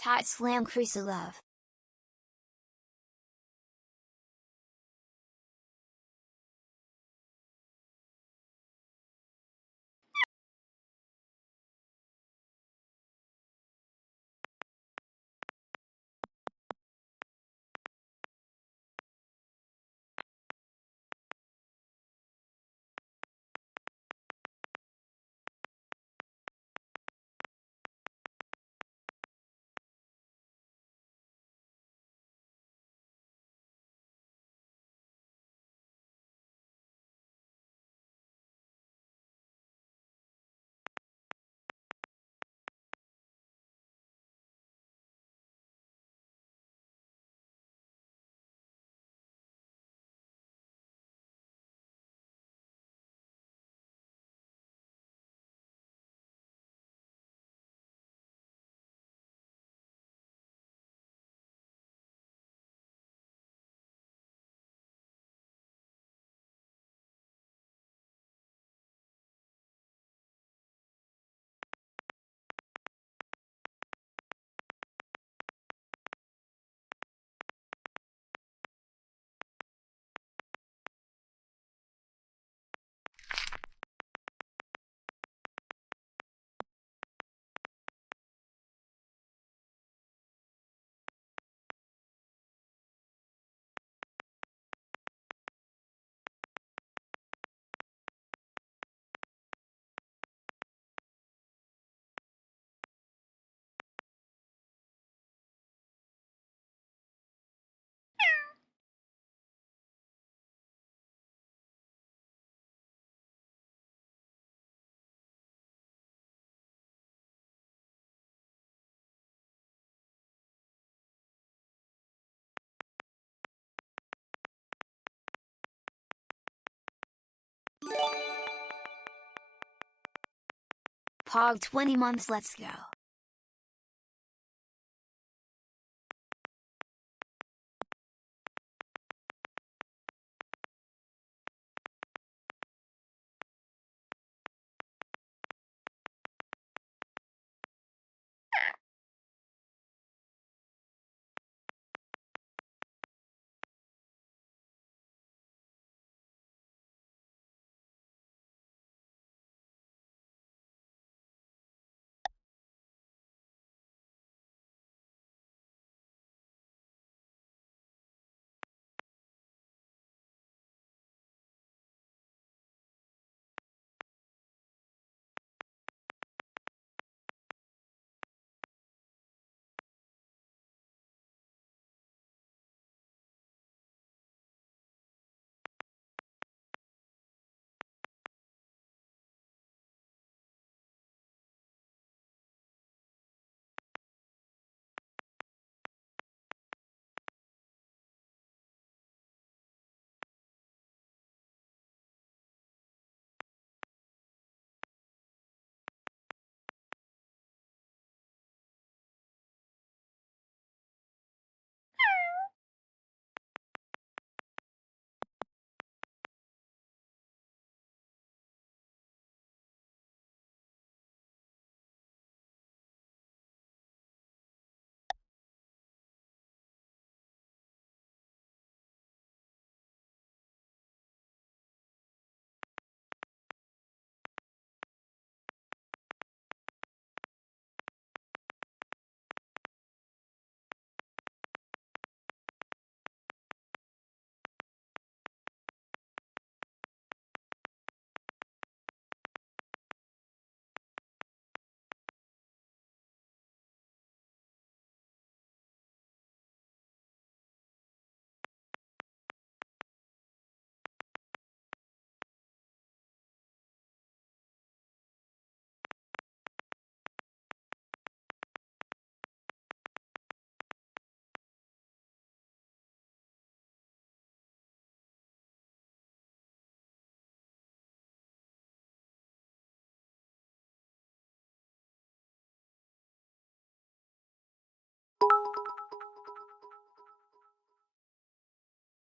Tight slam Krisuna love. Pog 20 months, let's go.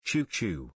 Choo choo.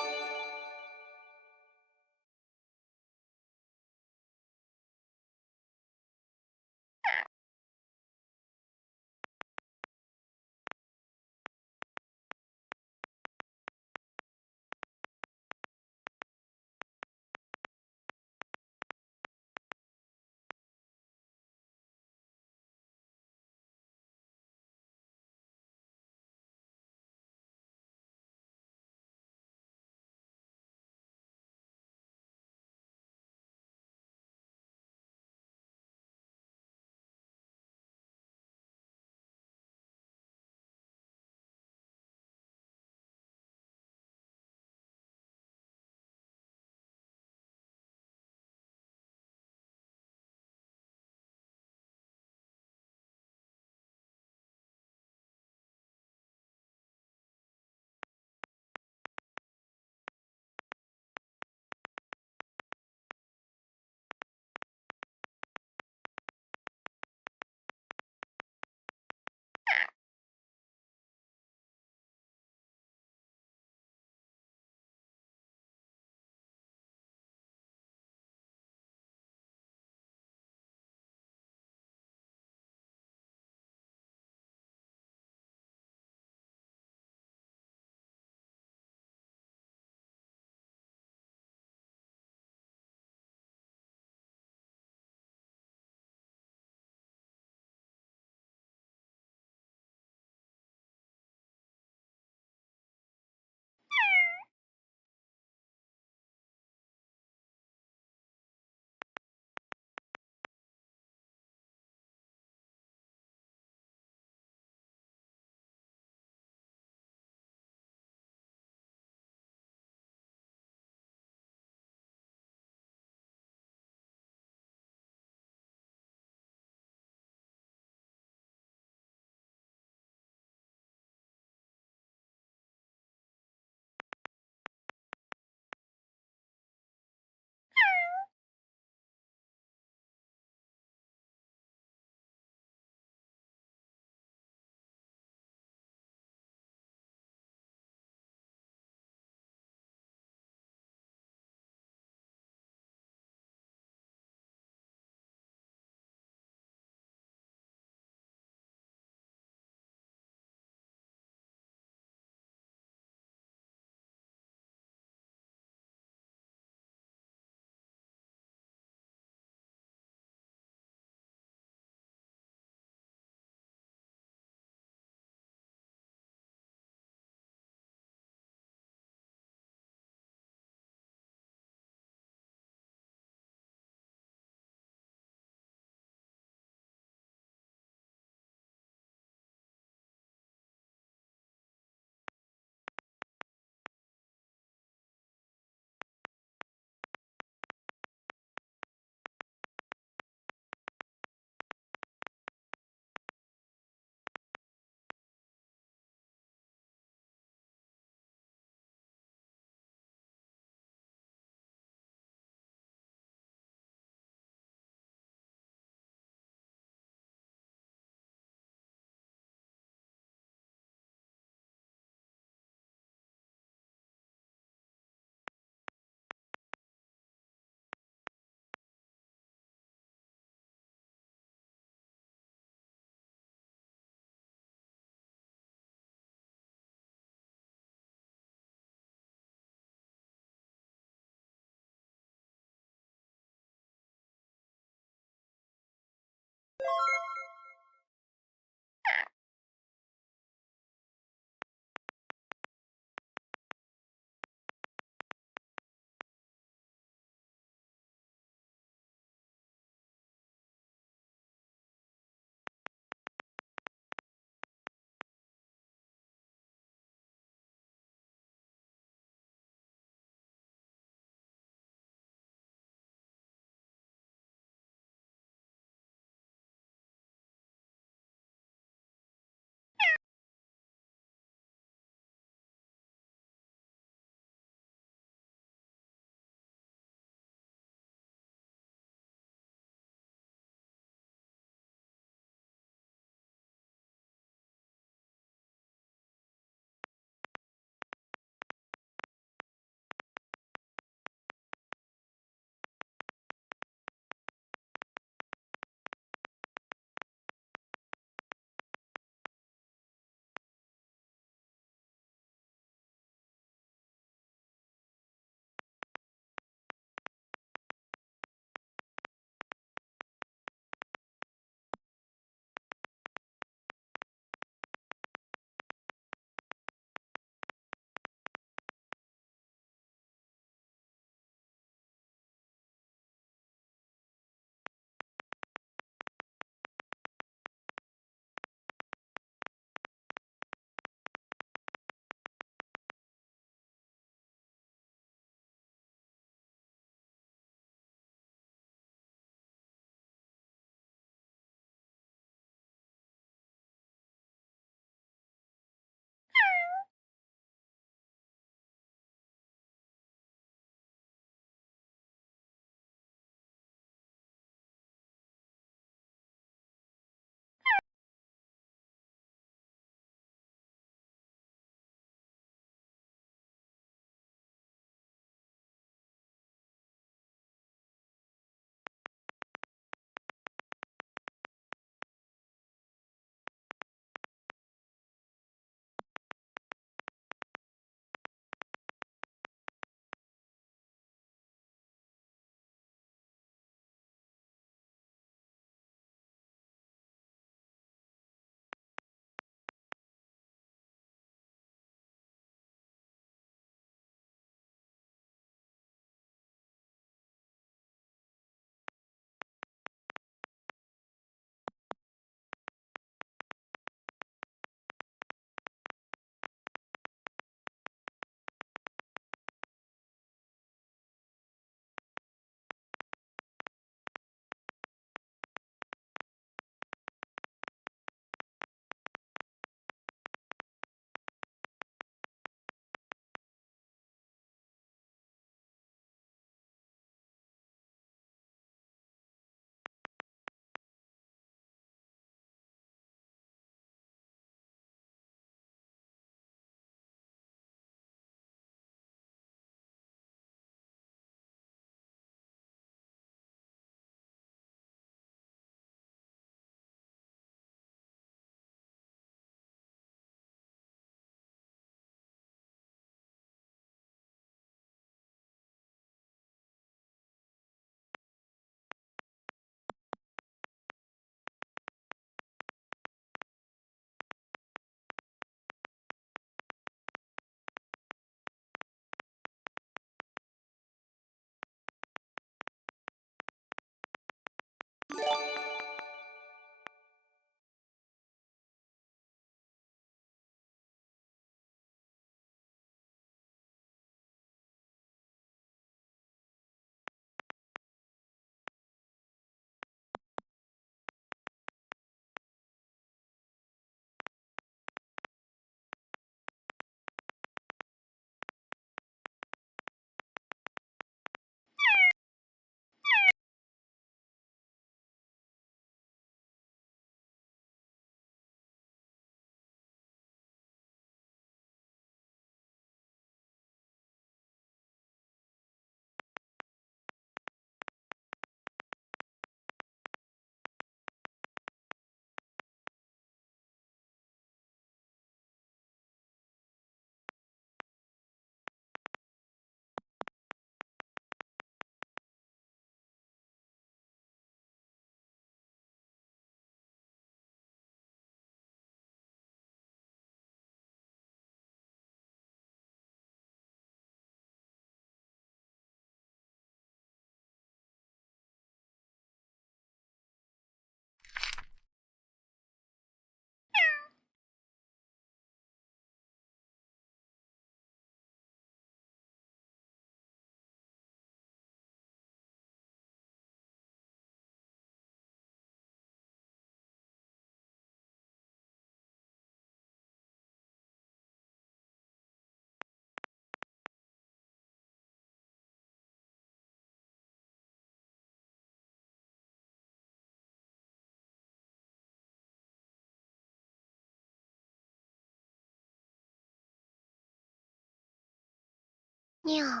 Yeah.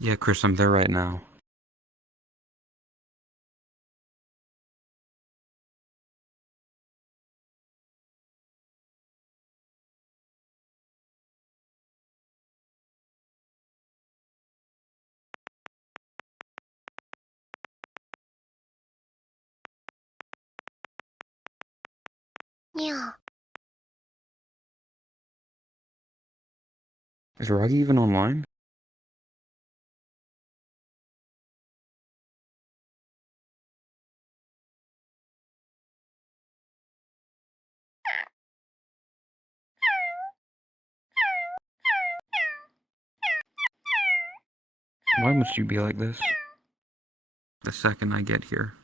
Yeah, Chris, I'm there right now. Yeah. Is Rocky even online? Why must you be like this? The second I get here.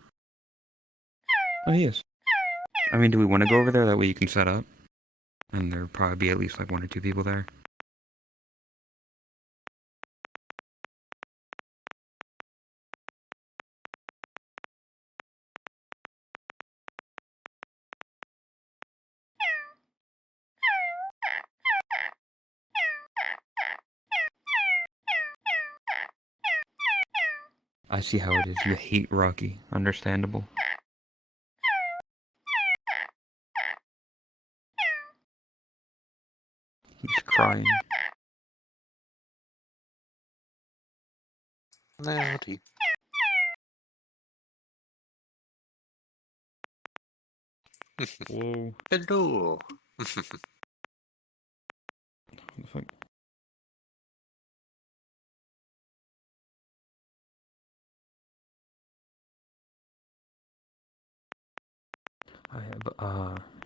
Oh, he is. I mean, do we want to go over there? That way you can set up. And there'll probably be at least like 1 or 2 people there. I see how it is. You hate Rocky. Understandable. He's crying. Naughty. Whoa. Hello. What the fuck?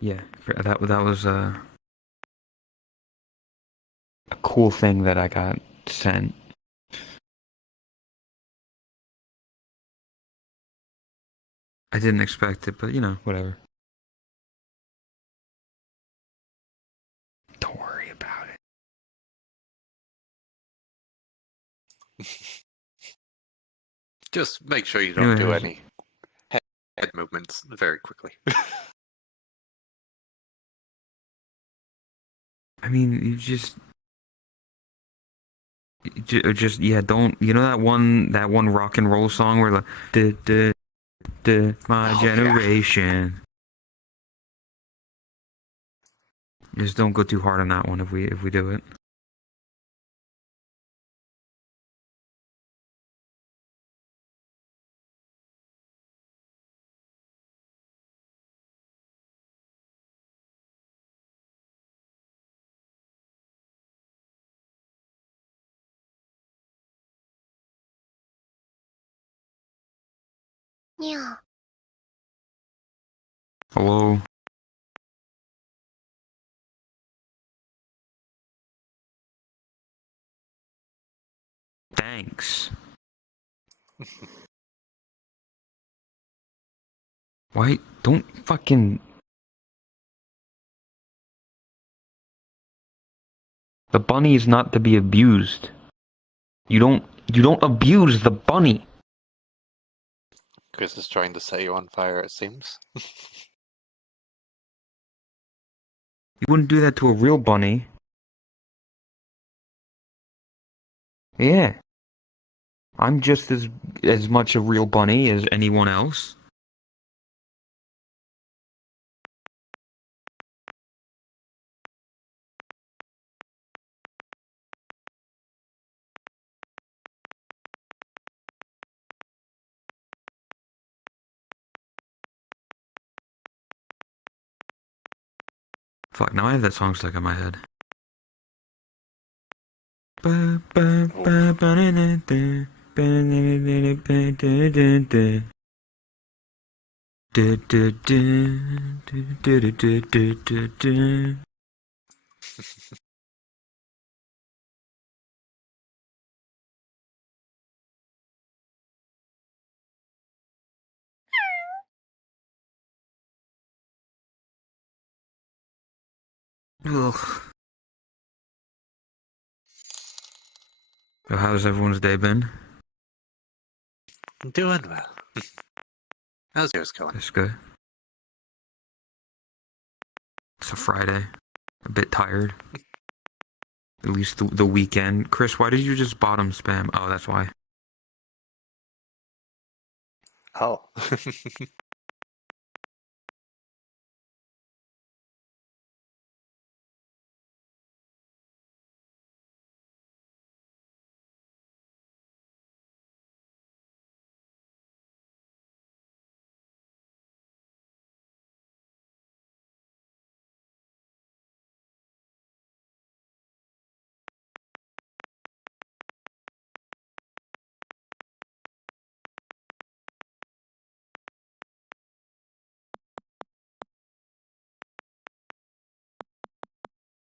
Yeah, that was a cool thing that I got sent. I didn't expect it, but you know, whatever. Don't worry about it. Just make sure you You know, don't do it has, any head movements very quickly. I mean, yeah, don't, you know that one rock and roll song where like my Oh, generation. Just don't go too hard on that one if we do it. Yeah. Hello? Thanks. Why? Don't fucking... The bunny is not to be abused. You don't abuse the bunny. Chris is trying to set you on fire, it seems. You wouldn't do that to a real bunny. Yeah. I'm just as much a real bunny as anyone else. Fuck, now I have that song stuck in my head. Ugh. So how's everyone's day been? Doing well. How's yours going? That's good. It's a Friday. A bit tired. At least the weekend. Chris, why did you just bottom spam? Oh, that's why. Oh.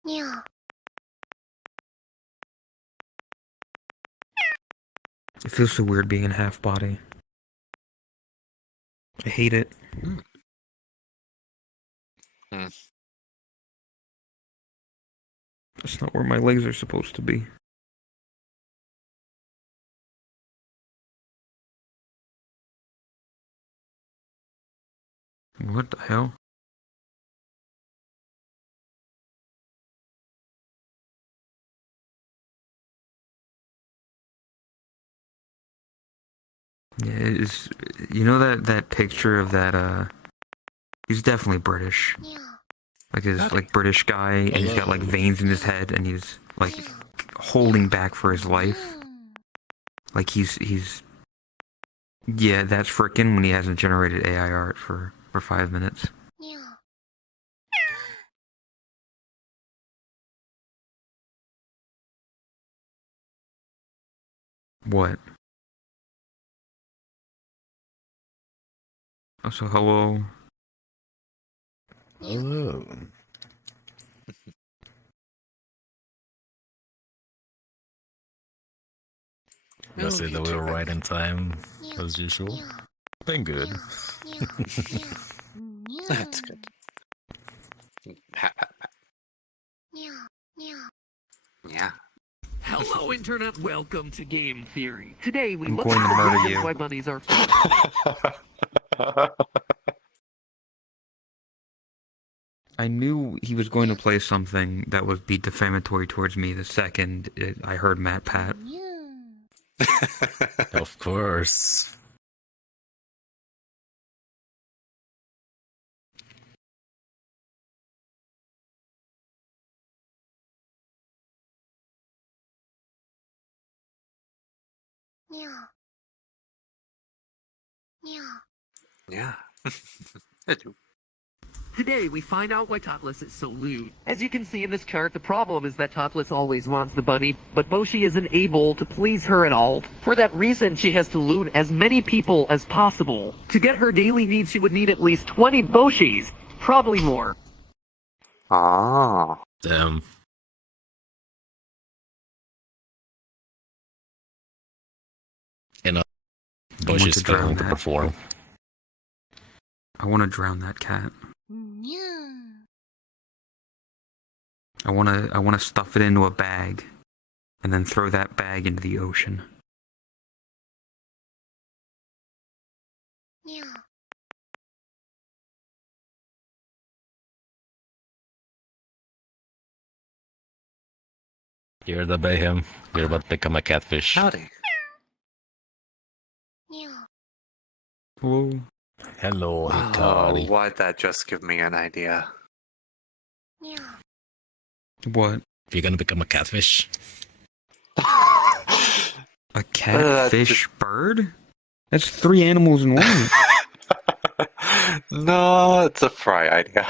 Yeah. It feels so weird being in half body. I hate it. That's not where my legs are supposed to be. What the hell? Yeah, it's, you know that picture of that, he's definitely British. Yeah. Like his, Howdy. like, British guy, and he's got, like, veins in his head, and he's, like, holding back for his life. Like, he's... Yeah, that's frickin' when he hasn't generated AI art for 5 minutes. Yeah. What? Oh, so hello? Hello. I say that we were right in time, as usual. Been good. That's good. Pat, pat, pat. Yeah. Hello, Internet. Welcome to Game Theory. Today we I'm look going to at the murder reasons you. why bunnies are. I knew he was going to play something that would be defamatory towards me the second I heard Matt Pat. Of course. Yeah. I do. Today, we find out why Topless is so lewd. As you can see in this chart, the problem is that Topless always wants the bunny, but Boshi isn't able to please her at all. For that reason, she has to lewd as many people as possible. To get her daily needs, she would need at least 20 Boshis. Probably more. Ah. Damn. You know, want Bushy's to drown failing to that. perform. I want to drown that cat. Yeah. I want to stuff it into a bag, and then throw that bag into the ocean. Yeah. You're the Bayhem. You're about to become a catfish. Howdy. Yeah. Whoa. Hello, Oh, Hikari. why'd that just give me an idea? Yeah. What? You're gonna become a catfish. A catfish just- bird? That's 3 animals in one. No, it's a fry idea.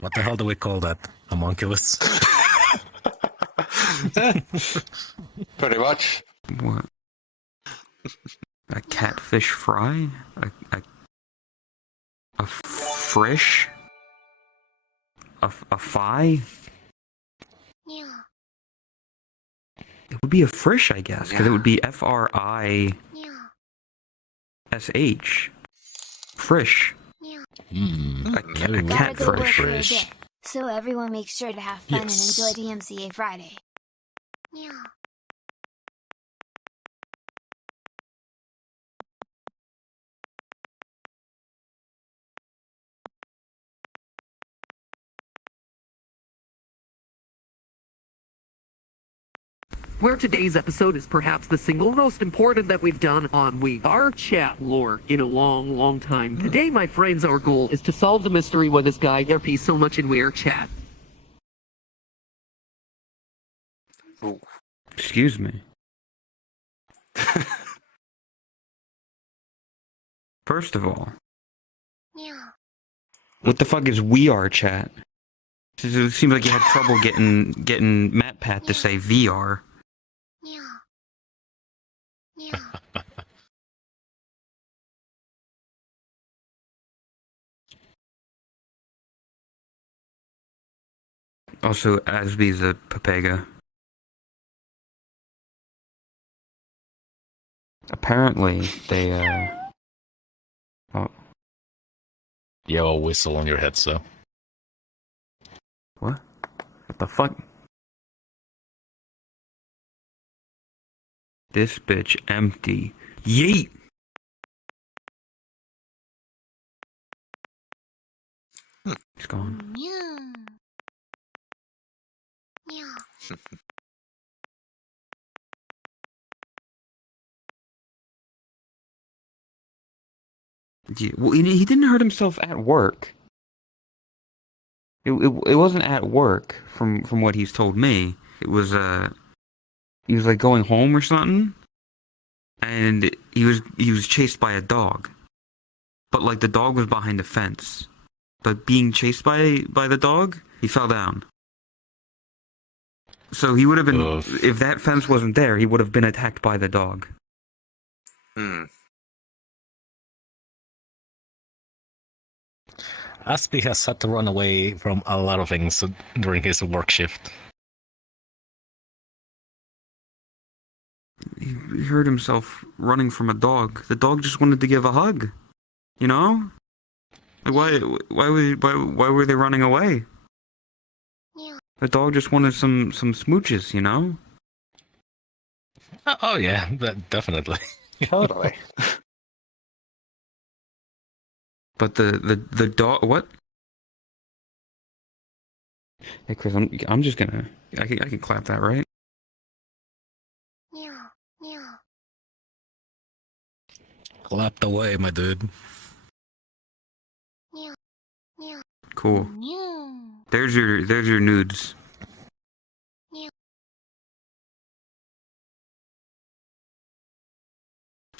What the hell do we call that? Homunculus? Pretty much. What? A catfish fry? A frish? A fi? Yeah. It would be a frish, I guess, because it would be Frish. Yeah. Frish. Yeah. Hmm. A Very cat good frish. frish. So everyone make sure to have fun Yes. and enjoy DMCA Friday. Yeah. Where today's episode is perhaps the single most important that we've done on We Are Chat lore in a long, long time. Today, my friends, our goal is to solve the mystery why this guy RP so much in We Are Chat. Ooh. Excuse me. First of all, Yeah. what the fuck is We Are Chat? It seems like you had trouble getting MatPat to say VR. Yeah. Yeah. Also, Asby's a Papega. Apparently, they, Oh, You have a whistle on your head, so. what? What the fuck? This bitch empty. Yeet! He's gone. Yeah. Yeah. Yeah, well, he didn't hurt himself at work. It wasn't at work, from what he's told me. It was, he was like going home or something, and he was chased by a dog. But like the dog was behind a fence. But being chased by the dog, he fell down. So he would have been, Oof. if that fence wasn't there, he would have been attacked by the dog. Hmm. Aspie has had to run away from a lot of things during his work shift. He hurt himself running from a dog. The dog just wanted to give a hug. You know? Like why were they running away? Yeah. The dog just wanted some smooches, you know? Oh yeah, definitely. Totally. But the dog, what? Hey Chris, I'm just gonna, I can clap that, right? Yeah. Yeah. Clapped away, my dude. Yeah. Yeah. Cool. Yeah. There's your nudes. Yeah.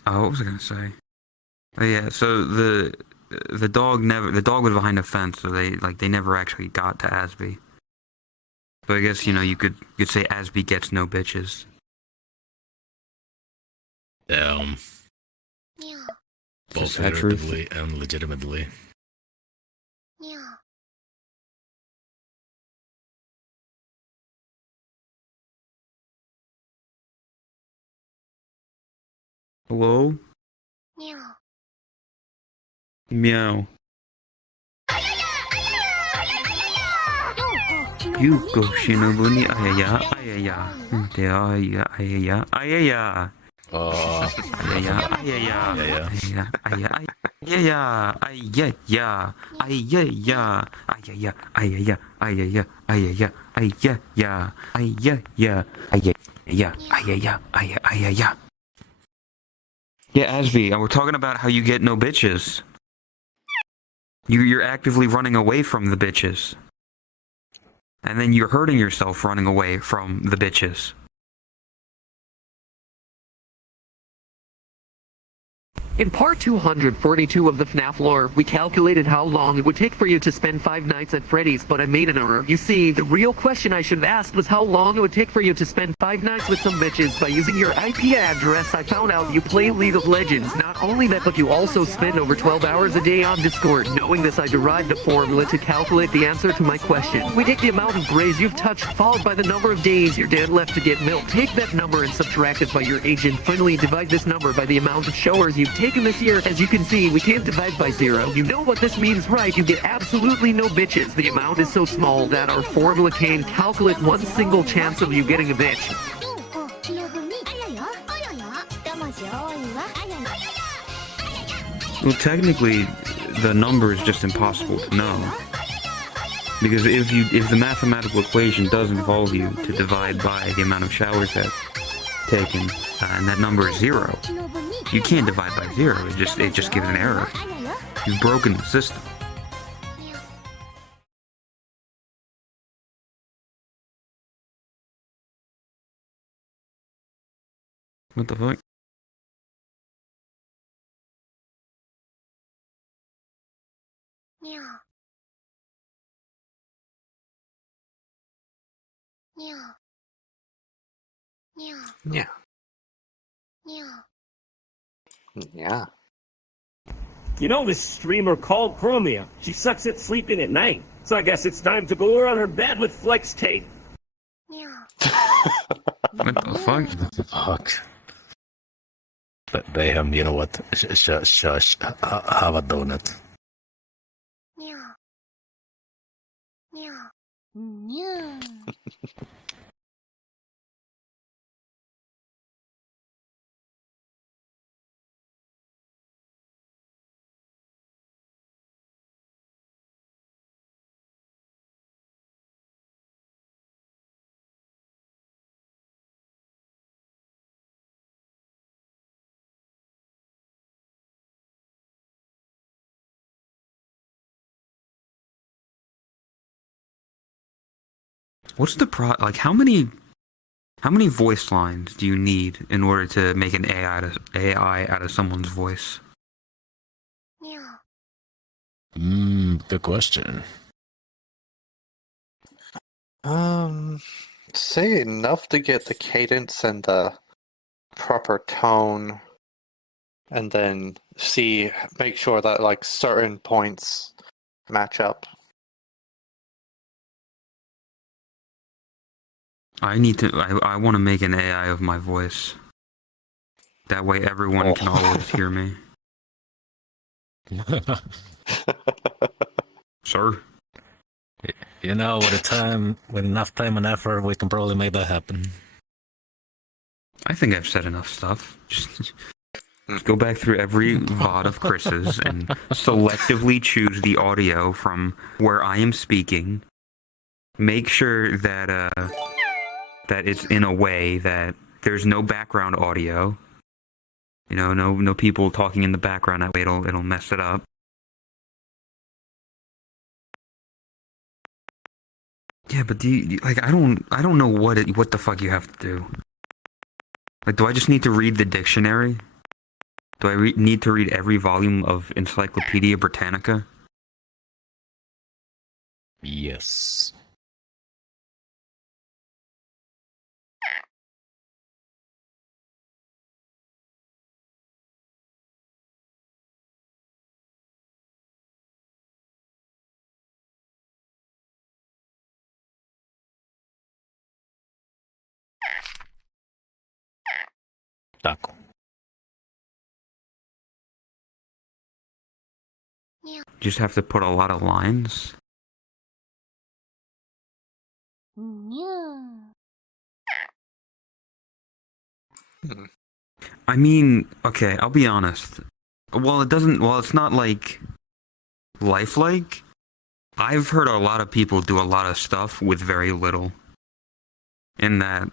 Oh, what was I gonna say? Oh yeah, so the dog was behind a fence, so they never actually got to Asby. So I guess you could say Asby gets no bitches. Damn. Yeah. Is Both that truth? figuratively and legitimately. Yeah. Hello? Yeah. Meow. Yuko shinobu ni ayaya ayaya. De ayaya ayaya ayaya. Ayaya ayaya ayaya ayaya ayaya ayaya ayaya ayaya ayaya ayaya ayaya ayaya ayaya ayaya ayaya ayaya. Yeah, Asvi, and we're talking about how you get no bitches. You're actively running away from the bitches. And then you're hurting yourself running away from the bitches. In part 242 of the FNAF lore, we calculated how long it would take for you to spend 5 nights at Freddy's, but I made an error. You see, the real question I should have asked was how long it would take for you to spend 5 nights with some bitches. By using your IP address, I found out you play League of Legends. Not only that, but you also spend over 12 hours a day on Discord. Knowing this, I derived a formula to calculate the answer to my question. We take the amount of grays you've touched, followed by the number of days your dad left to get milk. Take that number and subtract it by your age, and finally divide this number by the amount of showers you've taken this year. As you can see, we can't divide by 0. You know what this means, right? You get absolutely no bitches. The amount is so small that our formula can calculate one single chance of you getting a bitch. Well, technically, the number is just impossible to know. Because if the mathematical equation does involve you to divide by the amount of showers that's taken, and that number is 0, you can't divide by 0. It just gives an error. You've broken the system. What the fuck? Yeah. Yeah. Yeah. Yeah. Yeah. Yeah. You know this streamer called Chromia. She sucks at sleeping at night. So I guess it's time to go around her bed with flex tape. Yeah. What the fuck? Fuck. But damn, you know what? Shush. Have a donut. Yeah. Yeah. Yeah. What's the like how many voice lines do you need in order to make an AI out of someone's voice? Yeah. Good question. Say enough to get the cadence and the proper tone, and then make sure that like certain points match up. I want to make an AI of my voice. That way everyone can always hear me. Sir? You know, with enough time and effort, we can probably make that happen. I think I've said enough stuff. Just go back through every VOD of Chris's and selectively choose the audio from where I am speaking. Make sure that that it's in a way that there's no background audio. You know, no people talking in the background. That way it'll mess it up. Yeah, but I don't know what the fuck you have to do. Like, do I just need to read the dictionary? Do I need to read every volume of Encyclopedia Britannica? Yes. Taco. Just have to put a lot of lines. I mean, okay, I'll be honest. Well, it's not like lifelike. I've heard a lot of people do a lot of stuff with very little. In that,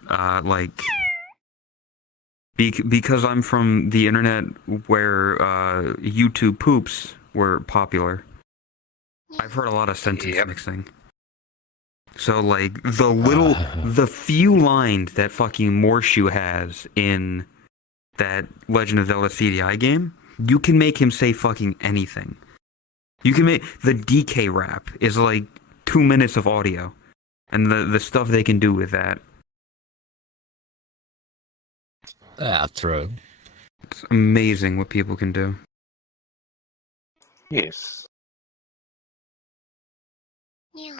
because I'm from the internet where YouTube poops were popular. I've heard a lot of sentence mixing. So, like, the few lines that fucking Morshu has in that Legend of Zelda CDI game, you can make him say fucking anything. You can make... The DK rap is like 2 minutes of audio. And the stuff they can do with that. True. It's amazing what people can do. Yes. Yeah.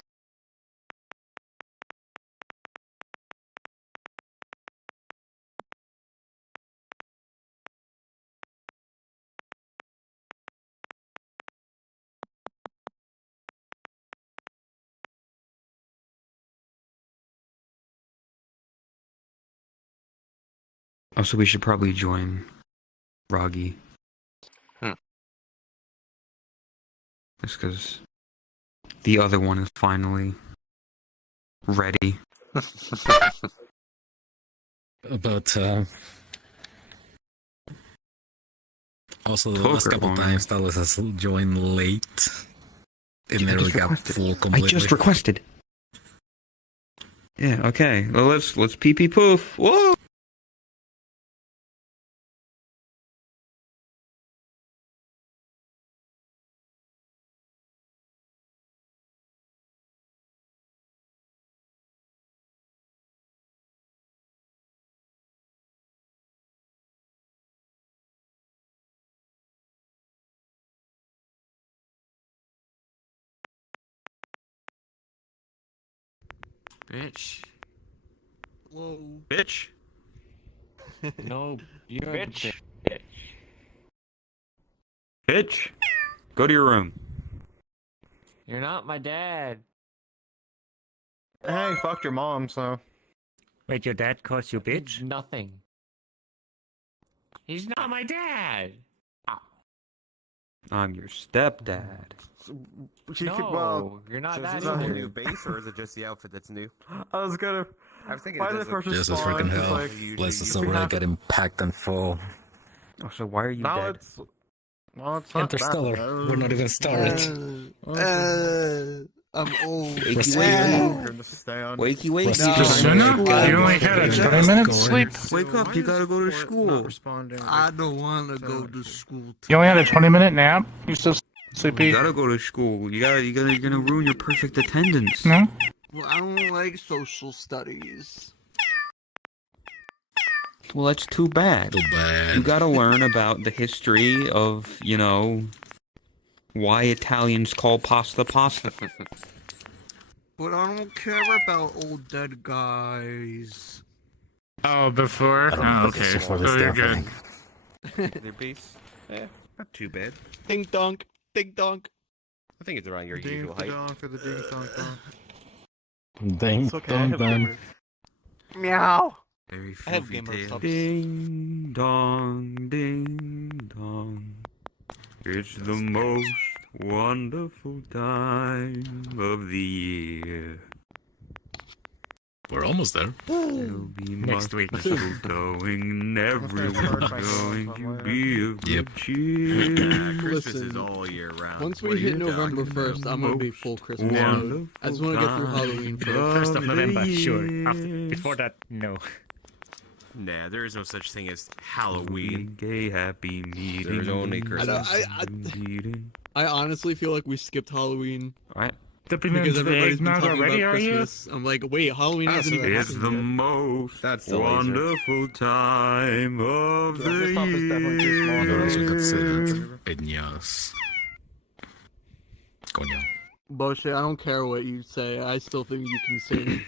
Also, we should probably join Ragi. Just because the other one is finally ready. But also the last couple times Talos has joined late. It never got full completely. I just requested. Yeah, okay. Well, let's pee pee poof. Whoa! Bitch. Whoa. Bitch. No, you're Bitch. Bitch. Go to your room. You're not my dad. Hey, fucked your mom, so. Wait, your dad calls you bitch? Nothing. He's not my dad. I'm your stepdad. No, you're not So that is this a whole either. new base, or is it just the outfit that's new? I was gonna. I was thinking Why it the does first look- This is response freaking is hell. like, Bless the we summer, I have get to- impact and full. Oh, so why are you Now dead? it's. Well, it's not Interstellar. that. We're not even started. I'm old. Wakey, wakey. Krisuna? You only had 20 minutes sleep? Wake up, you gotta go to school. I don't want to go to school. You only had a 20-minute nap? You still You sleepy? gotta go to school. You're gonna ruin your perfect attendance. No? Well, I don't like social studies. Well, that's too bad. Too bad. You gotta learn about the history of, why Italians call pasta pasta. But I don't care about old dead guys. Oh, before? I don't know if this is for this So you're stuff, good. Their base? Yeah, not too bad. Ding donk, ding donk. I think it's around your usual height. Ding, dong, dong. Meow. Very I have fluffy Game Boy tail. Subs. Ding dong, ding dong. It's the most wonderful time of the year. We're almost there. There'll be Next week. mistletoeing, and everyone's going to be of good Yep. cheer. Christmas is Listen, all year round. Once What we are you hit November talking 1st, I'm gonna be full Christmas Yeah. mode. I just want to get through Halloween first. 1st of November, sure. year. Before that, no. Nah, there is no such thing as Halloween. Gay happy meeting. There's only I, Christmas. I honestly feel like we skipped Halloween. What? Dipping Because into the everybody's been eggnog talking already, about are you? Christmas. I'm like, wait, Halloween hasn't even It's happened the yet. most That's the laser. wonderful time of Yeah, the this top is definitely too small. They're also year. considered peñas. Coño. Bullshit, I don't care what you say. I still think you can sing.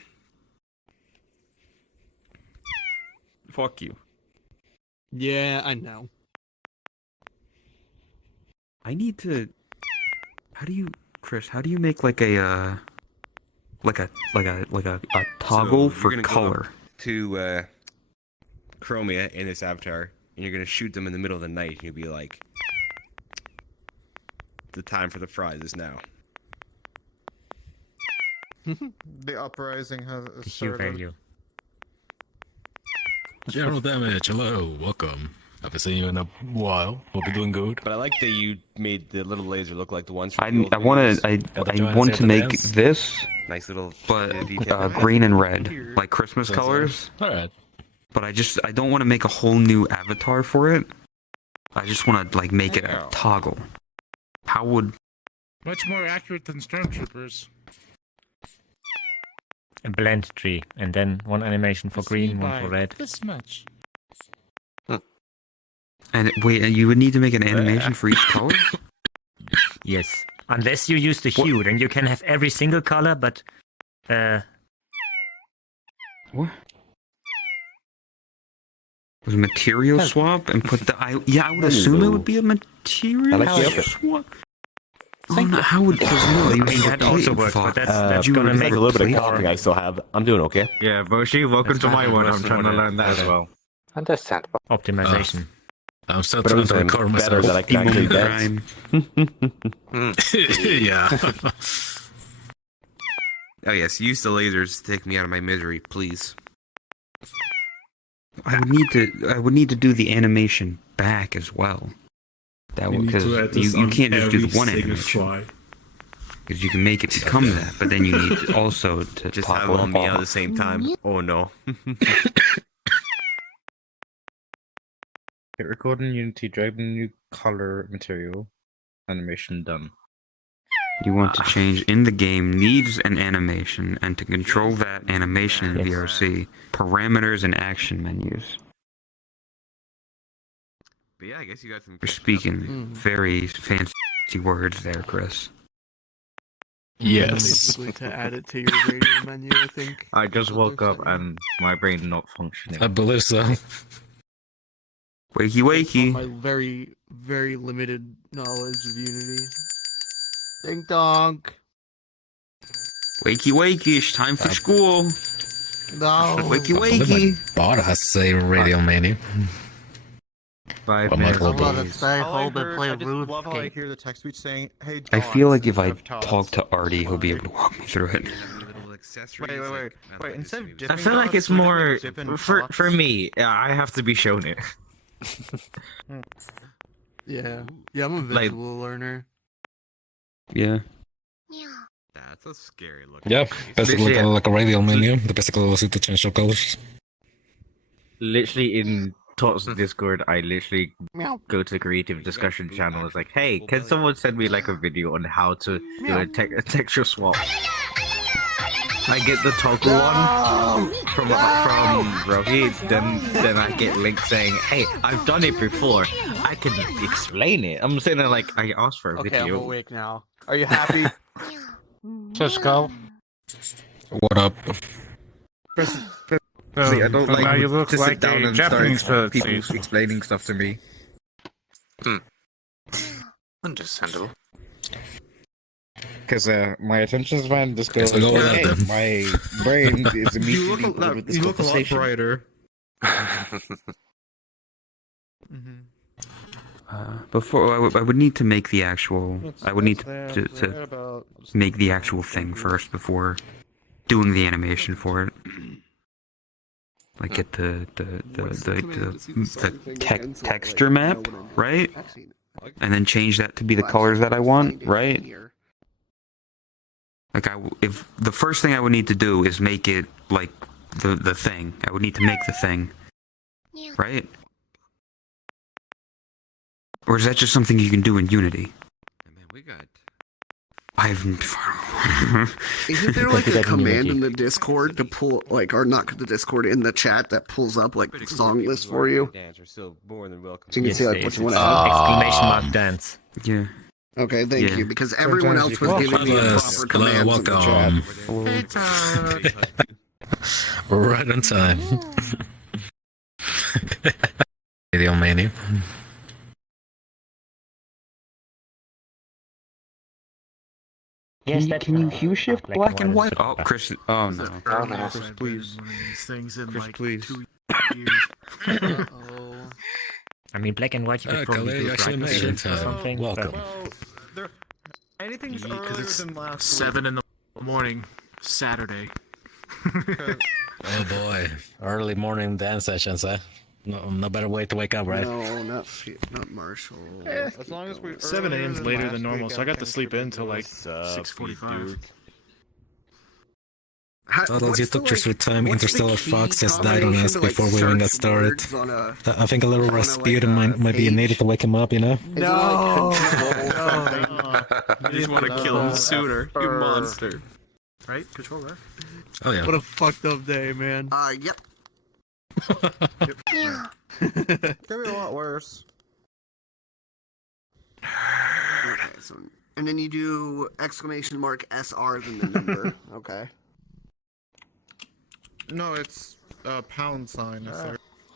Fuck you. Yeah, I know. I need to. How do you, Chris? How do you make like a toggle So, for you're gonna go color? to Chromia in this avatar, and you're gonna shoot them in the middle of the night, and you'll be like, "The time for the fries is now." The uprising has The hue started. value. General Damage, hello, welcome. Haven't seen you in a while. Hope you're doing good. But I like that you made the little laser look like the ones I from the old want videos. to. I want to make this, Nice little but detail. green and red, like Christmas colors. Alright. But I don't want to make a whole new avatar for it. I just want to like make it a toggle. How would? Much more accurate than stormtroopers. A blend tree, and then one animation for green, one for red. This much. And wait, and you would need to make an animation for each color? Yes, unless you use the hue, then you can have every single color, but What? Was a material swap and put the I would assume it would be a material swap. Oh, no, how would I mean that also works, but that's you gonna would make a little bit of coffee I still have. I'm doing okay. Yeah, Boshi, welcome to my one. I'm trying to learn that as well. Understandable. optimization. I'm still trying to recover myself. Better than I can actually dance. Yeah. Oh yes, use the lasers to take me out of my misery, please. I would need to do the animation back as well. That would, because you can't just do the one animation. Because you can make it become that, but then you need also to Just toggle have it on me off. at the same time. Oh no. Hit record in Unity, drag the new color material, animation done. You want to change in the game needs an animation, and to control that animation in VRC, parameters and action menus. But yeah, I guess you got some. You're speaking very fancy words there, Chris. Yes. Basically to add it to your radio menu, I think. I just woke up and my brain not functioning. I believe so. Wakey wakey. My very, very limited knowledge of Unity. Ding dong. Wakey wakey, it's time for school. No. Wakey I believe wakey. my bar has the same radio menu. 5 Well, minutes. my whole Well, body. it's very hold and play I just rude love how I game. hear the text speech saying, "Hey, I Dogs," feel like if I instead of Tots. talk to Artie, he'll be able to walk me through it. Wait. Instead of dipping I feel like dots, it's we're gonna more dip in for Tots. me. I have to be shown it. Yeah. Yeah, I'm a Like- visual learner. Yeah. That's a scary looking. Yeah, basically Yeah. like a radio menu. The basically allows you to change your colors. Literally in Tots Discord, I literally Meow. go to the creative discussion channel. It's like, hey, can someone send me like a video on how to do a texture swap? I get the toggle one from Rocky, then I get links saying, hey, I've done it before. I can explain it. I'm saying that like I asked for a Okay, I'm video. awake now. Are you happy? Cisco. What up? See, I don't like you look to like sit down a and Japanese start person. people explaining stuff to me. Understandable. Because my attention span just goes. Guess I'll go with "Hey, that then." my brain is immediately bored with this conversation." brighter. Before I would need to make the actual. I would need to make the actual thing first before doing the animation for it. Like get the texture map, right? And then change that to be the colors that I want, right? Like if the first thing I would need to do is make it like the thing. I would need to make the thing, Right? Or is that just something you can do in Unity? Man, we got. Isn't there like a command in the Discord to pull, like, or not the Discord, in the chat that pulls up like the song list for you? So you can see like what you want to exclamation mark dance. Yeah. Okay, thank you, because everyone else was giving me the proper commands in the chat. Right on time. Video menu. Yes, can you hue shift black and white? Oh, Chris. Oh no. Chris, please. Things in Chris, like please. 2 years. I mean, black and white you could probably do exclamation or something. Welcome. Anything's earlier than last 7 in the morning, Saturday. Oh boy, early morning dance sessions, huh? No better way to wake up, right? No, not Marshall. As long as we 7 a.m.'s later than normal, so I got to sleep in until like 6:45. Toddles, you took your sweet time. Interstellar Fox just died on us before we even got started. I think a little Rasputin might be needed to wake him up, you know? No! You just want to kill him sooner, you monster. Right? Control F? Oh yeah. What a fucked up day, man. Yep. Yeah. Could be a lot worse. Okay, so, and then you do exclamation mark SR than the number. Okay. No, it's pound sign.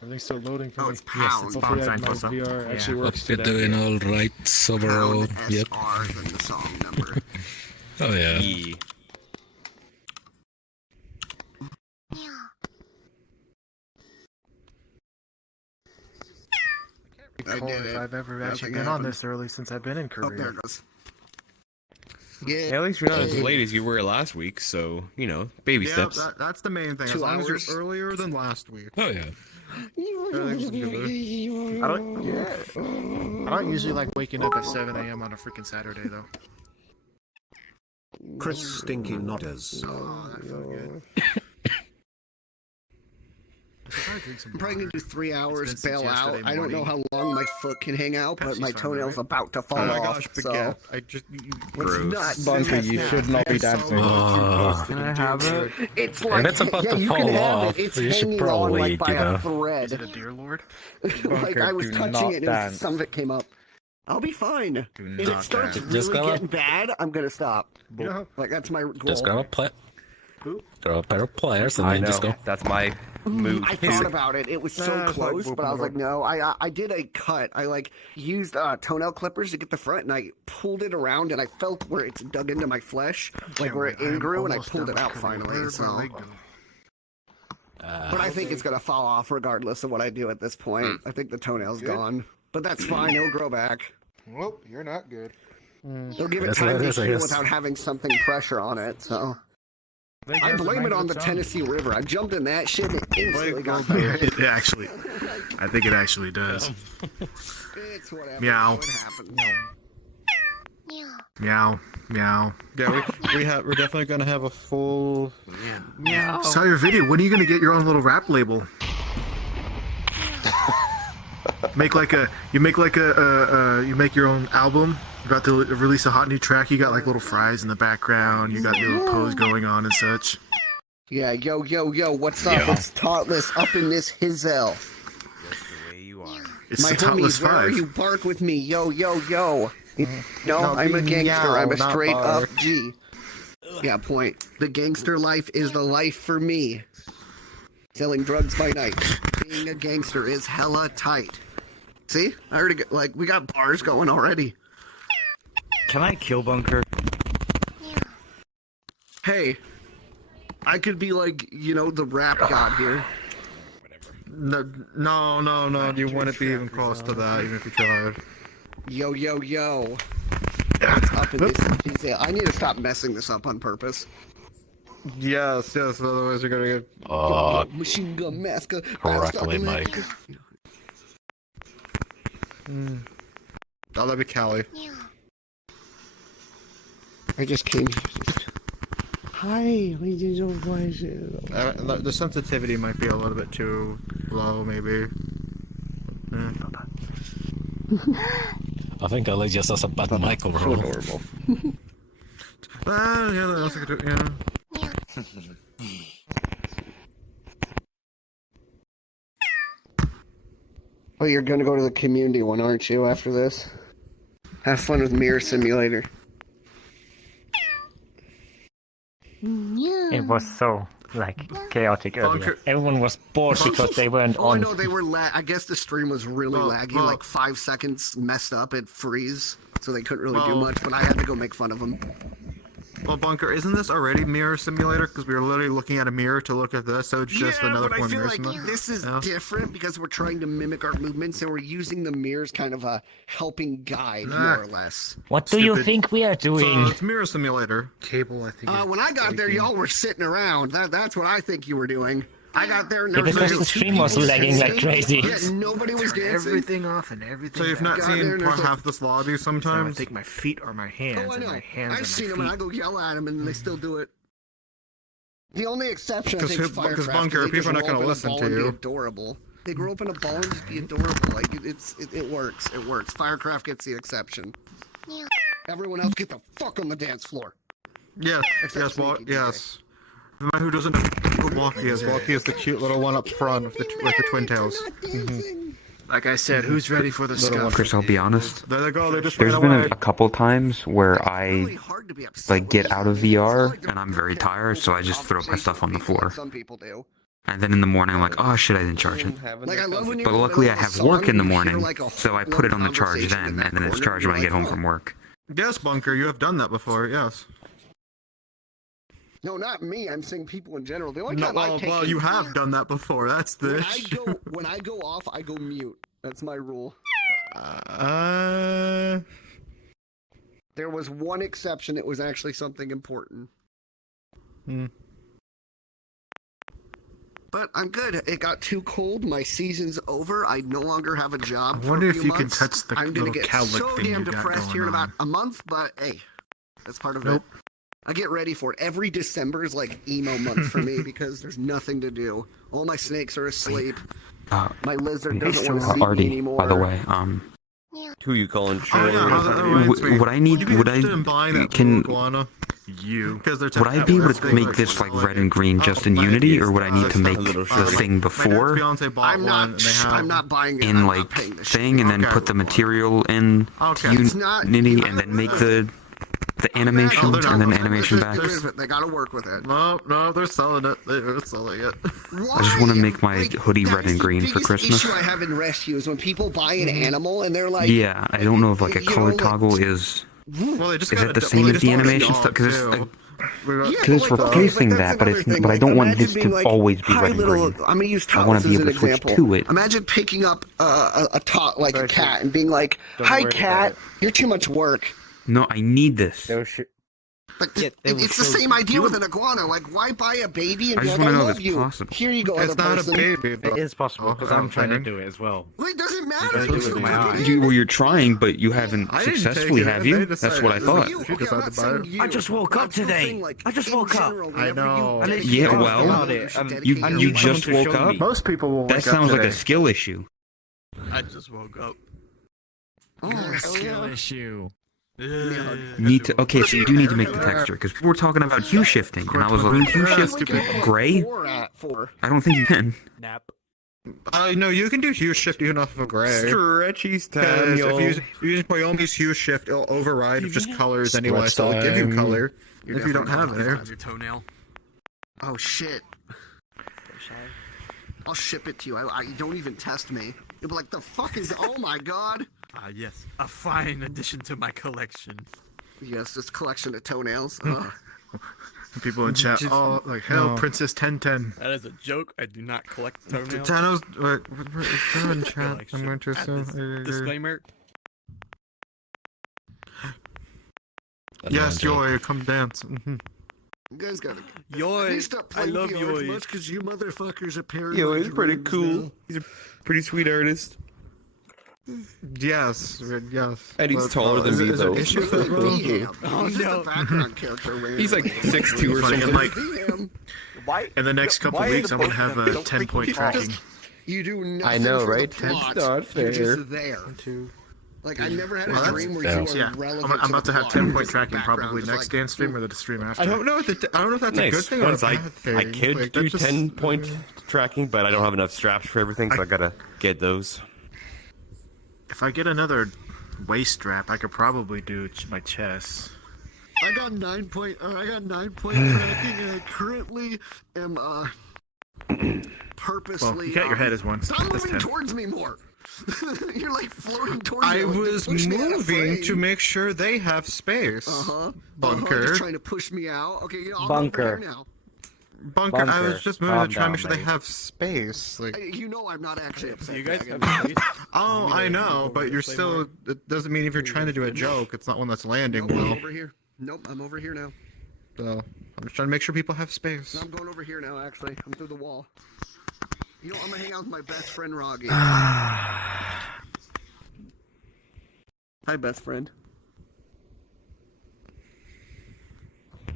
Everything's still loading for me. It's pound. Yes, pound sign. VR actually works Hope you're today. doing all right overall. Pound Yep. SR than the song number. Oh yeah. I did it. If I've ever actually Nothing been on happened. this early since I've been in Korea. Oh, there it goes. Yeah, at least you're not as late as you were last week, so, you know, baby steps. That's the main thing. 2 As long hours? as you're earlier than last week. Oh yeah. I don't usually like waking up at 7 a.m. on a freaking Saturday, though. Chris Stinky Nodders. Oh, that felt good. I'm I'm probably gonna do 3 hours, been since bail out. yesterday I don't know how long my foot can hang out, but Pepsi's my fine, toenail's right? about to fall Oh my off. gosh, so baguette. I just... it's nuts. Bunker, you should not be dancing. Can I have it? It's like, it's about yeah, to you fall can have off, it. It's you should hanging probably, on like by you know. a thread. Is it a deer lord? Like I was do touching not it, and dance. some of it came up. I'll be fine. If it not starts dance. really Just gotta- getting bad, I'm gonna stop. Yeah. Like that's my goal. Just grab a grab a pair of pliers and I then know. just go. That's my move. I thought about it. It was so it's like close, but I was like, no. I did a cut. I like used toenail clippers to get the front, and I pulled it around, and I felt where it's dug into my flesh, like where it ingrew, and I pulled it out finally. So, but I think it's gonna fall off regardless of what I do at this point. I think the toenail's gone, but that's fine. It'll grow back. Well, you're not good. They'll give it That's time what it to is, I heal guess. without having something pressure on it. So. I blame it on the Tennessee River. I jumped in that shit and it instantly got better. It actually... I think it actually does. It's whatever. Meow. It happens. Meow. Meow. Yeah, we're definitely gonna have a full. Meow. Saw your video. When are you gonna get your own little rap label? You make your own album. You're about to release a hot new track. You got like little fries in the background. You got your little pose going on and such. Yeah, yo, what's up? Yeah. It's Taughtless up in this hizel. It's My the Topless homies, where are 5. you? Bark with me. Yo. No, No, I'm a gangster. meow, I'm a not straight up bark. G. Yeah, point. The gangster life is the life for me. Selling drugs by night. Being a gangster is hella tight. See? I already got, like, we got bars going already. Can I kill Bunker? Hey, I could be like, the rap god here. No, you wouldn't be even close to that, even if you tried. Yo. What's up in this? I need to stop messing this up on purpose. Yes, otherwise you're gonna get... Machine gun massacre. Correctly, Mike. Oh, that'd be Callie. I just came. Hi, ladies and voices. The sensitivity might be a little bit too low, maybe. I think I just as a bad mic So overall. adorable. Yeah, that's a good, yeah. Oh, you're gonna go to the community one, aren't you, after this? Have fun with Mirror Simulator. It was so, like, chaotic earlier. Everyone was bored because they weren't Oh, I on. know they were I guess the stream was really laggy, like 5 seconds messed up, it freeze, so they couldn't really do much, but I had to go make fun of them. Well, Bunker, isn't this already Mirror Simulator? Because we were literally looking at a mirror to look at this, so it's just another but I form of feel Mirror like Simulator. this is different because we're trying to mimic our movements and we're using the mirrors kind of a helping guide, more or less. What do you think we are doing? So it's Mirror Simulator. Cable, I think. When I got there, y'all were sitting around. That's what I think you were doing. I got there and there Yeah, because the stream was lagging like crazy. Yeah, nobody was dancing. Everything off and everything. So you've not seen there's half this lobby sometimes? I take my feet or my hands, Oh, I and know. my hands I've and seen my them and feet. I go yell at them and they still do it. The only exception, I think, is Because Firecraft. Bunker, they people are just not going roll to up in a listen ball to and be you. adorable. They grow up in a ball and just be adorable. Like it works. It works. Firecraft gets the exception. Everyone else get the fuck on the dance floor. Yes, Except yes, Sneaky DJ. yes. The man who doesn't know who Walkie is. Walkie is the cute little one up front with the twin tails. Like I said, who's ready for the scuff? Chris, I'll be honest. There they go. They just There's ran been away. a couple times where I like get out of VR and I'm very tired, so I just throw my stuff on the floor. Some people do. And then in the morning, I'm like, oh shit, I didn't charge it. Like I love when But luckily, I have work in the morning, so I put it on the charge then, and then it's charged when I get home from work. Yes, Bunker, you have done that before. Yes. No, not me. I'm saying people in general. The only No, time I've taken, well, you have done that before. That's the issue. when I go off, I go mute. That's my rule. There was one exception. It was actually something important. But I'm good. It got too cold. My season's over. I no longer have a job. I wonder for a if few you can months. touch the I'm gonna little get cowlick so thing damn you got depressed here in going about a month. But hey, that's part of Nope. it. I get ready for it. Every December is like emo month for me because there's nothing to do. All my snakes are asleep. My lizard doesn't want to see me Artie, anymore. by the way, Who you calling? Oh, yeah, that reminds me. would I need, would I, can, would I be able to make this like red and green just in Unity, or would I need to make the thing before I'm not buying it. in like thing, and then put the material in Unity, and then make the animation, and then animation back? They gotta work with it. No, they're selling it. They're selling it. I just want to make my hoodie red and green for Christmas. The issue I have in Rescue is when people buy an animal and they're like, Yeah, I don't know if like a color toggle is it the same as the animation stuff? Because it's replacing that, but I don't want this to always be red and green. I'm gonna use I want Talos to be as able an to switch example. to it. Imagine picking up a tot like a cat and being like, "Hi, cat, you're too much work." No, I need this. But it's the same idea with an iguana. Like, why buy a baby and I be just like, want to I know if love it's you. possible. Here you go, It's other not person. a baby, but It is possible because I'm trying to do it as well. Well, it doesn't matter. trying to do it with my eye. You're trying, but you haven't I didn't successfully, take it. have They you? decided- That's what I thought. You decided to buy it. I just woke up today. I just woke up. I know. Yeah, well, you just woke up? Most people will. That sounds like a skill issue. I just woke up. Skill issue. Need to, okay, so you do need to make the texture, because we're talking about hue shifting, and I was like, hue shift gray? I don't think you can. Nap. No, you can do hue shift even off of a gray. Stretchy Because style. if you use Poyomi's hue shift, it'll override just colors anyway, so it'll give you color if you don't have it. Your toenail. Oh shit! I'll ship it to you. I don't even test me. You'll be like, the fuck is? Oh my god! Yes, a fine addition to my collection. Yes, this collection of toenails. People in chat, oh, like hell, No. Princess 1010. That is a joke. I do not collect toenails. Thanos, wait, in chat. I'm going to Add assume. this disclaimer. Yes, Joy, come dance. You guys gotta. Yoy, Please stop I playing love VR as Yoy. much because you motherfuckers are paranoid. Yo, he's pretty dreams cool. now. He's a pretty sweet artist. Yes. And he's But, taller than me, is there though. an issue with that, bro? He's just a background character. He's like 6'2" or Funny, something. in the next couple weeks, I'm gonna have a 10-point tracking. You do nothing I know, for right? the plot. It's not You're fair. just there. Like, I never had Well, a that's dream where fair. you Yeah. were relevant I'm about to have plot. 10-point Just tracking background, probably just next like, dance stream or the stream after. I don't know if that's Nice. a good thing or a Once bad thing. I could like, do that's just- 10-point tracking, but I don't have enough straps for everything, so I gotta get those. If I get another waist strap, I could probably do my chest. I got 9-point tracking, and I currently am purposely. Well, you got your head as one. Stop That's moving 10. towards me more. You're like floating towards me. I like, was push me out of moving frame. to make sure they have space. Bunker. Just trying to push me out. Okay, you know, I'm Bunker. over here now. Bunker. I was just moving to try and make sure they have space. Like, You know I'm not actually upset. You guys Megan. oh, I know, but you're still. It doesn't mean if you're trying to do a joke, it's not one that's landing Nope, I'm well. over here. Nope, I'm over here now. So I'm just trying to make sure people have space. No, I'm going over here now, actually. I'm through the wall. You know, I'm gonna hang out with my best friend, Roggy. Hi, best friend.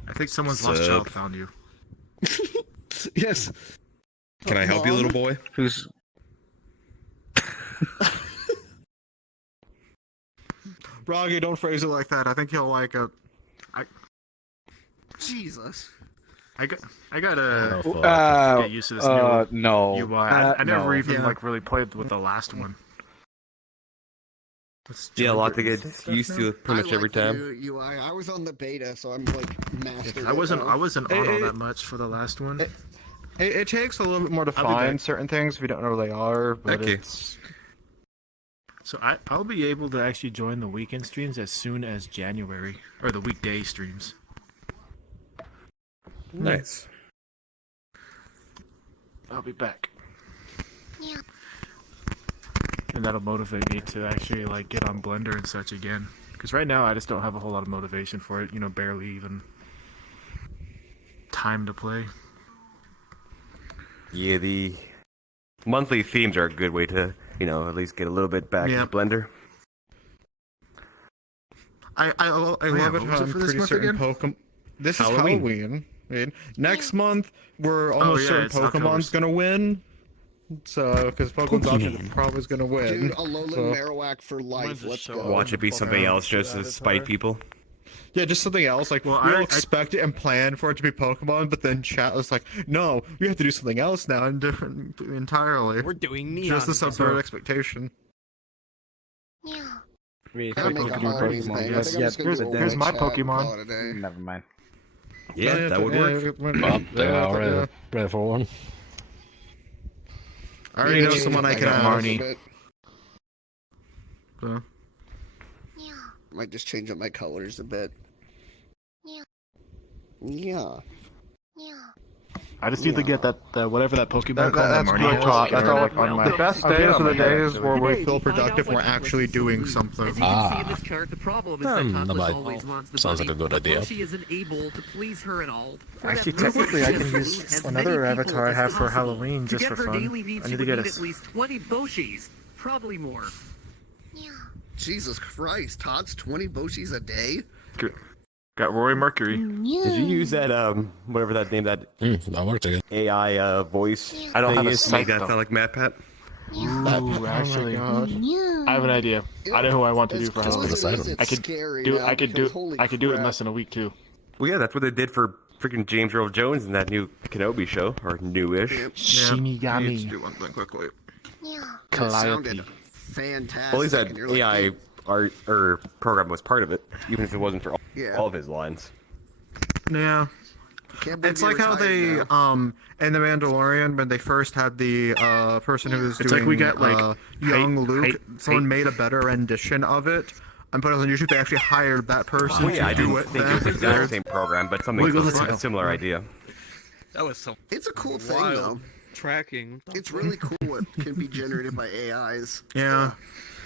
I think someone's lost Sup? child found you. Yes. Can I help you, little boy? Who's Roggy, don't phrase it like that. I think he'll like it. Jesus. I gotta get used to this new no. UI. I never no. even like really played with the last one. Yeah, a lot to get used to pretty much every time. New UI. I was on the beta, so I'm like mastered. I wasn't on all It- that much for the last one. It takes a little bit more to I'll be back. find certain things if you don't know where they are, but Okay. it's So I'll be able to actually join the weekend streams as soon as January, or the weekday streams. Nice. I'll be back. Yeah. And that'll motivate me to actually like get on Blender and such again. Because right now I just don't have a whole lot of motivation for it. You know, barely even time to play. Yeah, the monthly themes are a good way to, at least get a little bit back Yeah. in Blender. I I yeah, love it what was how it I'm for this pretty month certain again? Pokemon. This Halloween. is Halloween. Next month we're almost yeah, certain it's Pokemon's October's. gonna win. So, because Pokemon's obviously probably gonna win. Dude, Alolan so. Marowak for life. Let's go. Watch it be something else just to spite people. Yeah, just something else. Like, Well, we'll I- expect it and plan for it to be Pokemon, but then chat was like, no, we have to do something else now and different entirely. We're doing neon. Just to subvert expectation. Yeah. Gotta make a Halloween thing. I think I'm just gonna do Here's my chat, call Pokemon. it a day. Never mind. Yeah, that would work. Ready for one. I already know someone I can got ask. Marnie. So, Yeah. Might just change up my colors a bit. Yeah. Yeah. Yeah. I just need to get that whatever that Pokemon called That's Marnie good has. talk. That's all like on my. The best days are the days where we feel productive and we're actually doing As something. you can see in this chart, the problem is that no, Topless but- always wants the sounds bunny, like a good but idea. Moshi isn't able to please her at all. For Actually, that reason, technically, I she can has use to lose as another many avatar people I as have for possible. Halloween To just get for her fun. daily needs, I she need to would get need a at least 20 Boshis. Probably more. Jesus Christ, Todd's 20 Boshis a day? Got Roy Mercury. Did you use that, whatever that name, that that worked again. AI voice I don't thing have a is to make site, that though. sound like MatPat? Ooh, actually, I have an idea. I know who I want to do for Halloween. I could do it in less than a week too. Well, yeah, that's what they did for freaking James Earl Jones in that new Kenobi show, or newish. Shinigami. Let's do one thing quickly. That sounded Calliope. fantastic. Well, at least that and you're like, AI art or program was part of it, even if it wasn't for Yeah. all of his lines. Yeah. Can't believe It's you're like how they retired now. in the Mandalorian when they first had the person who was It's doing like we got, like, young height- Luke. height- Someone height- made a better rendition of it and put it on YouTube. They actually hired that person Well, yeah, I to do didn't it. think it was the exact same program, but something Wiggle close the to a tail. similar idea. That was so. It's a cool thing, wild. though. Tracking. It's really cool what can be generated by AIs. Yeah.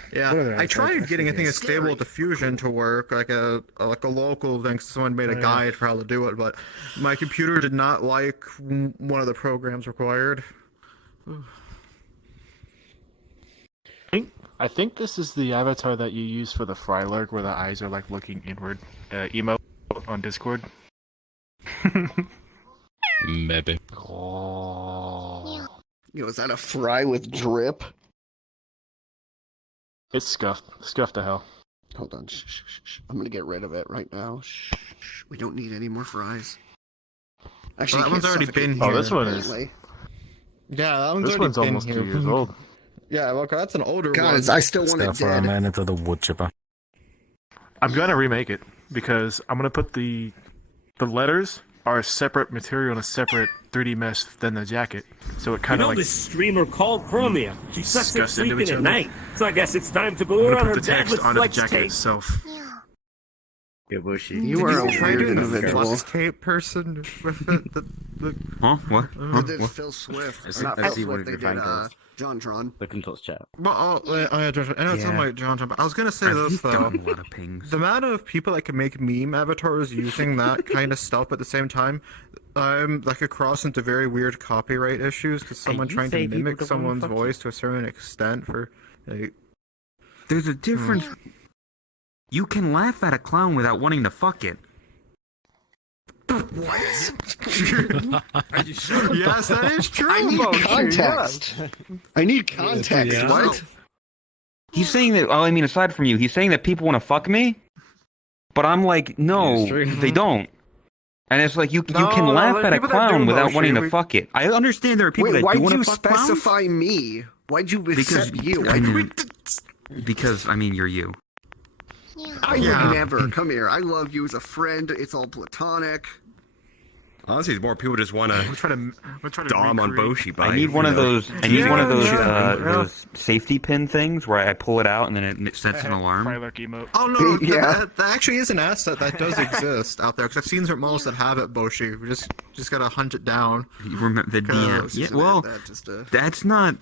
What are Yeah, their I tried actual getting a thing as Scary. stable diffusion to work, like a local thing. Someone made a guide for how to do it, but my computer did not like one of the programs required. I think this is the avatar that you use for the Frylurk, where the eyes are like looking inward. Emote on Discord. Maybe. Oh. Yo, is that a fry with drip? It's scuffed. Scuffed to hell. Hold on. Shh. I'm gonna get rid of it right now. Shh. We don't need any more fries. Actually, that one's already been here. Oh, this one is. Yeah, that one's This already one's been almost here. 2 years old. Yeah, look, that's an older Guys, one. I still want it For a dead. man into the wood chipper. I'm gonna remake it because I'm gonna put the letters are a separate material and a separate 3D mesh than the jacket, so it You kind of know like this streamer called Chromia. She sucks at scuffs into sleeping each at other. night. So I guess it's time to I'm glue her gonna on put her the bed text with onto the flex jacket tape. itself. Yeah, Bushi. You are a Try weird doing the individual. flex tape person with it. Huh? What? Who did Phil Swift? Or not Phil Swift, they did John Tron. The controls chat. Well, I know it's on my John, but I was gonna say this though. Gotten a lot of pings. The amount of people that can make meme avatars using that kind of stuff at the same time, that could cross into very weird copyright issues because someone you trying to say people mimic don't wanna someone's fuck you? voice to a certain extent for. Like, There's a difference. You can laugh at a clown without wanting to fuck it. What? yes, that is true. I need Mochi, context. yes. I need context. Yeah. What? He's saying that. Oh, I mean, aside from you, he's saying that people want to fuck me, but I'm like, no, they don't. And it's like you can laugh at a clown without wanting to fuck it. I understand there are people Wait, that why'd do want you to fuck clowns. specify me? Why'd you accept you? Because I mean, you're you. I would never. Come here. I love you as a friend. It's all platonic. Honestly, more people just want We're to trying to dom on recreate- Boshi. By, I need one you of know. those. I need one of those Yeah. those safety pin things where I pull it out and then it sets an alarm. Frylurk emote. Oh no, Yeah. that actually is an asset that does exist out there because I've seen certain malls that have it. Boshi, we just gotta hunt it down. You remember the DM? Cause- Yeah, well, that's not.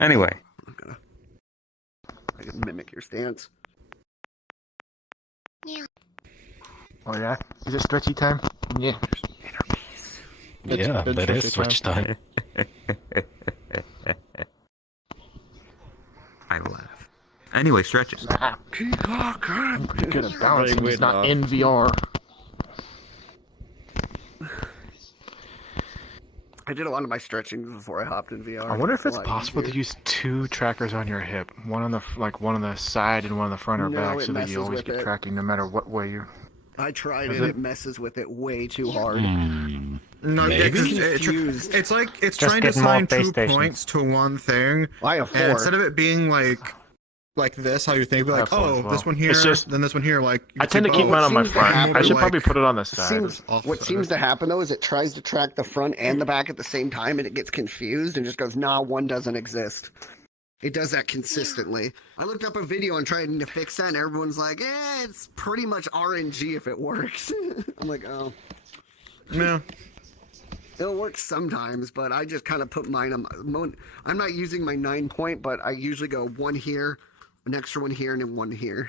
Anyway, I can mimic your stance. Oh yeah? Is it stretchy time? Yeah. Yeah, that is switch time. I laugh. Anyway, stretches. Good at balancing. Very It's not weird, in VR. I did a lot of my stretching before I hopped in VR. I wonder if it's A lot possible to easier. use 2 trackers on your hip, one on the one on the side and one on the front or No, back, it so that messes you always with get it. tracking no matter what way you. I tried Is it. it? It messes with it way too hard. No, yeah, 'cause Confused. it's like it's Just trying to get more assign base 2 stations. points to one thing. I have 4. And instead of it being like this, how you think, be I like, have 4 as oh, well. this one here, It's just- then this one here, like. you I tend to keep keep mine on my seems to front. happen, I should like, probably put it on the side. Seems, off what center. seems to happen though is it tries to track the front and the back at the same time, and it gets confused and just goes, "Nah, one doesn't exist." It does that consistently. I looked up a video and tried to fix that, and everyone's like, "Eh, it's pretty much RNG if it works." I'm like, "Oh, Yeah. it'll work sometimes," but I just kind of put mine on. I'm not using my 9-point, but I usually go 1 here, an extra 1 here, and then 1 here.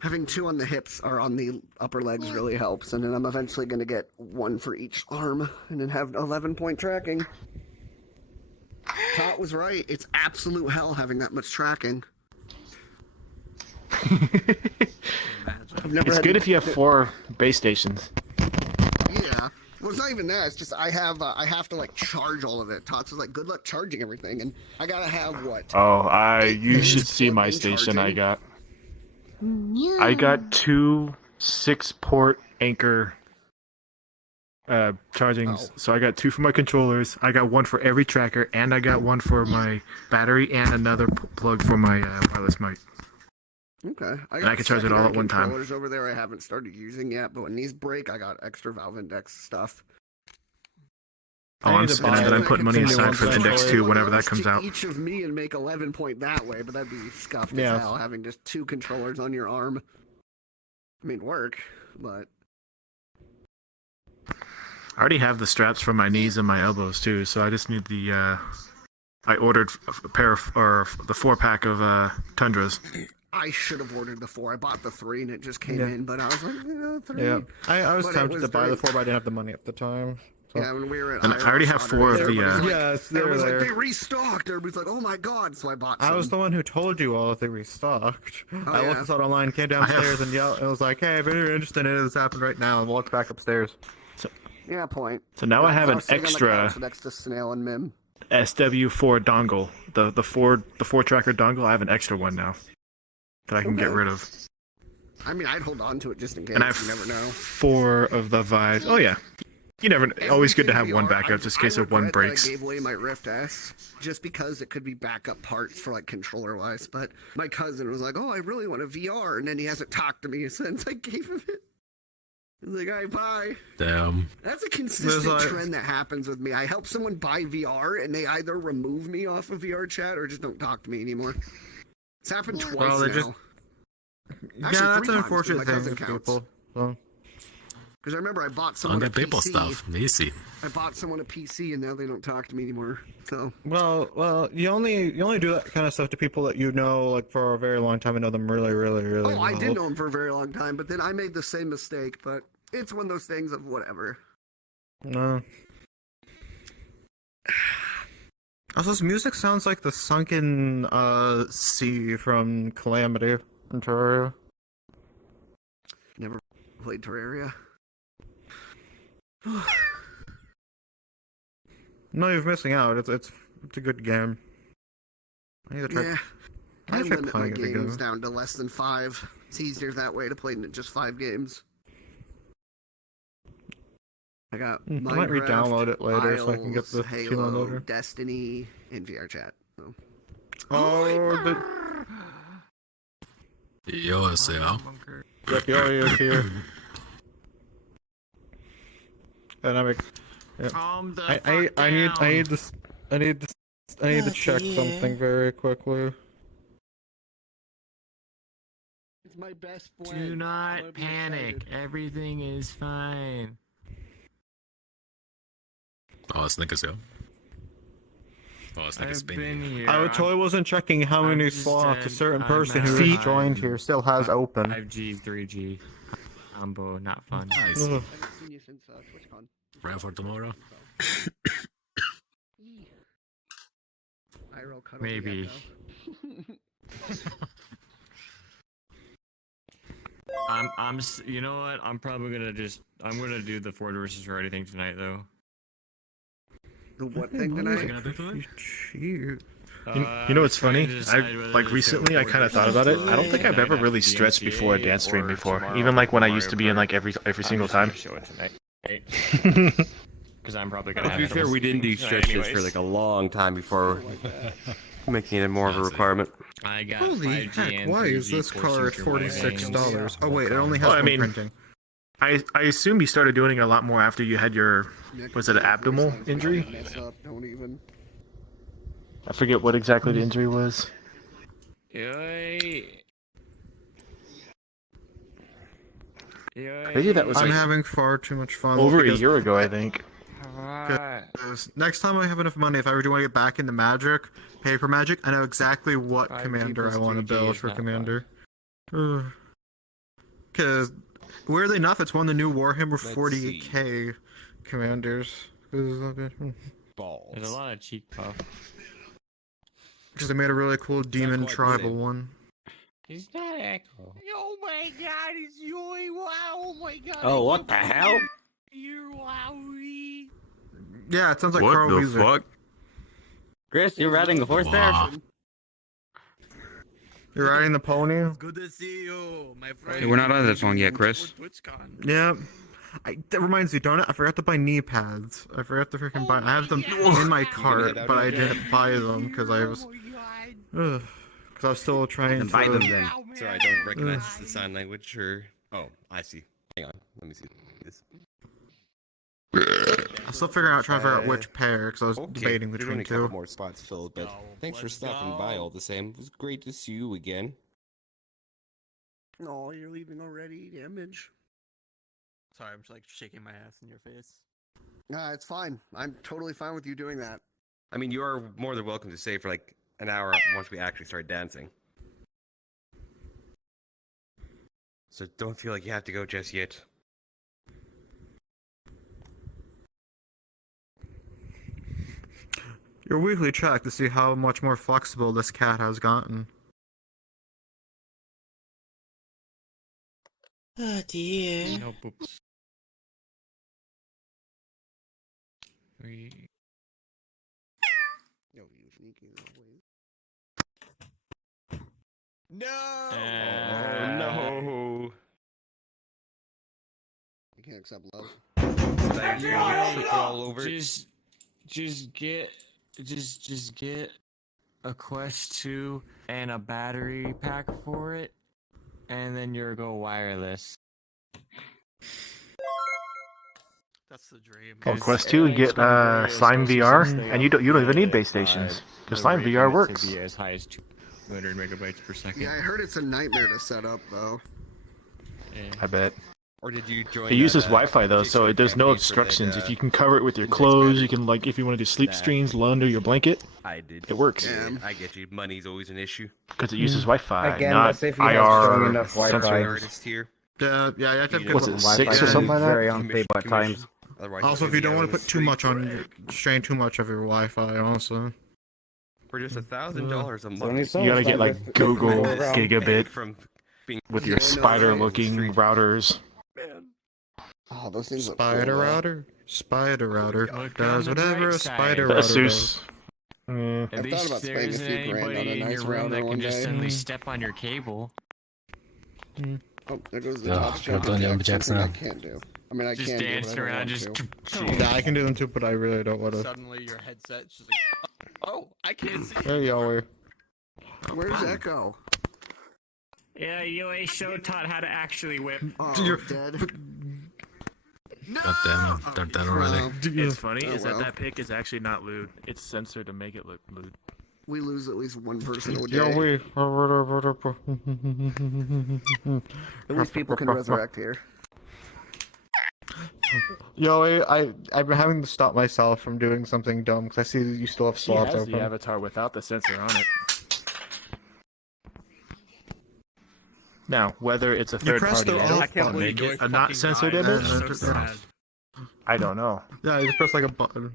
Having 2 on the hips or on the upper legs really helps, and then I'm eventually going to get 1 for each arm, and then have 11-point tracking. Tot was right. It's absolute hell having that much tracking. I've never It's had good to- if you have 4 base stations. Yeah. Well, it's not even that. It's just I have to like charge all of it. Tots was like, "Good luck charging everything," and I gotta have what? Oh, you should see my station I got. I got 2 6-port anchor chargings. So I got 2 for my controllers. I got 1 for every tracker, and I got 1 for my battery and another plug for my wireless mic. Okay. And I can charge it all at one time. Controllers over there I haven't started using yet, but when these break, I got extra Valve Index stuff. Oh, and then I'm putting money aside for the Index 2 whenever that comes out. Each of me and make 11-point that way, but that'd be scuffed Yeah. as hell having just 2 controllers on your arm. I mean, work, but I already have the straps for my knees and my elbows too, so I just need the. I ordered a pair of, or the 4-pack of Tundras. I should have ordered the 4. I bought the 3 and it just came Yeah. in, but I was like, 3. Yeah. I was But it tempted was to buy the great. 4, but I didn't have the money at the time. Yeah, when we were at And I already have 4 of the. Yes, they were everybody's like, there. they restocked. Everybody's like, oh my god. So I bought some. I was the one who told you all that they restocked. I yeah. looked this out online, came downstairs and yelled, and was like, hey, if you're interested in it, this happened right now, and walked back upstairs. Yeah, point. So now I have an was sitting on the extra couch next to Snail and Mim. SW4 dongle. The 4 tracker dongle. I have an extra one now that I can get rid of. I mean, I'd hold on to it just in case. And I have You never know. 4 of the Vives. Oh yeah, you never. Always good to have one backup just in case if one regret that breaks. I gave away my Rift S just because it could be backup parts for like controller wise. But my cousin was like, "Oh, I really want a VR," and then he hasn't talked to me since I gave him it. He's like, "All right, bye." Damn. That's a consistent trend that happens with me. I help someone buy VR, and they either remove me off of VR chat or just don't talk to me anymore. It's happened twice Well, they now. just. Actually, Yeah, that's 3 an times, unfortunate my thing cousin with counts. people. So. Because I remember I bought someone a Under people PC. stuff. Easy. I bought someone a PC, and now they don't talk to me anymore. So. Well, you only do that kind of stuff to people that you know, like, for a very long time and know them really, really, really Oh, well. I did know him for a very long time, but then I made the same mistake. But it's one of those things of whatever. No. Also, this music sounds like the sunken sea from Calamity in Terraria. Never played Terraria. No, you're missing out. It's a good game. I need to try. Yeah. I I need to try limit my playing it games again. down to less than 5. It's easier that way to play just 5 games. I got I might Minecraft, re-download it later so I can get Isles, the Halo, feeling later. Destiny, and VR chat. So. Oh, Yo, yeah. Yep, Yori is here. And I'm. Yeah. I need to check something very quickly. It's my best friend. Do not panic. Everything is fine. Oh, Snickers, yeah. Oh, Snickers been here. I totally wasn't checking how many slots a certain person who See- has joined here still has open. 5G, 3G. Combo, not fun. Nice. Ugh. I haven't seen you since TwitchCon. Ready for tomorrow? IRL cuddle Maybe. You know what? I'm probably gonna I'm gonna do the Ford versus Ferrari thing tonight, though. The what thing tonight? Shoot. You know what's funny? trying to I decide whether like to recently go I Ford kind of versus thought about it. Ferrari I don't think I've ever tonight really at the stretched before a DMCA dance stream or before. tomorrow Even like when I Mario used to be in like every I'm single just gonna time. show it tonight. Because I'm probably gonna To have be it fair, we didn't do tonight stretches anyways. for like a long time before making it more of a requirement. I got Holy 5G heck, and why is 3G this car at coursing through my $46? veins. Oh wait, it only has Well, I one mean- printing. I assume you started doing it a lot more after you had your was it an abdominal injury? Mess up, don't even. I forget what exactly the injury was. Yoy. Maybe that was I'm like having far too much fun. over a because- year ago, I think. because next time I have enough money, if I ever do want to get back into Magic, Paper Magic, I know exactly what 5G commander I plus want to 3G build is for not commander. Because, weirdly enough, it's one of the new Warhammer 48k commanders. Balls. There's a lot of cheek puff. Because they made a really cool demon quite the tribal same. one. He's not Echo. Oh my god, it's Yoy! Wow, oh my god. Oh, what the hell? You're wowie. Yeah, it sounds like What Carl the Weezer. fuck? Chris, you're riding a horse Wow. there? You're riding the pony? Good to see you, my friend. Hey, we're not on that song yet, Chris. TwitchCon. Yeah. That reminds me, darn it, I forgot to buy knee pads. I forgot to freaking buy. I have them in my cart, head out but I again? didn't buy them because I was. Because I was still trying Then to. buy them then. Sorry, I don't recognize the sign language or. Oh, I see. Hang on, let me see this. I'm still trying to figure out which pair because I was debating There's between only a couple two. more spots filled, but thanks for stopping by all the same. It was great to see you again. Oh, you're leaving already, Damage. Sorry, I'm just like shaking my ass in your face. Nah, it's fine. I'm totally fine with you doing that. I mean, you are more than welcome to stay for like an hour once we actually start dancing. So don't feel like you have to go just yet. your weekly check to see how much more flexible this cat has gotten. Oh dear. No poops. We... No! Oh no! You can't accept love. All over. Just get a Quest 2 and a battery pack for it, and then you'll go wireless. That's the dream. On Quest 2, you get Slime VR, and you don't even need base stations. Because Slime VR works. To be as high as 200 megabytes per second. Yeah, I heard it's a nightmare to set up though. I bet. Or did you join? It uses Wi-Fi though, so there's no obstructions. If you can cover it with your clothes, you can if you want to do sleep streams, under your blanket. I did. It works. Yeah, I get you. Money's always an issue. Because it uses Wi-Fi, Again, not that's if you have strong IR enough Wi-Fi. sensors. Yeah, you have to have good What's it, 6 or something like that? Very unstable at times. Also, if you don't want to put too much on, strain too much of your Wi-Fi, also. For just $1,000 a month. You gotta get like Google Gigabit with your spider-looking routers. Oh, those things look Spider cool, router? Spider router does whatever a spider router Asus. does. At I thought least about there spending a isn't few grand on anybody a in nice your room router that one can just day. suddenly step on your cable. Oh, there goes the Oh, top well check. done, Young Jackson. I can't do. I mean, I Just can do, dancing but I don't around, want just. to. Yeah, I can do them too, but I really don't want to. Suddenly your headset's just like, oh, I can't see. Hey, y'all. Where's Echo? Yeah, UA show taught how to actually whip. Oh, You're dead. God damn it, they're dead already. It's funny Oh, is well. that pick is actually not lewd. It's censored to make it look lewd. We lose at least one person a Yo, day. wait. At least people can resurrect here. Yo, I've been having to stop myself from doing something dumb because I see that you still have He slots has open. the avatar without the sensor on it. Now, whether it's a third press party the edit off that button. make You it a not censored died. image, So sad. I don't know. Yeah, you just press like a button.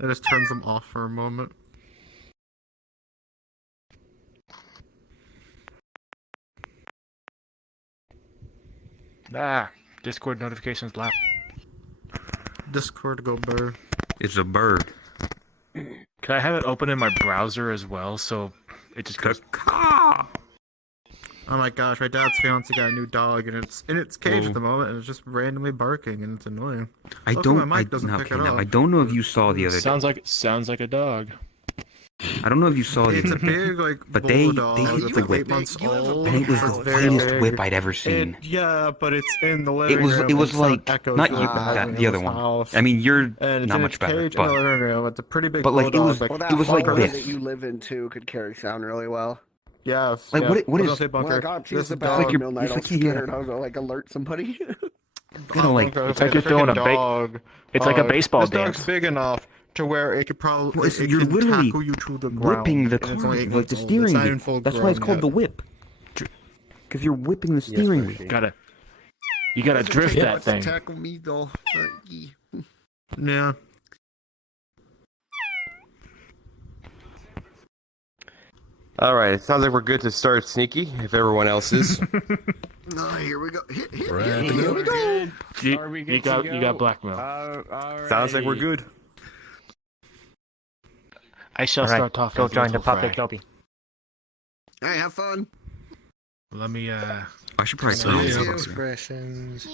It just turns them off for a moment. Ah, Discord notifications loud. Discord go bird. It's a bird. Can I have it open in my browser as well, so it just goes... Oh my gosh, my dad's fiance got a new dog and it's in its cage Whoa. at the moment and it's just randomly barking and it's annoying. I Luckily, don't. my mic doesn't no, pick okay, it now, up. I don't know if you saw the other. Sounds like a dog. I don't know if you saw the. It's a big like but they bulldog hit that's the like whip, 8 months old. and it was It's the very finest big. whip I'd ever seen. Yeah, but it's in the living room. It was and sound like echoes not really you, bad that, in the other his one. house. I mean, you're And it's not in much its better, cage in the but living room. It's a pretty big but like it bulldog. was, like, Well, that it was like hallway this. that you live in too could carry sound really well. Yes. Like yeah. what I was is? gonna say, Bunker, When I got up to use this the dog- bathroom middle night, it's I was like you- scared. I was gonna like alert somebody. You know, like Bunker, It's like you're throwing a dog. It's like a baseball this dance. dog's big enough to where it could probably Well, it's- it you're can literally tackle you to the ground. whipping the and it's car, only 8 like months the old. steering It's not even wheel. full That's why it's grown called yet. the whip. Because you're whipping the steering wheel. You gotta drift Take that much to thing. Tackle me though. Yeah. All right, it sounds like we're good to start Sneaky, if everyone else is. Oh, here we go. Hit, Here we go. You got blackmail. Sounds like we're good. I shall All right, start off. go as join the Little public Fry. lobby. Hey, have fun. Let me I should probably Thank turn you. this up. Expressions.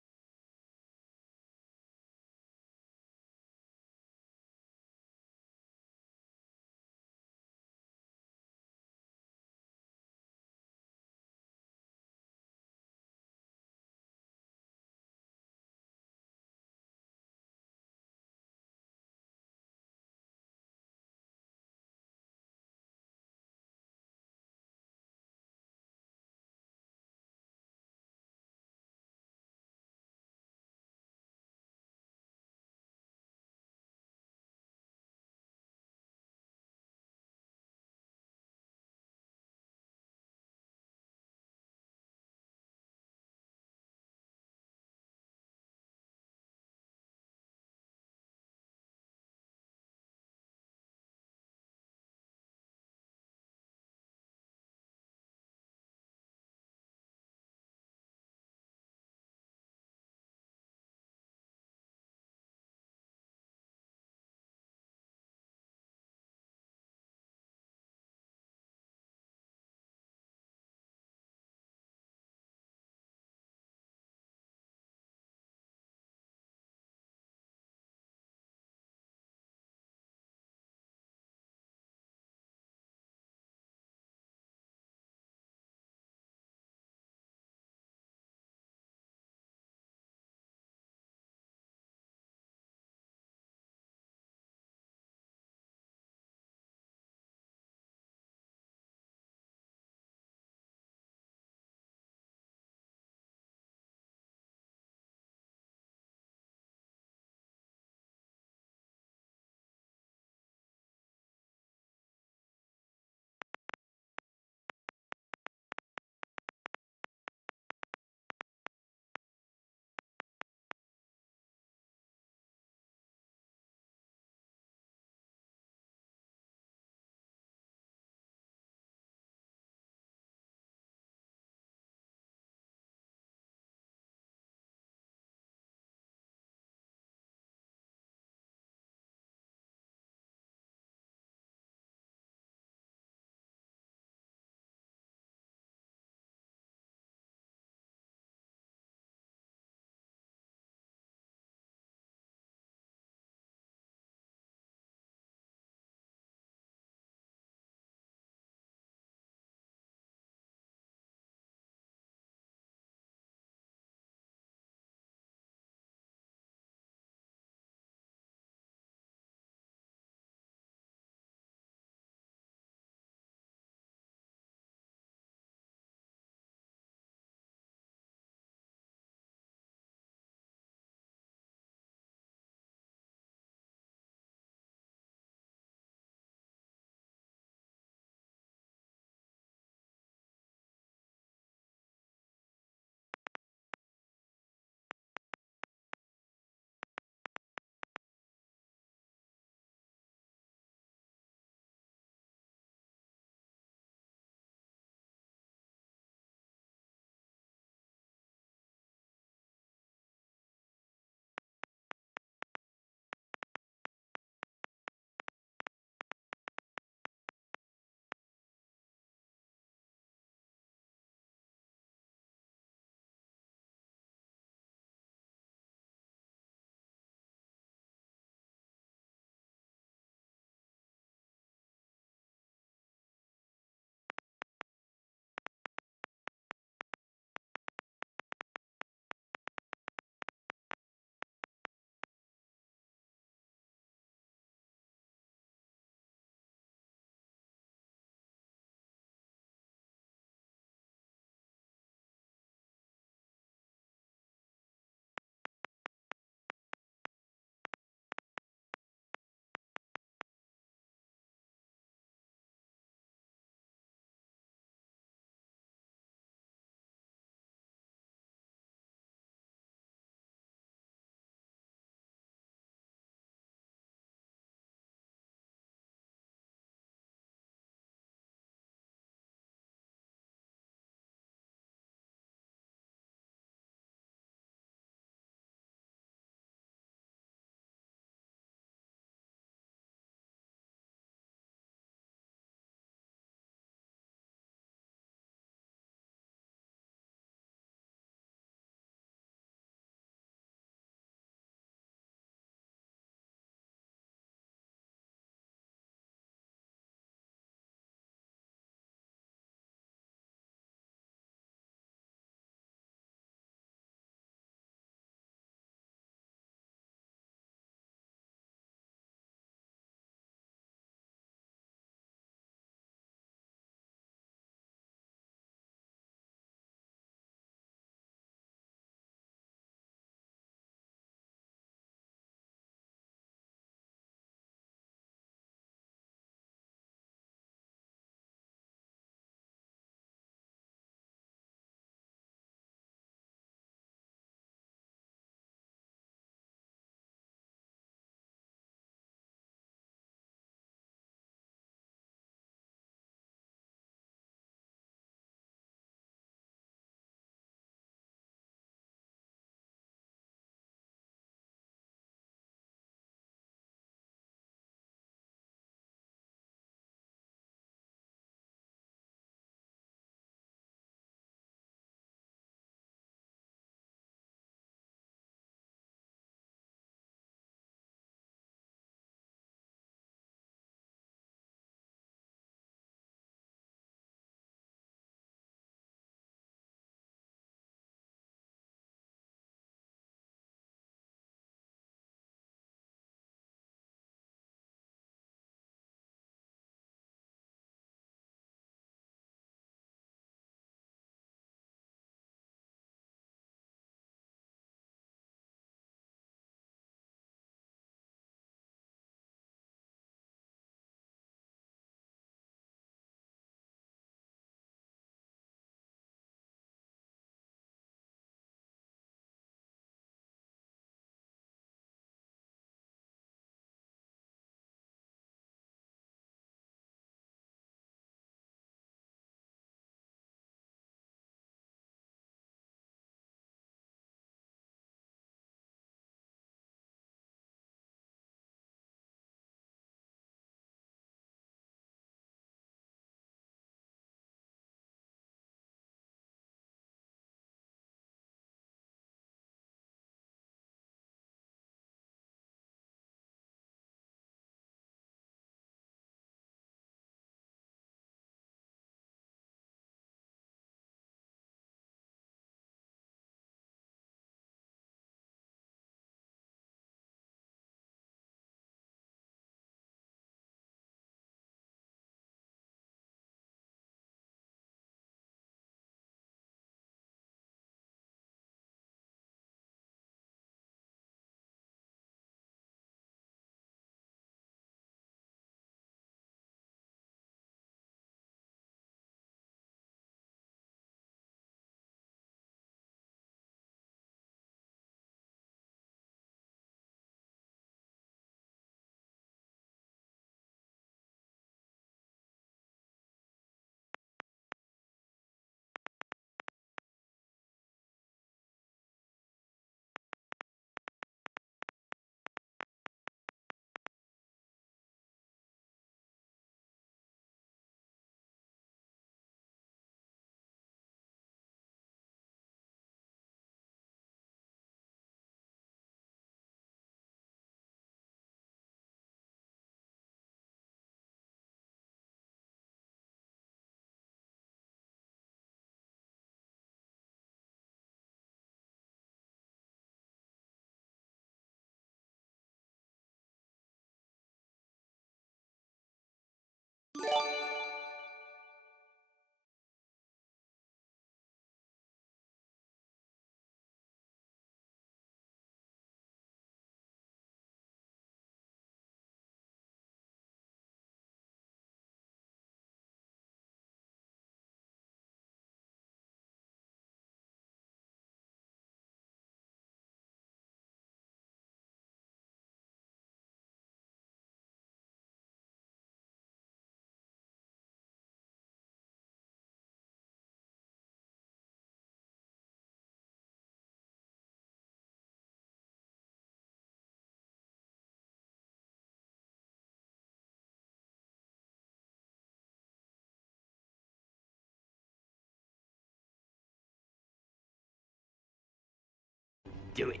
Do it.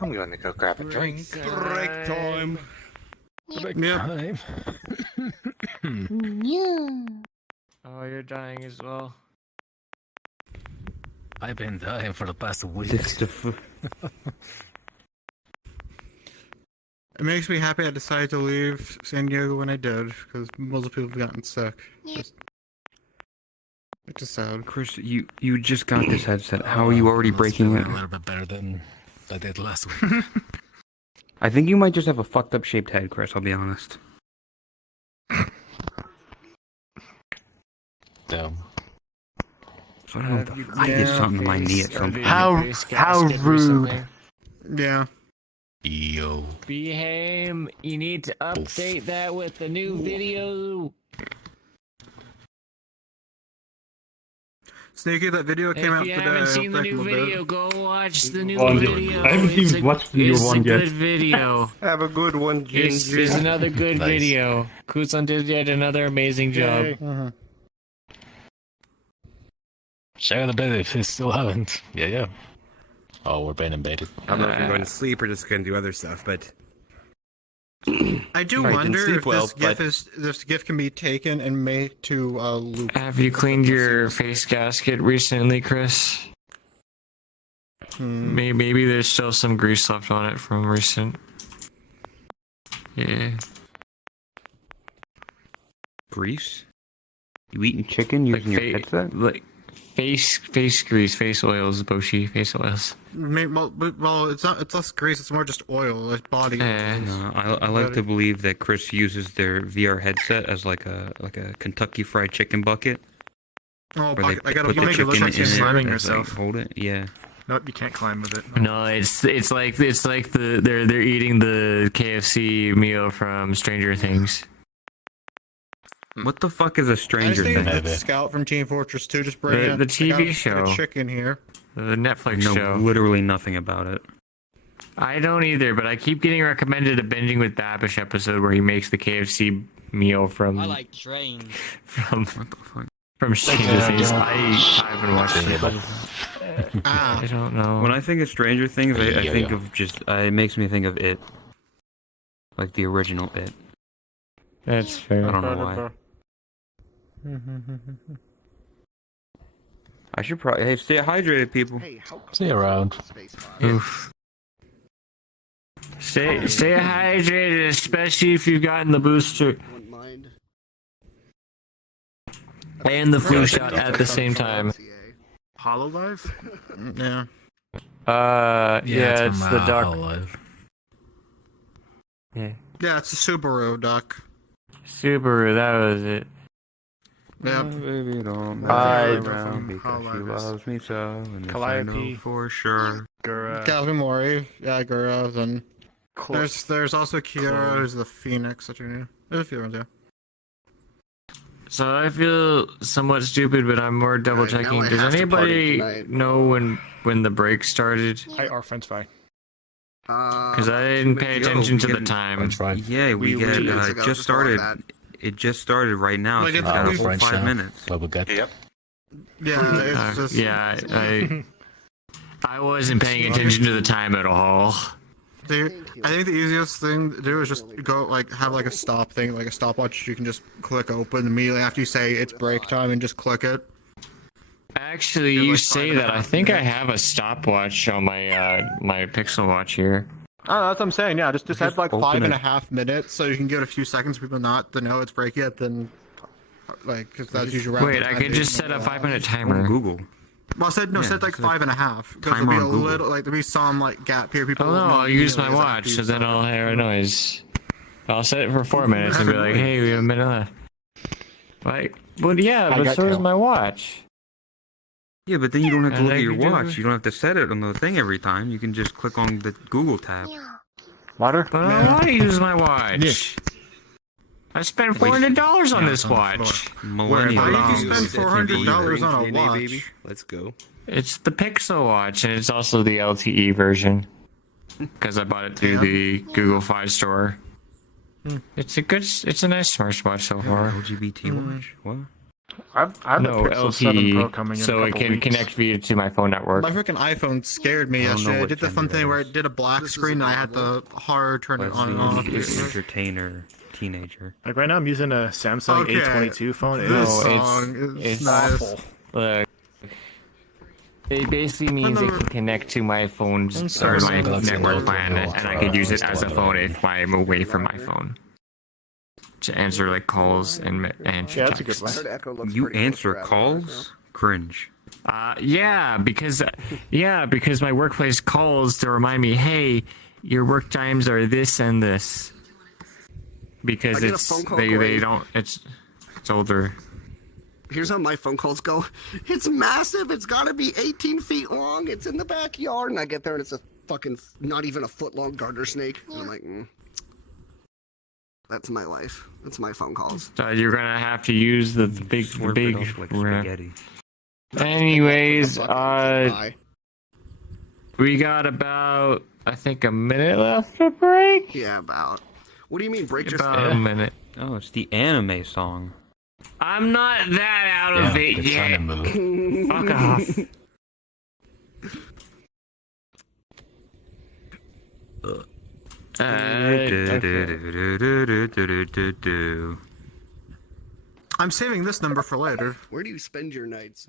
I'm gonna go grab a drink. Break time. Break Yep. time. Oh, you're dying as well. I've been dying for the past week. It makes me happy I decided to leave San Diego when I did, because most of the people have gotten sick. It's just sad. Chris, you just got this headset. How are you already breaking it? A little bit better than I did last week. I think you might just have a fucked up shaped head, Chris, I'll be honest. Damn. So I don't know what the I did something to my knee at some point. How rude. Yeah. Yo. Behave. You need to update that with the new video. Sneaky, that video came out If you today. haven't seen the I'll take new a little video, bit. go watch the new Well, video. I haven't even watched your one It's a yet. good video. Have a good one, It's another good video. Kusan did yet another amazing job. Share the bed if you still haven't. Yeah. Oh, we're being invaded. I don't know if you're going to sleep or just going to do other stuff, but I do Right, wonder didn't if sleep well, this GIF can be taken and made to loop. Have you cleaned your face gasket recently, Chris? Maybe there's still some grease left on it from recent. Yeah. Grease? You eating chicken using your headset? Like face grease, face oils, Boshi, face oils. Well, it's not. It's less grease. It's more just oil. It's body. No, I like to believe that Chris uses their VR headset as like a Kentucky Fried Chicken bucket. Oh, where they bucket. I gotta put the make it look chicken like you're in it slamming as, like, yourself. hold it, yeah. Nope, you can't climb with it. No, it's like they're eating the KFC meal from Stranger Things. What the fuck is a Stranger I just think Thing? it's Scout from Team Fortress 2. Just bring it. The TV show. A chicken here. The Netflix know show. literally nothing about it. I don't either, but I keep getting recommended a Binging with Babish episode where he makes the KFC meal from. I like trains. From what the fuck? From Stranger Things. I haven't watched it. I don't know. When I think of Stranger Things, I think of just. It makes me think of It. Like the original It. That's fair. I don't know why. I should probably. Hey, stay hydrated, people. Stay around. Oof. Stay hydrated, especially if you've gotten the booster and the flu shot at the same time. Hololive? Yeah. Yeah, it's the duck. Hololive. Yeah. Yeah, it's a Subaru duck. Subaru, that was it. Yeah. Baby, don't Hi. around because she loves me so. And if I know for sure. Calvin Mori. Yeah, Gura. Then there's also Kiara, who's the Phoenix that you knew. There's a few ones, yeah. So I feel somewhat stupid, but I'm more double checking. Does anybody know when the break started? Hey, our friend's fine. Because I didn't pay attention to the time. Yeah, we get it just started. It just started right now. Like, So it's it's got a always- full French 5 now. minutes. Yep. Yeah, it's just. Yeah, I wasn't paying attention to the time at all. Dude, I think the easiest thing to do is just go have a stop thing, like a stopwatch. You can just click open immediately after you say it's break time and just click it. Actually, you say that. I think I have a stopwatch on my my Pixel Watch here. Oh, that's what I'm saying. Yeah, just have like open 5.5 minutes, so you can give it a few seconds for people not to know it's break yet. Then, because that's usually around. Wait, I could just set a 5-minute timer. Google. Well, set 5.5. Because Timer there'll be a on Google. little there'll be some gap here. People. Oh no, will know I'll use my immediately watch, after so you then set it. I'll hear a noise. I'll set it for 4 minutes and be like, hey, we have a minute left. Like, well, yeah, I but got so is you. my watch. Yeah, but then you don't have to And look I at your can do watch. it. You don't have to set it on the thing every time. You can just click on the Google tab. Water? But I don't want to use my watch. I spent $400 on this watch. Millennial. Why did you spend $400 on a Hey, watch? baby, let's go. It's the Pixel Watch, and it's also the LTE version. Because I bought it through the Google Fi Store. It's a nice smartwatch so far. LGBT watch? What? I have No, the Pixel 7 Pro LTE, coming in so a it couple can weeks. connect via to my phone network. My freaking iPhone scared me I don't know yesterday. I what did the fun gender thing that where is. it did a black screen and I had to hard turn it on and off. Lesbian, entertainer, teenager. Like right now, I'm using a Samsung Okay, A22 phone. It this is song is it's nice. awful. Look, it basically means it can connect to my phone's or my network plan, and I could use it as a phone if I'm away from my phone to answer like calls and Yeah, that's a good texts. one. You answer calls? Cringe. Yeah, because my workplace calls to remind me, hey, your work times are this and this. Because I get a it's phone call they going, don't it's older. Here's how my phone calls go. It's massive. It's got to be 18 feet long. It's in the backyard. And I get there and it's a fucking, not even a foot long garter snake. And I'm like, that's my life. That's my phone calls. So you're gonna have to use the big Slurp it up like spaghetti. Anyways, we got about I think a minute left to break. Yeah, about. What do you mean break? Just About a minute. Oh, it's the anime song. I'm not that out of it yet. Fuck off. I'm saving this number for later. Where do you spend your nights?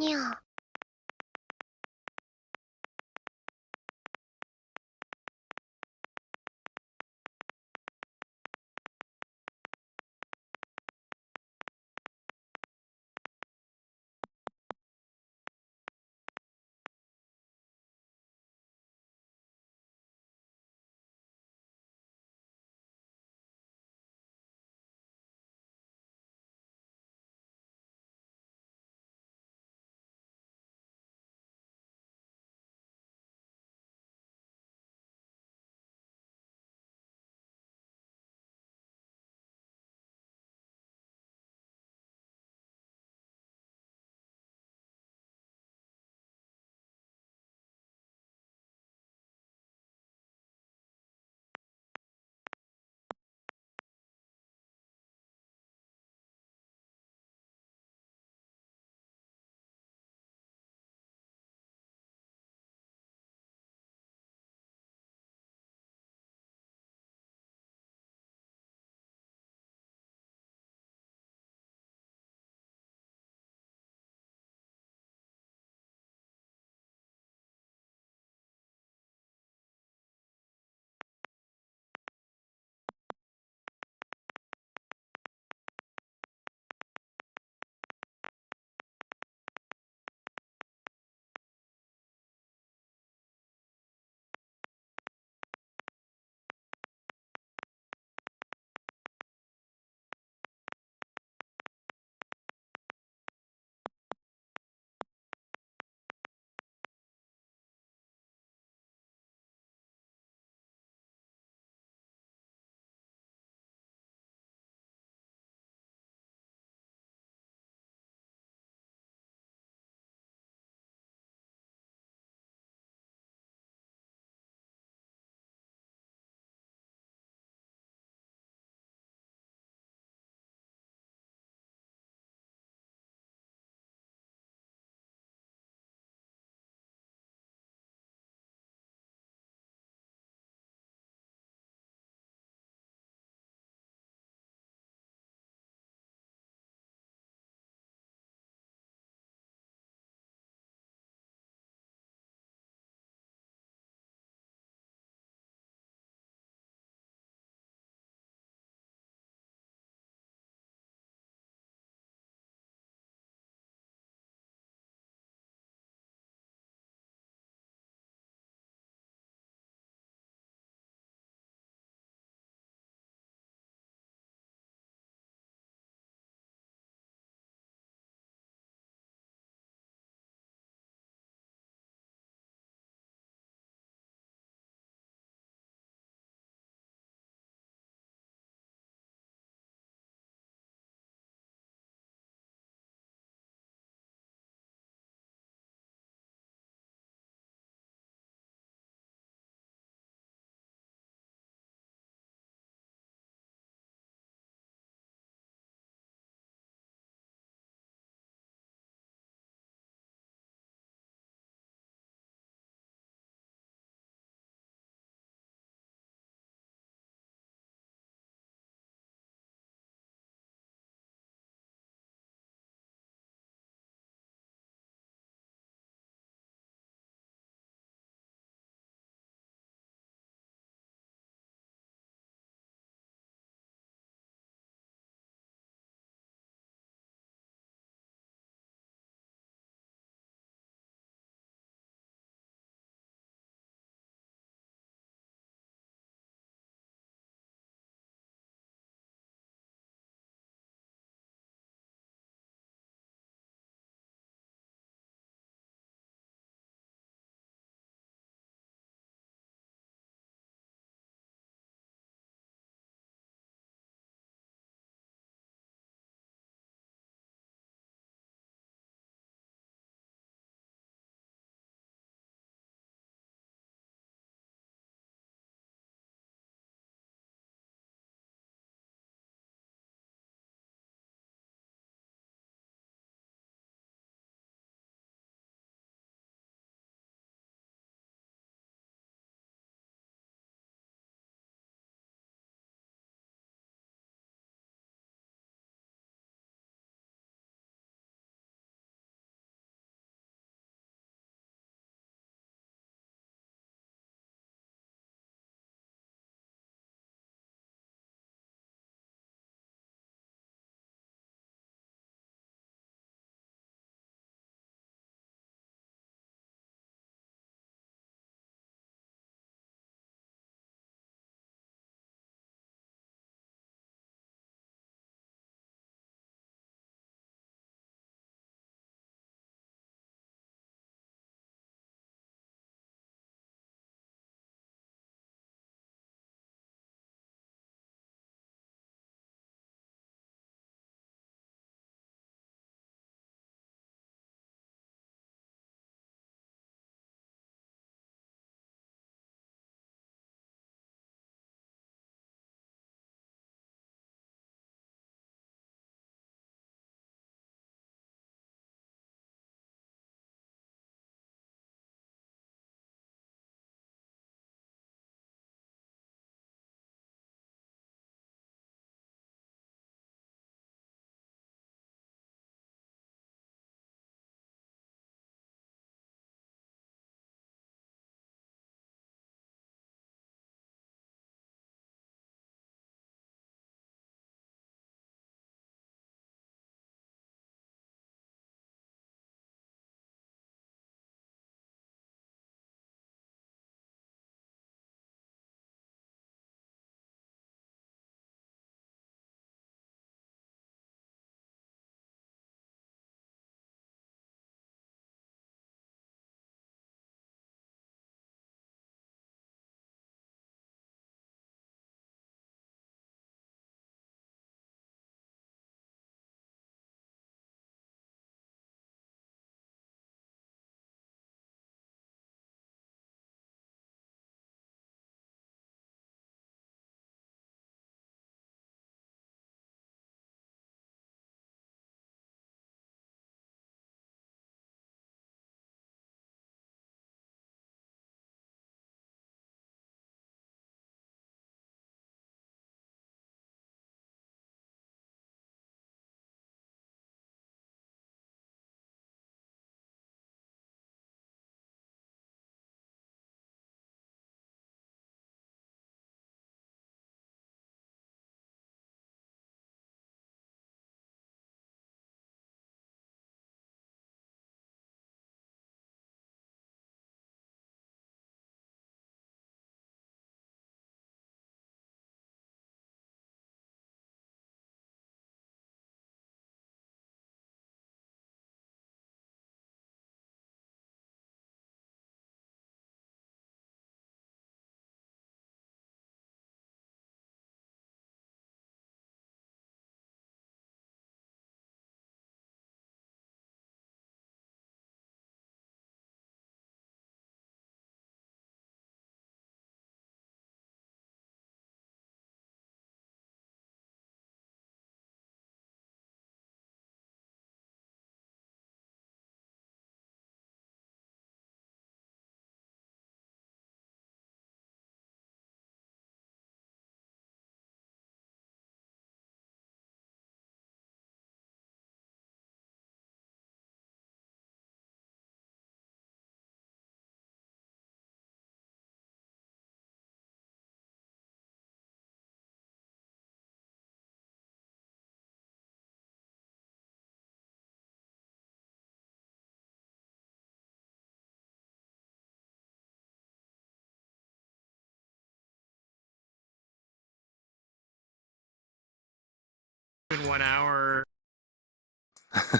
Yeah.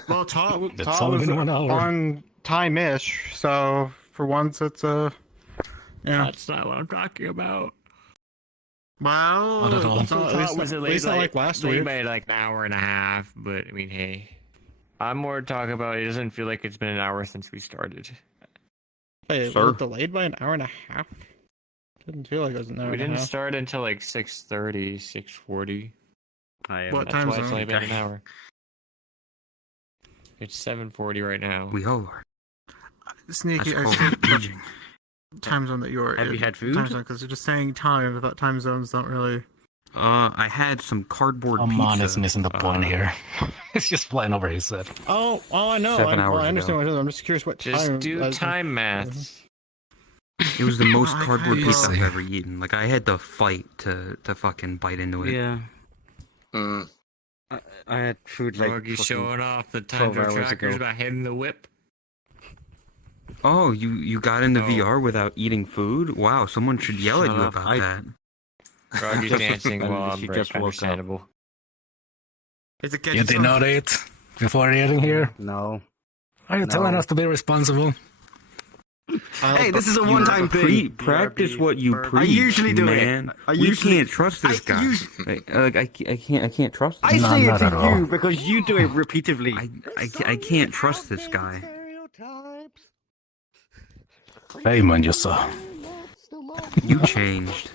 Well, Todd It's only was been 1 hour. on time-ish, so for once it's yeah. That's not what I'm talking about. Well, Not at all. it's not, Was it at late? least not like last late week. by like an hour and a half, but I mean, hey. I'm more talking about it doesn't feel like it's been an hour since we started. Wait, Sir? was it delayed by an hour and a half? Didn't feel like it was an hour We and a didn't half. start until like 6:30, 6:40. What That's time why it's zone? only been an hour. It's 7:40 right now. We all are. Sneaky, I That's think called the aging. time zone that you are Have in. you had food? Time zone, because you're just saying time, but time zones don't really... I had some cardboard pizza. Amon is missing the point here. It's just flying over his head. Oh, I know. 7 I hours understand ago. what it is. I'm just curious what time... Just do as in- time math. It was the most cardboard I- pizza I've Easy. ever eaten. Like, I had to fight to fucking bite into it. Yeah. I had food like Froggy fucking showing off the 12 time hours trackers ago. by hitting the whip. Oh, you got into Oh. VR without eating food? Wow, someone should yell at Shut you up. about that. Froggy's dancing while I'm She break, just woke up. understandable. Is it You did not eat before eating here? No. Are you telling us to be responsible? Hey, this is a one-time thing. Practice what you preach. I usually do man. it. I We usually can't trust this guy. I can't trust. I Him. say it not at to all. you because you do it repeatedly. I can't trust this guy. Hey, man, you saw. You changed.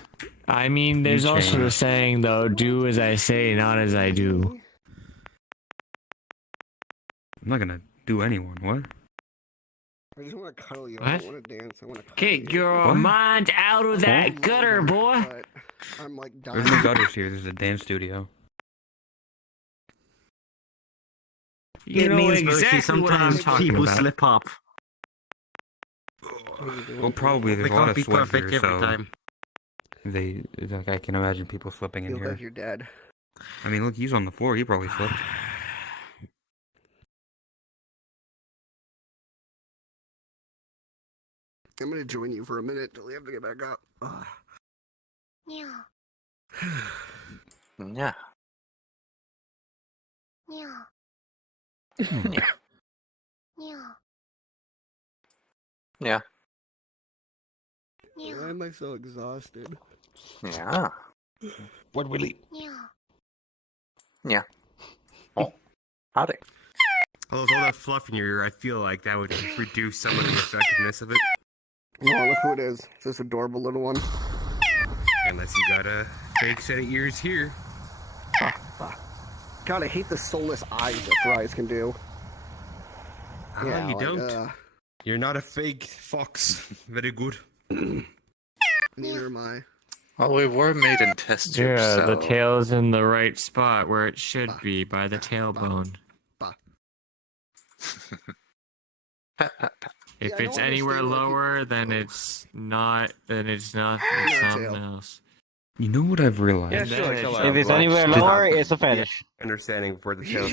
I mean, there's You also the changed. saying, though, do as I say, not as I do. I'm not gonna do anyone. What? I just want to cuddle you. I What? don't want to dance. I want to cuddle Get you. your What? mind out of that gutter, boy! But I'm like There's dying. no gutters here. There's a dance studio. You it know means exactly what I'm sometimes talking people about. slip up. Well, probably there's They a lot can't of be sweat perfect here, every so time. like I can imagine people slipping in Feel here. like you're dead. I mean, look, he's on the floor. He probably slipped. I'm gonna join you for a minute till you have to get back up. Ugh. Yeah. Yeah. Yeah. Yeah. Yeah. Yeah. Why am I so exhausted? Yeah. What will he? Yeah. Yeah. Oh. Howdy. Well, with all that fluff in your ear, I feel like that would reduce some of the effectiveness of it. Oh, look who it is. It's this adorable little one. Unless you got a fake set of ears here. God, I hate the soulless eyes that fries can do. Ah, Yeah, you like, don't. You're not a fake fox. Very good. Neither am I. Well, we were made in test tubes, Yeah, so... the tail's in the right spot where it should be, by the tailbone. If Yeah, I it's don't anywhere understand why lower, then it's not. Then it's not. Not It's a something tail. else. You know what I've realized? Yeah, sure, Then sure. it's If it's like anywhere stop lower, it's a fetish. Understanding for the tail.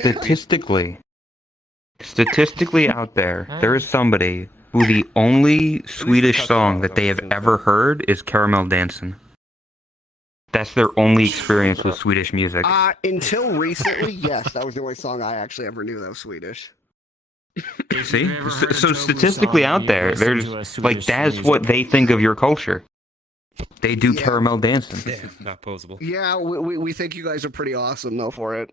Statistically out there is somebody who the only Swedish song that they have ever heard is Caramel Dancing. That's their only experience with Swedish music. Until recently, yes, that was the only song I actually ever knew that was Swedish. See? So statistically out there, there's like that's what they think of your culture. They do caramel dancing. Yeah, not posable. Yeah, we think you guys are pretty awesome though for it.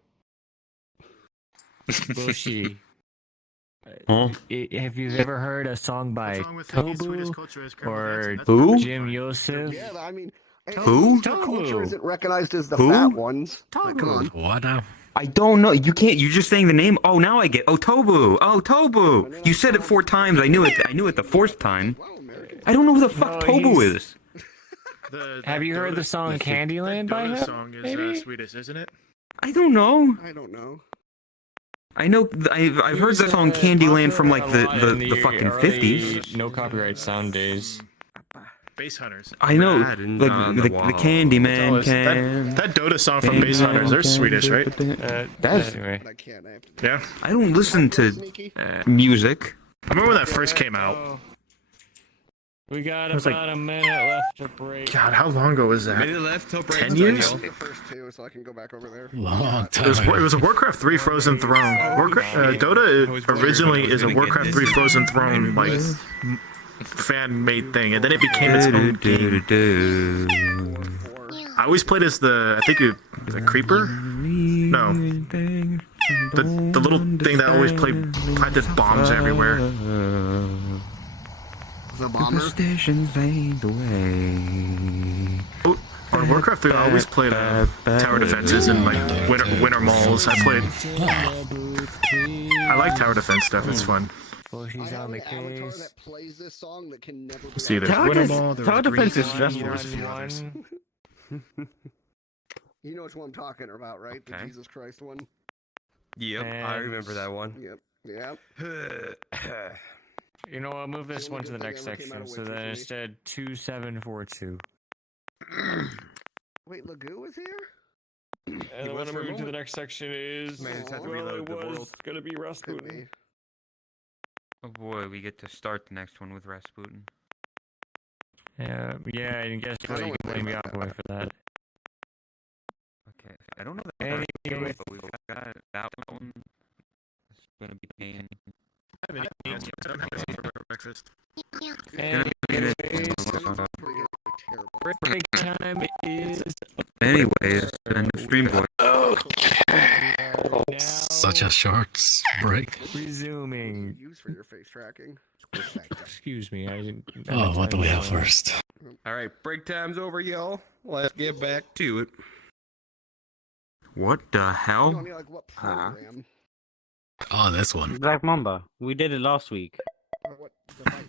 Bushi. Huh? Have you ever heard a song by Tobu or Who? Jim Yosef? Yeah, I mean, Who? The culture isn't recognized as the Who? fat ones. Like, come on. What now? I don't know. You can't. You're just saying the name. Oh, now I get. Oh, Tobu. Oh, Tobu. You said it 4 times. I knew it. I knew it the 4th time. I don't know who the fuck Tobu is. Have you heard the song Candyland by him? Song is Maybe? Swedish, isn't it? I don't know. I don't know. I know. I've heard the song Candyland from like the fucking early 50s. No copyright sound days. Bass Hunters. I know. Mad and Like on the the wall. Candyman can. That Dota song from Bass Hunters, they're Swedish, right? That's. Anyway. I can't. I have to. Yeah. I don't listen to music. I remember when that first came out. We got It was like- about a minute left to break. God, how long ago was that? Minute left till break 10 time, years? y'all. The first two, so I can go back over there. Long It was, time. it was a Warcraft 3 Frozen Throne. Dota originally is a Warcraft 3 Frozen Throne like fan-made thing, and then it became its own game. I always played as the the creeper. No, the little thing that always planted bombs everywhere. The bomber. Stations fade away. On Warcraft 3, I always played tower defenses and like winter malls. I like tower defense stuff. It's fun. Well, he's on the case. That plays this song that can never be See, there's winter mall. Tower defense is stressful. You know which one I'm talking about, right? The Jesus Christ one. Yep, I remember that one. Yep. You know, I'll move this one to the next section. So then instead, 2742. Wait, Magoo is here? And the one I'm moving to the next section is. Man, it's had to well, reload it the was world. gonna be Rasputin. Oh boy, we get to start the next one with Rasputin. Yeah, and guess what? You can blame Yahweh for that. Okay, I don't know that Anyway, but we've got that one. It's gonna be pain. I haven't eaten yet. I don't have anything for breakfast. Break time is. Anyways, end of stream, boy. Such a short break. Resuming. Use for your face tracking. Excuse me, I didn't. Oh, what do we have first? Alright, break time's over, y'all. Let's get back to it. What the hell? What program? Oh, this one. Black Mamba. We did it last week. Or what device?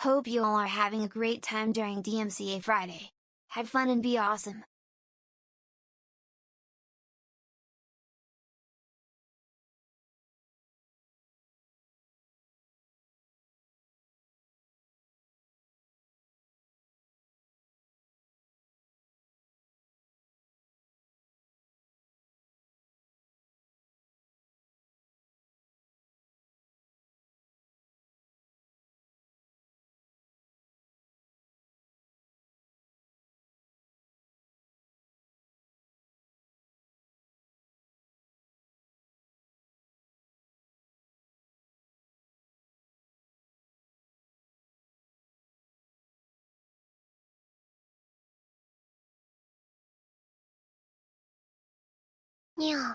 Hope you all are having a great time during DMCA Friday. Have fun and be awesome. Yeah.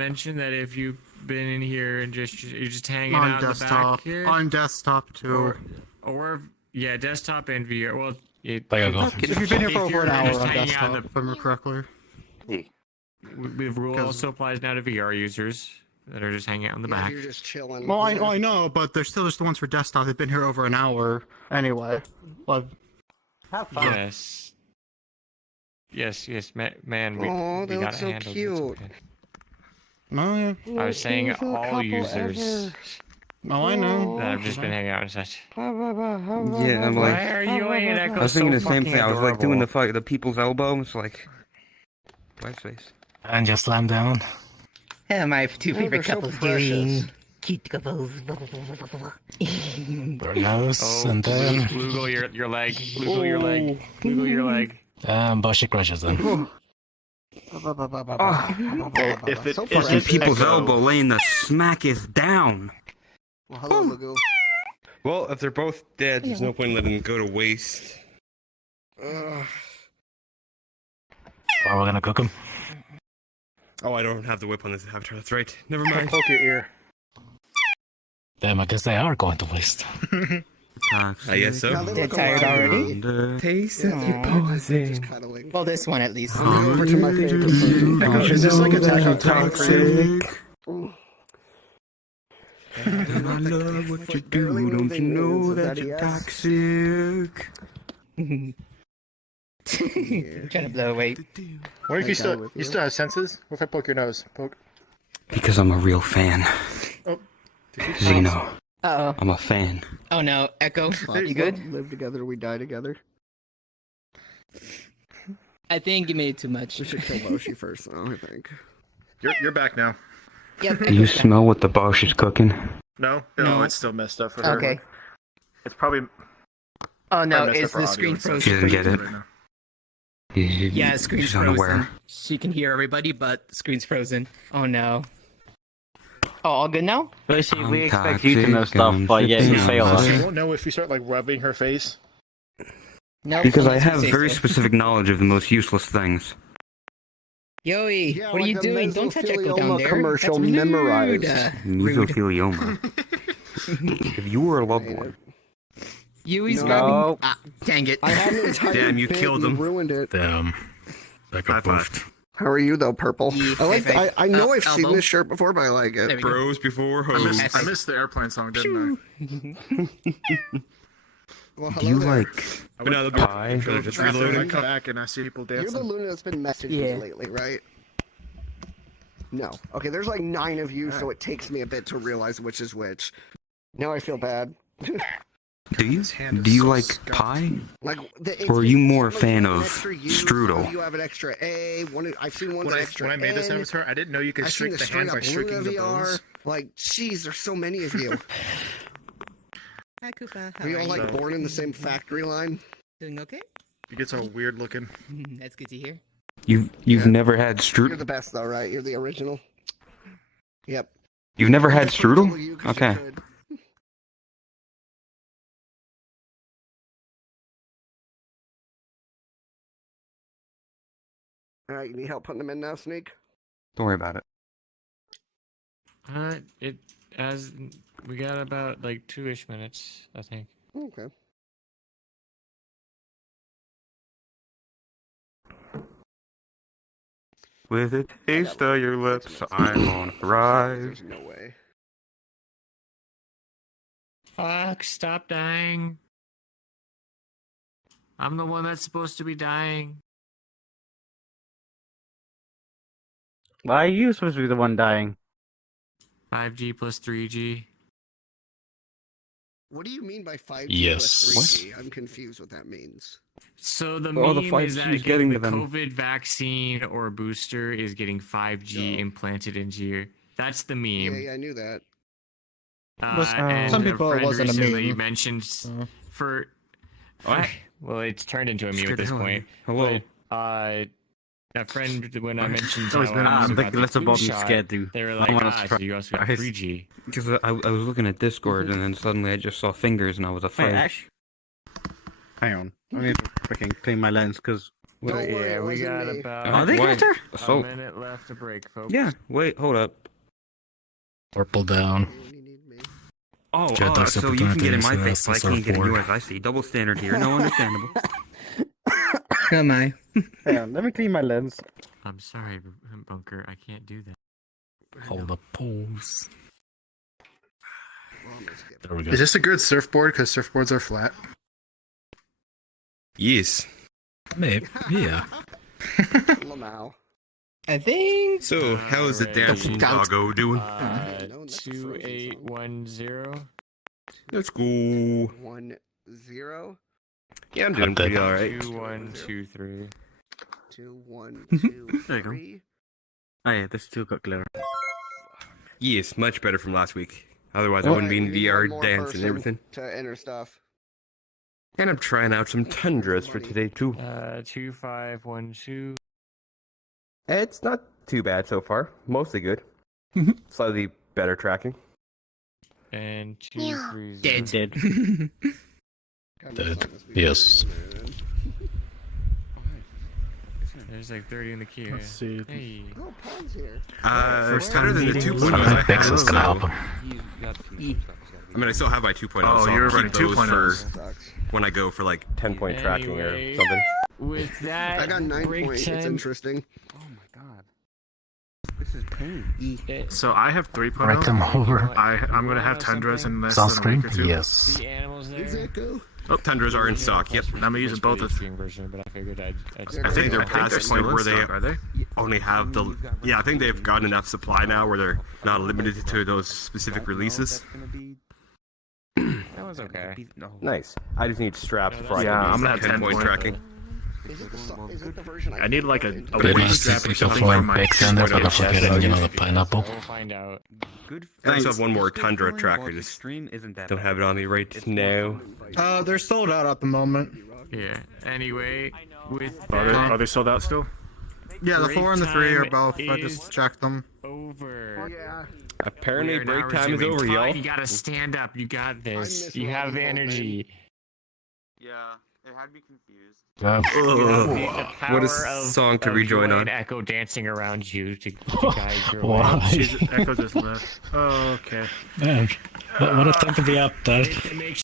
mention that if you've been in here and you're just hanging On out desktop. in the back here, On desktop too. or yeah, desktop and VR. Well, If you've been here for over an hour just on hanging out desktop, in if I remember correctly. the rule also applies now to VR users that are just hanging out in the back. You're just chilling. Well, I know, but they're still just the ones for desktop. They've been here over an hour anyway. Well, have fun. Yes, man. We They look gotta so handle cute. it. Okay. No, I was saying all users. No, I know. That have just been hanging out and such. Yeah, I'm like. Why are you and Echo I was thinking so the same fucking thing. I was like doing adorable? the people's elbow. It's like, white face. And just slam down. My two favorite couples doing cute couples. Very nice. And then. Google your leg. Google your leg. Google your leg. Bushy crushes them. If it Fucking people's elbow laying the smack is down. Well, hello, Magoo. Well, if they're both dead, there's no point in letting them go to waste. Are we gonna cook them? Oh, I don't have the whip on this avatar. That's right. Never mind. Poke your ear. Damn, I guess they are going to waste. I guess so. They're tired already? Taste of Aw. Just cuddling. Well, this one at least. Let me go over to my favorite food. Echo, is this like Attack on Titan for you? And I love what you do. Don't you know that you're toxic? I'm trying to blow away. What if you still have senses? What if I poke your nose? Poke. Because I'm a real fan. Oh. Because, you know, Uh-oh. I'm a fan. Oh no, Echo, you good? Live together, we die together. I think you made too much. We should kill Boshi first, though, I think. You're back now. Yep. Do you smell what the Bosch is cooking? No, No. it's still messed up for her. Okay. It's probably. Oh no, messed up it's for the audio screen and stuff. She frozen. doesn't get it. Right now. Yeah, screen's She's frozen. unaware. She can hear everybody, but the screen's frozen. Oh no. Oh, all good now? Bushy, we I'm expect you to know toxic, stuff, I'm but yet you flipping fail out. us. She won't know if you start like rubbing her face. No. Because I unless you have say very so. specific knowledge of the most useless things. Yoey, Yeah, what are like you a doing? Don't touch Echo down mesothelioma there. commercial That's rude. memorized. Rude. Mesothelioma. If you were a loved one. Yui's No. grabbing. Ah, dang it. I had an entire Damn, you bit killed and him. ruined it. Damn. That got High boofed. How are you, though, Purple? Yeah, I like. high five. I know I've seen elbow. this shirt before, but I like There it. we go. Bros before I hoes. missed the airplane song, didn't Well, Do hello you there. like I? But now the pie? Should've just After I reloaded. come back and I see people You're the dancing. Luna that's been messaging Yeah. me lately, right? No. Okay, there's like 9 of you, so it takes me a bit to realize which is which. Now I feel bad. Do you? Do you like pie? Like, Or are you more a some fan you have an of extra U, strudel? some You have an extra A. I've seen one When with I, extra when I made this N. avatar, I didn't know you could I've seen shrink the the hand by straight up shrinking Luna the VR. bones. Like, jeez, there's so many of you. Hi, Koopa. Are you all like So- born in the same factory line? Doing okay? It gets all weird looking. That's good to hear. You've never had You're strudel? the best, though, right? You're the original. Yep. You've never had Just for strudel? you 'cause you Okay. could. All right, you need help putting them in now, Sneak? Don't worry about it. It as we got about like 2-ish minutes, I think. Okay. With a taste of your lips, I'm on a rise. There's no way. Fuck! Stop dying. I'm the one that's supposed to be dying. Why are you supposed to be the one dying? 5G plus 3G. What do you mean by 5G Yes. plus 3G? I'm confused what that means. So the All the meme 5G is that is getting getting the to them. COVID vaccine or booster is getting 5G implanted into your. That's the Yeah, meme. yeah, I knew that. And some people it friend wasn't a recently meme. mentioned for. What? Well, it's turned into a meme Scared at this the hell out of point. me. Hello. But, a friend, when I mentioned always how been- I was I'm about thinking less the about flu me shot, scared, dude. they were I like, wanna so you also got surprise. 3G. Because I was looking at Discord and then suddenly I just saw fingers and I was Wait, afraid. Ash? Hang on. I need to freaking clean my lens because What? Don't worry, it we wasn't got me. about Are they Victor? a So- minute left to break, folks. Yeah. Wait. Hold up. Purple down. Oh, Jet Dog so you can get in my Opportunities, face, but I some can't get in surfboard. yours. I see. Double standard here. No, understandable. Oh my. Hang on, let me clean my lens. I'm sorry, Bunker. I can't do that. Hold up pose. There we go. Is this a good surfboard? Because surfboards are flat. Yes. Maybe. Yeah. Lamau. I think. So, how's the dancing doggo doing? 2810. Let's go. 1-0. Yeah, I'm doing pretty alright. 2123. 2, 1, There 2, you go. 3. Oh yeah, this still got clear. Yes, much better from last week. Otherwise, I wouldn't be in You need VR one more dancing and person everything. To enter stuff. And I'm trying out some tundras for today too. 2512. It's not too bad so far. Mostly good. Slightly better tracking. And Yeah. 230. Dead. Yes. There's like 30 in the queue. Let's see. Hey. Oh, Paul's here. It's better than the 2.0. I think Pixel's gonna help him. I mean, I still have my 2.0. Oh, so you're I'll running keep those 2.0s. for when I go for like 10-point tracking Anyway. or something. With that, I got 9 break points. It's time- interesting. Oh my god. This is pain. So I have 3.0. Right them over. I'm gonna have tundras in less than a Sunscreen? week or two. Yes. The animals there. Echo. Oh, tundras are in stock. Yep. I'm using both of. version, but I figured I'd I think they're past the still point in where they stock, are they? only have the. Yeah, I think they've gotten enough supply now where they're not limited to those specific releases. That was okay. Nice. I just need straps before I Yeah, can I'm use gonna have 10-point 10-point. tracking. Is it the version I need like a Pretty weight much strap or if something before for my Pix and chest. but not forgetting, you know, the pineapple. We'll find out. Good. I also have one more tundra tracker. Just Extreme isn't that don't bad. have it on me right now. They're sold out at the moment. Yeah. Anyway, with Are that, they sold out still? Yeah, the 4 and the 3 are Break both. time I just checked them. over. Yeah. Apparently, We are now break time is resuming over, time. y'all. You gotta stand up. You got this. miss You have Robbie energy. Yeah, it had me confused. You have the What a power of- song to of rejoin Joy on. and Echo dancing around you to guide your way. Why? She's Echo just left. Oh, okay. Man, what a time to be up there. Make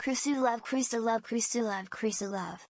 Krisu love, Krisu love, Krisu love, Krisu love.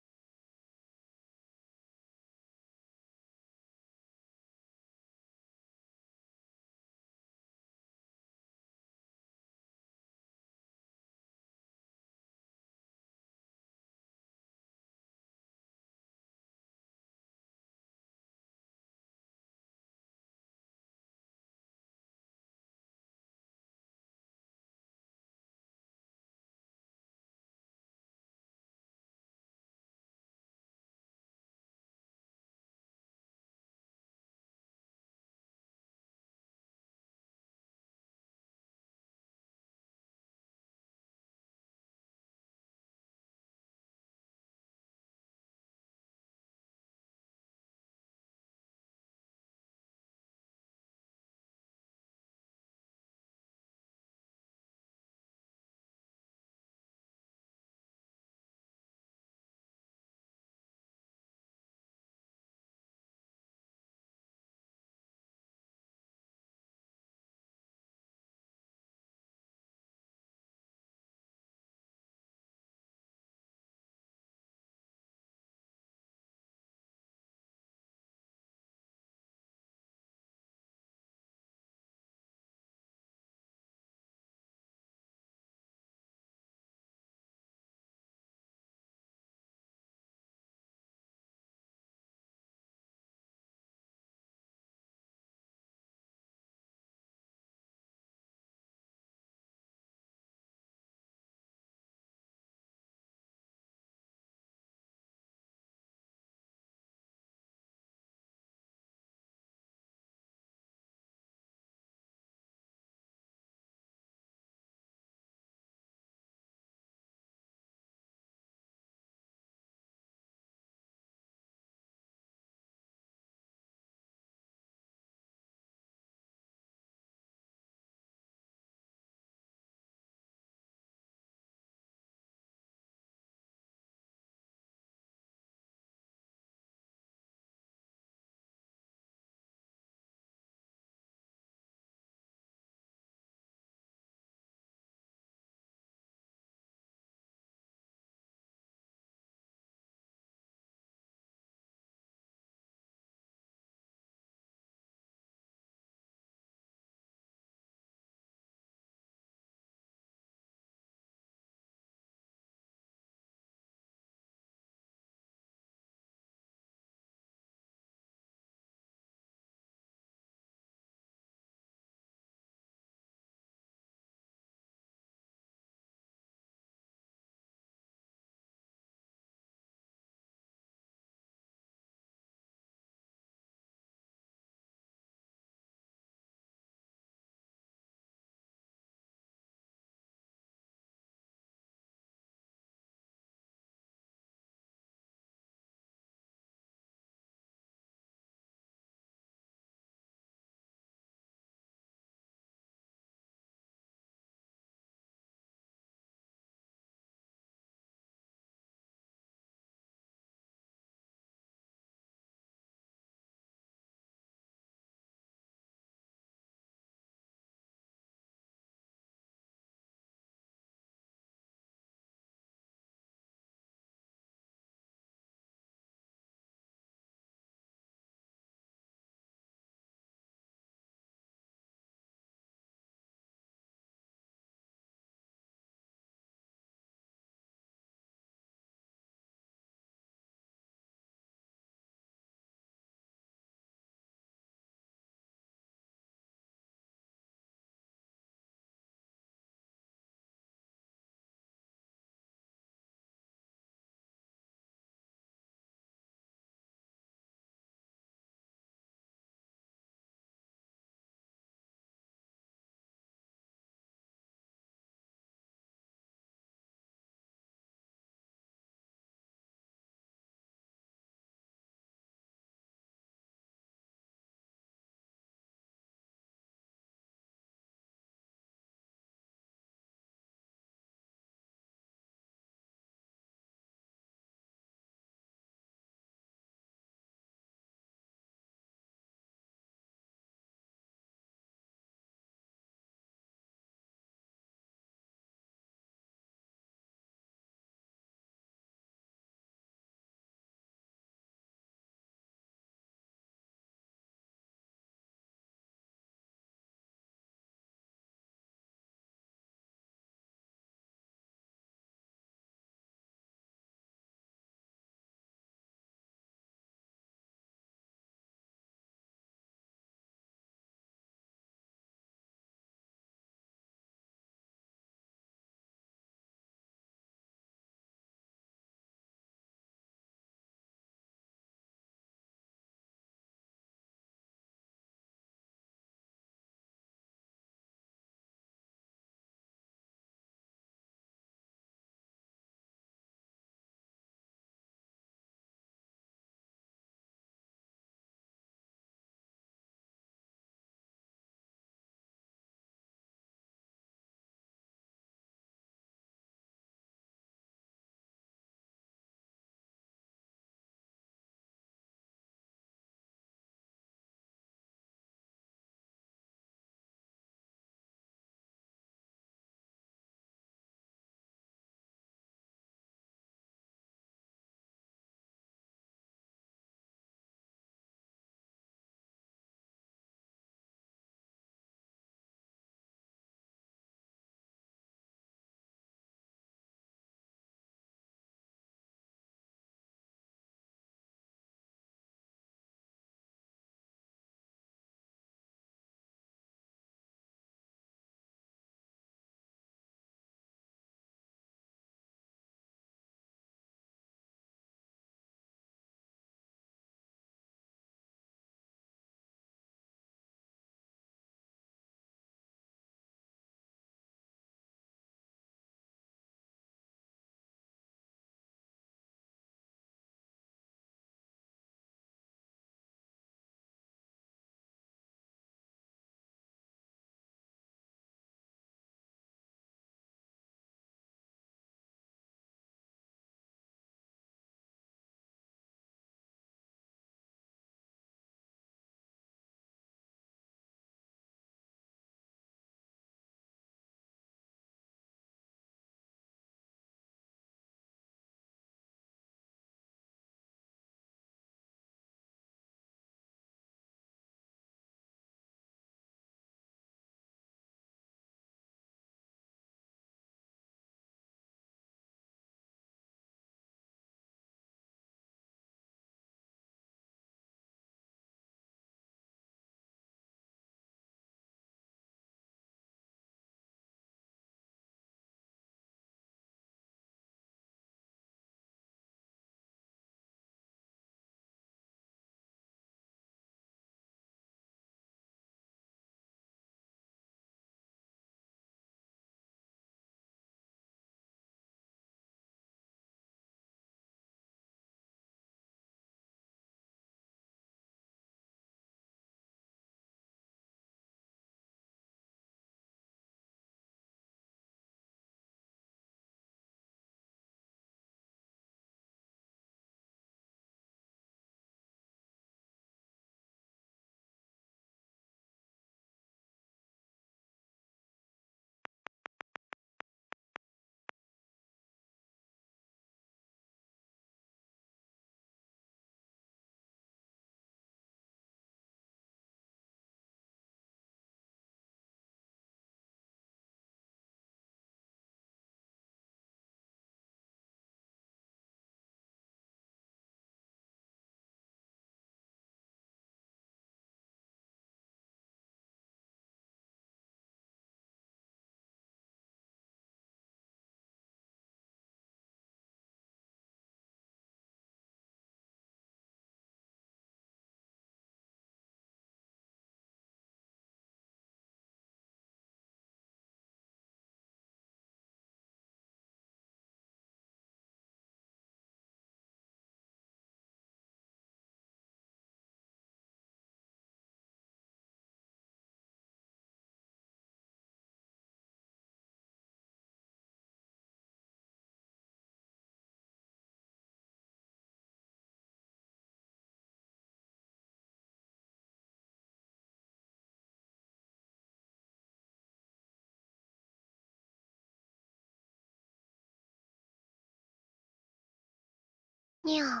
Yeah.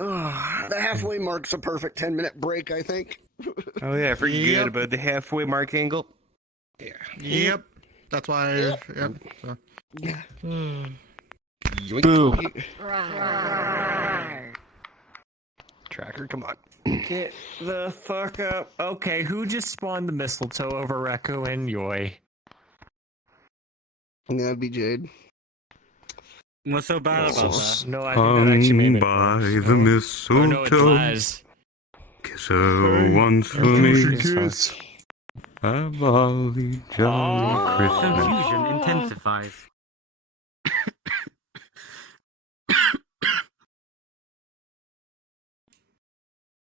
The halfway mark's a perfect 10-minute break, I think. Oh yeah, I forget about the halfway mark angle. Yeah. Yep. That's why. Yep. So. Yeah. Boo. Tracker, come on. Get the fuck up. Okay, who just spawned the mistletoe over Rekko and Yoi? That'd be Jade. What's so bad about that? No, I think that actually made it by worse. the mistletoe. Oh no, it's Laz. Kiss her once for me. Have a holly jolly Christmas. Confusion intensifies.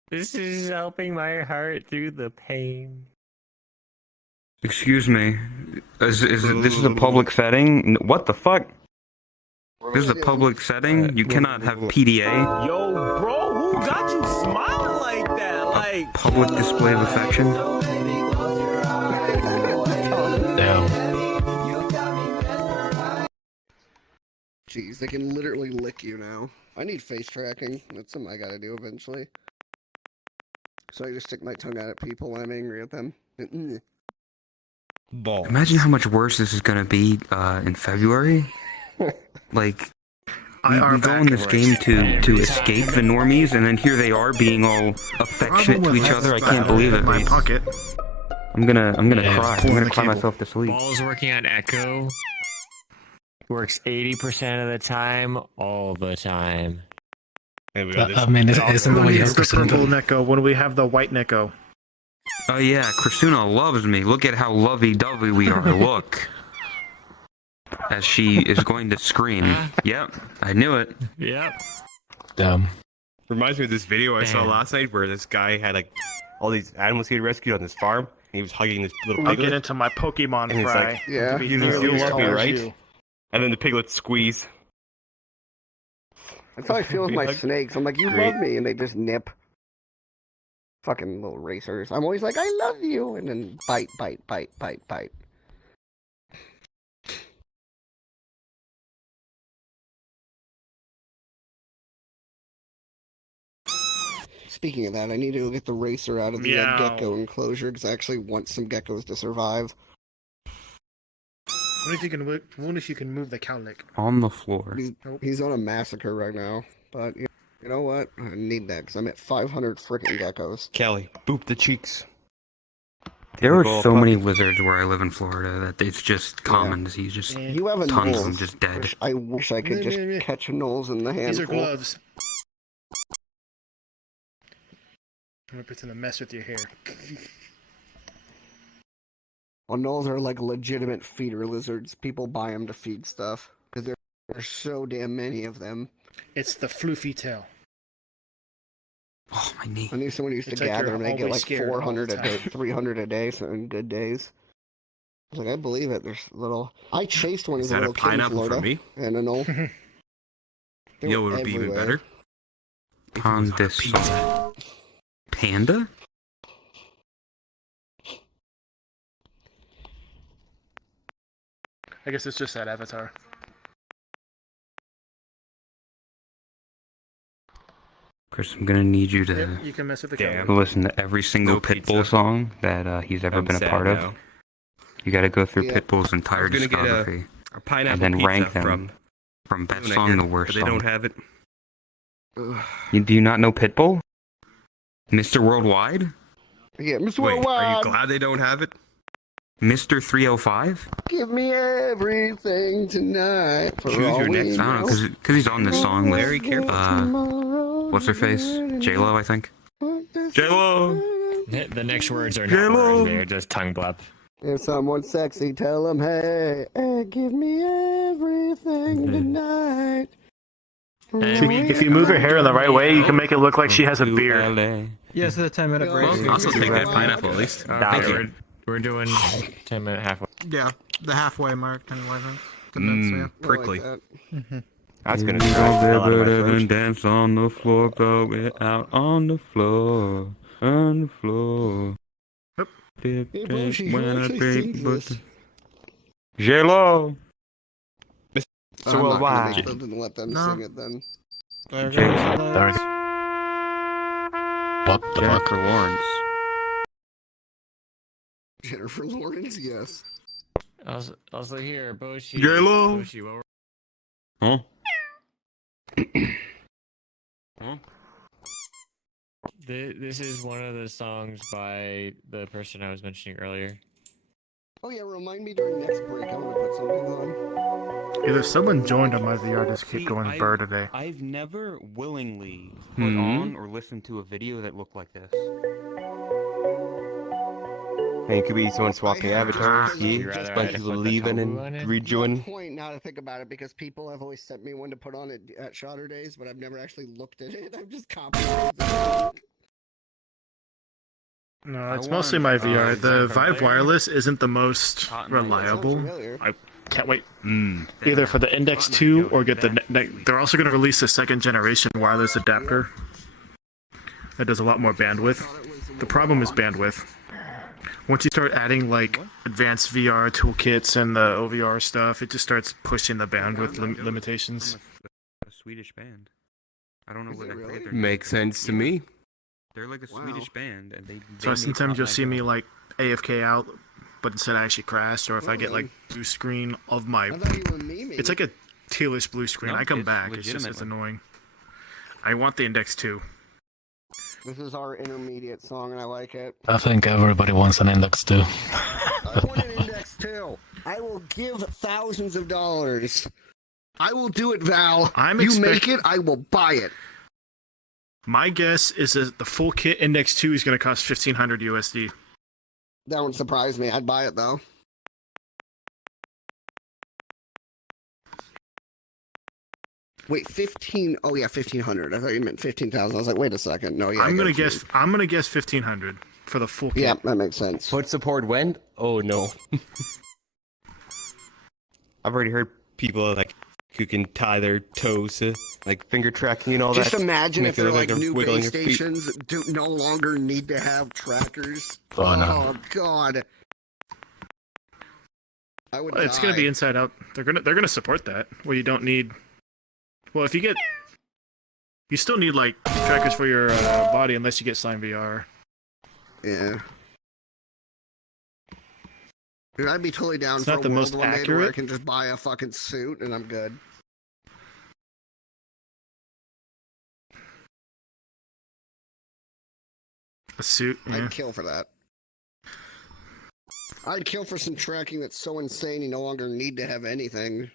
This is helping my heart through the pain. Excuse me. This is a public setting? What the fuck? This is a public setting? You cannot have PDA. Yo, bro, who got you smiling like that? Like Public display of affection. Damn. Jeez, they can literally lick you now. I need face tracking. That's something I gotta do eventually. So I just stick my tongue out at people when I'm angry at them. Imagine how much worse this is gonna be in February. Like, we go in this game to escape the normies, and then here they are being all affectionate to each other. I can't believe it. My pocket. I'm gonna cry. I'm gonna cry myself to sleep. Ball's working on Echo. Works 80% of the time, all the time. I mean, isn't the way you have the purple Krisuna? Neko when we have the white Neko? Oh yeah, Krisuna loves me. Look at how lovey-dovey we are. Look. As she is going to scream. Yep, I knew it. Yep. Dumb. Reminds me of this video I saw last night where this guy had like all these animals he had rescued on his farm. He was hugging this little I'll piglet. get into my Pokemon and he's fry. like, Yeah. you love me, right? And then the piglet squeeze. That's how I feel with my Like, snakes. I'm like, you great. love me, and they just nip. Fucking little racers. I'm always like, I love you, and then bite, bite, bite, bite, bite. Speaking of that, I need to go get the racer out of the gecko enclosure because I actually want some geckos to survive. What if you can move the cowlick? On the floor. He's on a massacre right now, but you know what? I need that because I'm at 500 freaking geckos. Kelly, boop the cheeks. There are so many lizards where I live in Florida that it's just common to see just You have a tons of Knowles. them just dead. I wish I could just catch a Knowles in the handful. These are gloves. I'm gonna pretend to mess with your hair. Well, Knowles are like legitimate feeder lizards. People buy them to feed stuff because there's so damn many of them. It's the floofy tail. Oh, my knee. I knew someone who used to It's like gather you're them. They get always like scared all 400 the a day, time. 300 a day, so in good days. I was like, I believe it. There's little. I chased one as Is a that a little kid in pineapple for Florida, me? and a Knoll. You know what would be even better? Panda? Panda? I guess it's just that avatar. Chris, I'm gonna need you to Yep, you can mess with the camera. listen to every single No Pitbull pizza. song that he's ever I'm been a sad part of. now. You gotta go through Yeah. Pitbull's entire I was gonna get discography a pineapple and then pizza rank them from best song to worst but they song. don't have it. Do you not know Pitbull? Mr. Worldwide? Yeah, Mr. Wait, are Worldwide, you glad they don't have it? Mr. 305? give me everything tonight for Choose all your we next I don't know, because he's on this song with, Very careful. what's her face? J-Lo, I think. J-Lo! The next words are not J-Lo. words, they're just tongue blep. If someone's sexy, tell them, hey, hey, give me everything tonight. If you move your hair in the right way, you can make it look like she has a beard. Yeah, so the 10-minute break. Well, also take that pineapple at least. Thank you. We're doing 10-minute halfway. Yeah, the halfway mark, 10-11. Prickly. Mm-hmm. That's gonna You scratch the hell out of my better throat. than dance on the floor, go it out on the floor, on the floor. Dip, Hey, bro, dip, she when I actually break, sings but this. J-Lo! I'm not gonna Worldwide. make them and let them sing it then. J-Lo. What the fuck? Jennifer Lawrence. Jennifer Lawrence, yes. Also here, Boshi. J-Lo. Boshi, what Huh? Huh? This is one of the songs by the person I was mentioning earlier. Oh yeah, remind me during next break. I'm gonna put something on. Either someone joined or my VR just keep going burr today. I've never willingly put on or listened to a video that looked like this. Hey, it could be someone swapping avatars. Yeah, just a bunch of people leaving and rejoining. Point now to think about it, because people have always sent me one to put on at Shotter Days, but I've never actually looked at it. I've just copied it. No, it's mostly my VR. The Vive Wireless isn't the most reliable. I can't wait either for the Index 2 or get the... They're also going to release a second generation wireless adapter that does a lot more bandwidth. The problem is bandwidth. Once you start adding like advanced VR toolkits and the OVR stuff, it just starts pushing the bandwidth limitations. A Swedish band. I don't know what I forget their Makes sense to me. They're like a Swedish band, and they So sometimes you'll see me like AFK out, but instead I actually crashed, or if I get like blue screen of my... It's like a tealish blue screen. No, I come it's back, it's just it's annoying. I want the Index 2. This is our intermediate song, and I like it. I think everybody wants an Index too. I want an Index 2. I will give thousands of dollars. I will do it, Val. You make it, I will buy it. My guess is that the full kit Index 2 is going to cost $1,500 USD. That wouldn't surprise me. I'd buy it, though. Wait, 15? Oh yeah, 1,500. I thought you meant 15,000. I was like, wait a second. No, yeah. I'm gonna guess 1,500 for the full kit. Yeah, that makes sense. Foot support when? Oh no. I've already heard people like who can tie their toes to like finger tracking and all that. Just imagine if they're like new wiggling base your feet. stations do no longer need to have trackers. Oh, no. God. I would. It's gonna be inside out. They're gonna support that. Where you don't need. Well, if you get, you still need like trackers for your body unless you get Slime VR. Yeah. Dude, I'd be totally down It's for not a the world most one day where I accurate. can just buy a fucking suit and I'm good. A suit. Yeah. I'd kill for that. I'd kill for some tracking that's so insane you no longer need to have anything.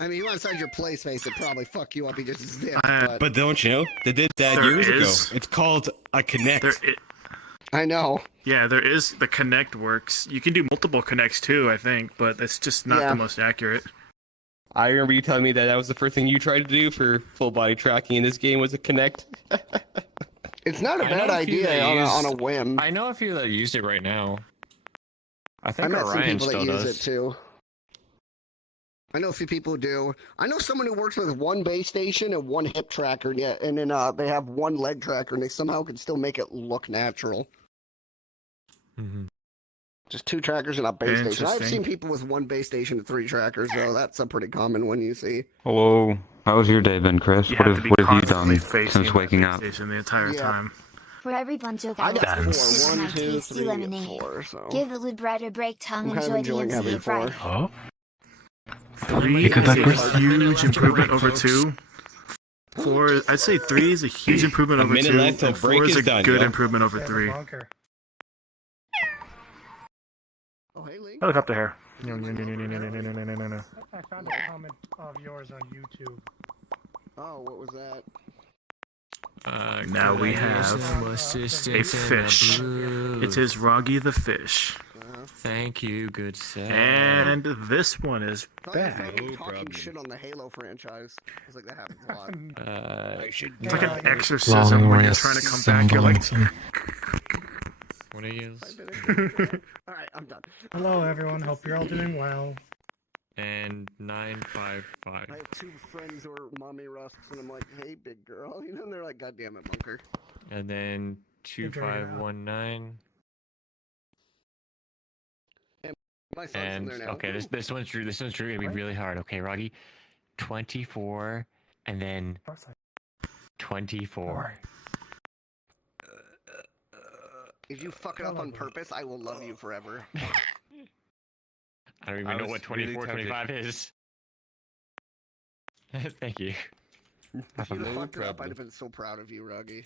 I mean, you want inside your play space, it probably fuck you up. You just zip. But don't you know? They did that There years is- ago. It's called a Connect. I know. Yeah, there is the Connect works. You can do multiple Connects too, I think, but that's just not the most accurate. I remember you telling me that that was the first thing you tried to do for full body tracking in this game was a Connect. It's not a I know bad a few idea that on a use- whim. I know a few that use it right now. I I think met some Orion people that still use does. it too. I know a few people who do. I know someone who works with one base station and one hip tracker, yeah, and then they have one leg tracker, and they somehow can still make it look natural. Mm-hmm. Just two trackers and a base station. I've Interesting. seen people with one base station and three trackers, though. That's a pretty common one you see. Hello. How was your day been, Chris? You What have have to be what have you constantly done facing since that waking base up? station the entire time. For every bunch of I got hours, four. this is One, my two, tasty three, lemonade. four, so. Give the lid brighter break tongue I'm and kind of enjoy enjoying having DMCA Friday. Oh? 3 is a huge improvement over 2. 4, I'd say 3 is a huge improvement A over minute 2, left till and 4 break is is a done, good yo. improvement over 3. Oh, hey, Lee. Helicopter hair. I found a comment of yours on YouTube. Oh, what was that? Now we have a fish. It is Roggy the fish. Thank you, good sir. And this one is back. Talking shit on the Halo franchise. I was like, that happens a lot. It's like an exorcism when you're trying to come back. You're like, What it is? Alright, I'm done. Hello, everyone. Hope you're all doing well. And 955. I have two friends who are mommy rusks, and I'm like, hey, big girl. You know, and they're like, God damn it, bunker. And then 2519. My son's in And there now. okay, this one's true. This one's true. It'll be really hard. Okay, Roggy. 24 and then 24. If you fuck it up on purpose, I will love you forever. I don't even know what 2425 is. Thank you. If you'd have fucked it up, I'd have been so proud of you, Ruggy.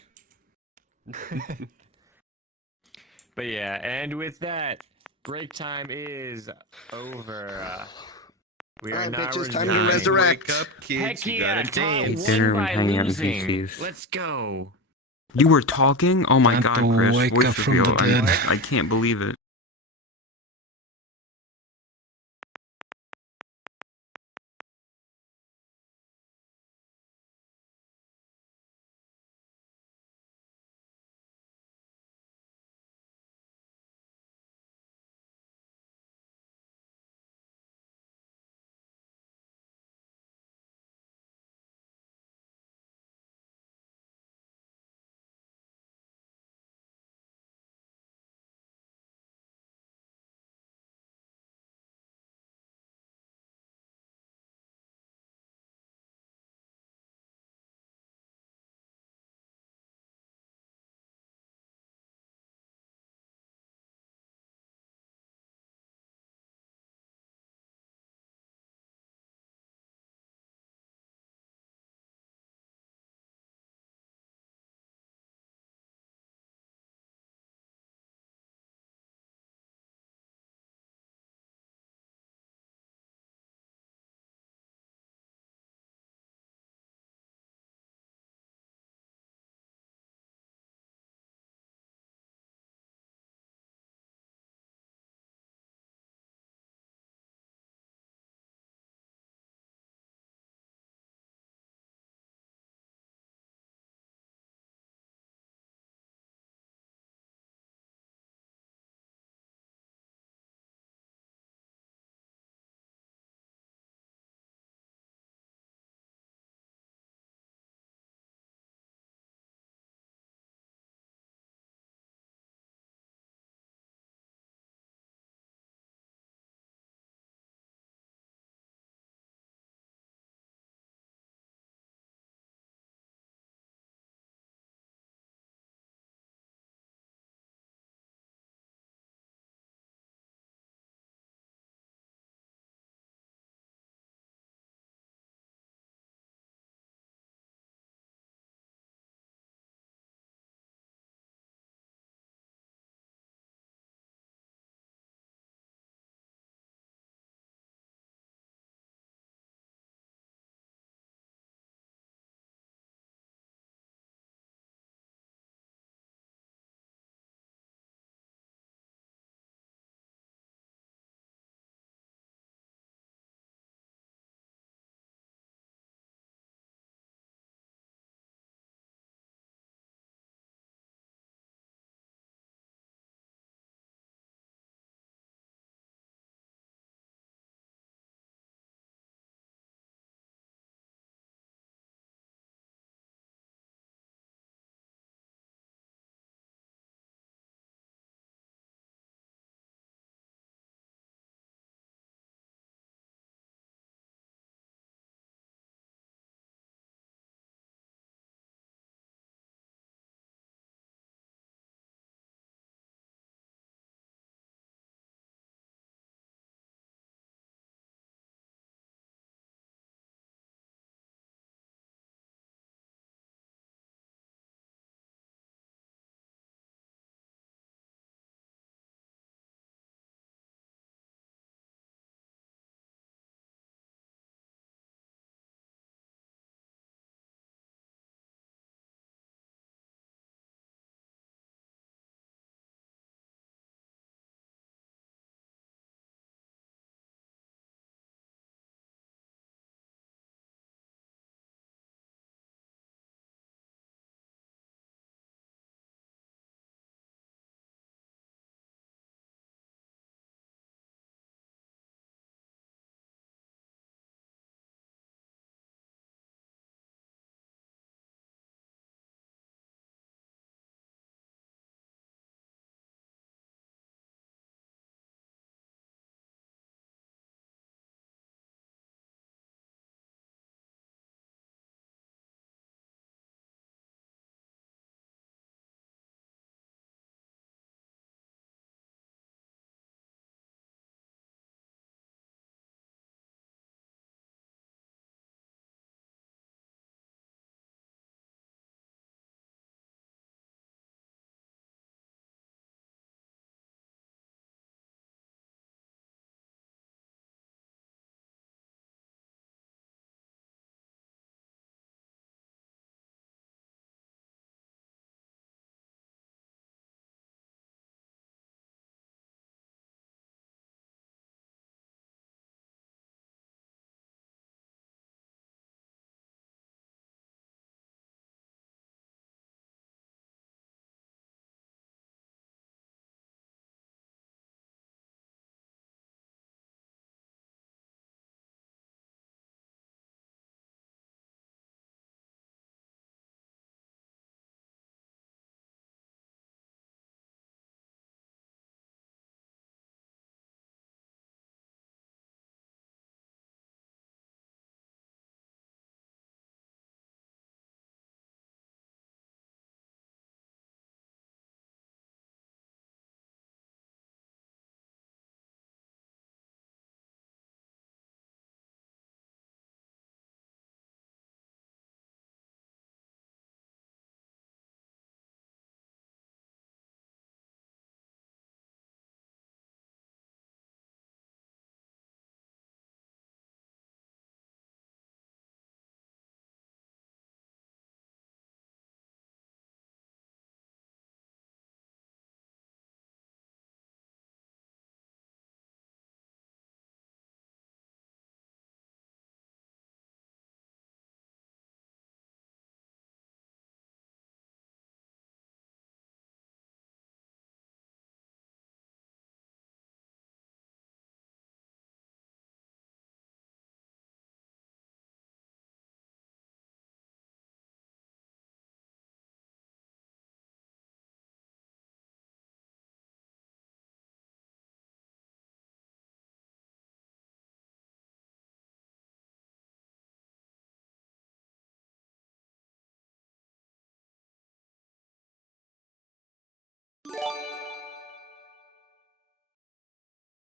But yeah, and with that, break time is over. We are Alright, now bitches, time to resurrect. Wake up, kids. Heck You yeah, gotta Todd dance. Hey, won they're by hanging out in losing. PCs. Let's go. You were talking? Oh my Time god, to Chris. wake Voice up from the reveal. dead. I can't believe it.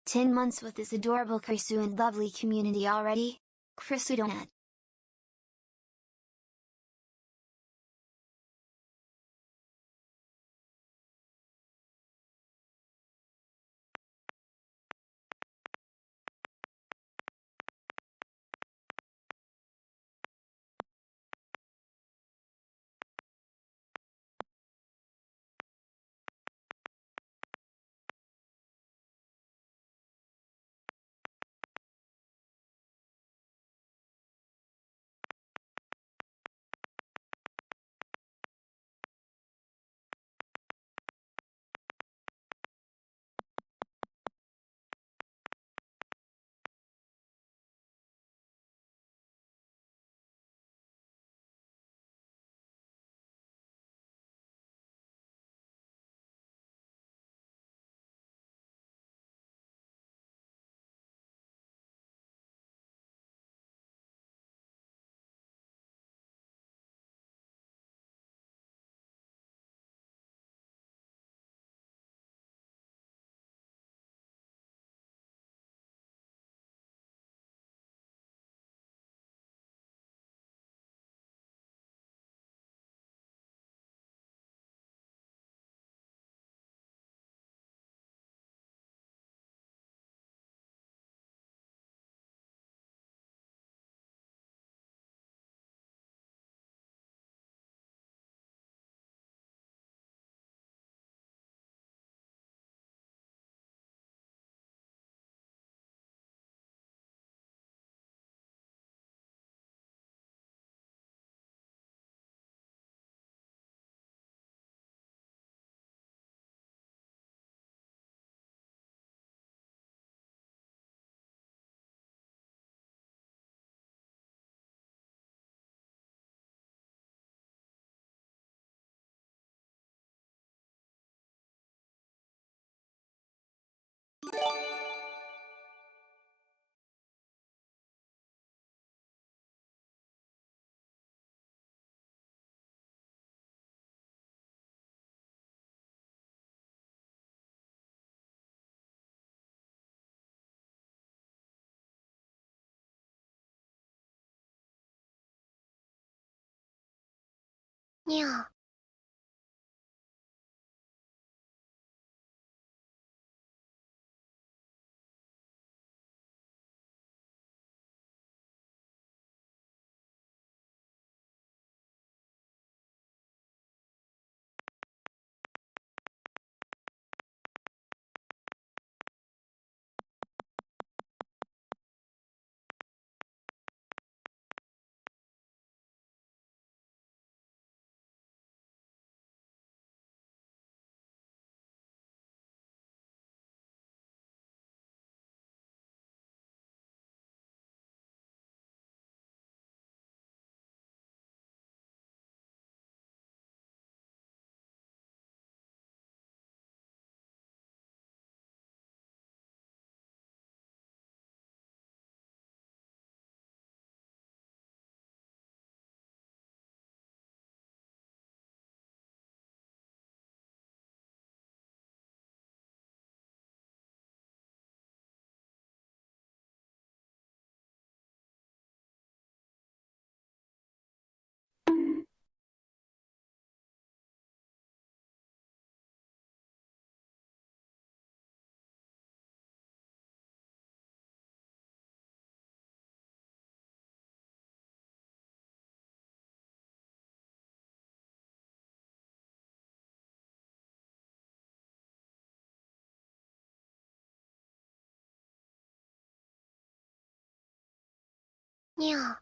10 months with this adorable Krisu and lovely community already? Krisuna. Yeah. Yeah.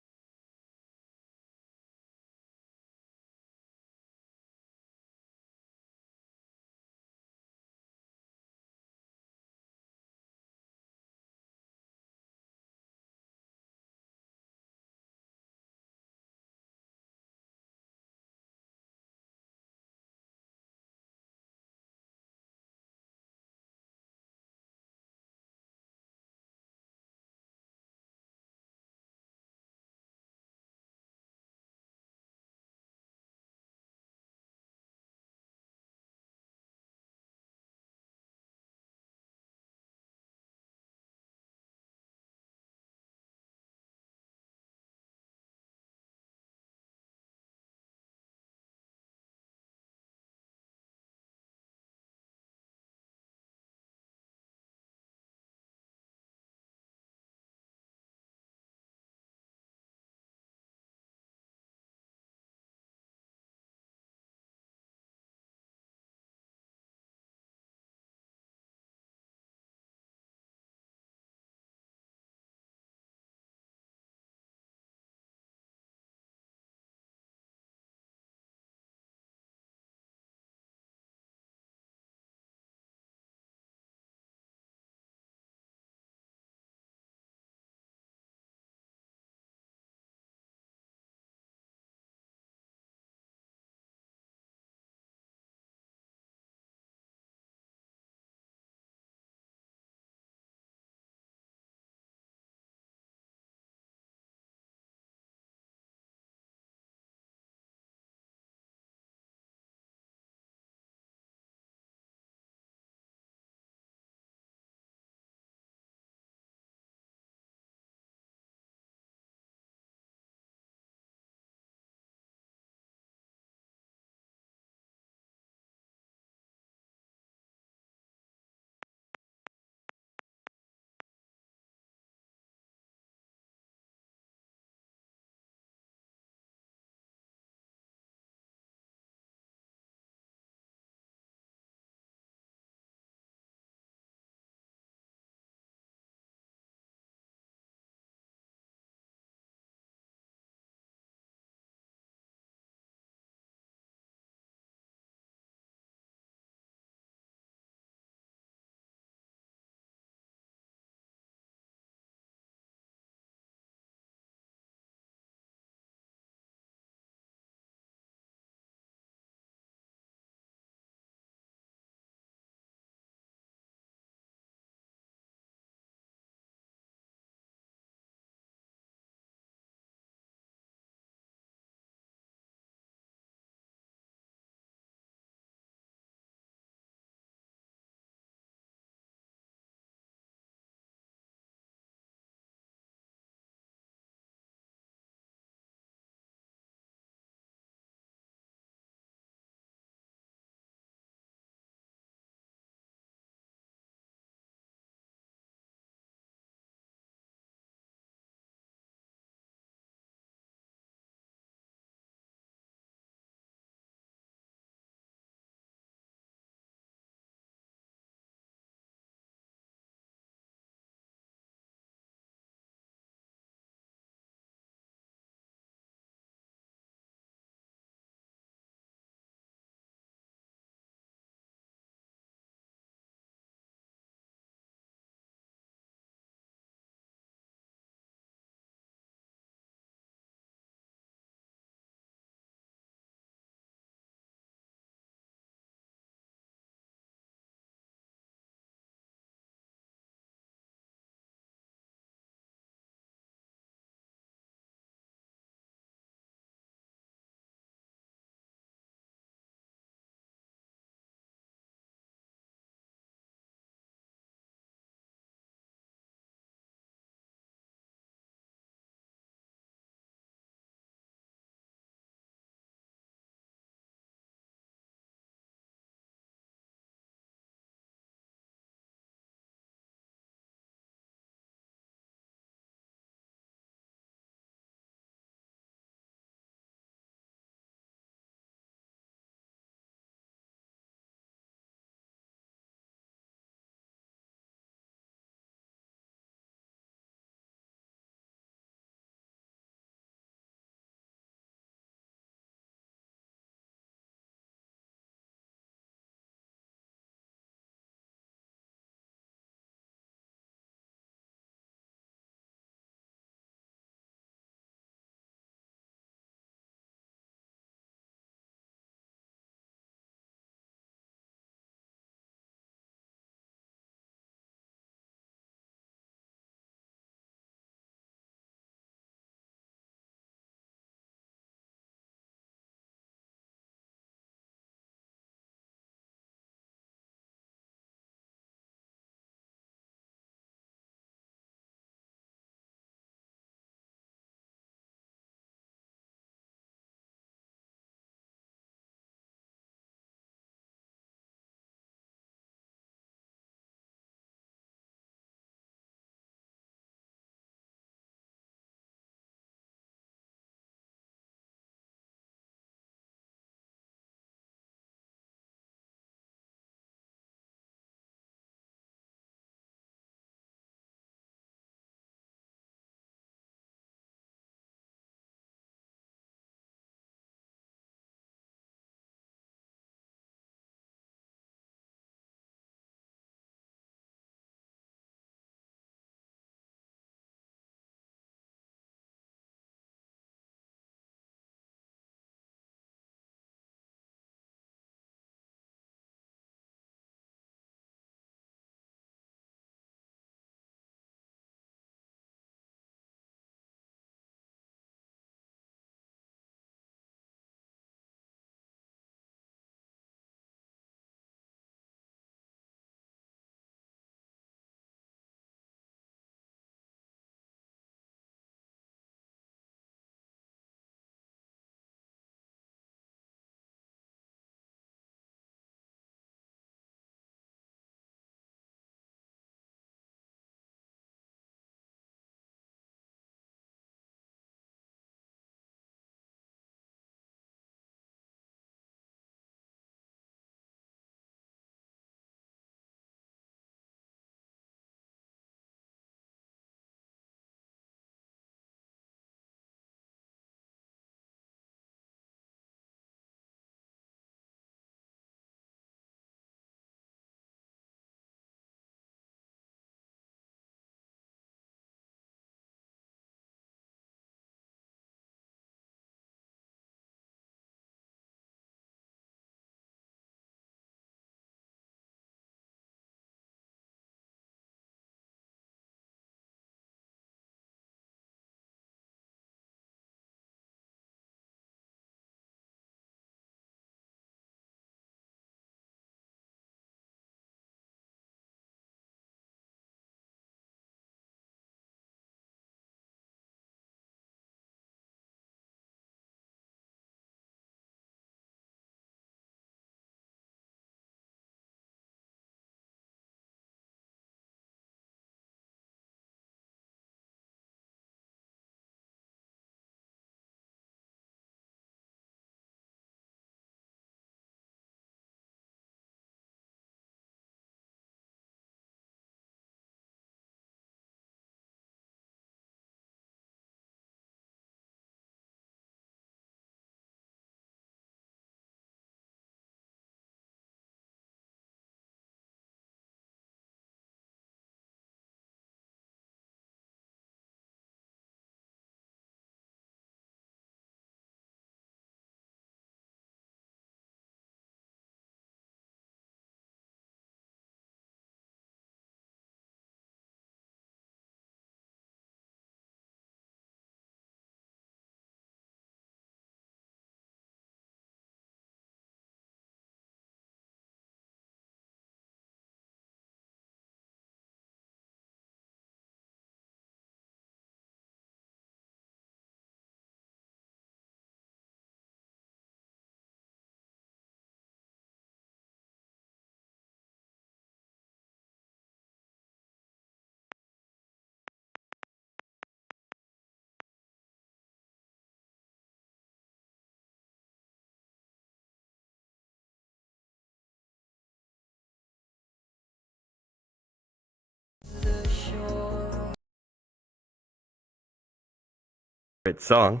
Great song.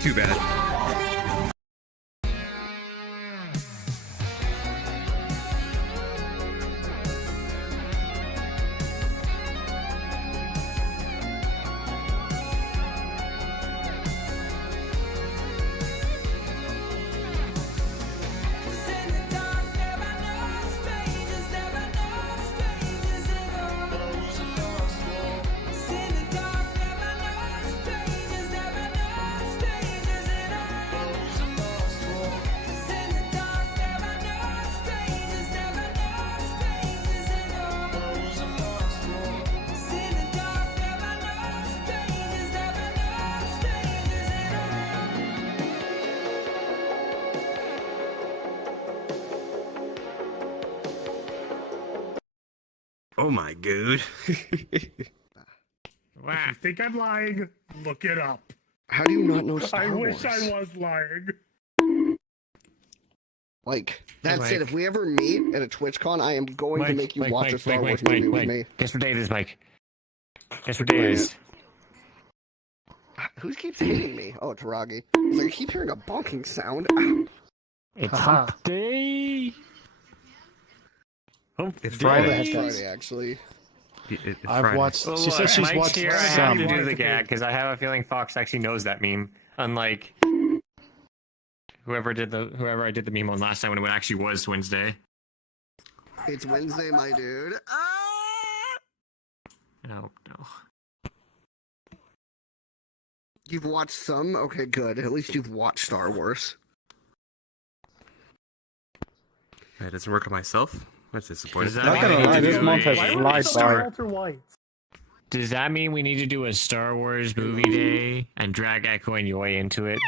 Too bad. Oh my god. If you think I'm lying, look it up. How do you not know Star I Wars? wish I was lying. Like, that's it. If we ever meet at a TwitchCon, I am going to make you watch a Star Wars movie with me. Guess what day it is, Mike? Guess what day it is? Who keeps hitting me? Oh, Taragi. It's like I keep hearing a bonking sound. Ow. It's hump day. It's Friday. It's Friday, actually. It's I've Friday. watched. Well, She said she's Mike's watched here. I have some. to do the gag because I have a feeling Fox actually knows that meme. Unlike whoever I did the meme on last time when it actually was Wednesday. It's Wednesday, my dude. Oh no. You've watched some? Okay, good. At least you've watched Star Wars. It doesn't work on myself. That's disappointing. Not gonna lie, this month has flied by. Does that mean we need to do a Star Wars movie day and drag Echo and Yoi into it?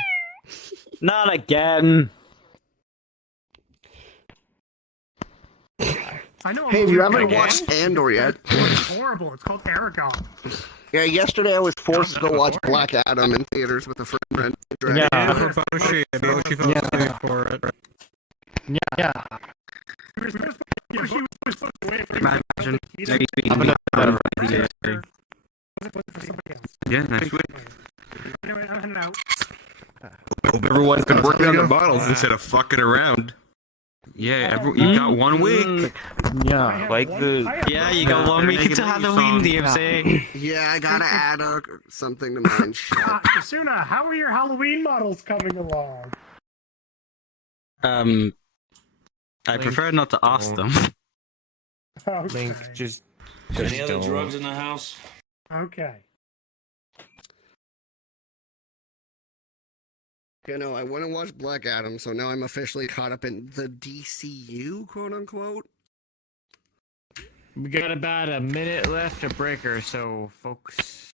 Not again. I know. Hey, have you ever watched Andor yet? It's horrible. It's called Aragon. Yeah, yesterday I was forced to go watch Black Adam in theaters with a friend. Yeah, for Boshi. Boshi fell asleep for it. Yeah. Imagine. Yeah, next week. Anyway, I'm heading out. Hope everyone's been working on the models instead of fucking around. Yeah, you got 1 week. Yeah. Like the. Yeah, you got 1 week to Halloween, DMC. Yeah, I gotta add something to mine. Krisuna, how are your Halloween models coming along? I prefer not to ask them. Okay. Link, just Any other don't. drugs in the house? Okay. You know, I went and watched Black Adam, so now I'm officially caught up in the DCU, quote unquote. We got about a minute left to break her, so folks.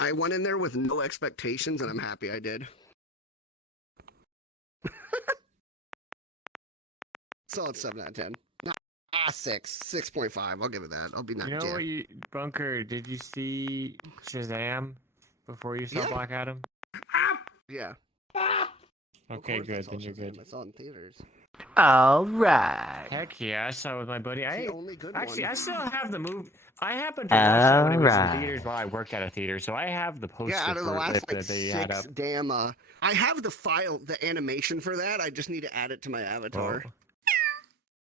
I went in there with no expectations, and I'm happy I did. Solid 7 out of 10. 6. 6.5. I'll give it that. I'll be not. You know what, you Bunker? Did you see Shazam before you saw Black Adam? Yeah. Okay, good. Then you're good. I saw it in theaters. All right. Heck yeah, I saw it with my buddy. The only good Actually, one. I still have the movie. I happened to watch it when it was in theaters while I worked at a theater, so I have the poster Yeah, out of the for last it like that they had 6 up. damn. I have the file, the animation for that. I just need to add it to my avatar.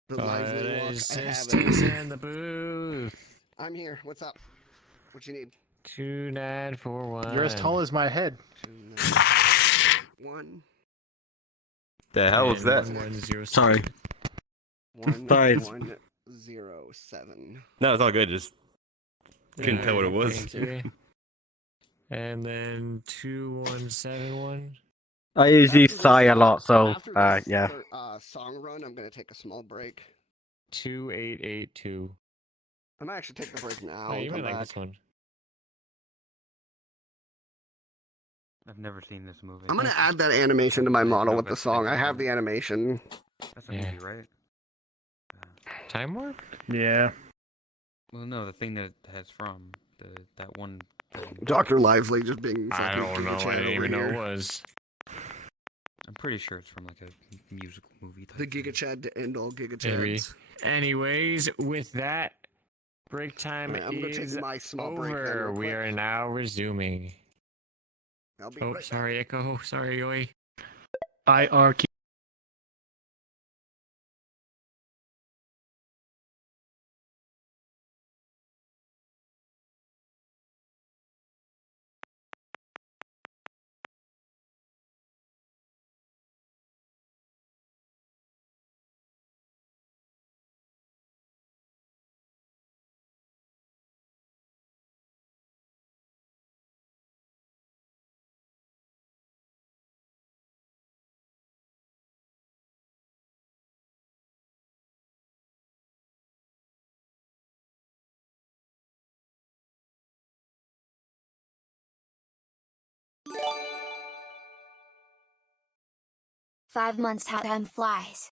The lively walk. I have it. in the booth. I'm here. What's up? What you need? 2941. You're as tall as my head. 1. The hell was that? Sorry. 1. Sorry. 1. 007. No, it's all good. Just couldn't tell what it was. 3. And then 2171. I usually sigh a lot, so yeah. Song run, I'm gonna take a small break. 2882. I might actually take the break now Oh, and you come might like back. this one. I've never seen this movie. I'm gonna add that animation to my model with the song. I have the animation. That's a movie, right? Time Warp? Yeah. Well, no, the thing that it has from that one. Dr. Lively just being. I fucking don't know. Giga I Chad didn't over even know here. it was. I'm pretty sure it's from like a musical movie type. The Giga Chad to end all Giga Maybe. Chads. Anyways, with that, break time Alright, I'm gonna take is my small break then over. real We quick. are now resuming. I'll be Oh, right sorry, Echo. Sorry, Oi. IRQ. Five months how time flies.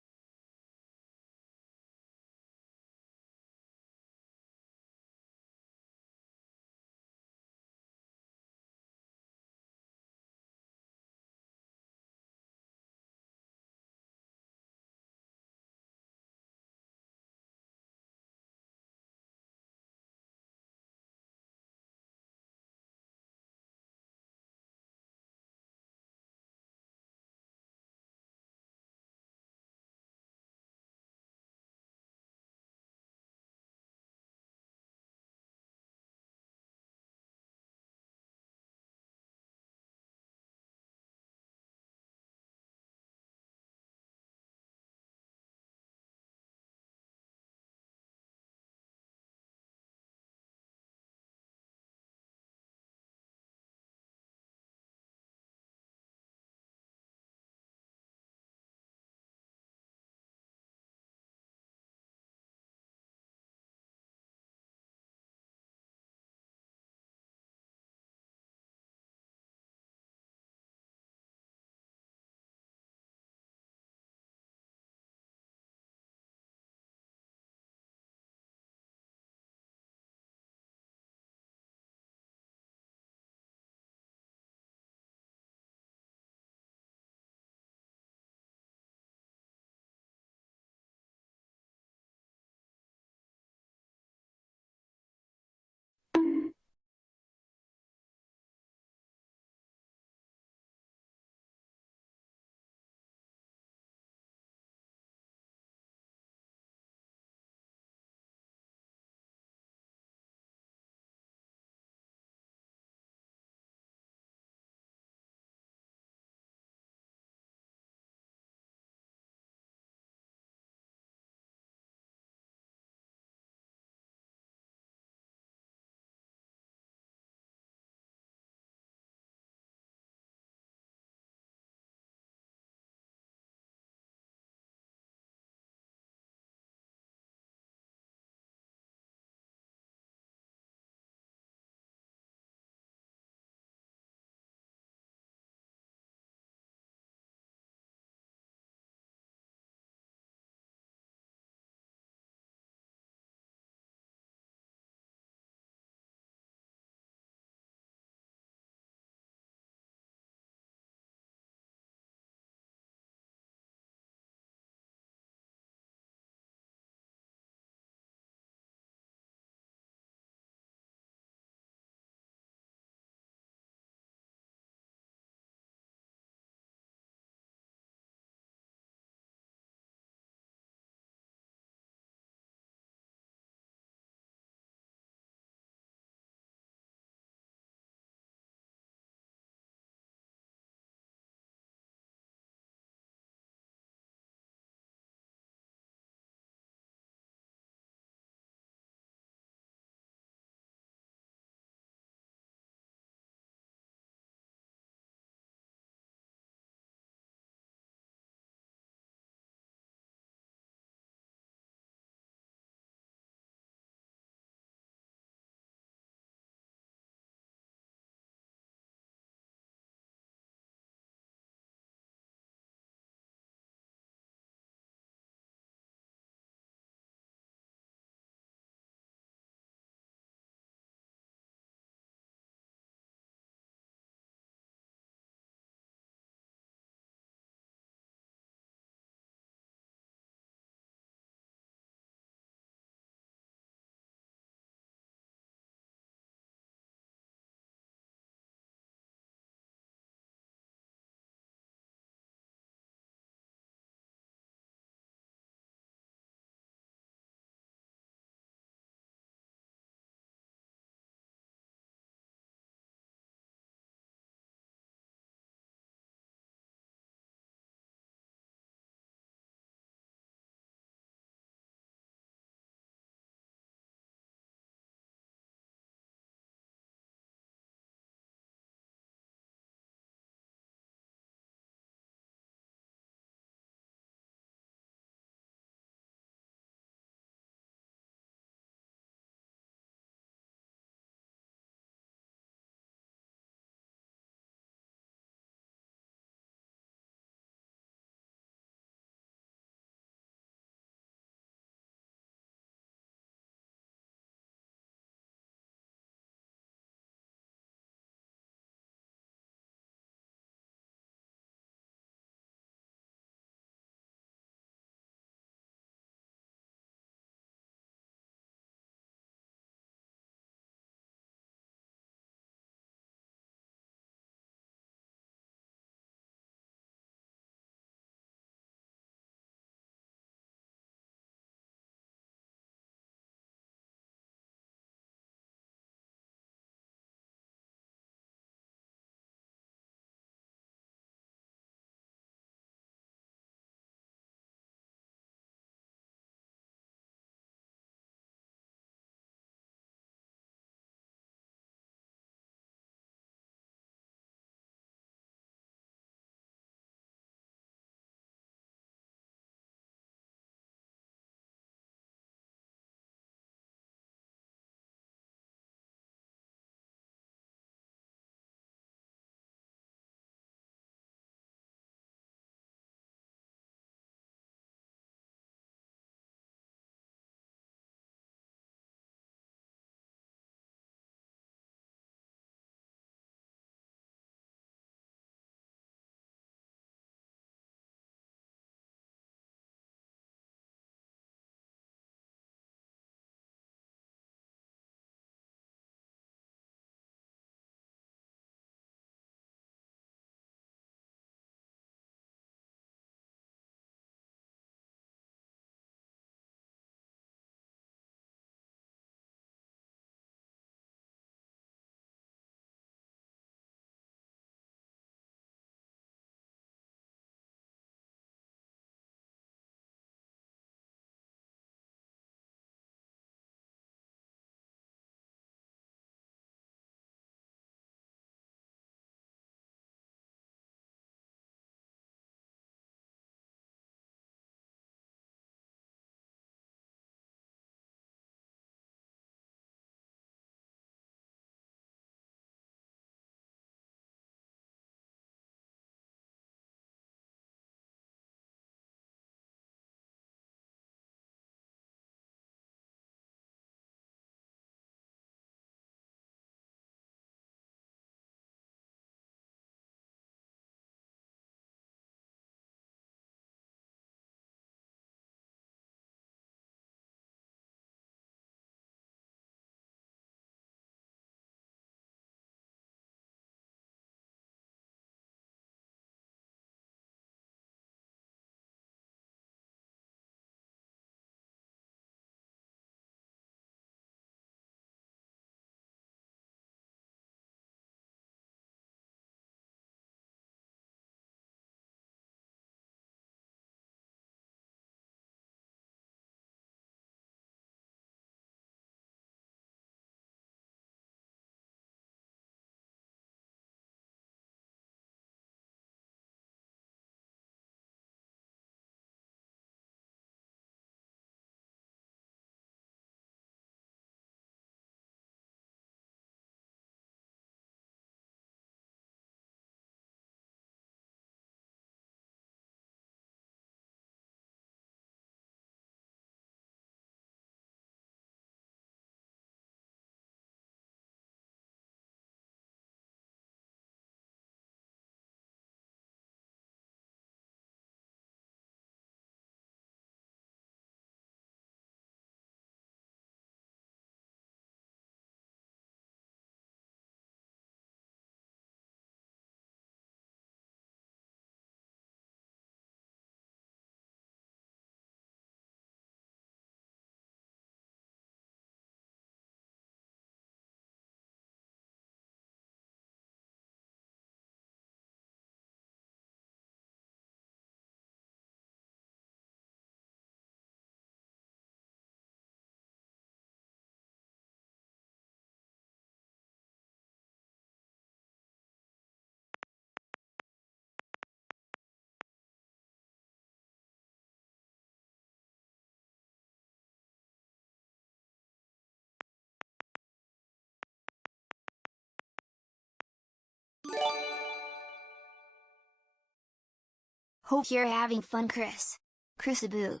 Hope you're having fun, Chris. Chris-a-boop.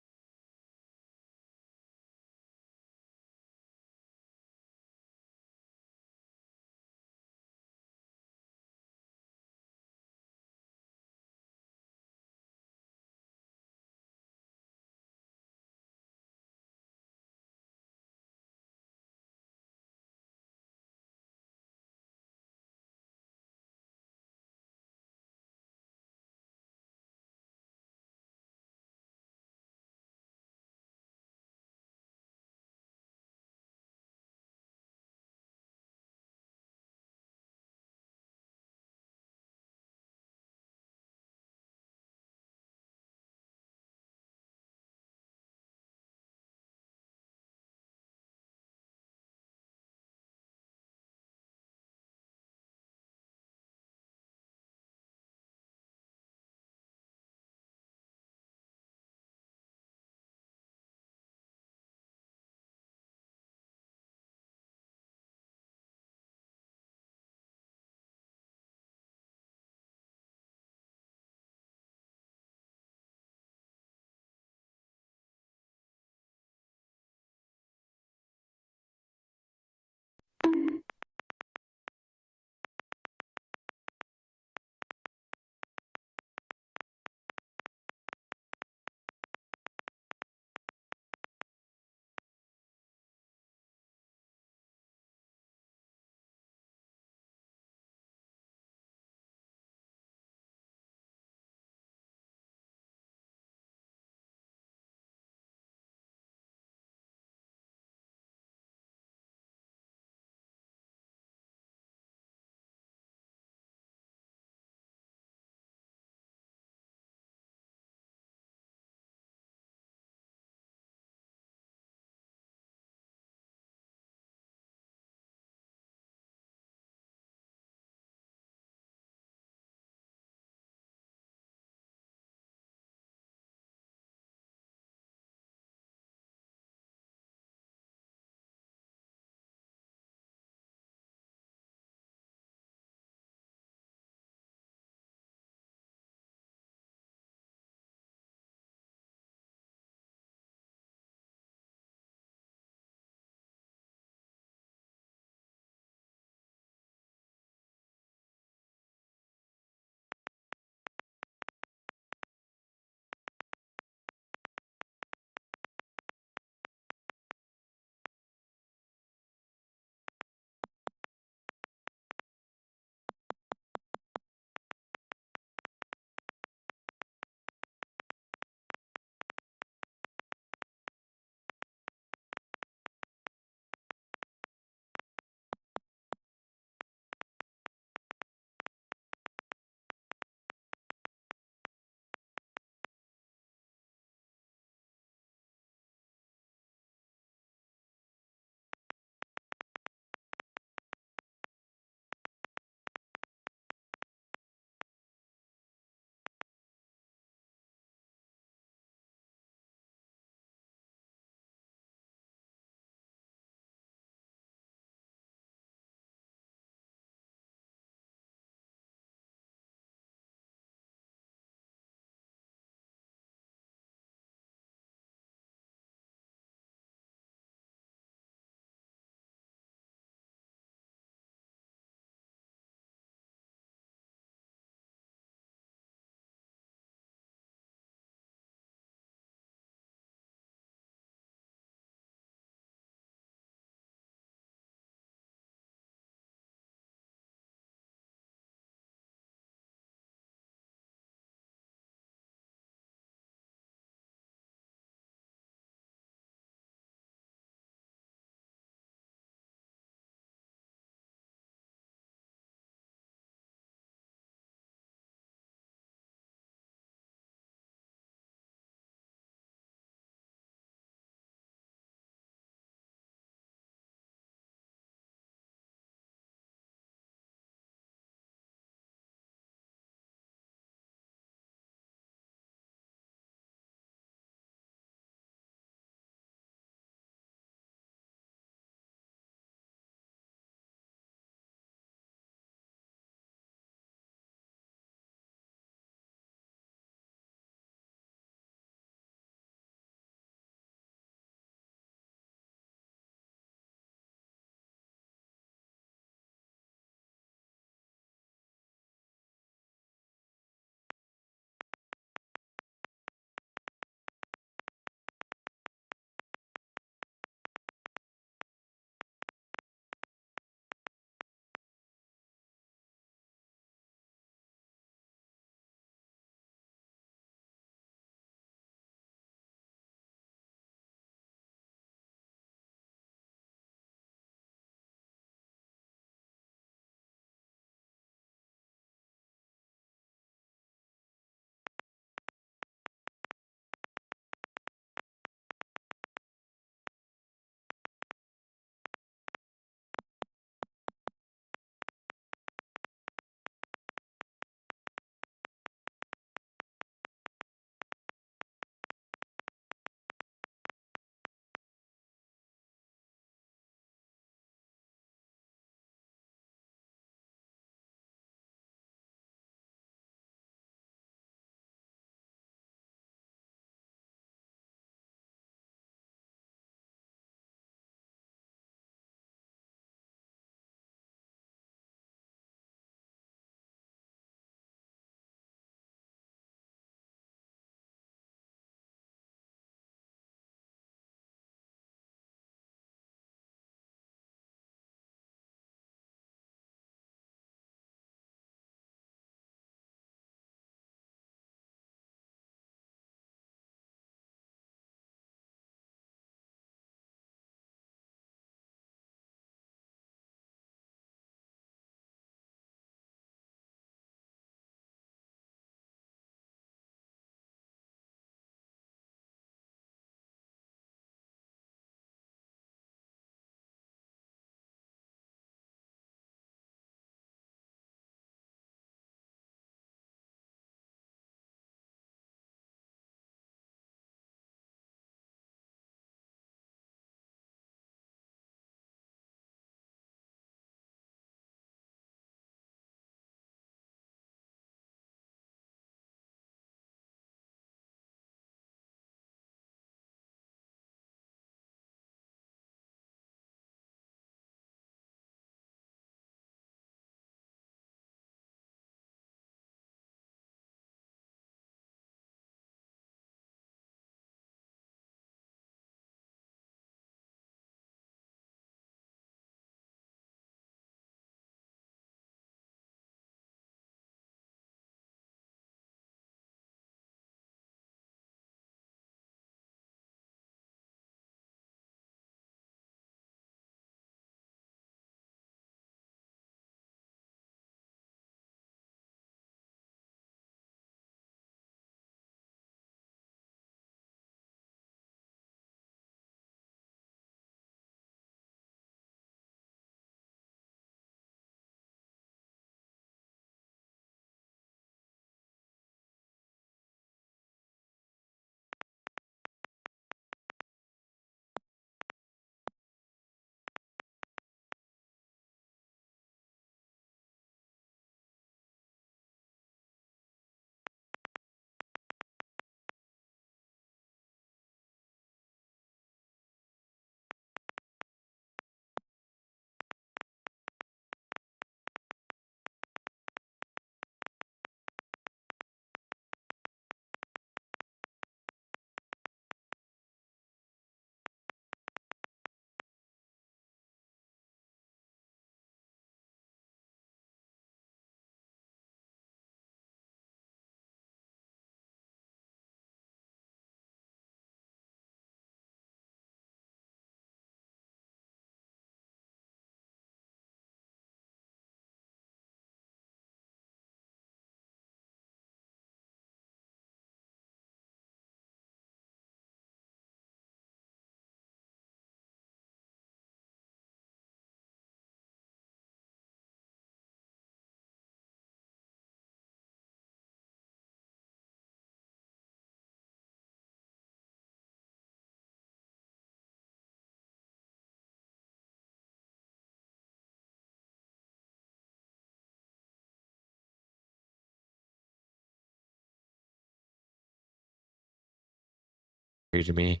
to me.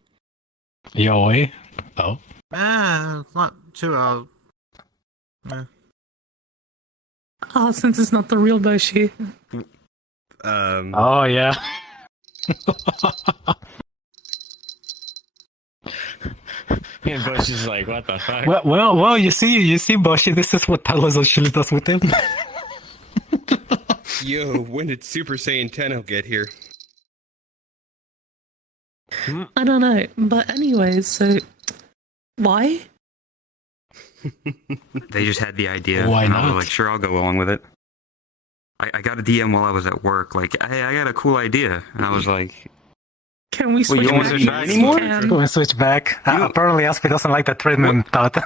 Yoi. Oh. It's not too Oh, since it's not the real Boshi. Oh yeah. And Bush is like, what the fuck? Well, you see, Boshi, this is what Talos actually does with him. Yo, when did Super Saiyan 10 get here? I don't know, but anyways, so why? They just had the idea. Why and I not? was like, sure, I'll go along with it. I got a DM while I was at work, like, hey, I got a cool idea. And I was like, Can we switch you don't back? want to switch anymore? Can. Go and switch back. Apparently, Aspie doesn't like that treatment, thought.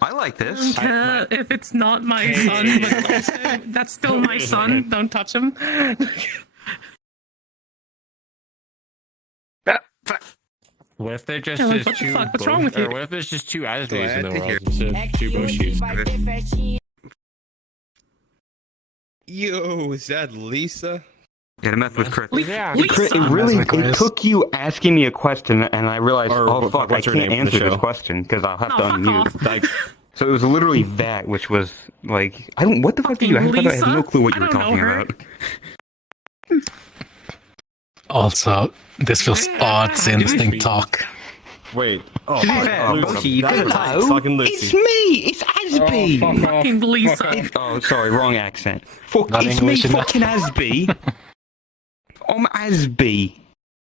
I like this. If it's not my son, but also, that's still my son. Don't touch him. What if they're just, Yeah, like, just what the two fuck? What's wrong with you? Or what if there's just two Asbies in the Glad to world instead of two Boshis? Yo, is that Lisa? Yeah, to mess with Chris. Yeah. It took you asking me a question, and I realized, Or fuck, I what's her can't name from the answer this show? question because I'll have to fuck unmute. off. Like, So it was literally that, which was like, what the fuck did you ask about? I have no clue what you were talking about. Also, this feels odd seeing this thing talk. wait. Oh, To be fuck. fair, Lucy. hello, Fucking Lucy. it's me, it's Asby. Fucking Lisa. Oh, sorry, wrong accent. Fuck, Not it's English me, enough. fucking Asby. I'm Asby.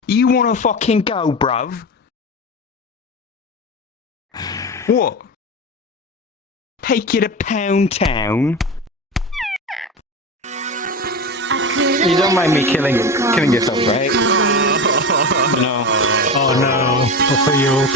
You wanna fucking go, bruv? What? Take you to Pound Town? You don't mind me killing yourself, right? No. Oh no, for you.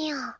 Yeah.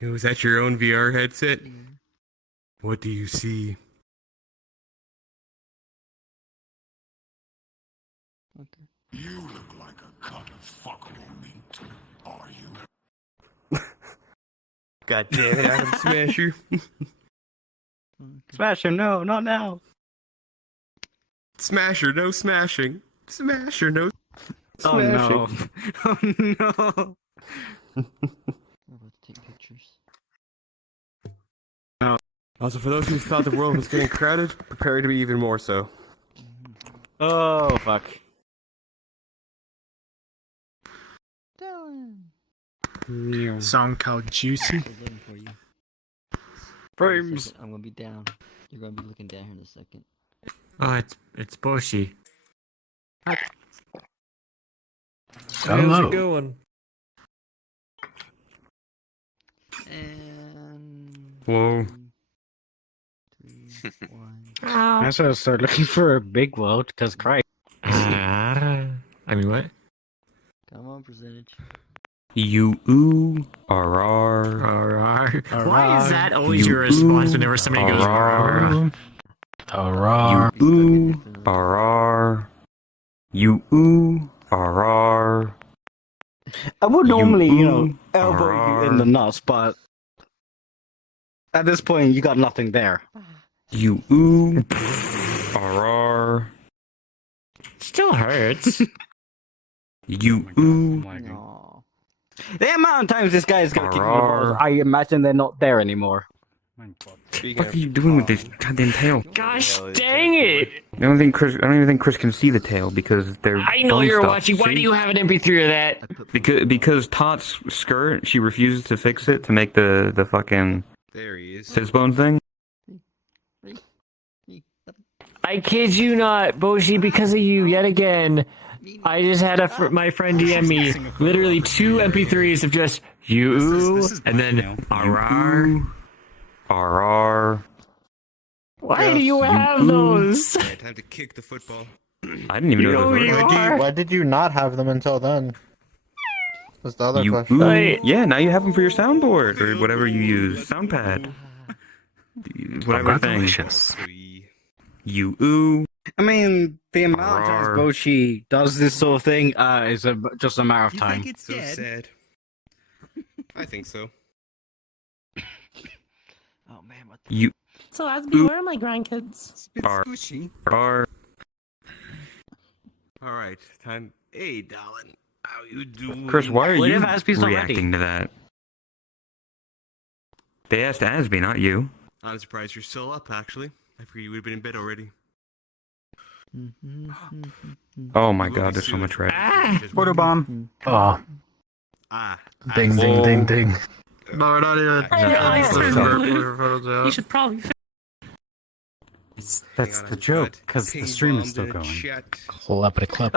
Yo, is that your own VR headset? What do you see? You look like a cut of fuckable meat, are you? God damn it, Adam Smasher. Smasher, no, not now. Smasher, no smashing. Smasher, no Oh no. smashing. Oh no. No. Also, for those who thought the world was getting crowded, prepare to be even more so. Oh fuck. Song called Juicy. Frames. I'm gonna be down. You're gonna be looking down here in a second. Oh, it's Boshi. How's it going? Whoa. I should start looking for a big world, because Christ. I mean, what? Come on, percentage. You RR. Why is that always your response whenever somebody goes RR? You RR. You RR. I would normally, elbow you in the nuts, but at this point, you got nothing there. You RR. Still hurts. You The amount of times this guy is gonna kick me in the balls, I imagine they're not there anymore. What are you doing with this goddamn tail? Gosh dang it! I don't even think Chris can see the tail because they're. I know bone you're stuff, watching. Why see? do you have an MP3 of that? Because Tot's skirt, she refuses to fix it to make the fucking There he is. fizzbone thing. I kid you not, Boshi, because of you, yet again. I just had my friend DM me literally 2 MP3s of just you and then RR. RR. Why do you have those? Yeah, time to kick the football. I didn't even know who you are. Why did you not have them until then? That's the other You question. yeah, now you have them for your soundboard or whatever you use, soundpad, whatever thing. You I mean, the amount of times Boshi does this sort of thing is just a matter of time. So sad. I think so. Oh man, what You So Asby, where are my grandkids? are. Alright, time. Hey, darling. How you doing? Chris, why are What you if Asby's not reacting to that? They asked Asby, not you. I'm surprised you're still up, actually. I figured you would have been in bed already. Oh my god, there's so much red. Photobomb. Oh. Ding, ding, ding, ding. No, we're not even. You should probably. That's the joke, because the stream is still going. Clappity clap.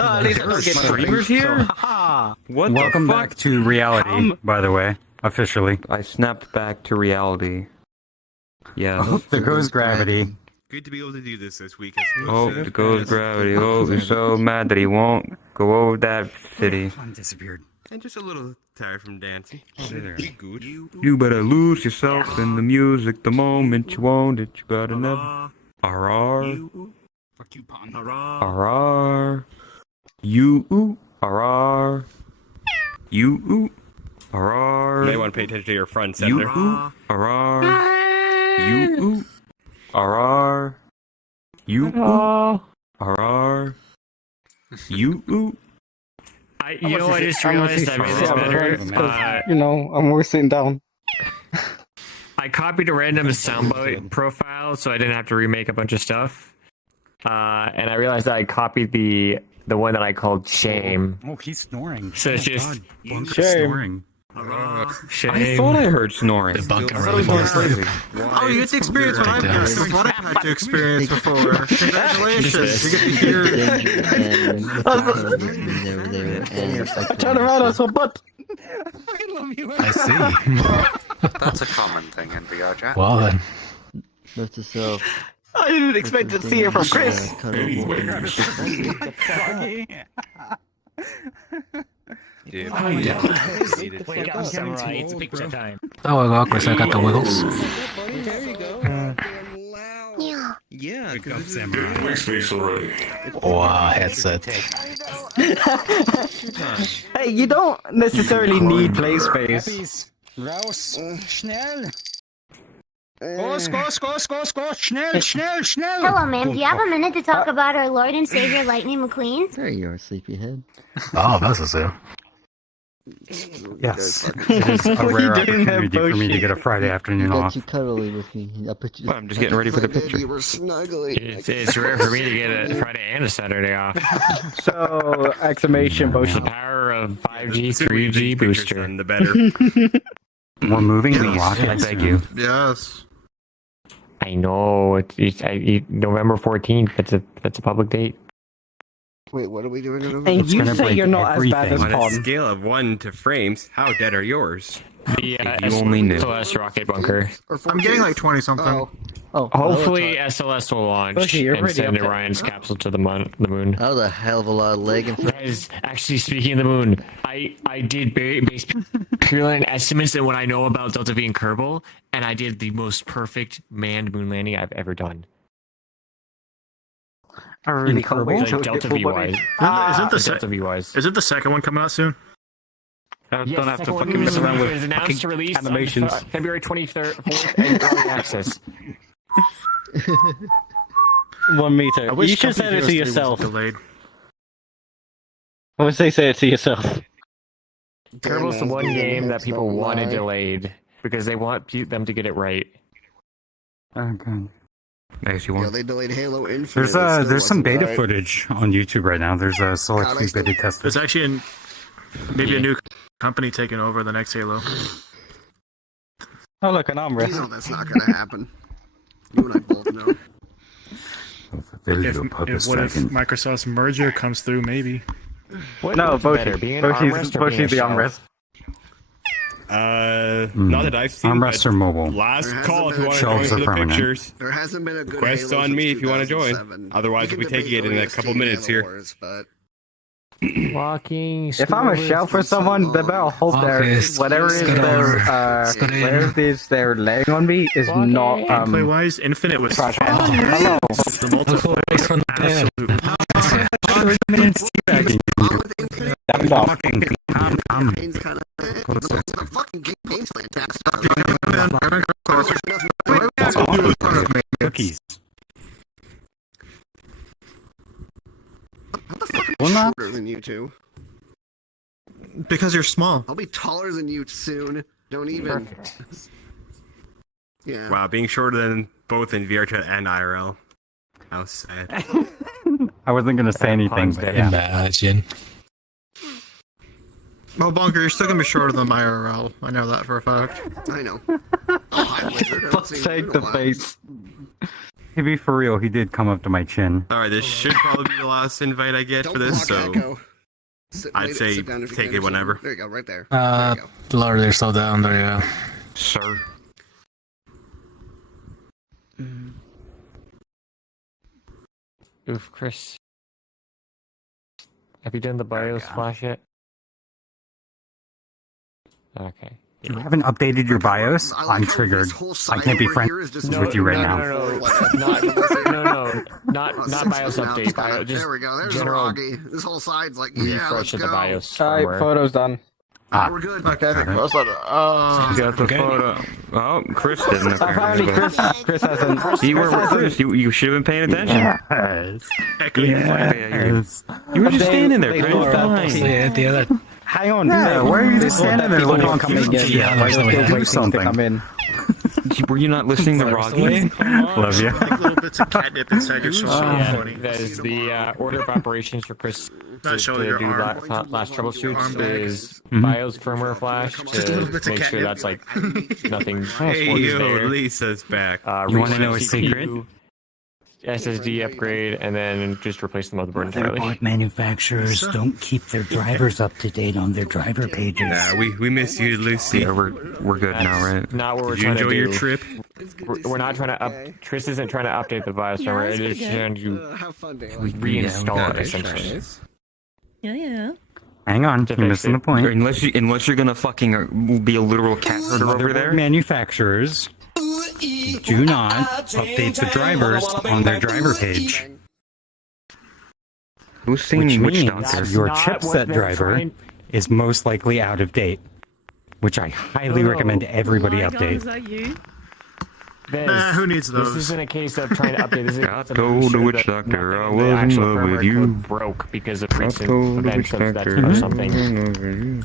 Streamers here? What Welcome the fuck? back to reality, by the way, officially. I snapped back to reality. Yeah. Oh, there goes gravity. Good to be able to do this week. Oh, there goes gravity. Oh, he's so mad that he won't go over that city. Disappeared. And just a little tired from dancing. We good. You better lose yourself in the music the moment you want it. You gotta never. RR. Fuck you, Pon. RR. You. RR. You. RR. You may want to pay attention to your front You. center. RR. You. RR. You. RR. You. You know, I just realized I made this better. I'm always sitting down. I copied a random soundbite profile, so I didn't have to remake a bunch of stuff. And I realized that I copied the one that I called Shame. Oh, he's snoring. So it's just Snoring. Shame. I thought I heard snoring. Oh, you get to experience what I've had to experience before. Congratulations. You get to hear. I turned around, I saw butt. I see. That's a common thing in VR chat. Well then. Note to self. I didn't expect to see it from Chris. Dude, Oh, yeah. Wake up, samurai. It's pizza time. Oh, I got Chris. I got the wiggles. There you go. Yeah. Wake up, samurai. Space already. Wow, headset. Hey, you don't necessarily need play space. Raus! Schnell! Go! Schnell! Hello, ma'am. Do you have a minute to talk about our Lord and Savior Lightning McQueen? There you are, sleepyhead. Oh, that's a sale. Yes. It is a rare opportunity for me to get a Friday afternoon I got off. you cuddly with me. I put you. I'm just getting ready for the picture. You were snuggling. It's rare for me to get a Friday and a Saturday off. So, exclamation The motion. power of 5G, 3G booster. And the better. We're moving the rocket. I beg you. Yes. I know. November 14th. That's a public date. Wait, what are we doing? And you say you're not as bad as On a Pom. scale of 1 to frames, how dead are yours? The you only knew. SLS rocket bunker. I'm getting like 20 something. Oh, Hopefully SLS will launch Okay, you're and pretty send up there. Orion's capsule to the moon. that was a hell of a lot of leg and Guys, actually speaking of the moon, I did base purely on estimates and what I know about Delta V and Kerbal, and I did the most perfect manned moon landing I've ever done. I really can't wait Like till Delta V wise. Delta V wise. Isn't the second one coming out soon? Don't have to fucking mess around with announced to release animations. on February 23rd, 4th, and early access. 1 meter. I wish You should Company say it Heroes to 3 yourself. wasn't delayed. I would say it to yourself. Kerbal's the one game that people wanted delayed because they want them to get it right. Oh, God. Nice, you Yeah, want? they delayed Halo Infinite. There's some beta footage. footage on YouTube right now. There's a select few beta testers. There's actually maybe a new company taking over the next Halo. Oh, look, an armrest. You know that's not going to happen. You and I both know. There's a purpose What if second. Microsoft's merger comes through? Maybe. No, better, being an armrest or being a the shelf? armrest. Not that I've seen. Armrests are mobile. Last There call if hasn't you want to Shelves join are for the permanent. pictures. There hasn't been a good Quest Halo on me since if you want to join. 2007. Otherwise, We we'll be can taking it in a debate couple OST minutes here. Wars, but Walking. If I'm a shell for someone, they better hope their whatever is they're laying on me is not Gameplay wise, Infinite was trash. fun. Hello. The multiplayer was absolute. Game's kind of the fucking game's fantastic. Cookies. I'm shorter than you two. Because you're small. I'll be taller than you soon. Don't even. Yeah. Wow, being shorter than both in VR chat and IRL. How sad. I wasn't gonna say anything, but yeah. Imagine. Oh, Bunker, you're still gonna be shorter than my IRL. I know that for a fact. I know. Oh, Fuck's sake, the face. To be for real, he did come up to my chin. Alright, this should probably be the last invite I get for this, so I'd say take it whenever. There you go, right there. There you go. Lower yourself down. There you go. Sir. Oof, Chris. Have you done the BIOS flash yet? Okay. You haven't updated your BIOS? I'm triggered. I can't be friends with you right now. Not BIOS update. Just there we go. There's general the Roggy. This whole side's like, yeah, let's refresh of the go. BIOS. Alright, firmware. photo's done. We're good. Okay, You got the photo. Oh, Chris didn't Apparently, apparently. Chris hasn't. You were with Chris. You should have been paying attention. Yes. You were just standing there, Chris. Yeah, the other. Hang on. Yeah, why are you just standing there looking Don't come in yet. Yeah, We're there's still no way to do waiting to something. come in. Were you not listening to Rocky? Love you. Like little bits of catnip inside your soul. Funny. That is the order of operations for Chris Not to showing your do arm. last troubleshoots Arm bag. is BIOS firmware flash to bits of make sure catnip. that's like nothing. Hey, is yo, there. Lisa's back. You wanna know a reset secret? CPU, SSD upgrade, and then just replace the motherboard entirely. Motherboard manufacturers don't keep their drivers up to date on their driver pages. Nah, we miss you, Lucy. Yeah, we're good now, right? Not what we're Did you trying to enjoy do. your trip? We're not trying to Tris isn't trying to update the BIOS firmware. It is trying to Have fun, Dan. reinstall it Okay. essentially. Yeah. Hang on, To you're fix missing it. the point. Unless you're gonna fucking be a literal cat herder over there. Manufacturers do not update the drivers on their driver page. Who's saying Which which means doctor? your Not what chipset they're driver trying- is most likely out of date. Which I highly recommend everybody Oh my God, update. is that you? Viz, Nah, who needs those? This isn't a case of trying to update. This is I told the witch doctor I was in love with you. Broke because of I recent told the events witch of that doctor or I something. was in love with you.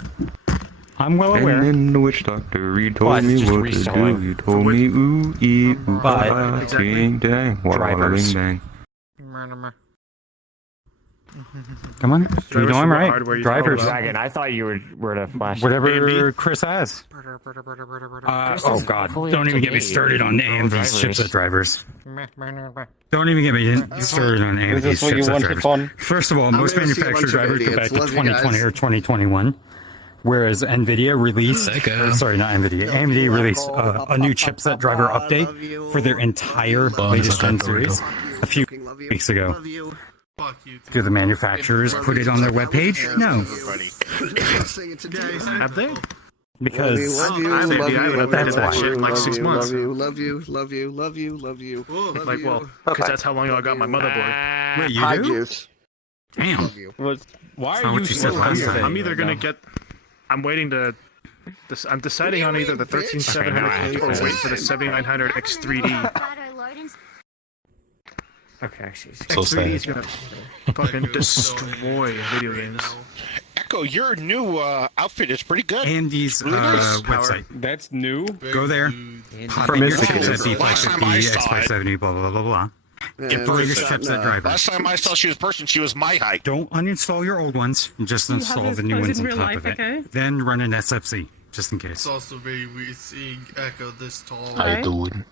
I'm well And aware. then the witch doctor, he told But me just what to restalling. do. He told me ooh, ee, ooh, But- ah, ding, dang, Drivers. bang. Come on, you Drivers know I'm for what right. hardware you Drivers. talking Dragon, I thought you were to flash. Whatever AMD? Chris has. Chris Oh is god, fully don't up even to get me date. started on AMD's Drivers. chipset drivers. Don't even get me started on AMD's this what you chipset wanted, drivers. Fun? First of all, I'm most gonna see a manufacturer bunch of drivers go back idiots. to Love you 2020 guys. or 2021, whereas NVIDIA released, or sorry, not NVIDIA, AMD released a new chipset driver update for their entire latest Gen series a few weeks ago. Do the manufacturers put it on their webpage? No, Have they? because love you, I love haven't you, updated that's that why. shit in like 6 months. love you, love you, love you, love you, love you. Like, well, because that's how long I got my motherboard. Wait, Hi, you do? juice. Damn. Why That's are not you what you said so last weird? time. I'm either gonna get. I'm waiting to. I'm deciding on either the 13700K or wait for the 7900 X3D. Okay, actually. So X3D is sad. gonna fucking destroy video games. Echo, your new outfit is pretty good. AMD's Really nice. website. That's new. Go there. Pop From in your Instagram. chipset Last time I B550, saw it- X570, blah blah blah blah. Yeah, Put in your it's chipset not- drivers. Last time I saw she was person, she was my height. Don't uninstall your old ones. Just You have install this the new close ones in on real top life, of it. okay? Then run an SFC, just in case. also very weird seeing Echo this tall. How you doing?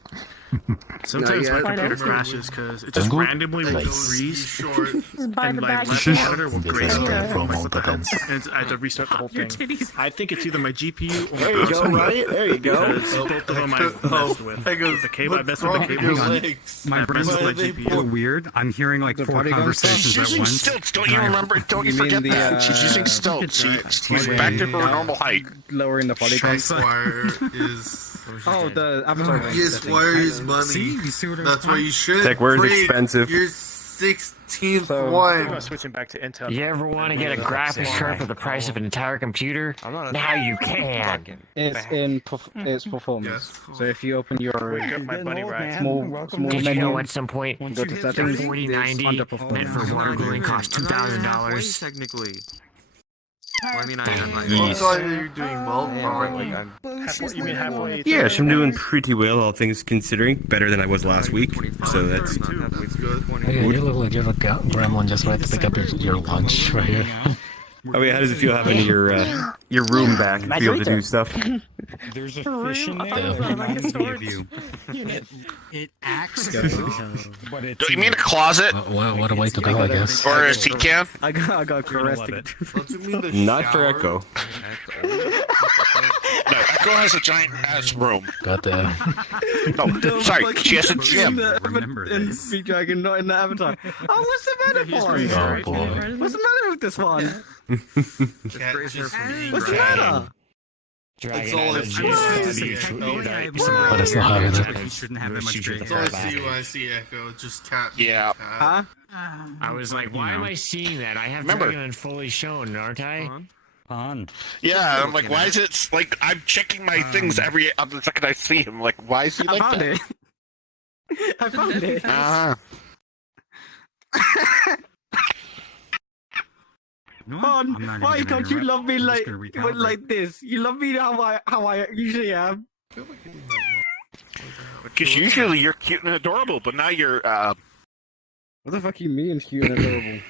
Sometimes my Not yet. computer crashes because it just Tango? randomly will Nice. freeze. Short. And my left monitor will grace From what the hell? Multitens. And I have to restart the whole thing. I think it's either my GPU or my There you go, processor. right? There you go. Because both of them I messed with. The cable, I messed with the cables. My I brain's messed with my like GPU. weird. I'm hearing like 4 party gun conversations She's at using once. stilts. Don't you and I- remember? Don't you You mean forget the, that? She's using stilts. She's back to her normal height. Lowering the polygon. Wire is. Oh, the avatar. Yes, wire is money. See, you see what I'm That's why you should. Tech, where's break expensive? Your 16th So- I'm one. switching back to Intel. You ever want to get a graphics card for the price of an entire computer? Now you can. It's performance. So if you open your Wake up my bunny rack. small Did you menu, know at some point go to settings, 4090 meant for water cooling cost $2,000? Technically. Well, I mean, I'm like, I thought you were doing well, probably. You mean halfway? Yes, I'm doing pretty well, all things considering. Better than I was last week. So that's. That's good. Hey, you look like you're a gremlin just right to pick up your lunch right here. Oh wait, how does it feel having your room back and be able to do stuff? There's a For fish real? in I there. thought it was like a Reminds me storage of you. unit. It acts, but it's Don't you mean a closet? What a way to go, I guess. Or a tea can? I got caressed. Don't you mean the Not for shower? Echo. No, Echo has a giant ass room. Got that. No, sorry, she has a gym. In Speed Dragon, not in the avatar. Oh, what's the matter, boy? Oh boy. What's the matter with this one? Cat just being What's the dragged. matter? That's all I see. But it's not having it. You shouldn't have that much drink. That's all I see when I see Echo. Just cat. being Yeah. cat. Huh? I was like, why am I seeing that? I have Remember- Dragon and fully shown, aren't I? On. Yeah, I'm like, why is it like I'm checking my things every other second I see him? Like, why is he I like found that? it. I found it. Why don't you love me like this? You love me how I usually am. Because usually you're cute and adorable, but now you're What the fuck you mean cute and adorable?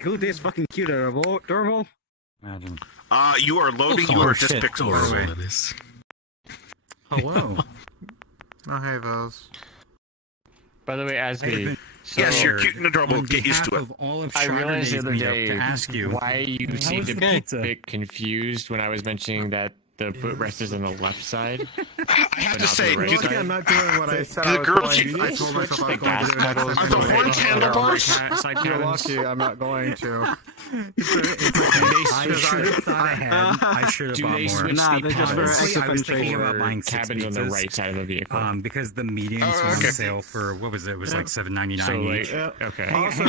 Who this fucking cute and adorable? Imagine. you are loading Oh, your shit. pixels. Oh, It is. Hello. Oh, hey, Vos. By the way, Asby, Yes, you're cute and adorable. On Get used to behalf it. of all of I realized the Saturday's other meetup day to ask you why you how seemed was a the pizza? bit confused when I was mentioning that the footrest is on the left side. I have to say, I'm not doing what I said do I the was girls going to. I told myself I was going to do pedals are the horns handlebars? You're lucky I'm not going to. I should have thought ahead. I should have Do bought they more. switch Nah, the they're just for pedals? extra I was thinking control about or buying cabins on the pizzas. right side of the vehicle. Because the mediums were on sale for what was it? It was like $7.99 So, like, each. okay. Also,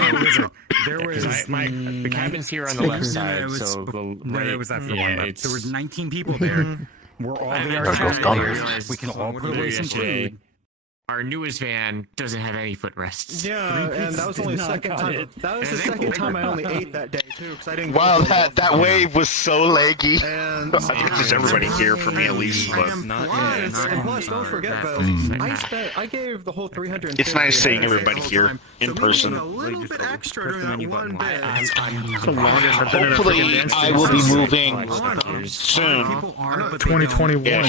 there was the cabin's here on the left side, so the no, right. it was after yeah, one. But it's, there were 19 people there. We're all there. We can all put away some food. Our newest van doesn't have any footrests. Yeah, and that was only the second time. That was the second time I only ate that day too, because I didn't. Wow, that wave was so laggy. And I think there's everybody here for me at least, but plus, don't forget though, I gave the whole 300. it's nice seeing everybody here in person. A little bit extra during that one bit. Hopefully, I will be moving soon. 2021.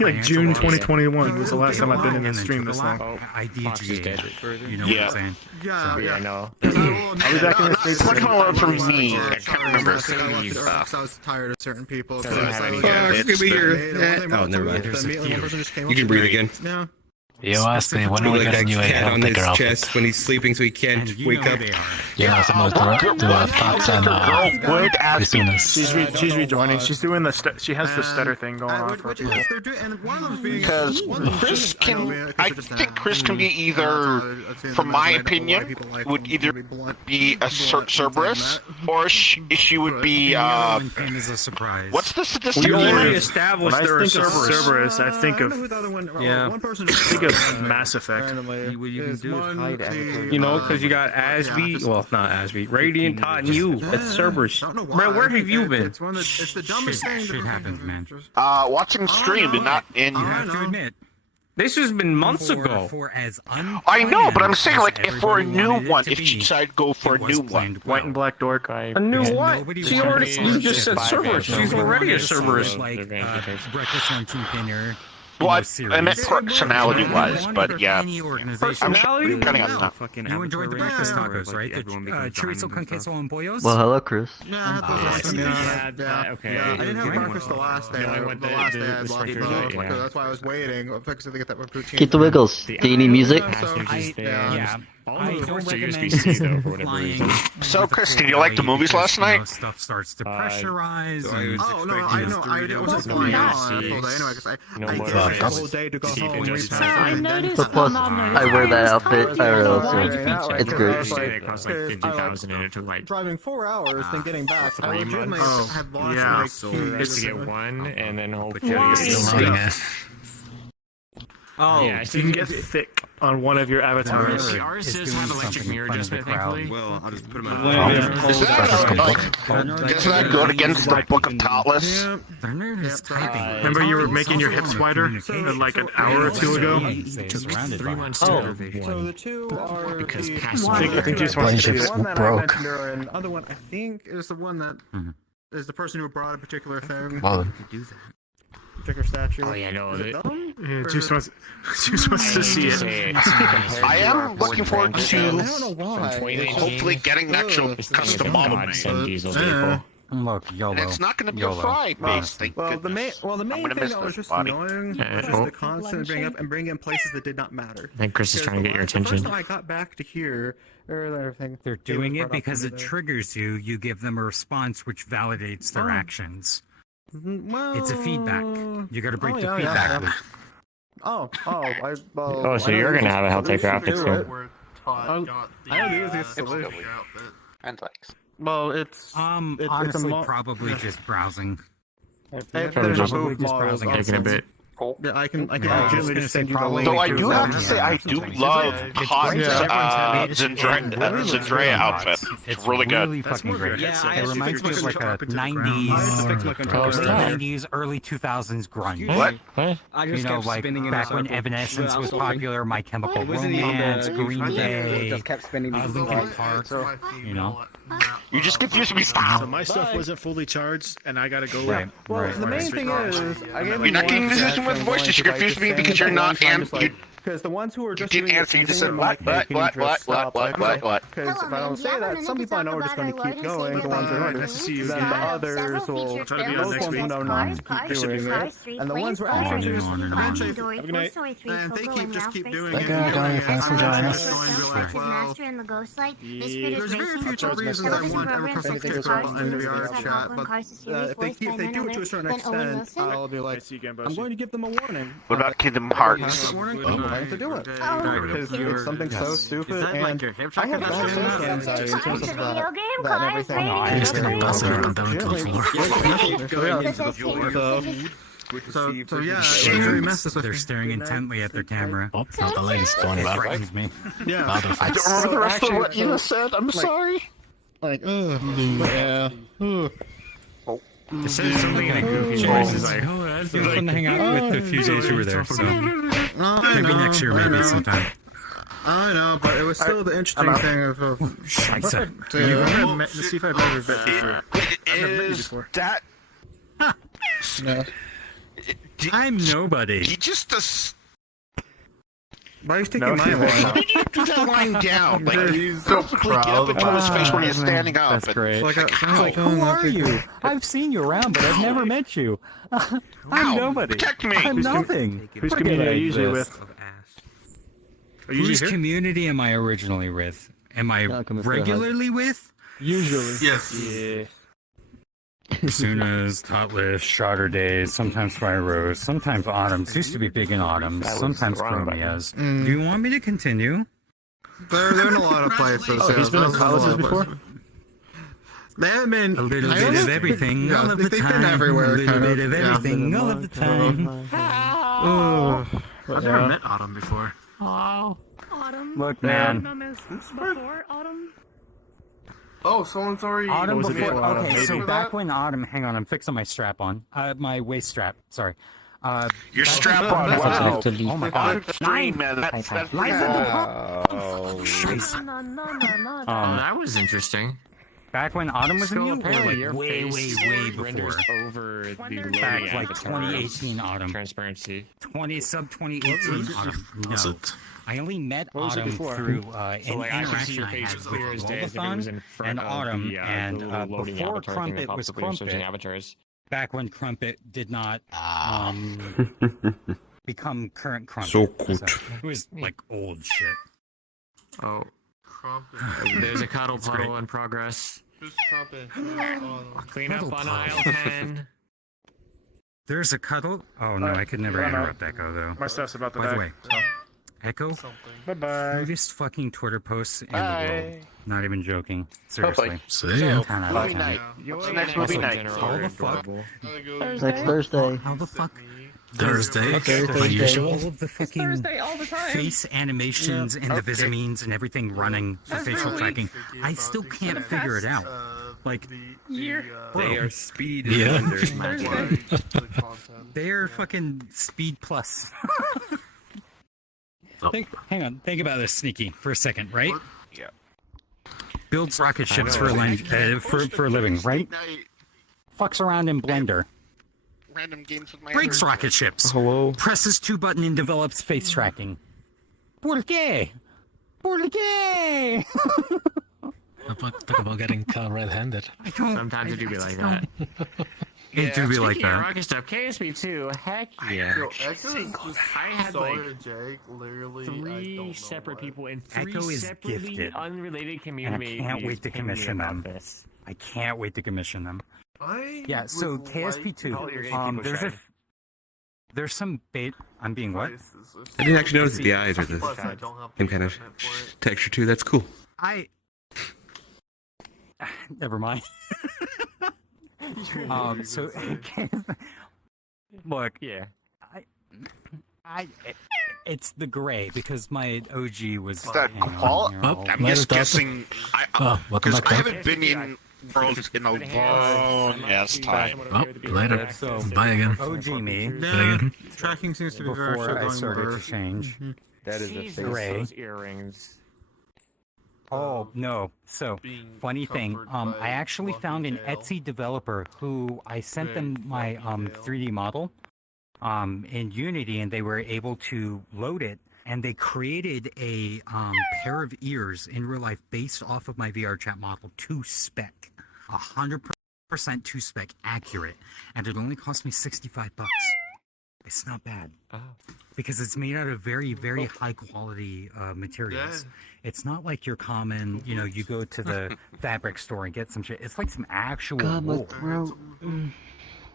Like June 2021 was the last time I've been in the stream this long. You know what I'm saying? Yeah, I know. I'll be back in the States. 2021 for me. I can't remember. I was tired of certain people. Oh, never mind. You can breathe again. Yeah. You asked me when are we getting you a cat on health his girl? chest when he's sleeping so he can't wake up. Yeah, someone do thoughts and Krisuna. She's rejoining. She's doing the she has the stutter thing going on for people. Because Chris can, I think Chris can be either, from my opinion, would either be a Cerberus or she would be. And is a surprise. What's the statistic? We already established when I think of Cerberus, I think of Mass Effect. You know, because you got Asby, well, not Asby, Radiant, Todd, and you. That's Cerberus. Bro, where have you been? It's the dumbest thing. Shit happens, man. Watching stream and not in. You have to admit. This has been months ago. I know, but I'm saying, like, if for a new one, if she decided to go for a new one. White and Black Dork. A new what? She already, you just said Cerberus. She's already a Cerberus. Like, Breakfast on Pinner. Well, I meant personality-wise, but yeah. Personality? I'm cutting out now. You enjoyed the breakfast tacos, right? The chorizo con queso and pollos? Well, hello, Chris. Okay. I didn't have breakfast the last day. I went The last day I had the lunch, first day, so that's why I was waiting. I'm fixing to get that poutine. Keep the wiggles. Do you need music? I don't USB-C though, for whatever reason. So, Chris, did you like the movies last night? Stuff starts to pressurize. Oh, no, I know. I was flying out on a full day anyway, because I gave the whole day to go home. I noticed. But plus, I wear that outfit. I really It's great. It cost like 50,000 and it took like driving 4 hours, then getting back. 3 months. Had lost Yeah. like 2 Just to get one, and then hopefully Oh, yeah, you can get thick on one of your avatars. Ours does have electric mirror adjustment, thankfully. Well, I'll just put him Does that go against the Book of Tautless? Remember you were making your hips wider like an hour or two ago? It took 3 months to So one. the two are Because the past one, I think you just want to see the it. one that I mentioned earlier, and the other one I think is the one that is the person who brought a particular thing. Particular statue. Oh yeah, no. Is it dumb? Yeah, just wants to see it. I am looking forward to why. hopefully getting an actual custom model made. Diesel vehicle. Look, YOLO. And it's not going to be a fried base. Thank Well, the main gonna thing miss that was this just body. annoying was just the constant bring in places that did not matter. I think Chris is Because trying to get your The first attention. time I got back to here, everything. They're doing it because it triggers you. You give them a response which validates their actions. Well, It's a feedback. You got to break the feedback loop. Oh, so you're gonna have a health tech outfit soon. I don't use this solution. And legs. Well, it's Honestly, probably just browsing. There's a Probably booth just model. browsing. Taking a bit. Yeah, I can legitimately just send you the link. Though I do have to say, I do love Hot Zendaya outfit. It's really good. Fucking great. It reminds me of like a 90s, early 2000s grunge. What? You know, like back when Evanescence was popular, My Chemical Romance, Green Day, Linkin Park, you know. You just confused me. So Stop. my stuff wasn't fully charged, and I gotta go. Right. Well, the main thing is, I gave You're not getting the system with voices. You confused me because you're not Because the ones who are just didn't doing answer, it you just seasonally, said I'm like, what, hey, can you what, just stop? what? Because if I don't say that, some people I know are just going to keep going. The ones that are nice to see you. Then the others will, those ones will know not to keep doing it. And the ones who are actually just eventually, have a good night. And they keep just keep doing it. Thanks for joining us. There's very few reasons I want EverQuest to kick off in the VR chat, but if they do it to a certain extent, I'll be like, I'm going to give them a warning. What about Kingdom Hearts? I'm going to do it. Because it's something so stupid, and I have bad social anxiety in terms of that and everything. Just gonna bust it around down to the floor. So yeah, it really messes with They're me. staring intently at their camera. Oh, not the legs going It about. frightens me. Yeah. I don't remember the rest of what you said. I'm sorry. Like, yeah. It says something in a goofy voice. It's like, oh, that's fun to hang out with a few days you were there. So maybe next year, maybe sometime. I know, but it was still the interesting thing of Scheiße. to see if I've ever met before. I've never met you before. That. No. I'm nobody. He just. Why are you sticking my line? You do that lying down. Like, he's so proud. Get up into his face when he's standing up. That's great. Who are you? I've seen you around, but I've never met you. I'm nobody. Protect me. I'm nothing. Whose community are you usually with? Whose community am I originally with? Am I regularly with? Usually. Yes. Yeah. Krisunas, Totless, Shrotter Days, sometimes Fire Rose, sometimes Autumns. Used to be big in Autumns, sometimes Chromias. Do you want me to continue? They're in a lot of places. Oh, he's been in colleges before? They have been a little bit of everything all of the they've time. been everywhere. A little bit of everything all of the time. I've never met Autumn before. Oh, Autumn. Look, man. Before Autumn. Oh, someone's already. Autumn before. Okay, Maybe. so back when Autumn. Hang on, I'm fixing my strap on. My waist strap. Sorry. Your strap on. Wow. Oh my god. Nine, man. That's That was interesting. Back when Autumn was in you, or apparently like your way face before. renders over the loading Back like avatar 2018 Autumn. transparency. 2018 Autumn. No. I only met Autumn through So an like I can see interaction your I face had clear as with day if it was in Rollathon front and of Autumn, the and little loading before avatar thing that Crumpet pops was up when you're switching Crumpet, avatars. back when Crumpet did not become current Crumpet. So good. It was like old shit. Oh. There's a cuddle puddle in progress. Who's Trumpet? Clean up on aisle 10. There's a cuddle. Oh no, I could never interrupt Echo though. My stuff's about to By the die. way, Echo, Bye-bye. biggest fucking Twitter posts in the Bye. world. Not even joking. Seriously. See ya. 10 out of Movie 10. night. What's the next movie night? How the fuck? Next Thursday. How the fuck? Thursday. Thursday. All of the fucking Thursday all the time. face animations and the Visamines and everything running for Every facial week. tracking. I still can't figure it out. Like, Year. They are speed Yeah. vendors. they are fucking speed plus. Hang on, think about this, Sneaky, for a second, right? Yeah. Builds rocket ships for a living, right? Fucks around in Blender. Random games with my Breaks rocket ships. Hello. Presses 2 button and develops face tracking. ¿Por qué? ¿Por qué? Talk about getting caught red-handed. Sometimes it do be like that. It do be like Speaking of that. rocket stuff, KSP2, heck yeah. Yo, Echo is just I had so like energetic, literally. I don't three know separate why. people in three Echo is separately gifted. unrelated And I community. can't wait to pinging me commission about them. this. I can't wait to commission them. Yeah, so would KSP2. All your people There's tried. there's some bait. I'm being what? I didn't actually notice that the eyes are the Plus, I don't have same kind of texture too. That's cool. Never mind. So look, yeah, it's the gray because my OG was. Is that hang on Qual? here, I'm just guessing. welcome Because back, I Doc. haven't been in Worlds in a long ass time. Oh, later. So, Bye again. OG me. Yeah, tracking seems to be very Before I going started over. to change. That is a Jesus, Gray. those earrings. Oh no! So funny thing, I actually found an Etsy developer who I sent them my 3D model, in Unity, and they were able to load it and they created a pair of ears in real life based off of my VR chat model to spec, 100% to spec accurate, and it only cost me $65. It's not bad because it's made out of very, very high quality materials. It's not like your common, you go to the fabric store and get some shit. It's like some actual wool.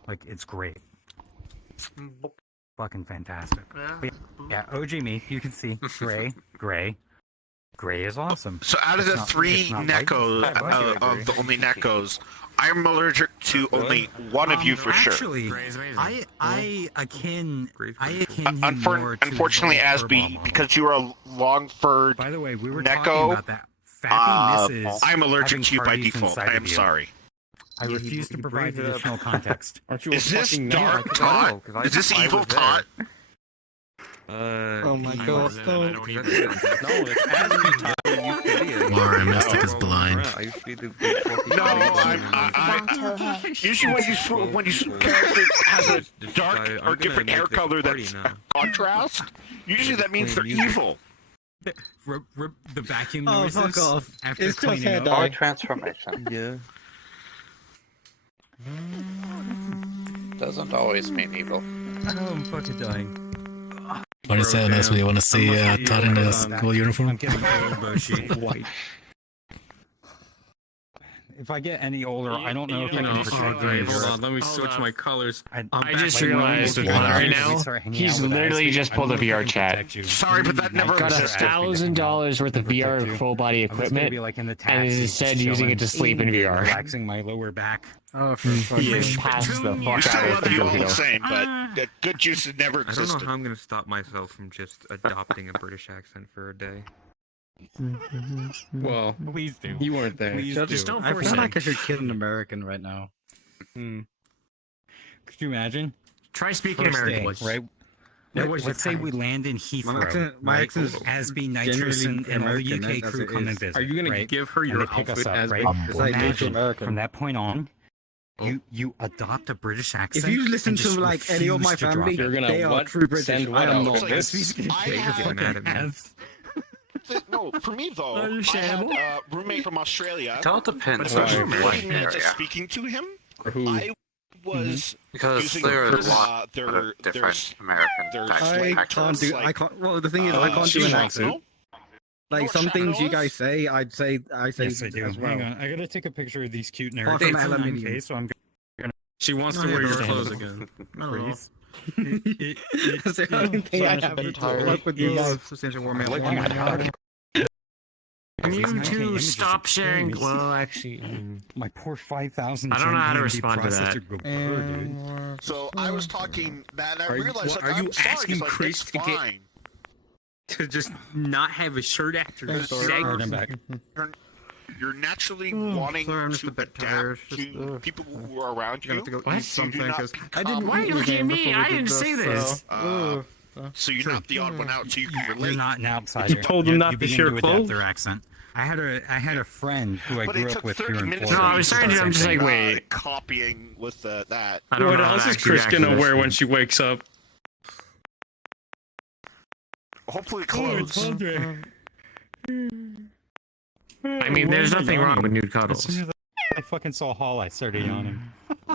Like, it's great. Fucking fantastic. But yeah, OG me, you can see gray is awesome. So out of the three Neckos, of the only Neckos, I'm allergic to only one of you for actually, sure. I akin him more to Unfortunately, Asby, because you are a long-furred By the way, we were Necco, talking about that. Fappy misses I'm allergic having to you by parties default. inside I of am you. sorry. I refuse to provide additional context. Aren't you a Is this fucking Dark nerd? Tot? No, 'cause Is this I Evil was Tot? Oh my god, No, it's Asby Tot. Lauren Mystic is blind. I used to be the Usually when you character has a dark or different hair color that's a contrast, usually that means they're evil. The vacuum Oh, noises fuck off. after It's just cleaning hair up. dye. Or transformation. Yeah. Doesn't always mean evil. Oh, I'm fucking dying. What is that? That's what you want to see Todd in a school uniform? I'm getting old, Boshi. White. If I get any older, I don't know if I can protect you. Hold on, let me switch my colors. I just realized with Connor right now, he's literally just pulled a VR chat. Sorry, but that never Got existed. $1,000 worth of VR full body equipment, and is instead using it to sleep in VR. Relaxing my lower back. Oh, for fuck's sake. Pass the You fuck still out love of you all the the same, but good juices never I don't existed. know how I'm gonna stop myself from just adopting a British accent for a day. Well, please do. You weren't there. Please Just don't I force feel it. like I should kill an American right now. Could you imagine? Try speaking First American. day, right? Let's say we land in Heathrow. My accent is Asby, Nitrous, and all the American, UK as crew it come and is. visit. Are you gonna right? give her And your they pick us outfit up, as right? It's like Native Imagine, American. from that point on, you adopt a British accent. If you listen and to just like any of my refuse to drop family, it. You're gonna they are what? true British. Send what I am out? not. Like, This I had- mad at me. No, for me though, I had Understandable. a roommate from Australia. It all depends But on after what 40 minutes of area. speaking to him, Who? I was Because using there are a lot their of different American there's accents. I can't do. I can't. Well, the thing is, I can't do an accent. Like some things you guys say, I say Yes, I do. as well. Hang on, I gotta take a picture of these cute Apart nerds. from aluminium. Okay, so I'm gonna. She wants to wear your clothes again. Please. That's the only thing I have to work with you guys. Oh my God. Can you These two images stop are sharing? killing me. Well, actually, My poor 5,000. I don't know how to AMD respond to that. processor go brr, dude. So I was talking that I Are you- realized what- like, are you I'm sorry, asking he's like, Chris it's to get- fine. To just not have a shirt after the Alright, I'm back. You're naturally wanting sorry, I'm just to a bit adapt tired. to people who are around You you. have to go What? eat something You do not because become- I didn't. Why are eat you looking at anything me? before we I did didn't say this. So you're not the odd one out, so you can relate. You're not an outsider. You told them not to begin share adapt clothes? Their accent. I had a friend who I But it grew took up with 30 here in minutes. Florida. No, I was starting to. I'm just like, wait. Copying with that. I don't What know how else to is actually Chris react to gonna this. wear when she wakes up? Hopefully clothes. I mean, there's nothing wrong with nude As cuddles. soon as I fucking saw Hall, I started yawning.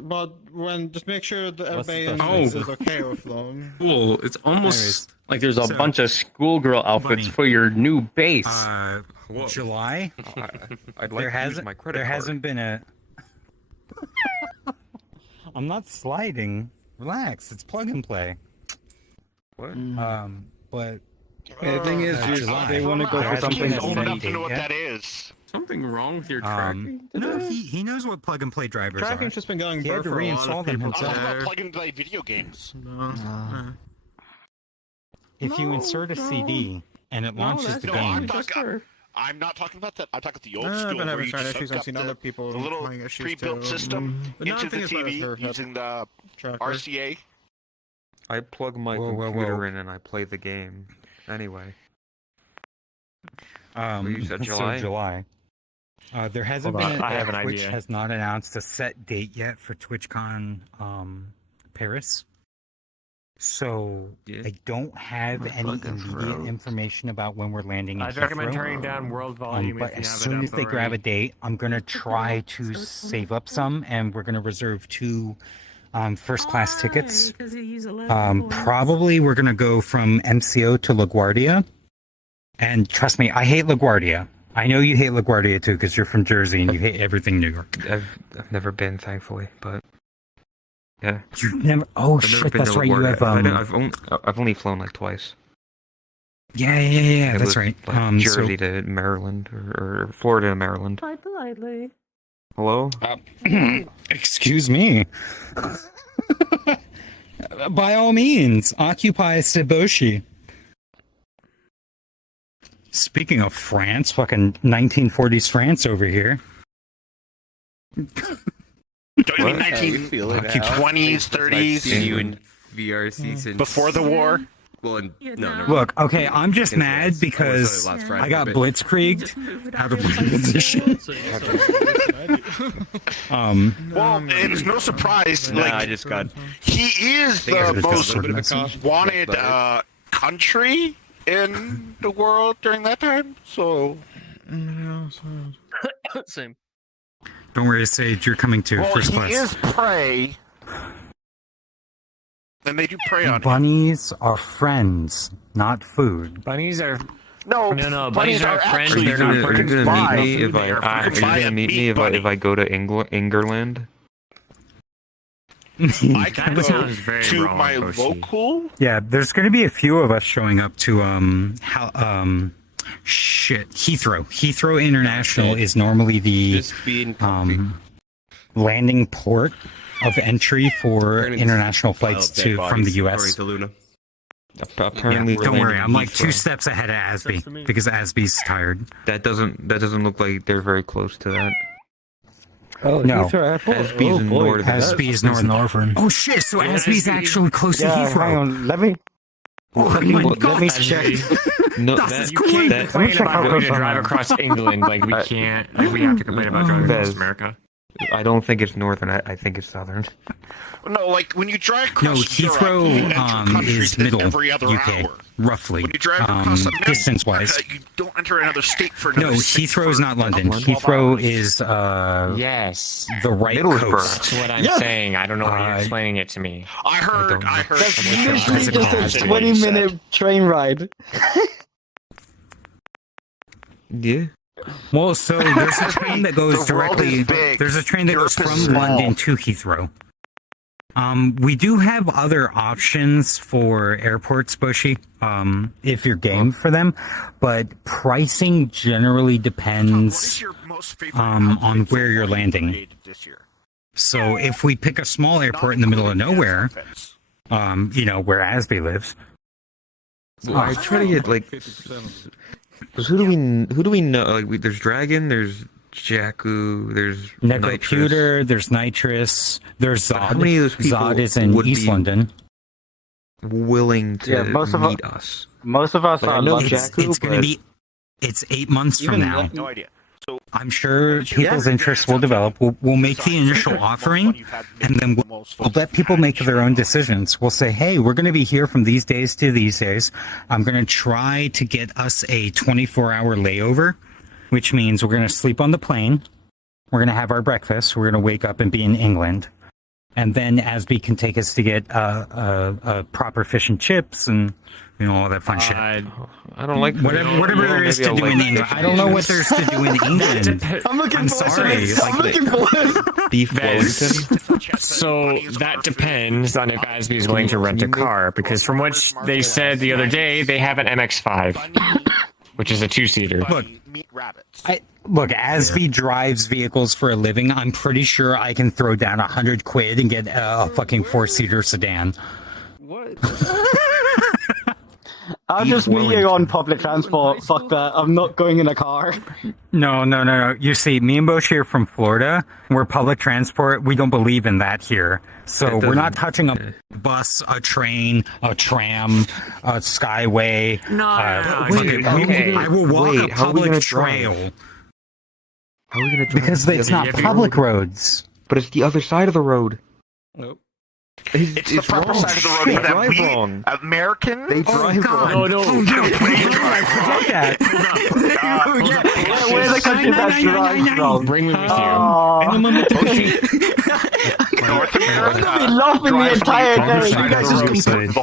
But when just make sure that What's the everybody special? is okay with them. Cool. It's almost Anyways, like there's a so- bunch of schoolgirl outfits Bunny. for your new base. July. I'd There hasn't been a. I'm not sliding. Relax. It's plug and play. What? But The thing is, July. they want to go There for hasn't been something a Old set enough to date know what yet. that is. Something wrong with your No, tracking? he knows what plug and play drivers Tracking's are. just been going He had burr to for a lot reinstall of them people. I'm talking himself. about plug and play video games. If you insert a CD and it launches the No, game, I'm not talking about that. I'm talking about the old I've school been where having you side just issues. hook I've up seen the other people the little having issues pre-built too. system But into nothing the as bad as TV her using the tracker. RCA. I plug my computer in and I play the game. Anyway. You said July? So July. There hasn't Hold been. on, I have an Twitch idea. has not announced a set date yet for TwitchCon Paris. So I don't have any immediate information about when we're landing in I'd recommend Heathrow. turning down world volume But if you as have it soon up as they grab already. a date, I'm gonna try to save up some, and we're gonna reserve 2 first class tickets. Probably we're gonna go from MCO to LaGuardia. And trust me, I hate LaGuardia. I know you hate LaGuardia too, because you're from Jersey and you hate everything New York. I've never been, thankfully, but yeah. You've never? Oh I've never shit, been that's to right. You LaGuardia. have I've only flown like twice. Yeah, It that's was, right. like, Jersey to Maryland or Florida to Maryland. Quite politely. Hello? Excuse me. By all means, occupy Seboshi. Speaking of France, fucking 1940s France over here. Don't you mean 1920s, 30s? You in VRC since Before the war? Well, no. Look, okay, I'm just mad because I got blitzkrieged out of my position. Well, it's no surprise. Nah, like, I just got. he is the most Coffee. wanted country in the world during that time. So, Same. Don't worry, Sage, you're coming to well, first he class. is prey, and they do prey on him. Bunnies are friends, not food. Bunnies are No, bunnies are friends. Are you They're not gonna friends. meet me if I go to Ingerland? I can That go sounds very to wrong, my Boshi. local. Yeah, there's going to be a few of us showing up to Heathrow. Heathrow International is normally the landing port of entry for international flights from the US. Apparently, Don't worry, I'm like 2 steps ahead of Asby because Asby's tired. That doesn't look like they're very close to that. Oh, No. Heathrow Airport. Asby's in northern. Asby's northern. Oh shit! So Asby's actually close to Yeah, Heathrow. hang on. Let me God, check. No, You can't complain about having to drive across England. Like we can't. Like we have to complain about driving across America. I don't think it's northern. I think it's southern. No, like when you drive across Heathrow Europe, you enter countries is middle every other UK, hour. roughly. When you drive across America, distance-wise. You don't enter another state for another. No, Heathrow is not London. Heathrow is Yes, the right Middlesbrough. coast. that's what I'm saying. I don't know why you're explaining it to me. I heard. That's Someone literally said just a it. 20-minute train ride. Yeah. Well, so there's a train that goes The world directly. is big. There's a train that Europe goes is from small. London to Heathrow. We do have other options for airports, Bushy, if you're game for them, but pricing generally depends on where you're landing. So if we pick a small airport in the middle of nowhere, where Asby lives. Well, I try to get like. Who do we know? Like, there's Dragon, there's Jakku, there's Necroputer, there's Nitrous, there's Zod. How many of those people Zod is in would East be London. willing to Yeah, most of meet us? Most of us Like, I are know not It's Jakku, going to be. It's 8 months from Even now. No idea. So I'm sure people's interests will develop. We'll make the initial offering, and then we'll let people make their own decisions. We'll say, hey, we're going to be here from these days to these days. I'm going to try to get us a 24-hour layover, which means we're going to sleep on the plane. We're going to have our breakfast. We're going to wake up and be in England. And then Asby can take us to get a proper fish and chips and all that fun shit. I don't like whatever there is to do in England. I don't know what there's to do in England. I'm sorry. Beef Wellington. So that depends on if Asby is willing to rent a car, because from what they said the other day, they have an MX-5, which is a 2-seater. Look, Asby drives vehicles for a living. I'm pretty sure I can throw down £100 and get a fucking 4-seater sedan. What? I'll just meet you on public transport. Fuck that. I'm not going in a car. No. You see, me and Boshi are from Florida. We're public transport. We don't believe in that here. So we're not touching a bus, a train, a tram, a skyway. Okay. I will walk a public trail. How are we going to drive? Because it's not public roads. But it's the other side of the road. Nope. It's the proper side of the road for them. We, Americans, they drive wrong. No. I forgot that. Where the country that drives from? Bring me with you. North I'm America. gonna be laughing the entire day.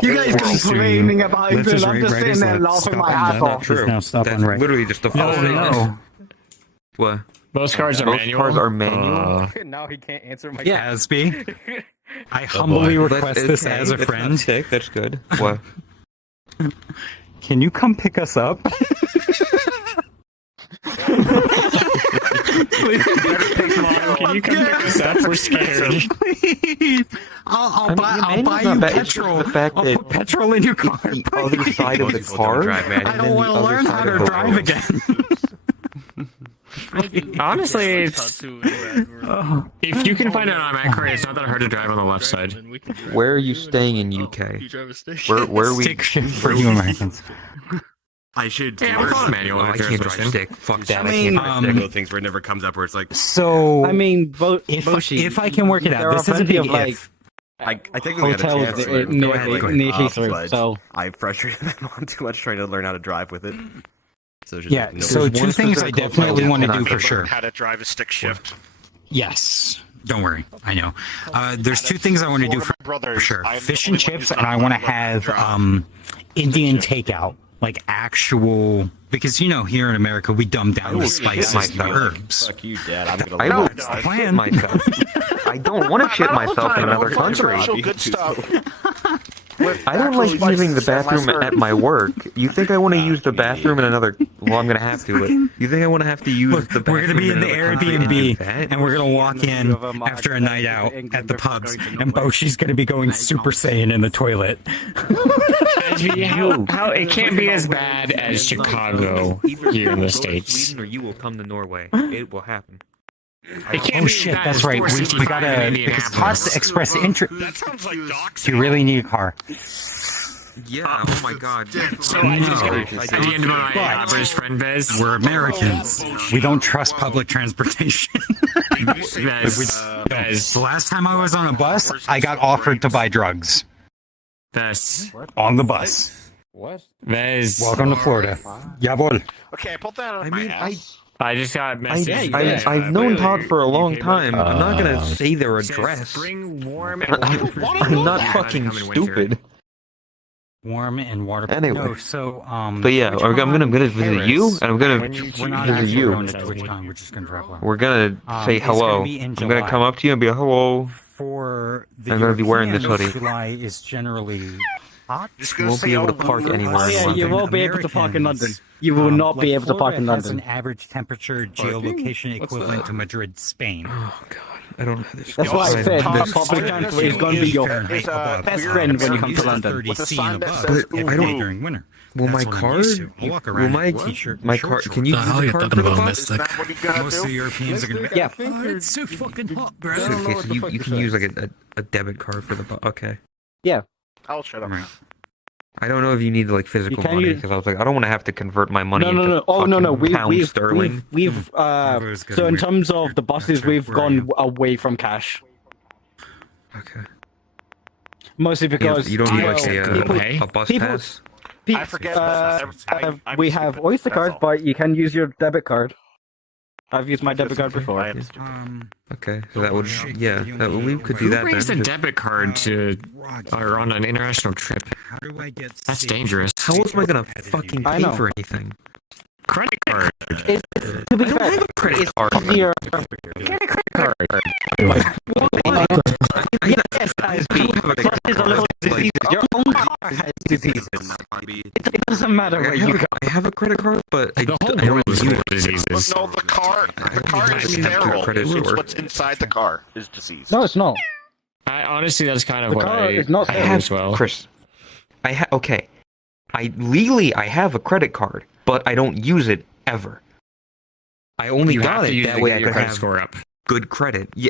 You guys complaining about it, and I'm just sitting there laughing my ass off. True. Now stop That's on right. literally just the No, full no. What? Most cards are Most manual. cars are manual. Now he can't answer my Yeah, Asby. I humbly request this as a friend. That's good. What? Can you come pick us up? Can you come pick us up? We're scared. Please. I'll buy you petrol. I'll put petrol in your car. The other side of the car. I don't want to learn how to drive again. Honestly, it's, if you can find an automatic car, it's not that hard to drive on the left side. Where are you staying in UK? Where are we? Stick shift for you Americans. I should. Yeah, we're calling manual. I can't drive stick. Fuck that. I mean, can't drive stick. One of those things where it never comes up where it's like. So I mean, if I can work it out, this is a big if. I think we had a hotels chance near Heathrow, so I frustrated them on too much trying to learn how to drive with it. So just Yeah, so two things I definitely want to do for sure. How to drive a stick shift. Yes. Don't worry. I know. There's two things I want to do for sure. Fish and chips, and I want to have Indian takeout. Like actual, because you know here in America we dumb down the spices and the herbs. Fuck you, Dad. I'm gonna. I will shit myself. I don't want to shit myself in another country. Good stuff. I don't like using the bathroom at my work. You think I want to use the bathroom in another? Well, I'm gonna have to. But you think I want to have to use the bathroom? We're gonna be in the Airbnb, and and we're gonna walk in after a night out at the pubs, and Boshi's gonna be going Super Saiyan in the toilet. How it can't be as bad as Chicago here in the States. Or you will come to Norway. It will happen. It can't Oh be shit, bad that's as right. We 465 gotta, in because Toss Indianapolis. expressed interest. That sounds like docs. Do you really need a car? Yeah. Oh my god. So I just got at the end of my British friend Bez. We're Americans. We don't trust public transportation. Bez. The last time I was on a bus, I got offered to buy drugs. Bez. On the bus. What? Bez. Welcome to Florida. Jawohl. Okay, I pulled that out of I my mean, ass. I just got a message. I've known Todd for a long time. I'm not gonna say their address. Spring warm I'm not fucking stupid. Warm and water. Anyway. No, so But yeah, I'm gonna visit you, and I'm gonna we're not visit actually you. going to TwitchCon. We're just gonna drive around. We're gonna say It's gonna hello. be in I'm gonna July. come up to you and be like, hello. For the I'm gonna be wearing this Europeans, hoodie. July is generally hot. You won't be able to park anywhere Oh in yeah, London. you won't be able to park in London. Americans, You will not be like able to park in Florida has London. an average temperature geolocation equivalent to Madrid, Spain. Oh god, I don't know this. That's why I said Tom, public transport is going to be your best friend when you come to London. 30 With a C sign and that above says every I don't- day during winter. Will my That's what I'm car? used to. I'll walk Will around my in t-shirt, my short car? shorts. Can you use the car for the bus? Is that what you gotta Most of the do? Europeans are going to be. Yeah. Oh, it's so fucking hot, bro. So, okay, so you can use like a debit card for the bus. Okay. Yeah. I'll shut up. Right. I don't know if you need like physical can money use- because I was like, I don't want to have to convert my money No, into no, no. Oh, no, no. pound sterling. We've so in terms of the buses, we've gone away from cash. Okay. Mostly because You don't need like people- a bus people- pass. I forget. we have Oyster cards, but you can use your debit card. I've used my debit card before. Okay, so that would we could do Who that brings then. a debit card to or on an international trip? That's dangerous. How else am I gonna fucking I pay know. for anything? Credit card. To be fair, Credit card. easier. Get a credit card. Yes, Plus, there's a little disease. Your own car has diseases. It doesn't matter where you go. I have a credit card, but I The whole don't world is use full of it. diseases. No, the car is even have to sterile. credit It's score. what's inside the car is disease. No, it's not. Honestly, that's kind of The what car is not I sterile. have as well. Chris, okay. Legally I have a credit card, but I don't use it ever. I only You have got to it use that it way to I get your could credit have score up. good credit. Yeah,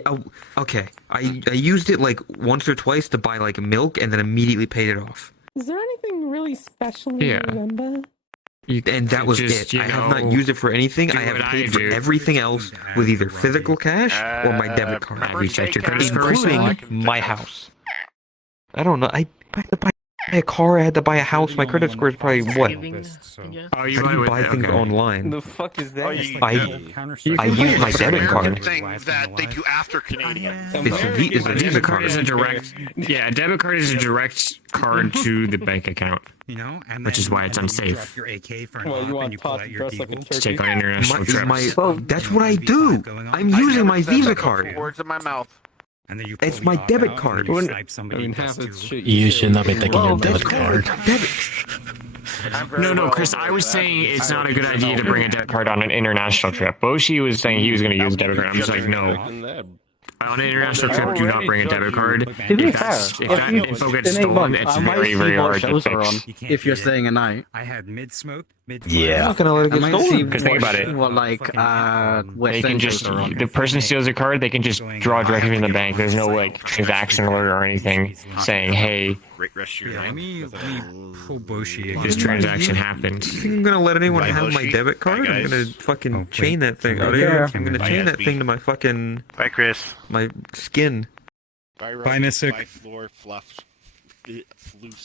okay. I used it like once or twice to buy like milk and then immediately paid it off. Is there anything really special Yeah. you remember? And that was just, it. you I have know, not used it for anything. do I have what I paid for do. everything else with either physical cash or my debit card, Have you checked your credit score including recently? my house. I don't know. I had to buy a car. I had to buy a house. My credit score is probably what? Oh, You can buy things online. The fuck is that? I use my debit card. Thing that they do after Canadians. It's a Visa card. Is a direct, a debit card is a direct card to the bank account. Which is why it's unsafe. Well, you want Todd to dress like a To take turkey? on international trips. That's what I do. I'm using my Visa card. Words in my mouth. It's my debit card. You should not be taking your debit card. No, Chris, I was saying it's not a good idea to bring a debit card on an international trip. Boshi was saying he was going to use a debit card. I'm just like, no. On an international trip, do not bring a debit card. If that info gets stolen, it's very, very hard to fix. If you're staying a night. I had mid-smoke, I'm not gonna let it get stolen. Because think about it. What, like, They can just, the person steals a card, they can just draw directly from the bank. There's no, like, transaction alert or anything saying, hey, this transaction happened. You think I'm gonna let anyone have my debit card? I'm gonna fucking chain that thing. I'm gonna chain that thing to my fucking... Bye, Chris. My skin. Bye, Mystic.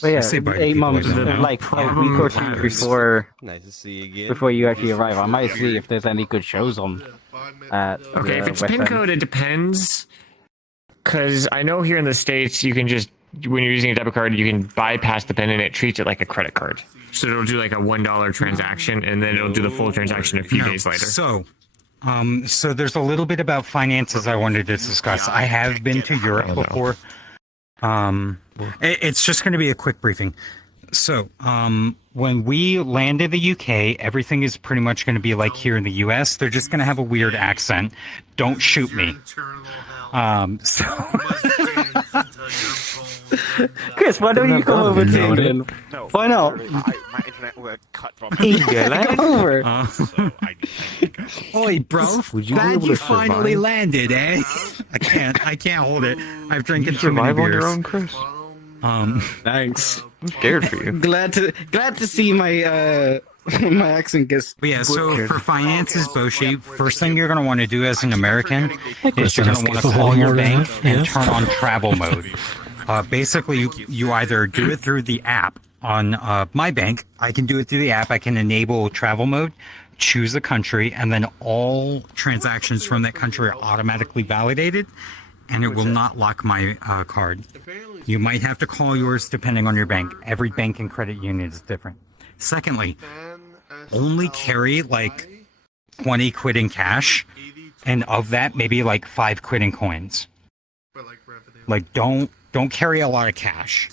But yeah, 8 months, like a week or two before. Nice to see you again. Before you actually arrive, I might see if there's any good shows on. Okay, if it's West pin End. code, it depends. Because I know here in the States, you can just, when you're using a debit card, you can bypass the pin and it treats it like a credit card. So it'll do like a $1 transaction and then it'll do the full transaction a few days later. So there's a little bit about finances I wanted to discuss. I have been to Europe before. It's just going to be a quick briefing. So, when we land in the UK, everything is pretty much going to be like here in the US. They're just going to have a weird accent. Don't shoot me. Chris, why don't you come over to England? Why not? My internet will cut from Come over. Oi, bro. Glad you finally landed, eh? I can't hold it. I've drinking too many Survive on beers. your own, Chris. Thanks. I'm scared for you. Glad to see my my accent gets. But yeah, so for finances, Boshi, first thing you're going to want to do as an American is you're going to want to call your bank and turn on travel mode. Basically, you either do it through the app on my bank. I can do it through the app. I can enable travel mode, choose a country, and then all transactions from that country are automatically validated, and it will not lock my card. You might have to call yours depending on your bank. Every bank and credit union is different. Secondly, only carry like 20 quid in cash, and of that, maybe like 5 quid in coins. Like, don't carry a lot of cash.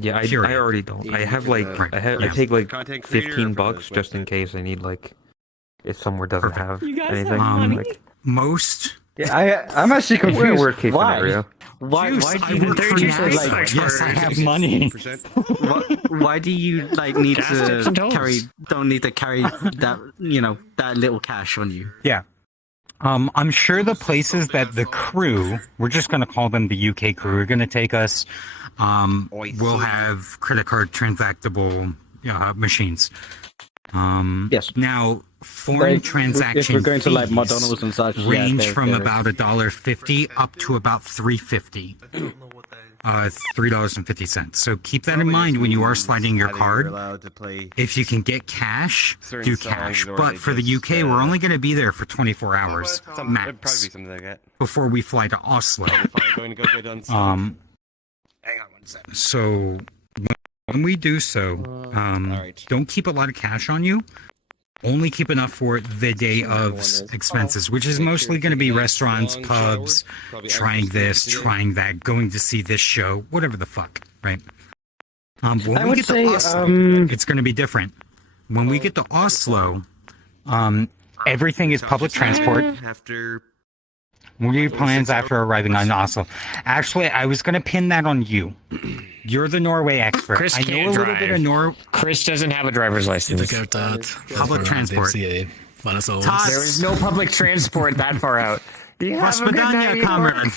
Yeah, I already don't. I have like I take like $15 just in case I need, like, if somewhere doesn't have anything. Like, most. Yeah, I'm actually confused. Worst case scenario. Why do I you work for Netflix. Yes, I have money. why do you like need to carry? Don't need to carry that that little cash on you. Yeah. I'm sure the places that the crew, we're just going to call them the UK crew, are going to take us, will have credit card transactable machines. Yes. Now, foreign transaction if we're going to like fees McDonald's and such, range from about $1.50 up to about $3.50. $3.50. So keep that in mind when you are sliding your card. If you can get cash, do cash. But for the UK, we're only going to be there for 24 hours max before we fly to Oslo. So when we do so, don't keep a lot of cash on you. Only keep enough for the day of expenses, which is mostly going to be restaurants, pubs, trying this, trying that, going to see this show, whatever the fuck, right? When we get to Oslo, it's going to be different. When we get to Oslo, everything is public transport. What are your plans after arriving on Oslo? Actually, I was going to pin that on you. You're the Norway expert. Chris I know can't a little drive. bit of Norway. Chris doesn't have a driver's license. Public transport. There is no public transport that far out. You have a good night, comrade.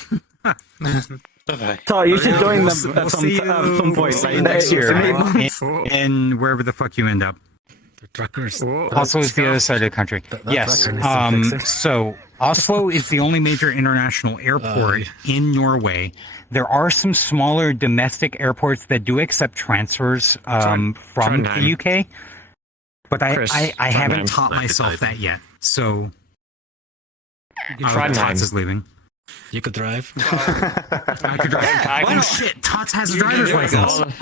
Todd, you should join them We'll at see you some point next year, in in wherever the fuck you end up. Truckers. Also, it's the other side of the country. Yes. So Oslo is the only major international airport in Norway. There are some smaller domestic airports that do accept transfers from the UK, but I haven't taught myself that yet. So, Tots is leaving. You could drive. I could drive. Oh shit! Tots has a driver's license. Okay,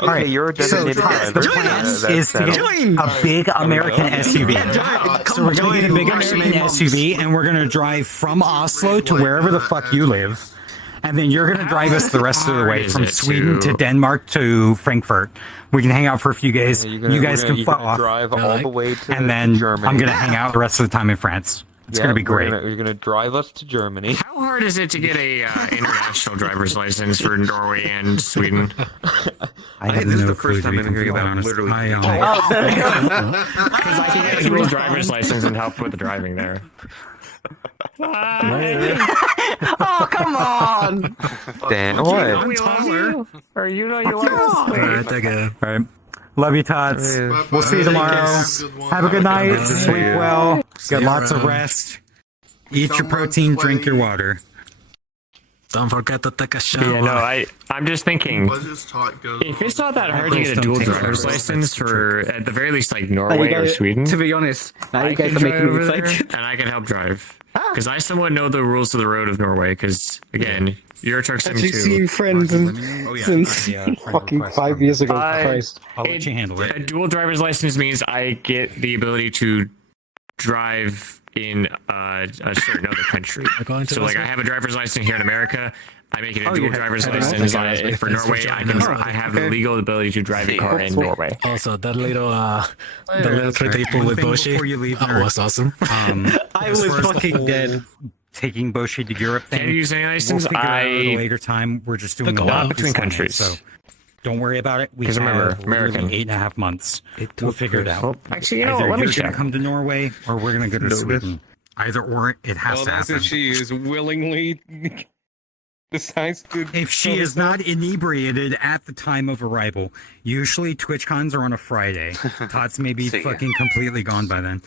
all right, you're a designated driver. The plan is to get a big American SUV. So we're going to get a big American SUV, and we're going to drive from Oslo to wherever the fuck you live. And then you're going to drive us the rest of the way from Sweden to Denmark to Frankfurt. We can hang out for a few days. You guys can fuck off. Drive all the way to and then Germany. I'm going to hang out the rest of the time in France. It's going to be great. You're going to drive us to Germany. How hard is it to get a international driver's license for Norway and Sweden? I have no clue, to be completely honest. Because I can get a dual driver's license and help with the driving there. Oh, come on! Dan, what? We love you. Or you know you love us. Alright, okay. Alright. Love you, Tots. We'll see you tomorrow. Have a good night. Sleep well. Get lots of rest. Eat your protein. Drink your water. Don't forget to take a shower. Yeah, no, I'm just thinking, if it's not that hard to get a dual driver's license for, at the very least, like Norway or Sweden, to be honest, now you I guys can are making drive me over there, excited. and I can help drive. Because I somewhat know the rules of the road of Norway, because, again, Euro Truck Sim 2. Actually, seen friends since fucking 5 years ago. Christ. I'll let you handle it. A dual driver's license means I get the ability to drive in a certain other country. So, like, I have a driver's license here in America. I make it a dual driver's license for Norway. I have the legal ability to drive a car in Norway. Also, that little trip they pulled with Boshi was awesome. I was fucking dead. Taking Boshi to Europe thing. Can you use any license? We'll figure it out at a later time. We're just doing a lot between countries. So don't worry about it. We have remember, American 8.5 months. We'll figure it out. Actually, you know Either what? Let me you're check. gonna come to Norway, or we're gonna go to Sweden. Either or, it has to That's happen. if she is willingly decides to. If she is not inebriated at the time of arrival, usually TwitchCons are on a Friday. Tots may be fucking completely gone by then.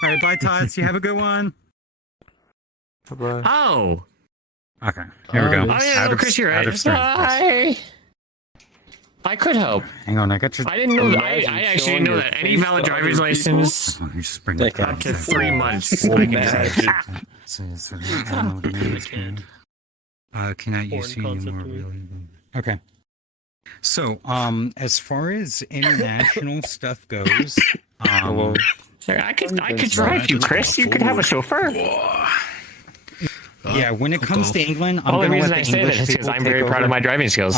All right, bye, Tots. You have a good one. Bye-bye. Oh. Okay, here we go. Oh, yeah, Chris, you're right. I could help. Hang on, I got your. I didn't know that. I actually didn't know that any valid driver's license Let me just bring that up to 3 months. I can cannot use you anymore, really. Okay. So, as far as international stuff goes, I could drive you, Chris. You could have a chauffeur. Yeah, when it comes to England, I'm the going to reason let I the say English that is people because I'm take very proud of over. my driving skills.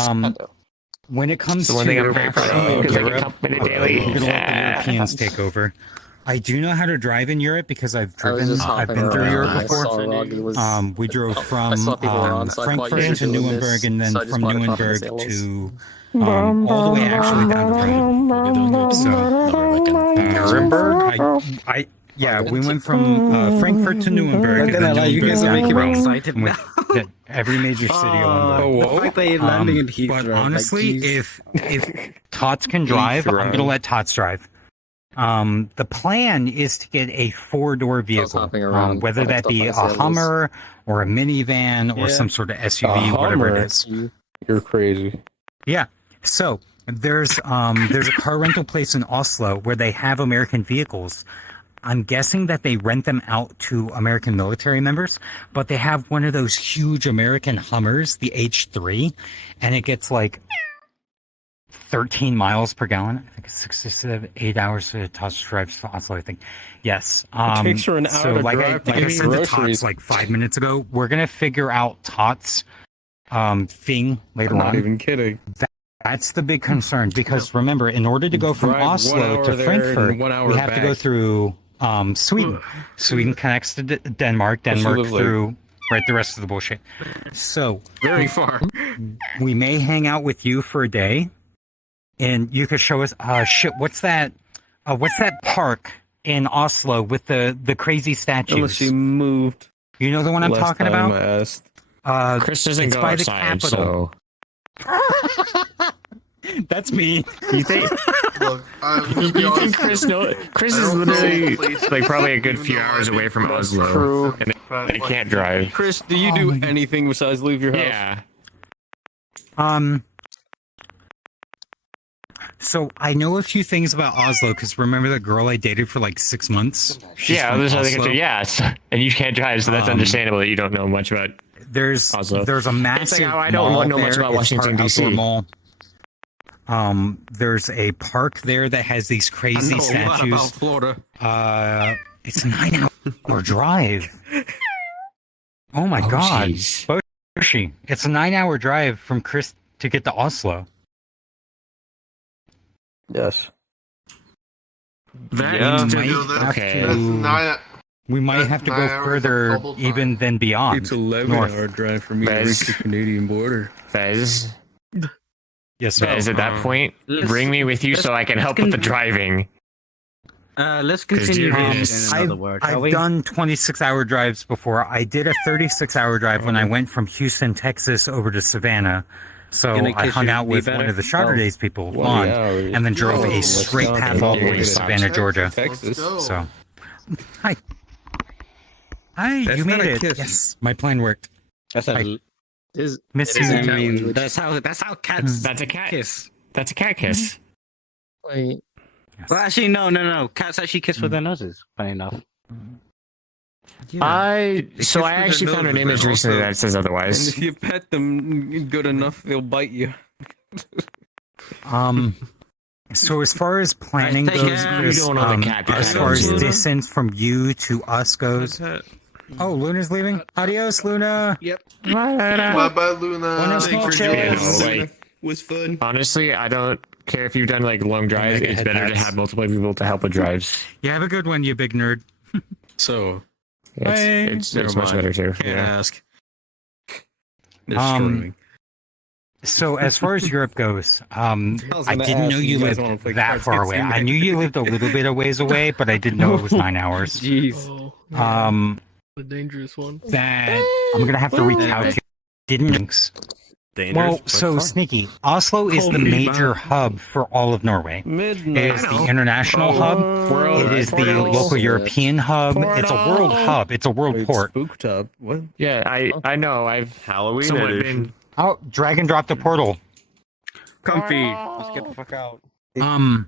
When it comes the one to thing I'm very proud of because I can come in it daily. I'm going to let the Europeans take over. I do know how to drive in Europe because I've driven. I've been through Europe before. We drove from Frankfurt to Nuremberg, and then from Nuremberg to all the way actually down to Rome. Nuremberg. Yeah, we went from Frankfurt to Nuremberg. And then you guys are making me excited now. Every major city along the way. The fact that you're landing in Heathrow. But honestly, if Tots can drive, I'm going to let Tots drive. The plan is to get a 4-door vehicle, whether that be a Hummer or a minivan or some sort of SUV, whatever it is. You're crazy. Yeah. So there's a car rental place in Oslo where they have American vehicles. I'm guessing that they rent them out to American military members, but they have one of those huge American Hummers, the H3, and it gets like 13 miles per gallon. I think it's 6 to 8 hours to Tots drive to Oslo, I think. Yes. It takes her an hour so to like drive I said to Tots like 5 minutes ago, we're going to figure out Tots thing later on. I'm not even kidding. That's the big concern because remember, in order to go from Drive 1 Oslo hour to there Frankfurt, and 1 hour we have to go back. through Sweden. Sweden connects to Denmark. Denmark through the rest of the bullshit. So very far. We may hang out with you for a day, and you could show us. What's that? What's that park in Oslo with the crazy statues? Unless she moved. You know the one I'm talking about? I asked. Chris doesn't it's go by outside, the Capitol. so That's me. You think? Look, You think Chris is literally like probably a good few hours away from Oslo, and he can't drive. Chris, do you do anything besides leave your house? Yeah. So I know a few things about Oslo because remember the girl I dated for like 6 months? Yeah, there's yes, and you can't drive, so that's understandable that you don't know much about. There's Oslo. There's a massive. It's like how I don't know much about Washington D.C. Mall. There's a park there that has these crazy statues. About Florida. It's a 9-hour drive. Oh my god, Boshi! It's a 9-hour drive from Chris to get to Oslo. Yes. We might have to go further even than beyond. It's 11-hour drive for me to reach the Canadian border. Fez. Yes, Fez, at that point, bring me with you so I can help with the driving. Let's continue this in another word, shall I've we? done 26-hour drives before. I did a 36-hour drive when I went from Houston, Texas over to Savannah. So I hung out with one of the Charter Days people, Lon, and then drove a straight path all the way to Savannah, Georgia. So, hi. Hi, That's you made not a it. kiss. Yes, my plan worked. That's Hi. Miss I you. mean, that's how cats. That's a cat kiss. That's a cat kiss. Wait. Well, actually, no. Cats actually kiss with their noses. Funny enough. I actually found an image recently that says otherwise. And if you pet them good enough, they'll bite you. So as far as planning goes, Chris, as far as distance from you to us goes. Oh, Luna's leaving. Adios, Luna. Yep. Bye, Luna. Buenas noches. Was fun. Honestly, I don't care if you've done like long drives. It's better to have multiple people to help with drives. Yeah, have a good one, you big nerd. So, it's much better too. Can't ask. So as far as Europe goes, I didn't know you lived that far away. I knew you lived a little bit of ways away, but I didn't know it was 9 hours. Jeez. The dangerous one. That I'm gonna have to reach out to. Didn't. Well, so Sneaky, Oslo is the major hub for all of Norway. It is the international hub. It is the local European hub. It's a world hub. It's a world port. Spook tub. What? Yeah, I know. I've Halloween somewhat edition. been. Oh, drag and drop the portal. Comfy. Let's get the fuck out.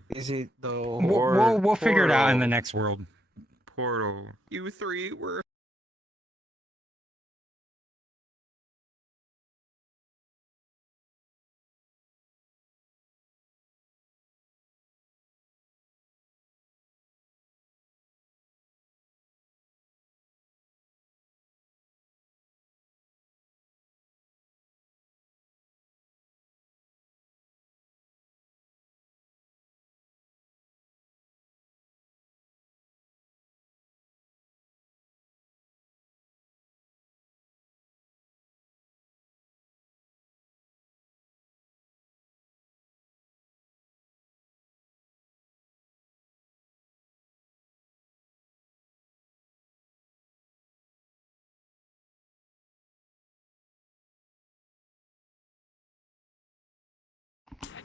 Is it the We'll figure it out in the next world. Portal. You three were.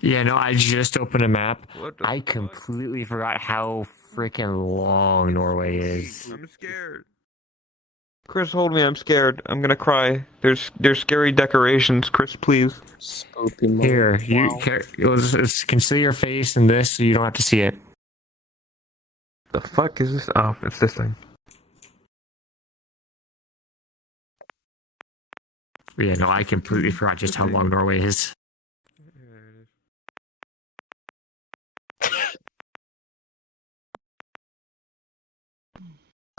Yeah, no, I just opened a map. What the I fuck? completely forgot how freaking long Norway is. I'm scared. Chris, hold me. I'm scared. I'm gonna cry. There's scary decorations. Chris, please. Here, conceal your face in this so you don't have to see it. The fuck is this? Oh, it's this thing. Yeah, no, I completely forgot just how long Norway is.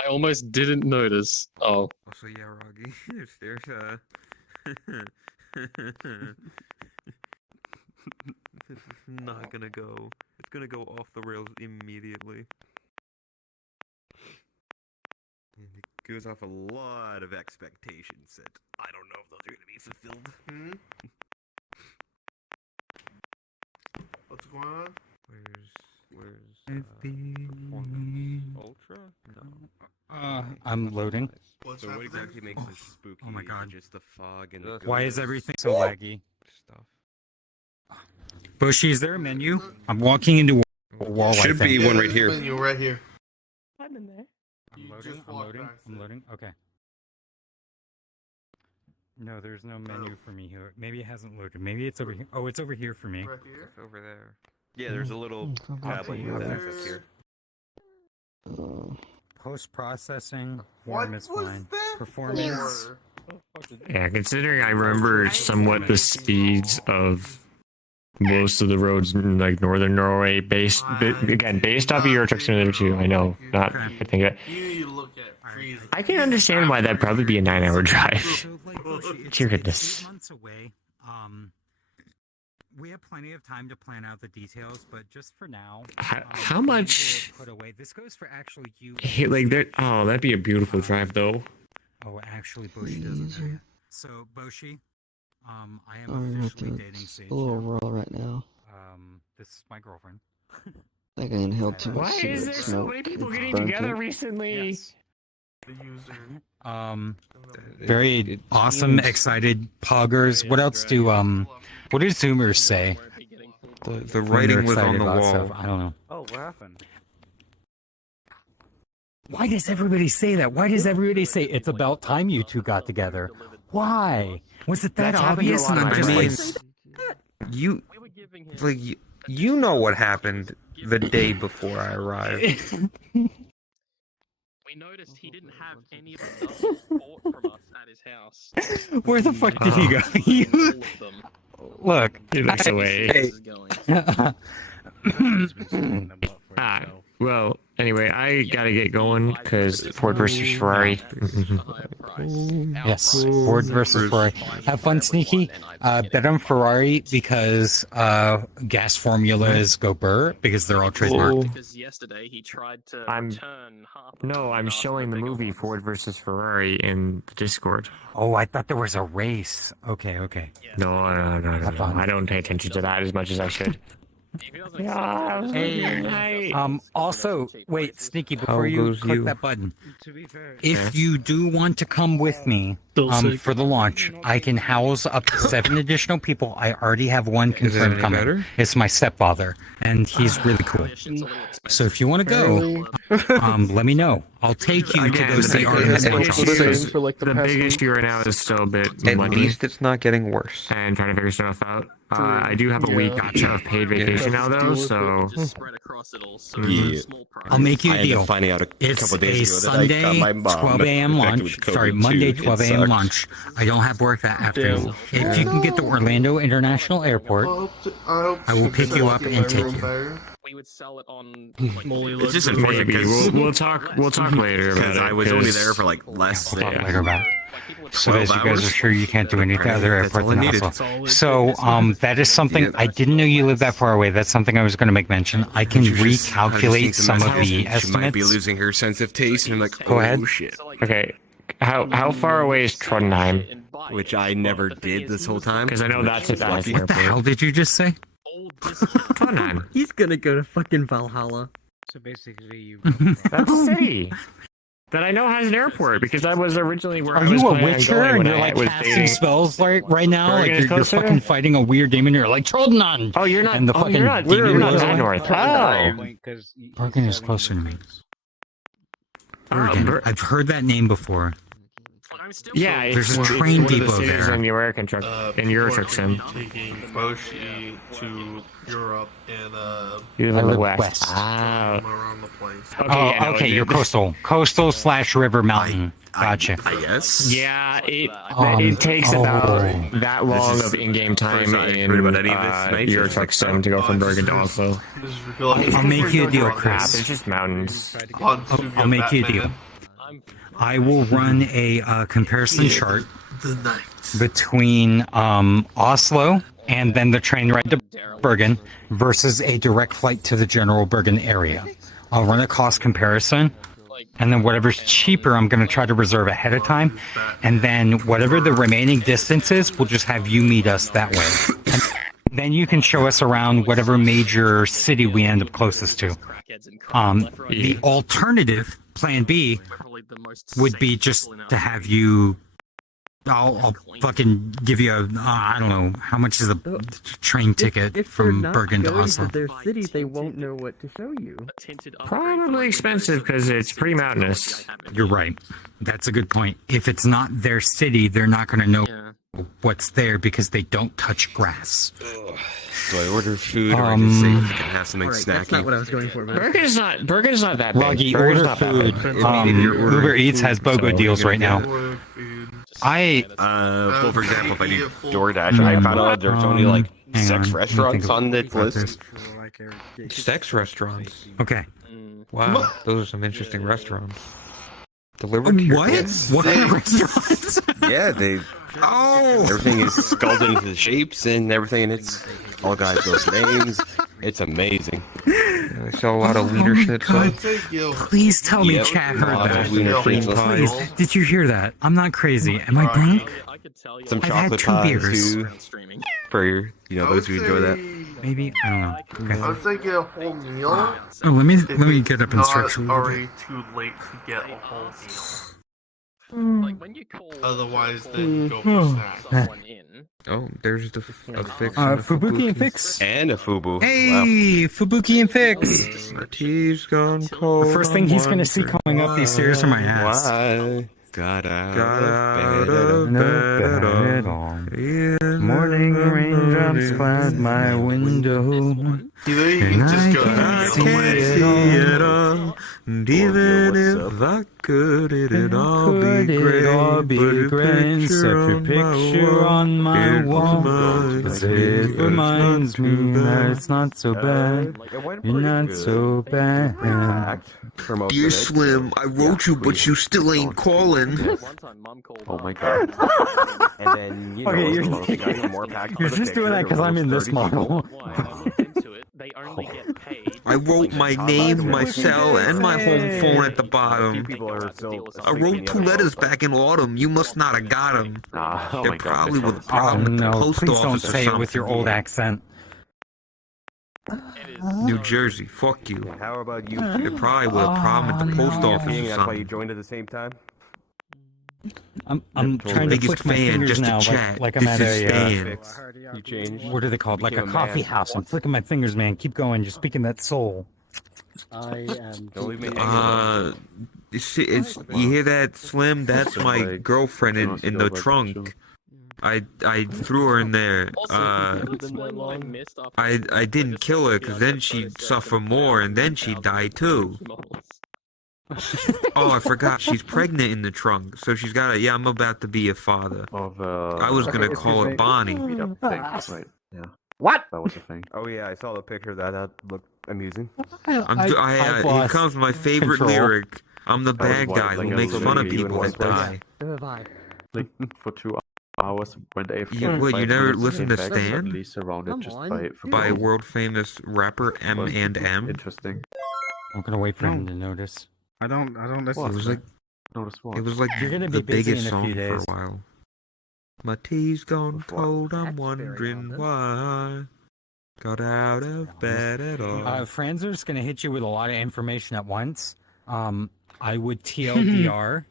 I almost didn't notice. Oh. Also, yeah, Roggy. There's this is not gonna go. It's gonna go off the rails immediately. And it goes off a lot of expectations that I don't know if those are gonna be fulfilled. What's going on? Where's Ultra? No. I'm loading. What's So what happening? exactly makes this spooky? Oh my god. Just the fog and That's Why is everything so laggy? Stuff. Boshi, is there a menu? I'm walking into a wall. Should be one right here. You're right here. I'm in there. I'm loading. Okay. No, there's no menu for me here. Maybe it hasn't loaded. Maybe it's over here. Oh, it's over here for me. Right here. It's over there. Yeah, there's a little tablet you have access here. Post-processing, form is fine. Performance. Yeah, considering I remember somewhat the speeds of most of the roads in like northern Norway, based off of Euro Truck Simulator 2. I know, not I think that. I can understand why that'd probably be a 9-hour drive. Dear goodness. Months away. We have plenty of time to plan out the details, but just for now. How much? Put away. This goes for actually you. Like that. Oh, that'd be a beautiful drive, though. Oh, actually, Boshi doesn't. So, Boshi, I am officially dating Sage. A little raw right now. This is my girlfriend. I think I inhaled too much Why cigarette is there so smoke. many people It's getting burnt together it. recently? Yes. Very awesome, excited poggers. What else do what do Zoomers say? The writing was on the wall. I don't know. Oh, what happened? Why does everybody say that? Why does everybody say it's about time you two got together? Why? Was it that obvious? And I'm just you know what happened the day before I arrived. We noticed he didn't have any of the stuff bought from us at his house. Where the fuck did he go? Look, He looks away. Well, anyway, I gotta get going because Ford versus Ferrari. Yes, Ford versus Ferrari. Have fun, Sneaky. Bet on Ferrari because gas formulas go burr because they're all trademarked. Because yesterday he tried to I'm showing the movie Ford versus Ferrari in the Discord. Oh, I thought there was a race. Okay. No. I don't pay attention to that as much as I should. Hey, also, wait, Sneaky, before you click that button, if you do want to come with me for the launch, I can house up to 7 additional people. I already have one confirmed coming. Better? It's my stepfather, and he's really cool. So if you want to go, let me know. I'll take you to go see Artemis Launch. The big issue right now is still a bit At money least it's not getting worse. and trying to figure stuff out. I do have a week of paid vacation now, though, so I'll make you a deal. Finding out It's a Sunday 12 a.m. launch. Sorry, Monday 12 a.m. launch. I don't have work that afternoon. If you can get to Orlando International Airport, I will pick you up and take you. we would sell it on. It's just unfortunate maybe because we'll talk later about it. I was only there for like less We'll talk than later about it. So 12 as you guys hours? are sure you can't do anything other That's airports all I than needed. Oslo. So that is something I didn't know you lived that far away. That's something I was going to make mention. I can recalculate some of the She might be estimates. losing her sense of taste, and I'm like, Go ahead. oh shit. Okay, how far away is Trondheim? Which I never did this whole time. Because I know that's an What the hell did you just say? Trondheim. He's gonna go to fucking Valhalla. So basically, you. That's a city that I know has an airport because I was originally where Are I was you a planning on witcher going and when you're I like was casting dating. spells right now? Bergen Like is you're closer? fucking fighting a weird demon. You're like Troldenon. Oh, you're not. And the Oh, fucking you're not. demon You're not goes that away. north. Oh. Bergen is closer to me. Oh, Bergen. I've heard that name before. Yeah, There's a it's train one of the depot cities there. in the American truck in Euro Truck Sim. Taking Boshi to Europe and You live I in the live west. west. Ah. around the place. Okay, you're coastal / river mountain. Gotcha. I guess. Yeah, it takes about that long of in-game time in heard about any of this tonight, Euro so Truck it's like, Sim to go from Bergen to Oslo. I'll make you a deal, Crap, Chris. it's just mountains. I'll make you a deal. I will run a comparison chart between Oslo and then the train ride to Bergen versus a direct flight to the general Bergen area. I'll run a cost comparison, and then whatever's cheaper, I'm going to try to reserve ahead of time, and then whatever the remaining distance is, we'll just have you meet us that way. And then you can show us around whatever major city we end up closest to. The alternative, plan B, would be just to have you I'll fucking give you a, I don't know, how much is a train ticket If from they're not Bergen to going Oslo? to their city, they won't know what to show you. Probably expensive because it's pretty mountainous. You're right. That's a good point. If it's not their city, they're not going to know what's there because they don't touch grass. Do I order food or I just say I can have something snacky? That's not what I was going for. Burger's not that big. Loggy, Burger's order not that food. big. Uber Eats has BOGO deals right now. Well, for example, if I do DoorDash, I found out there's only like 6 restaurants on this list. 6 restaurants. Okay. Wow, those are some interesting restaurants. Delivered to your What? door. What kind of restaurants? Yeah, they. Oh! Everything is sculpted into the shapes and everything, and it's all got those names. It's amazing. I saw a lot of leadership. Please tell me Yep, chat heard lots of that. wiener Please, schnitzel. did you hear that? I'm not crazy. Am I drunk? Some I've had chocolate 2 pies beers. too. For those who enjoy that. Maybe, I don't know. Okay. I would say get a whole meal. Oh, let me get up and It's stretch a not little bit. already too late to get a whole Hmm. meal. Otherwise, then go for snacks. Oh, there's the fix. Fubuki and Fix. And a Fubu. Hey, Fubuki and Fix. My tea's gone cold. The first thing he's gonna see coming up these stairs are my ass. Why? Got out of bed at all. Morning raindrops cloud my window. Either you can just go I can't see it all. And even if I could, it'd all be great. But a picture on my wall. Cause it reminds me that it's not so bad. You're not so bad. Dear Slim, I wrote you, but you still ain't calling. Oh my god. And then, you know, Okay, you're just doing that because I'm in this model. I wrote my name, my cell, and my home phone at the bottom. I wrote 2 letters back in autumn. You must not have got them. They're probably with a problem with the post Please don't office or say it with your something. old accent. New Jersey, fuck you. How about you? They're probably with a problem at the post office or That's why you something. joined at the same time? I'm trying to Biggest flick my fan, fingers just to now, chat. like I'm This at is a Stan. You changed? what are they called? Like a Became a coffee man. house. I'm flicking my fingers, man. Keep going. You're speaking that soul. I am. Don't leave me hanging. You hear that, Slim? That's my girlfriend in the trunk. I threw her in there. I didn't kill her because then she'd suffer more and then she'd die too. Oh, I forgot. She's pregnant in the trunk, so she's got a. Yeah, I'm about to be a father. I was gonna call her Bonnie. Right. Yeah. What? That was the thing. Oh yeah, I saw the picture of that. That looked amusing. Here comes my favorite lyric. I'm the bad guy who makes fun of people that die. For 2 hours when they You never listened to Stan? Surrounded just By world famous rapper M&M. Interesting. I'm gonna wait for him to notice. I don't listen. It was like Notice what? it was like You're gonna the be busy biggest in a few song for days. a while. My tea's gone cold. I'm wondering why. Got out of bed at all. Franzer's gonna hit you with a lot of information at once. I would TLDR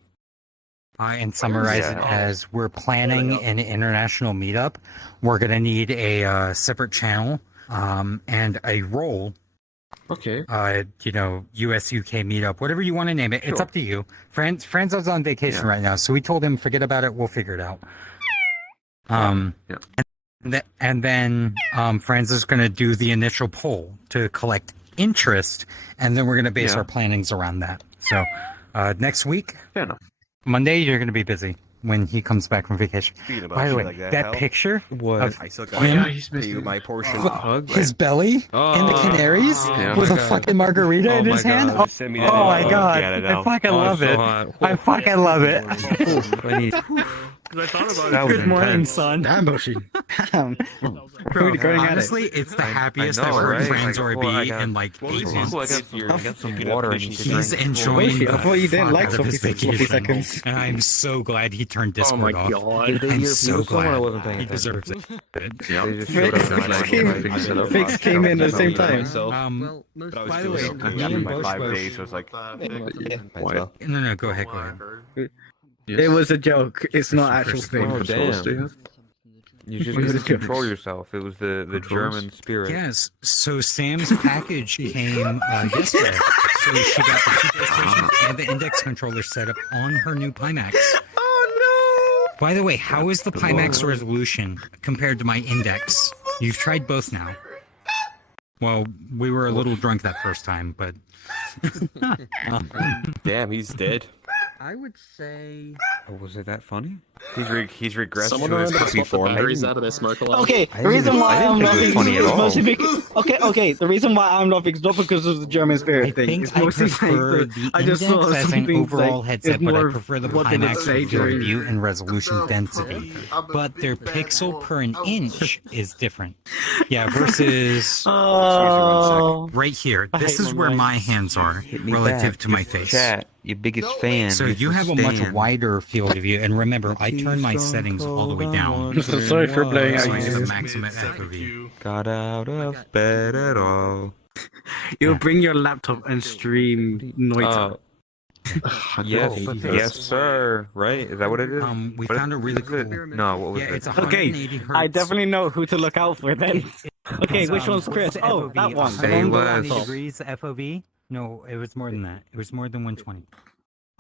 and summarize it as we're planning an international meetup. We're gonna need a separate channel and a role. Okay. US UK meetup, whatever you want to name it. It's up to you. Franzo's on vacation right now, so we told him forget about it. We'll figure it out. And then Franz is going to do the initial poll to collect interest, and then we're going to base our plannings around that. So next week, Monday, you're going to be busy when he comes back from vacation. By the way, that picture of him, my portion his belly and the canaries with a fucking margarita in his hand. Oh my god, I fucking love it. I fucking love it. I thought about it. Good morning, son. Damn, Boshi. Honestly, it's the happiest I've heard Franz or be in like 8 months. I got some water. He's enjoying the I thought you didn't like fuck out of his sloppy vacation. seconds. And I'm so glad he turned Discord off. Did they I'm hear so someone I glad. wasn't paying He attention. deserves it. Fix came in at the same time. By the way, me and Bosch my 5 days, so it's like, No, go ahead. It was a joke. It's not actual thing. Oh, damn. You just couldn't control yourself. It was the German spirit. Yes. So Sam's package came yesterday. So she got the two PlayStation and the index controller set up on her new Pimax. Oh no! By the way, how is the Pimax resolution compared to my index? You've tried both now. Well, we were a little drunk that first time, but... Damn, he's dead. I would say. Oh, was it that funny? He's regressed Someone to his remember to puppy swap the form. batteries out of this smoke alarm? Okay, the reason why I'm laughing funny at is all. mostly because okay. The reason why I'm laughing is not because of the German spirit thing. It's I mostly prefer like the I just index saw as an something overall like, headset, it's but I more prefer the what they would Pimax say for during- view and resolution density. But their pixel per an inch is different. Yeah, versus right here. This is where my hands are relative to my face. Chat, your biggest fan. So you have a much wider field of view, and remember, I turn my settings all the way down. Sorry for playing. So I get the maximum FOV. Got out of bed at all. You'll bring your laptop and stream Noita. Yes, sir. Right? Is that what it is? We found a really cool. No, what was it? It's 180 hertz. I definitely know who to look out for then. Okay, which one's Chris? Oh, that one. Say less. 180 degrees FOV? No, it was more than that. It was more than 120.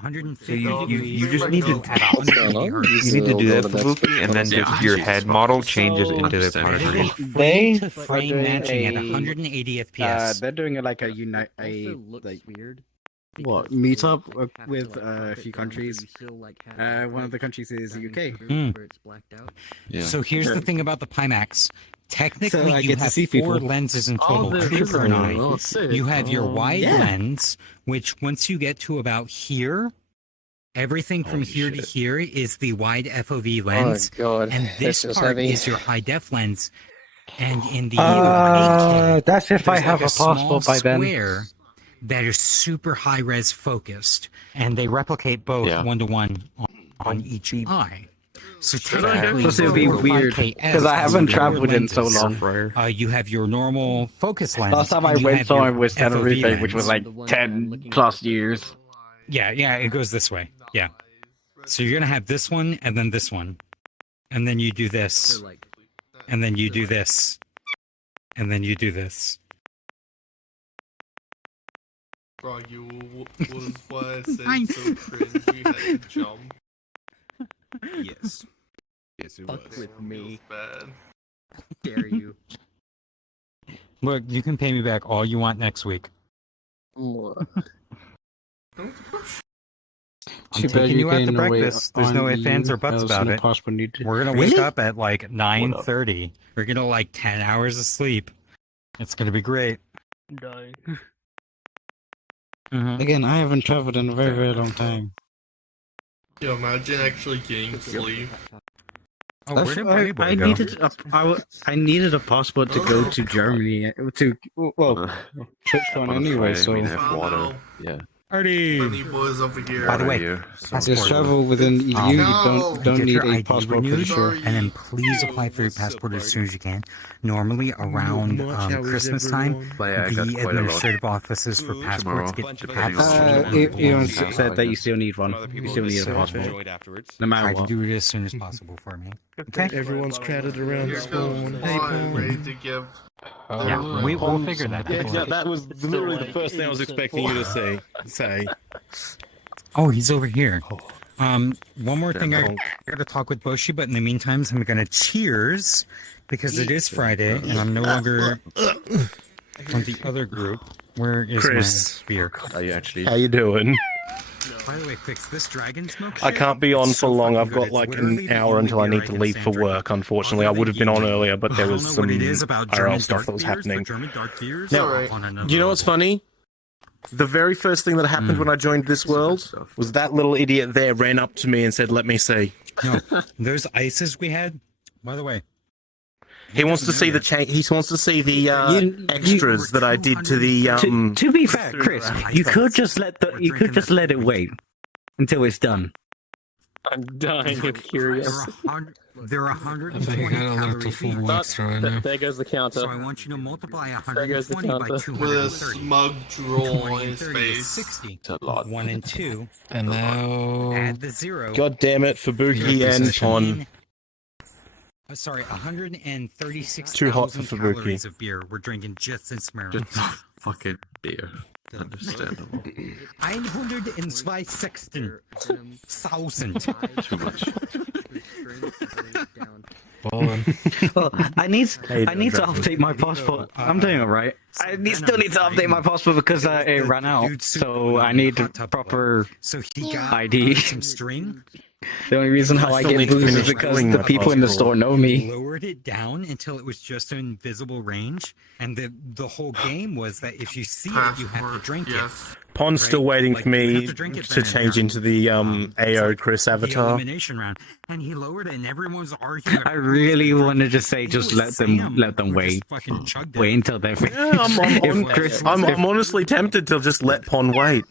150 So you degrees just need to at 180 hertz. you need to do that, Fubuki, and then just your head model changes into the particle. They Frame matching at 180 FPS. They're doing like a unite like weird. What meetup with a few countries? One of the countries is the UK. So here's the thing about the Pimax. Technically, So I you get to have see four people. lenses in total. True for an eye. You have your wide lens, which once you get to about here, everything from here to here is the wide FOV lens. God. And this This is part heavy. is your high def lens. And in the 8K, that's if I there's have like a passport small by then. square that is super high res focused, and they replicate both 1-to-1 on each eye. So technically, So it'll be for weird 5K because I haven't lenses, traveled in so long. you have your normal focus lens. Last time I and you went have somewhere your was FOV Tenerife, which was lens. like 10 plus years. Yeah, it goes this way. Yeah. So you're gonna have this one and then this one, and then you do this, and then you do this, and then you do this. Bro, you was worse and so cringe. You had to jump. Yes. Yes, it Fuck was. with me. Bad. Dare you? Look, you can pay me back all you want next week. I'm taking you out to breakfast. There's no ifs, ands, or buts about it. We're gonna wake up at like 9:30. We're gonna like 10 hours of sleep. It's gonna be great. Die. Again, I haven't traveled in a very, very long time. Yo, imagine actually getting sleep. Oh, where did Bunny Boy go? I needed a passport to go to Germany. TwitchCon anyway, so. Yeah. Party! Bunny boys over here. By the way, Just travel within EU. You don't get need your a ID passport, pretty renewed, sure. and then please apply for your passport as soon as you can. Normally around Christmas time, the administrative offices for passports get Ewan said that you still need one. You still need a passport. No matter Try to what. do it as soon as possible for me. Okay? Everyone's crowded around the spawn. Hey, Ready to give. Yeah, we'll figure that out. Yeah, that was literally the first thing I was expecting you to say. Oh, he's over here. One more thing I gotta talk with Boshi, but in the meantime, I'm gonna cheers because it is Friday and I'm no longer on the other group. Where is Chris, my beer? Are you actually? How you doing? By the way, Fix, this dragon smoke I shit, can't be on it's for so long. fucking I've good. got It's like literally an the hour only until I beer need to can leave stand for drinking. work. Unfortunately, I Other would have been on than earlier, but there I was don't know some what it is about IRL German stuff dark that was beers, happening. but German dark beers Now, are on another do you know what's level. funny? The very first thing that happened when I joined this world was that little idiot there ran up to me and said, "Let me see." No, those ices we had. By the way, He wants to see the He wants to see the extras that I did to the. To be fair, Chris, you could just let it wait until it's done. I'm dying of curious. There are 120 I think I got alert to calories full each. wax right now. There goes the counter. So I want you to multiply There goes the 120 by counter. 230. With a smug drool on his 30 is face. 60. It's a lot. 1 and 2. And now... Add the 0. God damn it, Fubuki and Pon. Sorry, 136,000 Too hot for Fubuki. calories of beer we're drinking just in Smyrna. Fucking beer. Understandable. 162,000. Too much. Well, I need to update my passport. I'm doing alright. I still need to update my passport because it ran out. So I need proper ID. Some string. The only reason how I get booze is because the people in the store know me. Lowered it down until it was just an invisible range, and the whole game was that if you see it, you have to drink it. Pon's still waiting for me to drink it to then. change into the AO Chris The avatar. elimination round, and he lowered it, and everyone was arguing. I really wanted to say just let them wait. Wait until they're finished. I'm honestly tempted to just let Pon wait.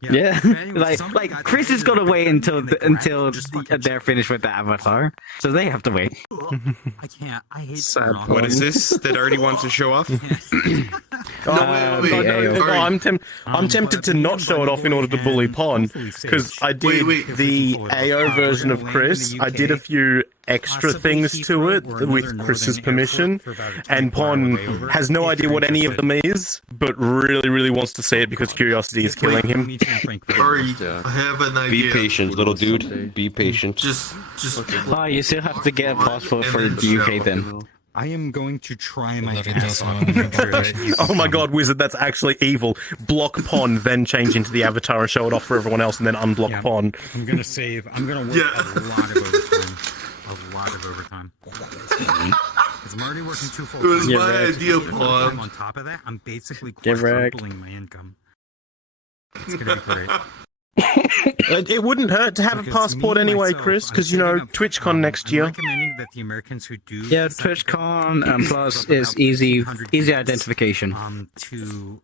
Yeah, like Chris is gonna wait until they're finished with the avatar, so they have to wait. I can't. I hate Sad. What is this that already wants to show off? I'm tempted to not show it off in order to bully Pon, because I did the AO version of Chris. I did a few extra things to it with Chris's permission, and Pon has no idea what any of them is, but really wants to see it because curiosity is killing him. Sorry, I have an idea. Be patient, little dude. Be patient. Just. Oh, you still have to get a passport for the UK then. I am going to try my best to make sure that Oh my god, Wizard, that's actually evil. Block Pon, then change into the avatar and show it off for everyone else, and then unblock Pon. I'm gonna save. I'm gonna work a lot of overtime. A lot of overtime. Because I'm already working 2 full It was time. my idea, Pon. On top of that, I'm basically Get wrecked. quadrupling my income. It's gonna be great. It wouldn't hurt to have a passport anyway, Chris, because, you know, TwitchCon next year. Recommending that the Americans who do Yeah, TwitchCon and Plus is easy identification. To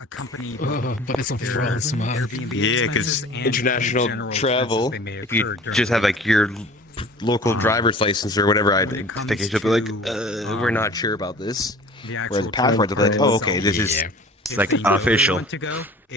accompany but it's a false man. Yeah, because international travel, if you just have like your local driver's license or whatever, I think they should be like, we're not sure about this. Whereas the passport, they'll be like, oh, okay, this is like official.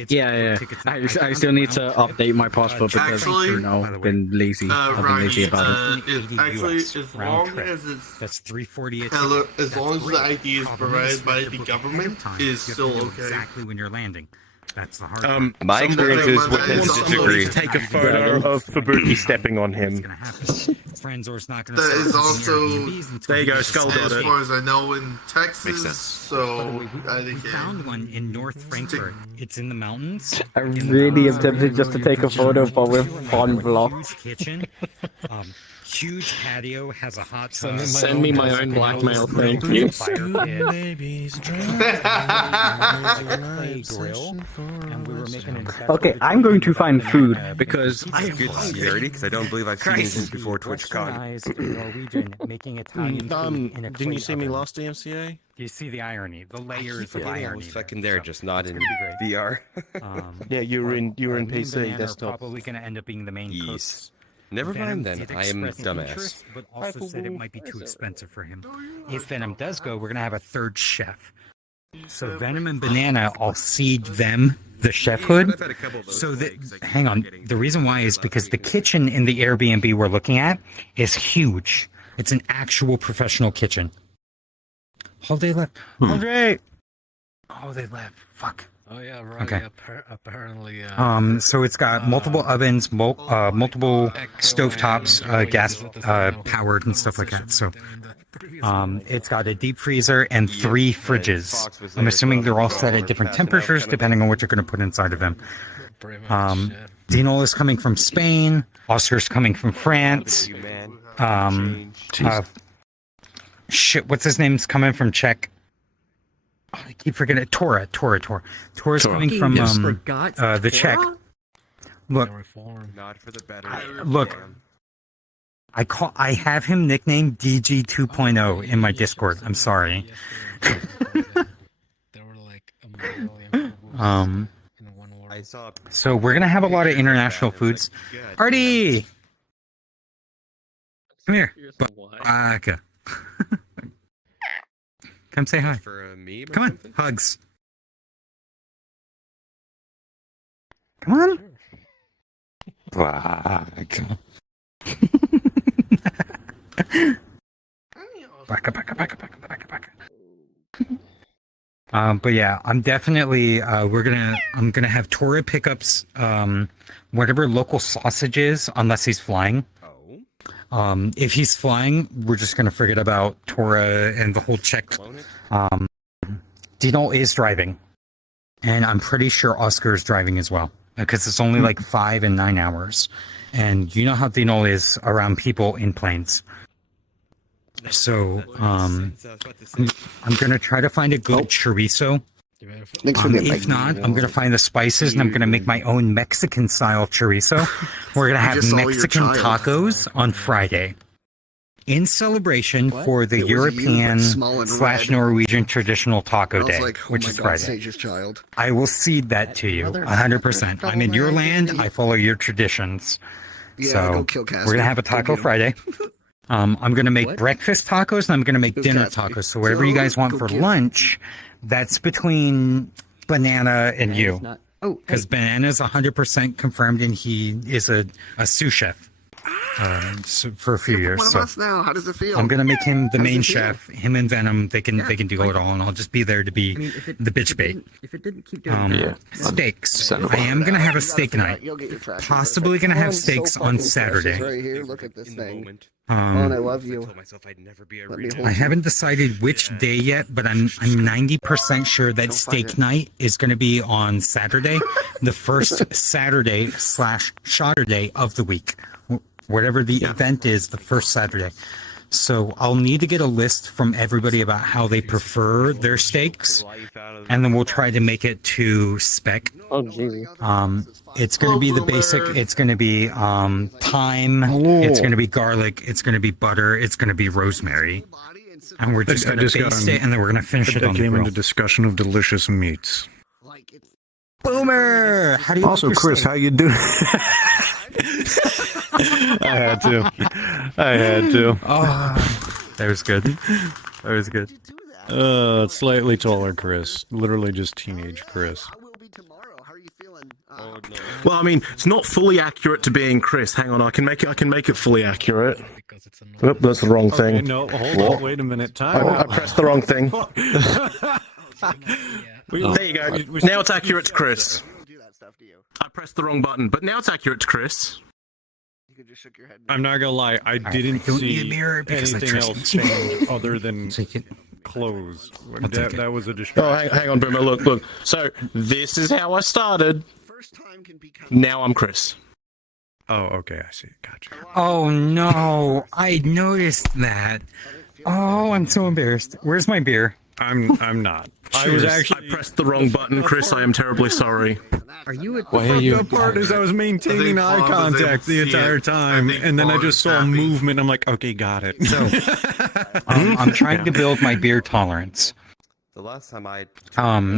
Yeah. I still need to update my passport because I've been lazy. I've been lazy about it. Actually, as long as it's that's 348. As long as the ID is provided by the government, is still okay. Exactly when you're landing. That's the hard My experience is with his disagree. To take a photo of Fubuki stepping on him. Friendsor's not going to. That is also. There you go, Skull got as it. far as I know, in Texas. So I think we found one in North Frankfurt. It's in the mountains. I really am tempted just to take a photo, but with fun blocks. Kitchen. Huge patio, has a hot tub. Send me my own blackmail, thank you. Okay, I'm going to find food because Good sincerity, because I don't believe I've seen him since before TwitchCon. Norwegian making Italian food in a Didn't you clay see me oven. last DMCA? Do you see the irony? The layers of Yeah, I irony. was fucking there, just not in gonna be VR. Yeah, you were in Me and PC Banana desktop. Are probably going to end up being the main Yes. cooks. Never Venom mind then, did I am express dumbass. interest, but also said it might be too expensive for him. If Venom does go, we're going to have a third chef. So Venom and Banana, I'll seed them the chefhood. So that, hang on, the reason why is because the kitchen in the Airbnb we're looking at is huge. It's an actual professional kitchen. Oh, they left. Andre! Oh, they left. Fuck. Oh yeah, right. Okay. Apparently. So it's got multiple ovens, multiple stovetops, gas powered and stuff like that. So it's got a deep freezer and 3 fridges. I'm assuming they're all set at different temperatures depending on what you're going to put inside of them. Dino is coming from Spain. Oscar's coming from France. Shit, what's his name's coming from Czech? Oh, I keep forgetting it. Tora's coming from the Czech. Look, Not for the better. look. I have him nicknamed DG 2.0 in my Discord. I'm sorry. There were like a million I So we're gonna have a lot of international foods. Artie, come here. Baka. Come say hi. Come on, hugs. Come on. Baka. But yeah, I'm definitely I'm gonna have Tora pick up whatever local sausage is, unless he's flying. If he's flying, we're just gonna forget about Tora and the whole check. Dino is driving, and I'm pretty sure Oscar is driving as well, because it's only like 5 and 9 hours, and you know how Dino is around people in planes. So, I'm gonna try to find a good chorizo. If not, I'm gonna find the spices and I'm gonna make my own Mexican style chorizo. We're gonna have Mexican tacos on Friday, in celebration for the European / Norwegian traditional taco day, which is Friday. I will cede that to you 100%. I'm in your land. I follow your traditions. So we're gonna have a taco Friday. I'm going to make breakfast tacos and I'm going to make dinner tacos. So whatever you guys want for lunch, that's between Banana and you. Because Banana's 100% confirmed and he is a sous chef for a few years. So now. How does it feel? I'm going to make him the main chef. Him and Venom, they can do it all, and I'll just be there to be the bitch bait. If it didn't keep doing Steaks. I am going to have a steak night. Possibly going to have steaks on Saturday. Right here. Look at this thing. I love you. I haven't decided which day yet, but I'm 90% sure that steak night is going to be on Saturday, the first Saturday / Saturday of the week. Whatever the event is, the first Saturday. So I'll need to get a list from everybody about how they prefer their steaks, and then we'll try to make it to spec. It's going to be the basic. It's going to be thyme. It's going to be garlic. It's going to be butter. It's going to be rosemary. And we're just going to baste it, and then we're going to finish it on the grill. Came into discussion of delicious meats. Boomer! How do you also, Chris, how you doing? I had to. Oh, that was good. That was good. Slightly taller Chris. Literally just teenage Chris. Well, I mean, it's not fully accurate to being Chris. Hang on, I can make it fully accurate. Oop, that's the wrong thing. Okay, no, hold on, wait a minute. I pressed the wrong thing. There you go. Now it's accurate to Chris. I pressed the wrong button, but now it's accurate to Chris. I'm not gonna lie, I didn't see anything else change other than clothes. That was a distraction. Oh, hang on, Boomer. Look. So this is how I started. Now I'm Chris. Oh, okay, I see. Gotcha. Oh no, I noticed that. Oh, I'm so embarrassed. Where's my beer? I'm not. I pressed the wrong button, Chris. I am terribly sorry. Are you? The part is I was maintaining eye contact the entire time, and then I just saw movement. I'm like, okay, got it. So I'm trying to build my beer tolerance. The last time I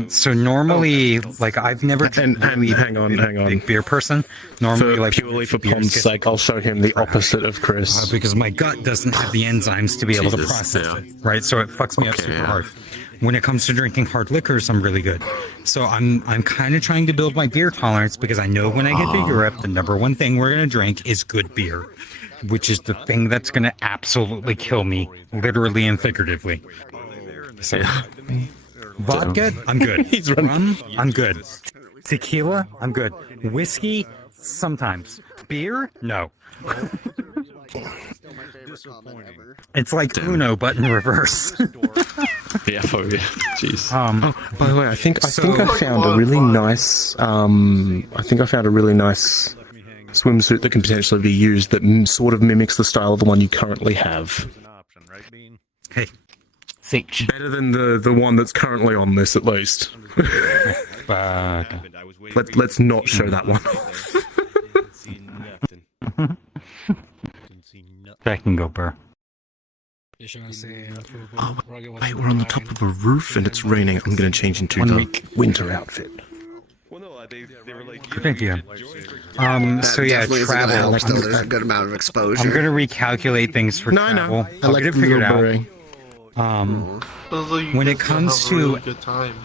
so normally, like, I've never hang on big beer person. Normally, purely for Pom's sake, I'll show him the opposite of Chris. Because my gut doesn't have the enzymes to be able to process it, right? So it fucks me up super hard. When it comes to drinking hard liquors, I'm really good. So I'm kind of trying to build my beer tolerance, because I know when I get to Europe, the number one thing we're gonna drink is good beer, which is the thing that's gonna absolutely kill me, literally and figuratively. So, vodka, I'm good. Rum, I'm good. Tequila, I'm good. Whiskey, sometimes. Beer, no. It's like Uno, but in reverse. Yeah, jeez. By the way, I think I found a really nice. I think I found a really nice swimsuit that can potentially be used that sort of mimics the style of the one you currently have. Hey. Better than the one that's currently on this, at least. Let's not show that one off. That can go, Burr. Oh, wait, we're on the top of a roof and it's raining. I'm going to change into the winter outfit. They were like, Thank you. So yeah, Definitely is a good travel. help, still, there's a good amount of exposure. I'm gonna recalculate things for travel. I like get it figured out. brewing. When it comes to good time.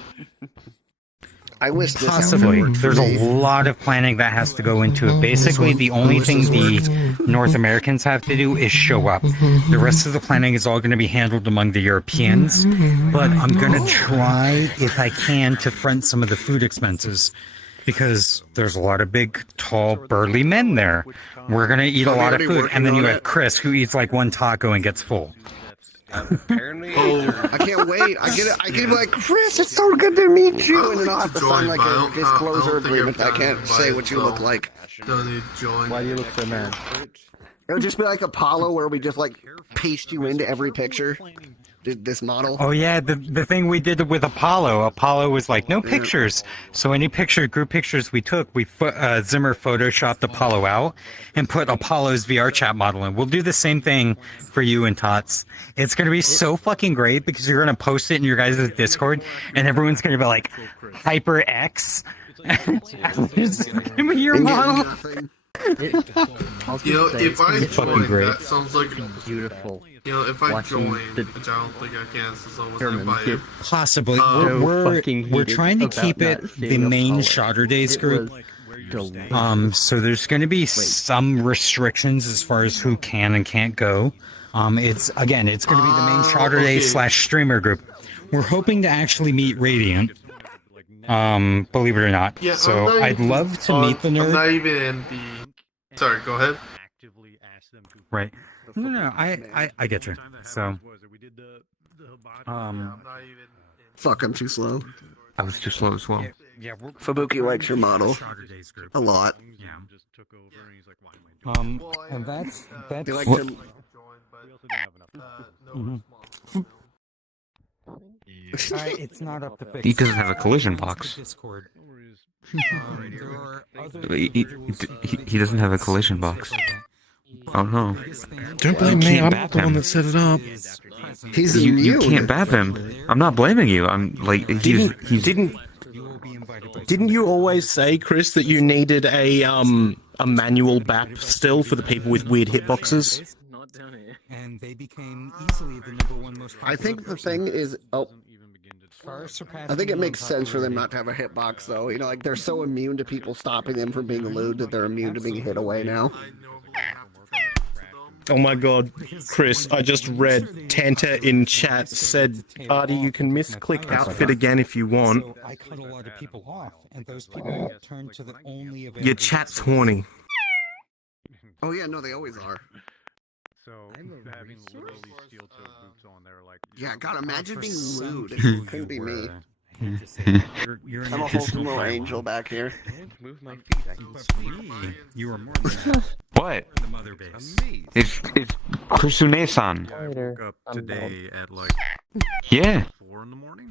I wish this possibly, episode there's a worked for me. lot of planning that has to go into it. Basically, the only thing the North Americans have to do is show up. The rest of the planning is all going to be handled among the Europeans. But I'm going to try, if I can, to front some of the food expenses. Because there's a lot of big, tall, burly men there. We're going to eat a lot of food. And then you have Chris, who eats like one taco and gets full. Apparently, I can't wait. I get like, Chris, it's so good to meet you, and then I'll have to sign like a disclosure agreement that I can't say what you look like. Why do you look so mad? It would just be like Apollo, where we just like paste you into every picture. This model. Oh yeah, the thing we did with Apollo was like no pictures. So any group pictures we took, Zimmer photoshopped Apollo out and put Apollo's VR chat model in. We'll do the same thing for you and Tots. It's gonna be so fucking great because you're gonna post it in your guys' Discord and everyone's gonna be like HyperX. It's gonna be your model. If I join, that sounds like beautiful. If I join, which I don't think I can since I wasn't invited. Possibly. We're trying to keep it the main Shotter Days group. So there's going to be some restrictions as far as who can and can't go. It's going to be the main Shotter Days / streamer group. We're hoping to actually meet Radiant. Believe it or not. Yeah, so I'd love to meet the nerd. I'm not even in the. Sorry, go ahead. Right. No, I get you. So, Fuck, I'm too slow. I was too slow as well. Yeah, Fabuki likes your model a lot. And that's They like to. It's not up to fix. He doesn't have a collision box. He doesn't have a collision box. Oh no. Don't blame me, I'm not the one that set it up. He's you can't bap him. I'm not blaming you. I'm like Didn't you always say, Chris, that you needed a manual BAP still for the people with weird hitboxes? And they became easily the #1 most. I think the thing is, I think it makes sense for them not to have a hitbox, though. You know, like they're so immune to people stopping them from being lewd that they're immune to being hit away now. Oh my god, Chris, I just read Tanta in chat said, Artie, you can misclick outfit again if you want. I cut a lot of people off, and those people turn to the only available. Your chat's horny. Oh yeah, no, they always are. So having literally steel-toed boots on there, like yeah, God, imagine being lewd. It couldn't be me. I'm a wholesome little angel back here. Move my feet. I can see. You are more than that. What? The mother base. It's Krisuna-san. I woke up today at like Yeah. 4 in the morning.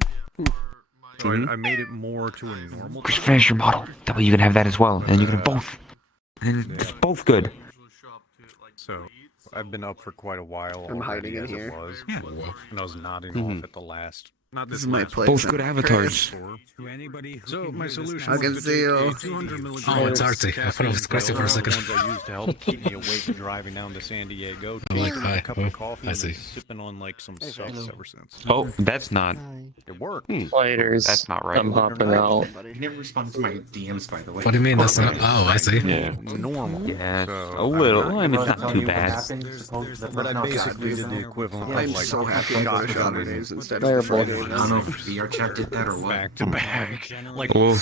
So I made it more to a normal. Chris, finish your model. That way you can have that as well, and you can have both. And it's both good. So I've been up for quite a while. I'm hiding in as it here. was, Yeah. And I was nodding off at the last. Not This this is my last place. Both good avatars. To anybody who So can my hear this solution now. I can was to see take you. a 200 milligram Oh, it's Artie. I thought it was Christy for a second. ones I used to help keep me awake and driving down to San Diego. I'm like, Taking hi. a cup of Oh, coffee I and see. sipping on like some sauce ever since. Oh, that's not. It worked. Laters. That's not right. I'm hopping out. You never responded to my DMs, by the way. What do you mean that's not? Oh, I see. Yeah. Normal. Yeah. So, A little. I mean, it's not too bad. But I basically did the equivalent of I'm like so happy I go to Shotter Days instead of Terrible. Friday. I don't know if VR chat did that or what. back to back. Like Oh,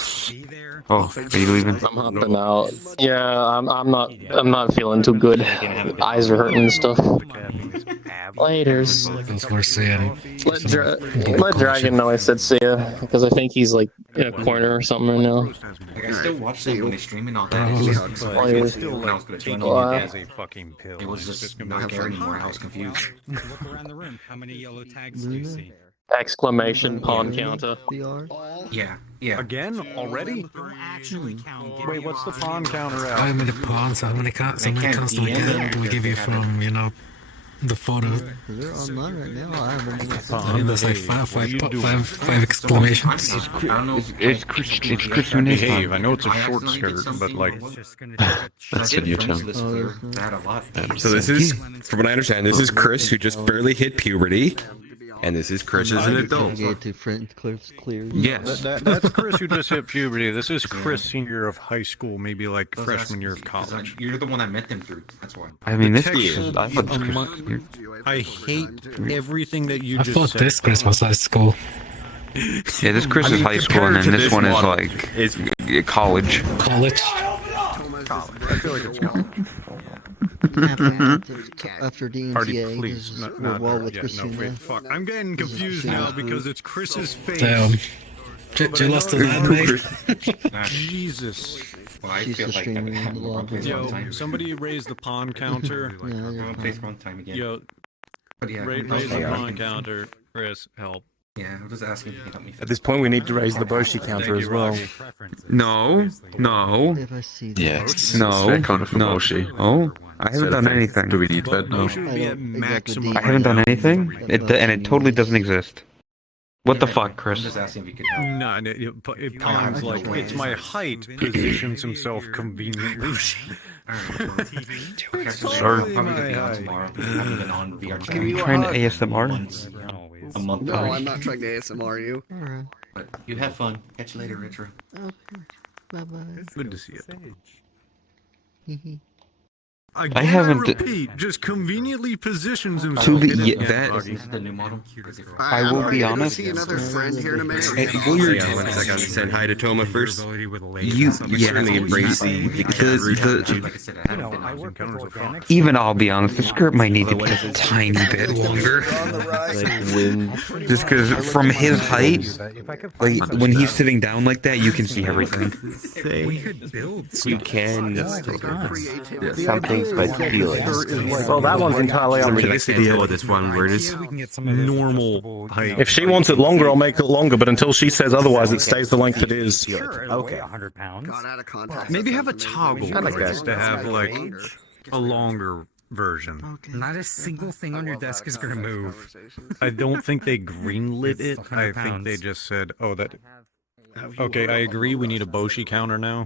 are you leaving? I'm hopping out. Yeah, I'm not feeling too good. Eyes are hurting and stuff. Laters. Thanks for seeing. Let Dragon know I said see ya, because I think he's like in a corner or something right now. Like, I still watch them when they stream and all that. Oh, It's hugs. just, Laters. still when I was like gonna taking join it you, as a fucking pill. it was just gonna not be there fun. anymore. I was confused. Look around the room. How many yellow tags do you see? Exclamation pawn counter. Yeah, yeah. Again? Already? Don't actually count. Wait, what's the pawn counter How at? many pawns? How many cards do we get? Do we give you from, the photo. They're online right now. I haven't I mean, there's like five exclamations. It's Krisuna. Behave. I know it's a short skirt, but like That's the new term. That a lot. So this is, from what I understand, this is Chris who just barely hit puberty, and this is Chris as an adult. Yes. That's Chris who just hit puberty. This is Chris, senior of high school, maybe like freshman year of college. You're the one I met them through. That's why. I mean, this is. I thought this was I hate everything that you I just thought said. this Chris was high school. Yeah, this Chris is high school, and then this one is like college. College. I feel like it's college. After DMCA, Party, please. we're well with Yeah, Krisuna. wait, fuck. I'm getting confused now because it's Chris's face. Damn. Jealous to that, mate. Jesus. Well, I She's feel the like streamer in the lobby. Yo, somebody raise the pawn counter. Yeah, you're Wrong place, wrong time again. Yo, But yeah, raise the pawn counter. Chris, help. Yeah, I'm just asking if you can help me. At this point, we need to raise the Boshi counter as well. No. If I see that. Yes. No. Fair counter for No. Boshi. Oh, I haven't done anything. Do we need that? No. I haven't done anything, and it totally doesn't exist. What the fuck, I'm Chris? just asking if you can help. No, it pawns like it's my height positions himself conveniently. Sir. I'm probably gonna be on tomorrow. I haven't been on VR chat. Are you trying to ASMR? A month. No, I'm not trying to ASMR you. Alright. But you have fun. Catch you later, Retro. Okay. Bye-bye. Good to see you. I haven't. Repeat, just conveniently positions himself. To be in yeah, a that. This is the new model. I will be I'm honest. see another friend here in a minute. Well, you're, yeah, one second. Send hi to Toma first. You certainly embrace the Like I said, I haven't been on. even I'll be honest. The skirt might need to be a tiny bit longer. Just because from his height, like when he's sitting down like that, you can see everything. You can. Something but feelings. Well, that one's entirely up to This deal with this one where it is normal height. If she wants it longer, I'll make it longer, but until she says otherwise, it stays the length it is. Okay. 100 pounds. Got out of context. Maybe have a toggle. I like that. To have like a longer version. Not a single thing on your desk is going to move. I don't think they greenlit it. I think they just said, "Oh, that." Okay, I agree. We need a Boshi counter now.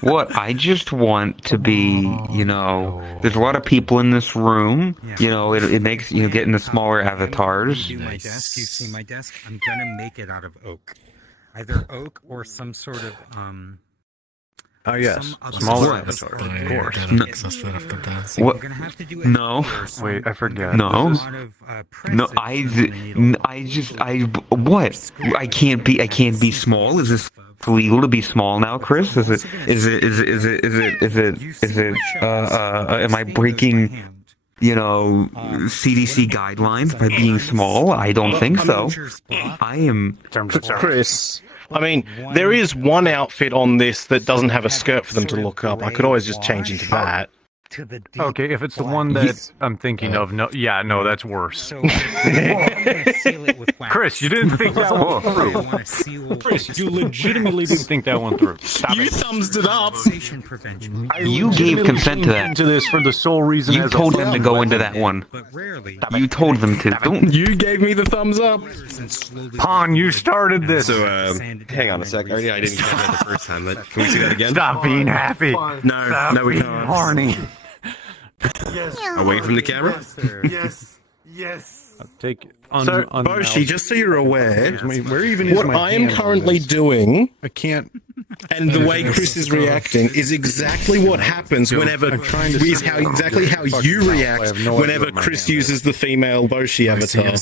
What I just want to be, there's a lot of people in this room. It makes getting the smaller avatars. My desk, you see my desk. I'm gonna make it out of oak, either oak or some sort of Oh yes, smaller avatar. Of course. What? Gonna have to do No. Wait, I forget. No. No. What? I can't be small. Is this legal to be small now, Chris? Is it? Am I breaking? CDC guidelines by being small? I don't think so. I am. Chris, I mean, there is one outfit on this that doesn't have a skirt for them to look up. I could always just change into that. Okay, if it's the one that I'm thinking of, no, that's worse. Chris, you didn't think that one through. Chris, you legitimately didn't think that one through. You thumbs it up. You gave consent to that. Into this for the sole reason. You told them to go into that one. You told them to. Don't. You gave me the thumbs up. Pawn, you started this. So, hang on a sec. I didn't get that the first time, but can we see that again? Stop being happy. No, we can't. Horny. Yes. Away from the camera? Yes. Take So, Boshi, just so you're aware, where even is what my I am hand currently on this? doing, I can't. and the way Chris is reacting, is exactly what happens whenever exactly how you react whenever Chris uses the female Boshi avatar.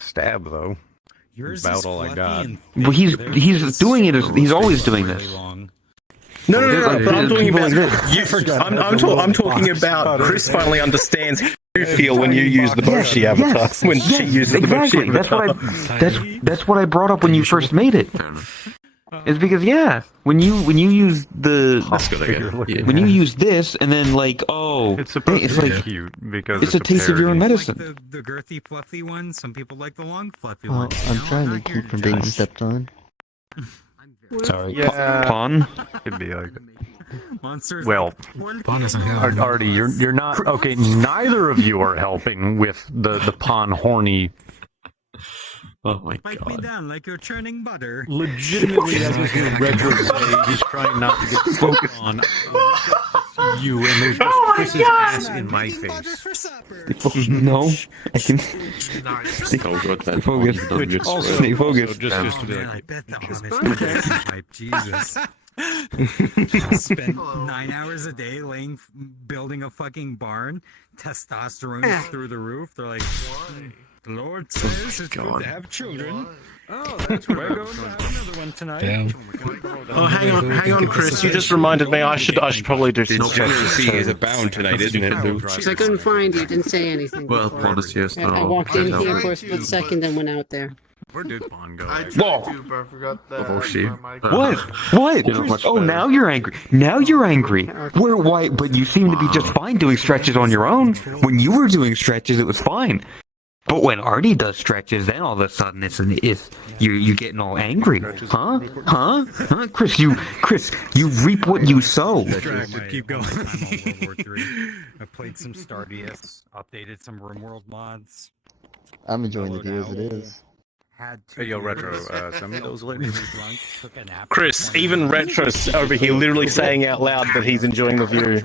Stab though. Yours About is all I got. Well, he's doing it. He's always doing this. No, but I'm talking about you. I'm talking about Chris finally understands how you feel when you use the Boshi avatar. When she uses the Boshi avatar. That's what I brought up when you first made it. It's because when you use when you use this and then it's supposed to be cute because it's a taste of your own medicine. Like the girthy, fluffy one. Some people like the long, fluffy one. I'm trying to keep from being stepped on. Sorry. Yeah. Pawn. Could be like that. Monsters. Well, Artie, you're not okay. Neither of you are helping with the pawn horny. Oh my Bite me down like you're churning butter. Legitimately, as is your retro say, he's trying not to get focused on you, and there's just Chris's ass in my face. No, I can. Stay focused. Stay focused. Just to be I like, bet the Amish type. Jesus. Spend 9 hours a day building a fucking barn. Testosterone through the roof. They're like, the Lord says it's good to have children. Oh, that's right. We're going to have another one tonight. Damn. Oh, hang on, Chris. You just reminded me. I should probably do some checks. DMCA is abound tonight, isn't it? Because I couldn't find you, didn't say anything. Well, before. yes, no. I walked in here for a split second, then went out there. Where did Bond go? Whoa! I forgot that. Oh, shit. What? Oh, now you're angry. Now you're angry. Why? But you seem to be just fine doing stretches on your own. When you were doing stretches, it was fine. But when Artie does stretches, then all of a sudden you're getting all angry, huh? Chris, you reap what you sow. Keep going. I'm on World War III. I played some Stardius, updated some RimWorld mods. I'm enjoying the view as it is. Hey, yo, Retro, send me those ladies. Chris, even Retro's over here literally saying out loud that he's enjoying the view.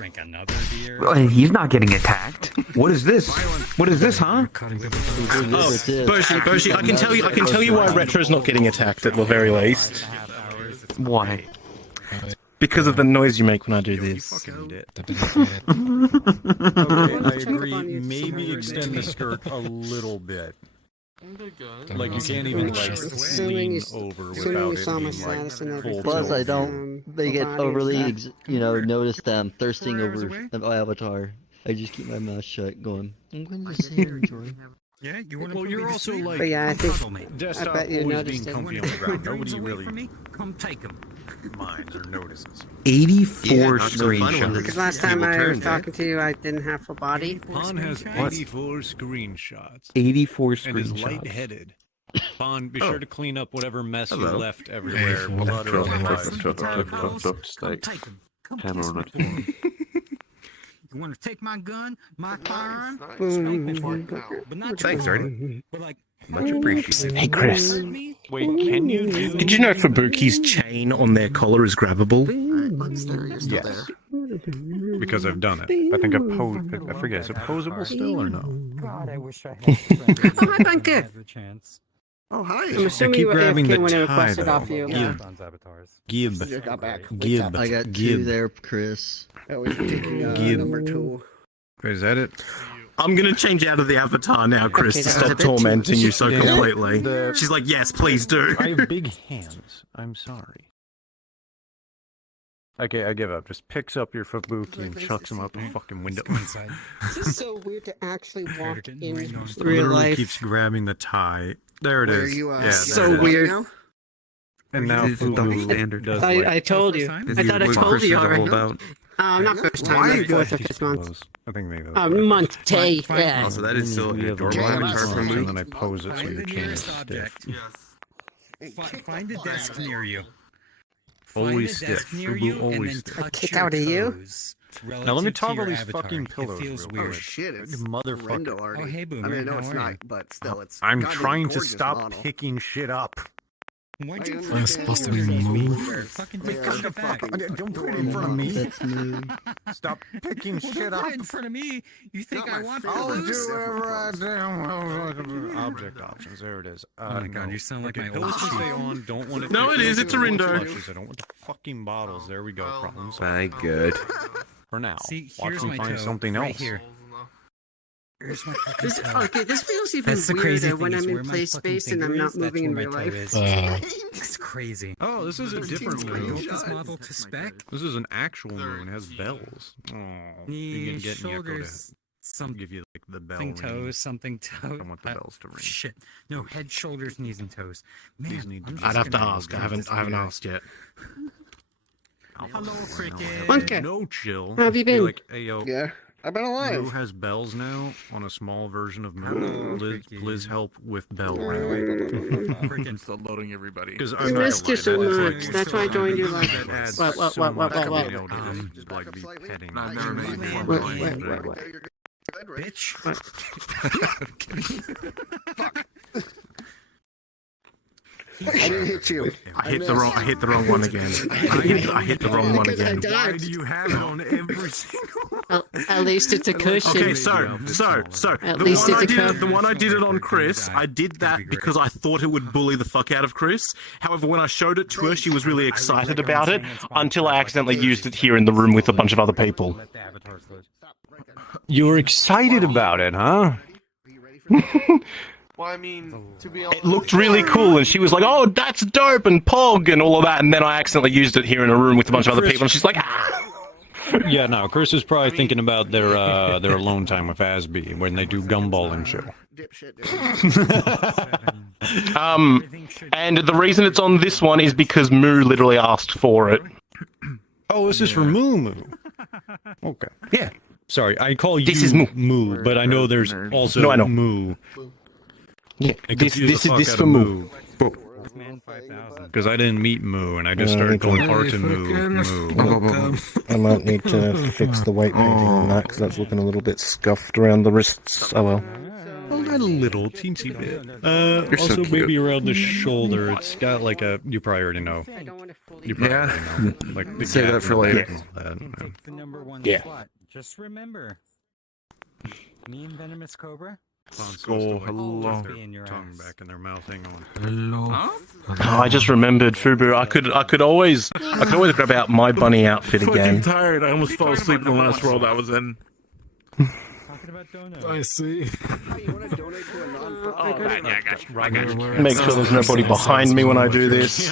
He's not getting attacked. What is this? What is this, huh? Oh, Boshi, I can tell you why Retro's not getting attacked at the very least. Why? Because of the noise you make when I do this. Okay, I agree. Maybe extend the skirt a little bit. Like you can't even like lean over without it being like full Plus, I tilt. don't make it overly, notice them thirsting over an avatar. I just keep my mouth shut, going, I'm going to just sit here and enjoy. Yeah, you want to Well, you're also like, But yeah, I think desktop I bet you always noticed being it. comfy on the ground. Nobody really Come take them. minds or notices. 84 screenshots. Because last time I was talking to you, I didn't have full body. Pon has 84 screenshots. 84 And is screenshots. lightheaded. Pon, be sure to clean up whatever mess you left everywhere. Blood or otherwise. Hammer on it. You want to take my gun, my firearm? But not Thanks, Artie. But like, Much appreciated. Hey, Chris. Wait, can you do... Did you know Fubuki's chain on their collar is grabbable? Yes. Because I've done it. I think I forget, is it posable still or no? God, I wish I had Oh, hi, Bunker. Oh, hi. I'm assuming you were AFK when I requested off you. Gib. I got back. Gib. I got two there, Chris. I was taking number 2. Wait, is that it? I'm gonna change out of the avatar now, Chris, Okay, to that's stop a bit tormenting you so Yeah. completely. The- She's like, yes, please do. I have big hands. I'm sorry. Okay, I give up. Just picks up your Fubuki and chucks him out the fucking window. This is so weird to actually walk in real Literally life. keeps grabbing the tie. There it Where is. you, Yeah, so there it is. weird. And now This is double Fubu standard. does I like told you. This I is thought I what told Chris you is all already. about. Not first time, like fourth or fifth month. those. I think maybe those. Month, yeah. Also, that is still We a have adorable a avatar from and me. then I pose it so Find your the chain is nearest stiff. object. Find a desk near you. Always Find a desk stiff. near Fubu you, and always then stiff. touch kick your out of you? toes Now let me relative to toggle your these avatar. fucking It pillows feels real weird. quick. Shit, it's Motherfucker. horrendo already. Oh, hey, Boomer. I mean, I know How it's are not, you? but still, it's. I'm goddamn trying to gorgeous stop model. picking shit up. Why'd you I'm supposed to be moved. Fucking Don't put it in front of me. That's new. Stop picking shit Don't up. put it in front of me. You think I want I'll do those? whatever I damn. Object options. There it is. Oh my God, you sound like my pillows old to chief. stay on. Don't want it. No, it is. It's a Rindo. I don't want the fucking bottles. There we go. Problem solved. My good. For now. See, Watch here's me my find toe, something right else. here. Here's my fucking This, toe. okay, this feels even That's the crazy weirder thing when is I'm where in my play fucking space and I'm finger not is, moving in that's real where my toe life. is. It's crazy. Oh, this is a different I built move. this model to spec. This is an actual move and has bells. Oh, you can get Shoulders, Nieko to give you like the bell something ring. toes, something toes. I want the bells to ring. Shit. No, head, shoulders, knees, and toes. Man, These need to I'm be- just I'd have to gonna ask. I go haven't this I haven't weird. asked yet. Hello, cricket. Bunker. No chill. How have you Be been? like, hey yo, Yeah. I've been alive. Moo has bells now on a small version of Moo. Liz help with bells. Freaking still loading everybody. I missed you so much. That's why I joined you like. What? Bitch. Fuck. I didn't hit you. I hit the wrong one again. I hit the wrong one again. Why do you have it on every single? At least it's a cushion. Okay, so At least it's a cushion. the one I did it on Chris, I did that because I thought it would bully the fuck out of Chris. However, when I showed it to her, she was really excited about it until I accidentally used it here in the room with a bunch of other people. You were excited about it, huh? Well, I mean, to be honest, It looked really cool, and she was like, "Oh, that's dope," and Pog, and all of that, and then I accidentally used it here in a room with a bunch of other people, and she's like, "Ah!" Yeah, no, Chris is probably thinking about their alone time with Asby when they do Gumball and show. And the reason it's on this one is because Moo literally asked for it. Oh, this is for Moo Moo. Okay. Yeah. Sorry, I call you This is Moo. Moo, but I know there's also No, I know. Moo. Yeah, It this confused the fuck is out for of Moo. Because I didn't meet Moo, and I just started going hard to Moo. I might need to fix the white painting on that because that's looking a little bit scuffed around the wrists. Oh well. A little teensy bit. You're so Also, cute. maybe around the shoulder, it's got like a. You probably already know. You probably already know. Like the Save gap that for in the later. back and all that, The number one Yeah. spot. Just remember, me and Venomous Cobra. Skull, hello. tongue back in their mouth. Hang on. Hello. Oh, I just remembered, Fubu. I could always grab out my bunny outfit I'm again. fucking tired. I almost fell asleep in the last world I was in. I see. Make sure there's nobody behind me when I do this.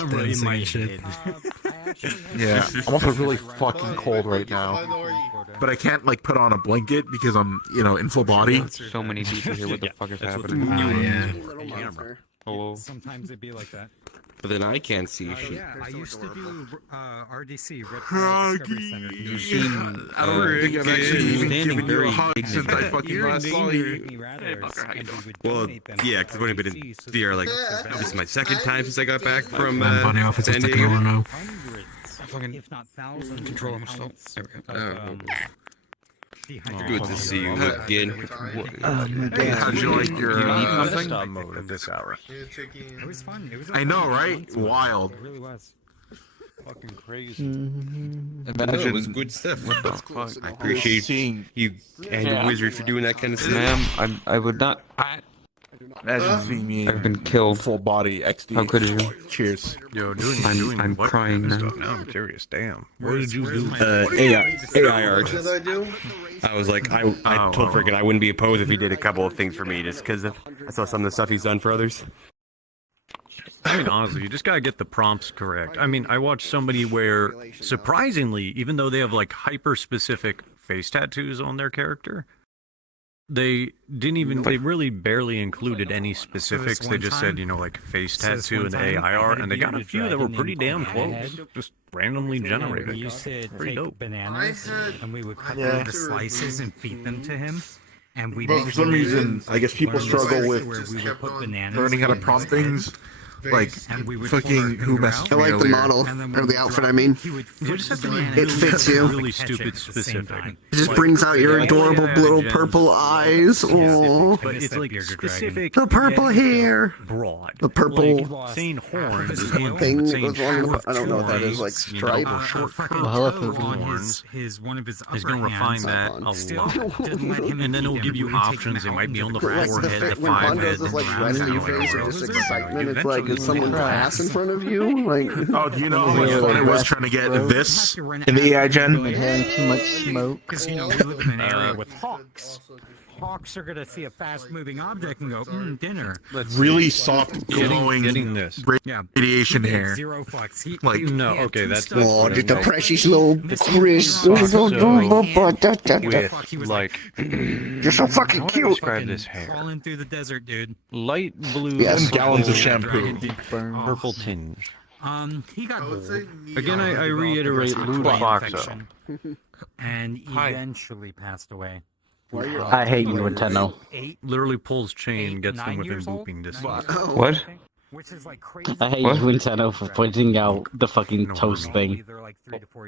Yeah, I'm also really fucking cold right now. But I can't like put on a blanket because I'm, in full body. So many people here. What the fuck is happening? Hello. Sometimes it'd be like that. But then I can't see shit. Yeah, I used to do RDC, Red Power Discovery Center. You've seen I've actually even given you a hug since I fucking last saw you. Well, yeah, because I've only been in VR like this is my second time since I got back from San Diego. If not thousands, Control myself. There we go. Good to see you again. How'd you like your Stop mode at this hour? It was fun. It was I know, right? Wild. It really was. Fucking crazy. Imagine it was good stuff. What the fuck? I appreciate you and your wizard for doing that kind of stuff. Ma'am, I would not. Imagine seeing me. I've been killed. Full body XD. How could you? Cheers. Yo, I'm crying now. I'm curious. Damn. What did you do? AI art. What did I do? I was like, I told Frickin' I wouldn't be opposed if he did a couple of things for me just because I saw some of the stuff he's done for others. I mean, honestly, you just gotta get the prompts correct. I mean, I watched somebody where, surprisingly, even though they have like hyper-specific face tattoos on their character, they didn't even, they really barely included any specifics. They just said, like face tattoo and AI art, and they got a few that were pretty damn close. Just randomly generated. We used to Pretty take dope. bananas and we would cut Yeah. the slices and feed them to him. And we But for some reason, I guess people struggle with learning how to prompt things. Like, fucking who messaged I me like the earlier. model, or the outfit, I mean. It fits you. Really stupid specific. It just brings out your adorable little purple eyes. Oh, But it's like specific. the purple hair. Broad. The purple Like, saying horns is one thing thing. that Saying goes along with. I don't know what that is. horns, Like stripe. short Well, curved on horns. one of his Is going to refine that a Still lot. didn't let him And then it'll give you really take options. It him might out be on the into Like the forehead, the fit when Bond five head, does this like the red in your face or just excitement. It's like is someone's ass in front of you. Like Oh, do you know how much fun it was trying to get this in the AI gen? Inhaling too much smoke. Because we live in an area with hawks. Hawks are gonna see a fast-moving object and go, dinner. Really soft, glowing, getting this. radiation hair. Zero fucks. He, Like, No, okay, that's oh, just the precious little Chris. With was like, You're so fucking how would I cute. describe this hair? crawling through the desert, dude. Light blue, Yes. Gallons of shampoo. purple tinge. He got bored. Again, I reiterate, Lou infection, and eventually passed away. I hate you, Nintendo. Literally pulls chain, gets them within booping distance. What? Which is like crazy. I hate you, Nintendo, for pointing out the fucking toast thing.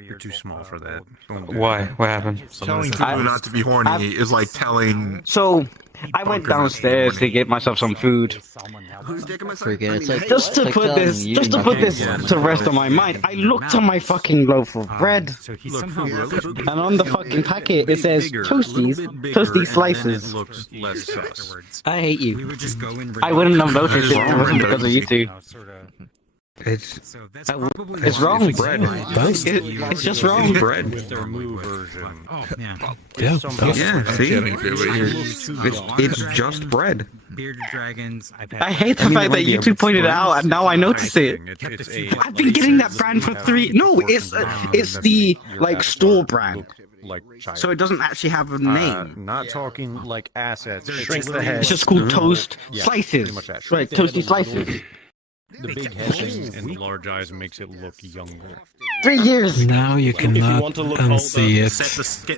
You're too small for that. Why? What happened? Telling people not to be horny is like telling. So, I went downstairs to get myself some food. Who's taking my side? Freaking, it's like Just to put this to rest on my mind, I looked on my fucking loaf of bread, and on the fucking packet it says toasty slices. I hate you. I wouldn't have noticed if it wasn't because of you two. It's wrong. Bread. It's just wrong. Bread. With their Moo version. Oh, yeah. Yeah, see? It's just bread. Bearded dragons. I hate the fact that you two pointed it out, and now I notice it. I've been getting that brand for 3... No, it's the, like, store brand. Like so it doesn't actually have a name. Not talking like assets. Shrinks the head. It's just called Toast Slices. Right, Toasty Slices. The big head and the large eyes makes it look younger. 3 years! Now you cannot unsee it.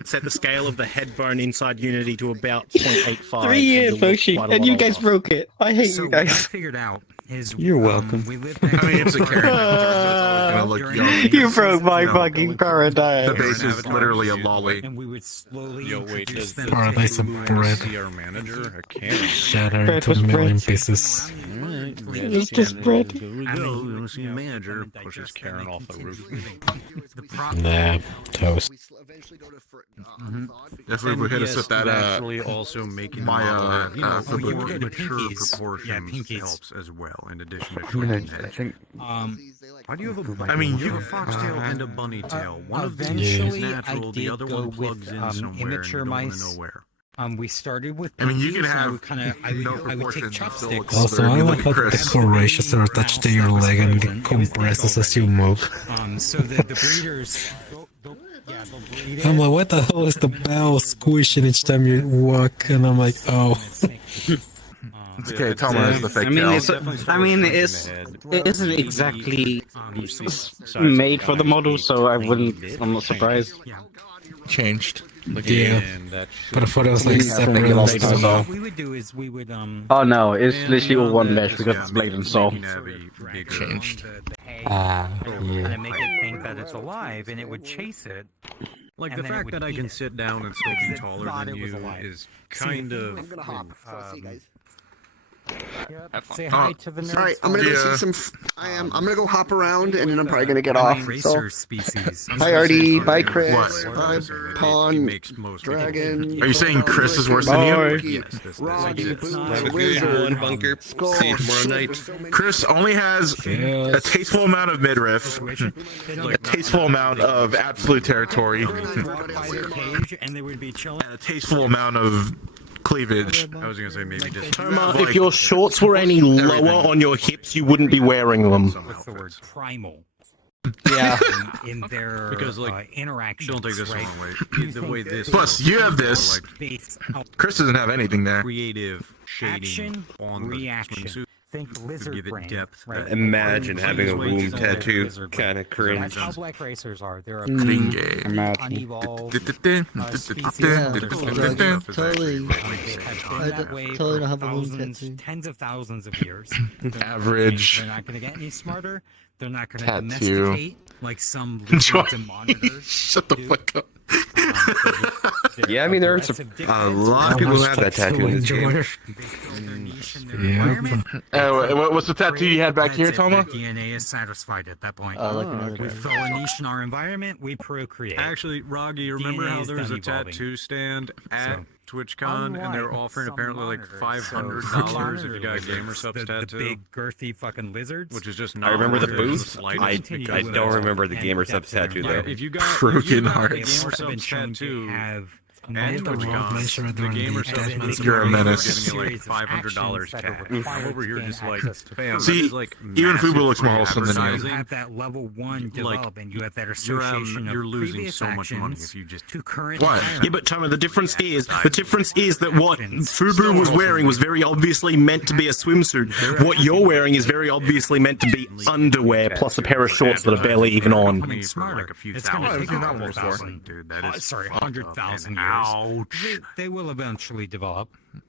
Set the scale of the head bone inside Unity to about 0.85. 3 years, Moshi, and you guys broke it. I hate you guys. What I figured out is you're welcome. We lived next to it's a character. You broke my fucking paradise. The base is literally a lolly. And we would slowly Paradise of bread. Shattered into a million pieces. It's just bread. Here we go. You want to see a manager pushes Karen off the roof. Nah, toast. If we hit us with that, actually also making my more mature proportions helps as well. In addition to shrinking head. I think. Why do you have a? I mean, you have a foxtail and a bunny tail. One of them is natural. The other one plugs in somewhere. Immature mice. Nowhere. We started with. I mean, you can have I would take chopsticks. Also, I love how the decorations are attached to your leg and it compresses as you move. So the breeders. I'm like, what the hell is the bell squishing each time you walk? And I'm like, oh. It's okay, Toma has the fake tail. It isn't exactly made for the model, so I'm not surprised. Changed. Yeah, but I thought it was like separate and stuff. What we would do is we would Oh no, it's literally all one mesh because it's blade and soul. Changed. And make it think that it's alive, and it would chase it. Like the fact that I can sit down and still be taller than you is kind of. I'm gonna hop. So I'll see you guys. Say hi to the nerds. Alright, I'm gonna go see some. I'm gonna go hop around, and then I'm probably gonna get off. So, hi Artie, bye Chris, bye Pawn, Dragon. Are you saying Chris is worse than you? Rocky, Wizard, Bunker. See you tomorrow night. Chris only has a tasteful amount of midriff, a tasteful amount of absolute territory, and they would be chilling. and a tasteful amount of cleavage. I was gonna say maybe just. Toma, if your shorts were any lower on your hips, you wouldn't be wearing them. What's the word? Primal. Yeah. In their because interaction. Don't take this the wrong way. The way this. Plus, you have this. Chris doesn't have anything there. Creative shading on the swimsuit. Think lizard give it brain. depth. Right? Imagine having a womb tattoo. Kind of cringe. That's how black racers are. They're a unevolved Totally don't have a womb tattoo. Tens of thousands of years. Average. They're not going to get any smarter. They're not going to Tattoo. domesticate like some lizards and monitors. Shut the fuck up. Yeah, I mean, there are a lot of people who have that tattoo in this game. What's the tattoo you had back here, Toma? DNA is satisfied at that point. We fill a niche in our environment, we procreate. Actually, Roggy, you remember DNA how is there was a done tattoo stand at TwitchCon and they were offering apparently like $500 if you got a Gamer Subs tattoo? The big girthy fucking lizards. Which is just I not. remember the worth booth. it. I don't remember the Gamer Subs tattoo though. If you got Broken a hearts. Gamer Subs tattoo, have And the world measure it the during game the or something. Deadman's You're a Parade. menace. Giving you like $500 cash. I'm over here just like, fam, See, that is like even massive Fubo looks more free wholesome than you. advertising. have that level 1 develop, and you have that You're, association you're of losing previous so much money actions if you just to current. What? Yeah, but Toma, the difference is that what Fubu was wearing was very obviously meant to be a swimsuit. What you're wearing is very obviously meant to be underwear plus a pair of shorts that are barely even on. Becoming smarter. Like a few It's going to thousand take a dollars couple or thousand. something, dude. That is Sorry, fucked up 100,000 and years. ouch. They will eventually develop.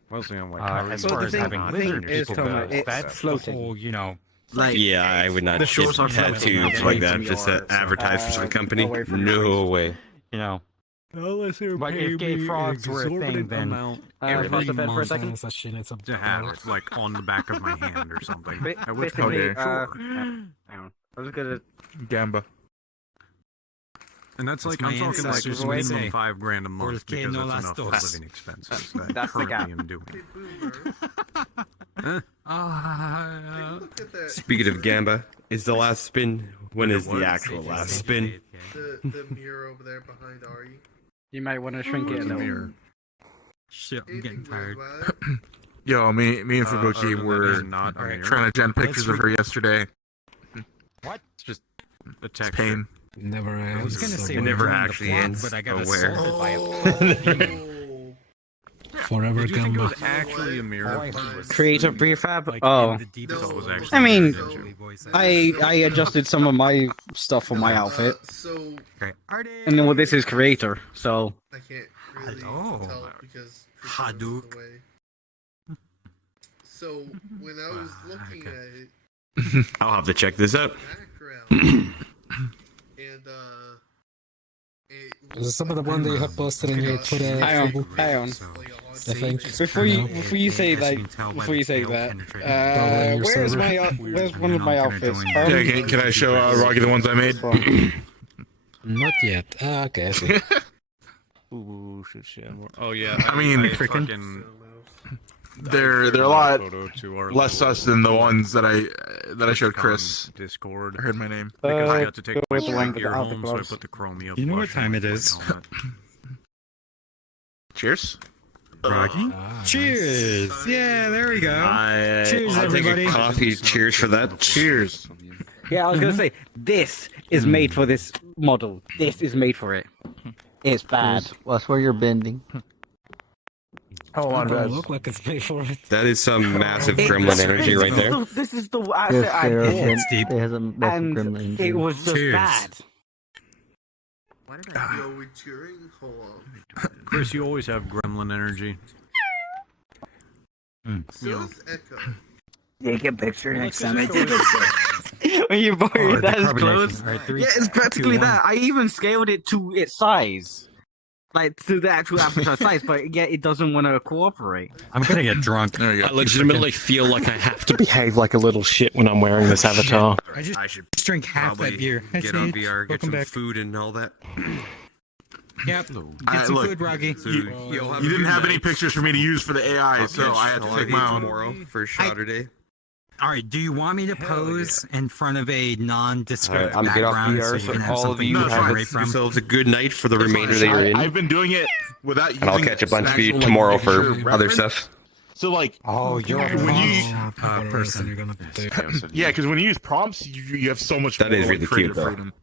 Mostly on like As far as having lizard people go, That's floating. the whole, you know. Like, yeah, I would not The get shorts are tattoos like that just to advertise for some company. No way. You know. Unless you're Like if gay frogs were a thing, then pause the bed for a second. to have it like on the back of my hand or something. I would Basically, hang I was gonna. Gamba. And that's like I'm talking like just minimum $5,000 a month because that's enough for living expenses that That's the currently gap. I'm doing. Speaking of Gamba, is the last spin? When is the actual last spin? The mirror over there behind Ari. You might want to shrink it a little. Shit, I'm getting tired. Yo, me and Fubuki were not trying to gen pictures of her yesterday. What? It's just a It's texture. pain. Never I was gonna say It we're never doing the actually vlog, ends. but I got Aware. assaulted by a Forever Did you think it Gamba. was actually a mirror? Creative prefab? Like, Oh. in the deepest it was actually I mean, a I adjusted some of my stuff for my outfit. So And then well, this is creator, so. I can't really tell because Krisuna was in the way. So when I was looking at it, I'll have to check this out. background, and Is it some of the one that you have posted in your Twitter? Hang on. The thing? Before you say that, where's one of my outfits? Yeah, can I show Rocky the ones I made? Not yet. Ah, okay, I see. Ooh, should share more. Oh yeah. I mean, fucking. they're a lot less sus than the ones that I showed Chris. Discord. I heard my name. Because I got to take wait, my the link gear out the home, so I gloves. put the chromia. You know what blush time on it my is. helmet. Cheers. Rocky? Cheers! Yeah, there we go. Cheers, I'll everybody. take a coffee. Cheers for that. Cheers. Yeah, I was gonna say, this is made for this model. This is made for it. It's bad. That's where you're bending. Hold on, Doesn't guys. look like it's made for it. That is some massive gremlin energy right there. This is the outfit Yes, I there bought, is deep. it has a massive and gremlin. it was just Cheers. bad. yo, we cheering. Hold on. Chris, you always have gremlin energy. So is Echo. Take a picture next time I take it. When you borrow Oh, your dad's carbonation. clothes. All right, 3, Yeah, it's 2, practically 1. that. I even scaled it to its size. Like, to the actual avatar size, but yet it doesn't want to cooperate. I'm gonna get drunk. There you I go. legitimately feel like I have to. Behave like a little shit when I'm wearing this avatar. I just I should drink half probably that beer. Hi, get on Steve. VR, get Welcome some back. food and all that. Yep. Get some look, food, Rocky. You didn't have any pictures for me to use for the AI, so I had to take my own. Tomorrow for Saturday. All right. Do you want me to pose in front of a nondescript I'm get off background VR, so so you can have all of something you to it's have fine. write from? yourselves a good night for the remainder that you're in. I've been doing it without using And I'll catch a bunch of you actual, tomorrow like, for picture other reference. stuff. So like, Oh, you're when you person. You're gonna do. yeah, because when you use prompts, you have so much. That more, is like, really creative cute, though. freedom.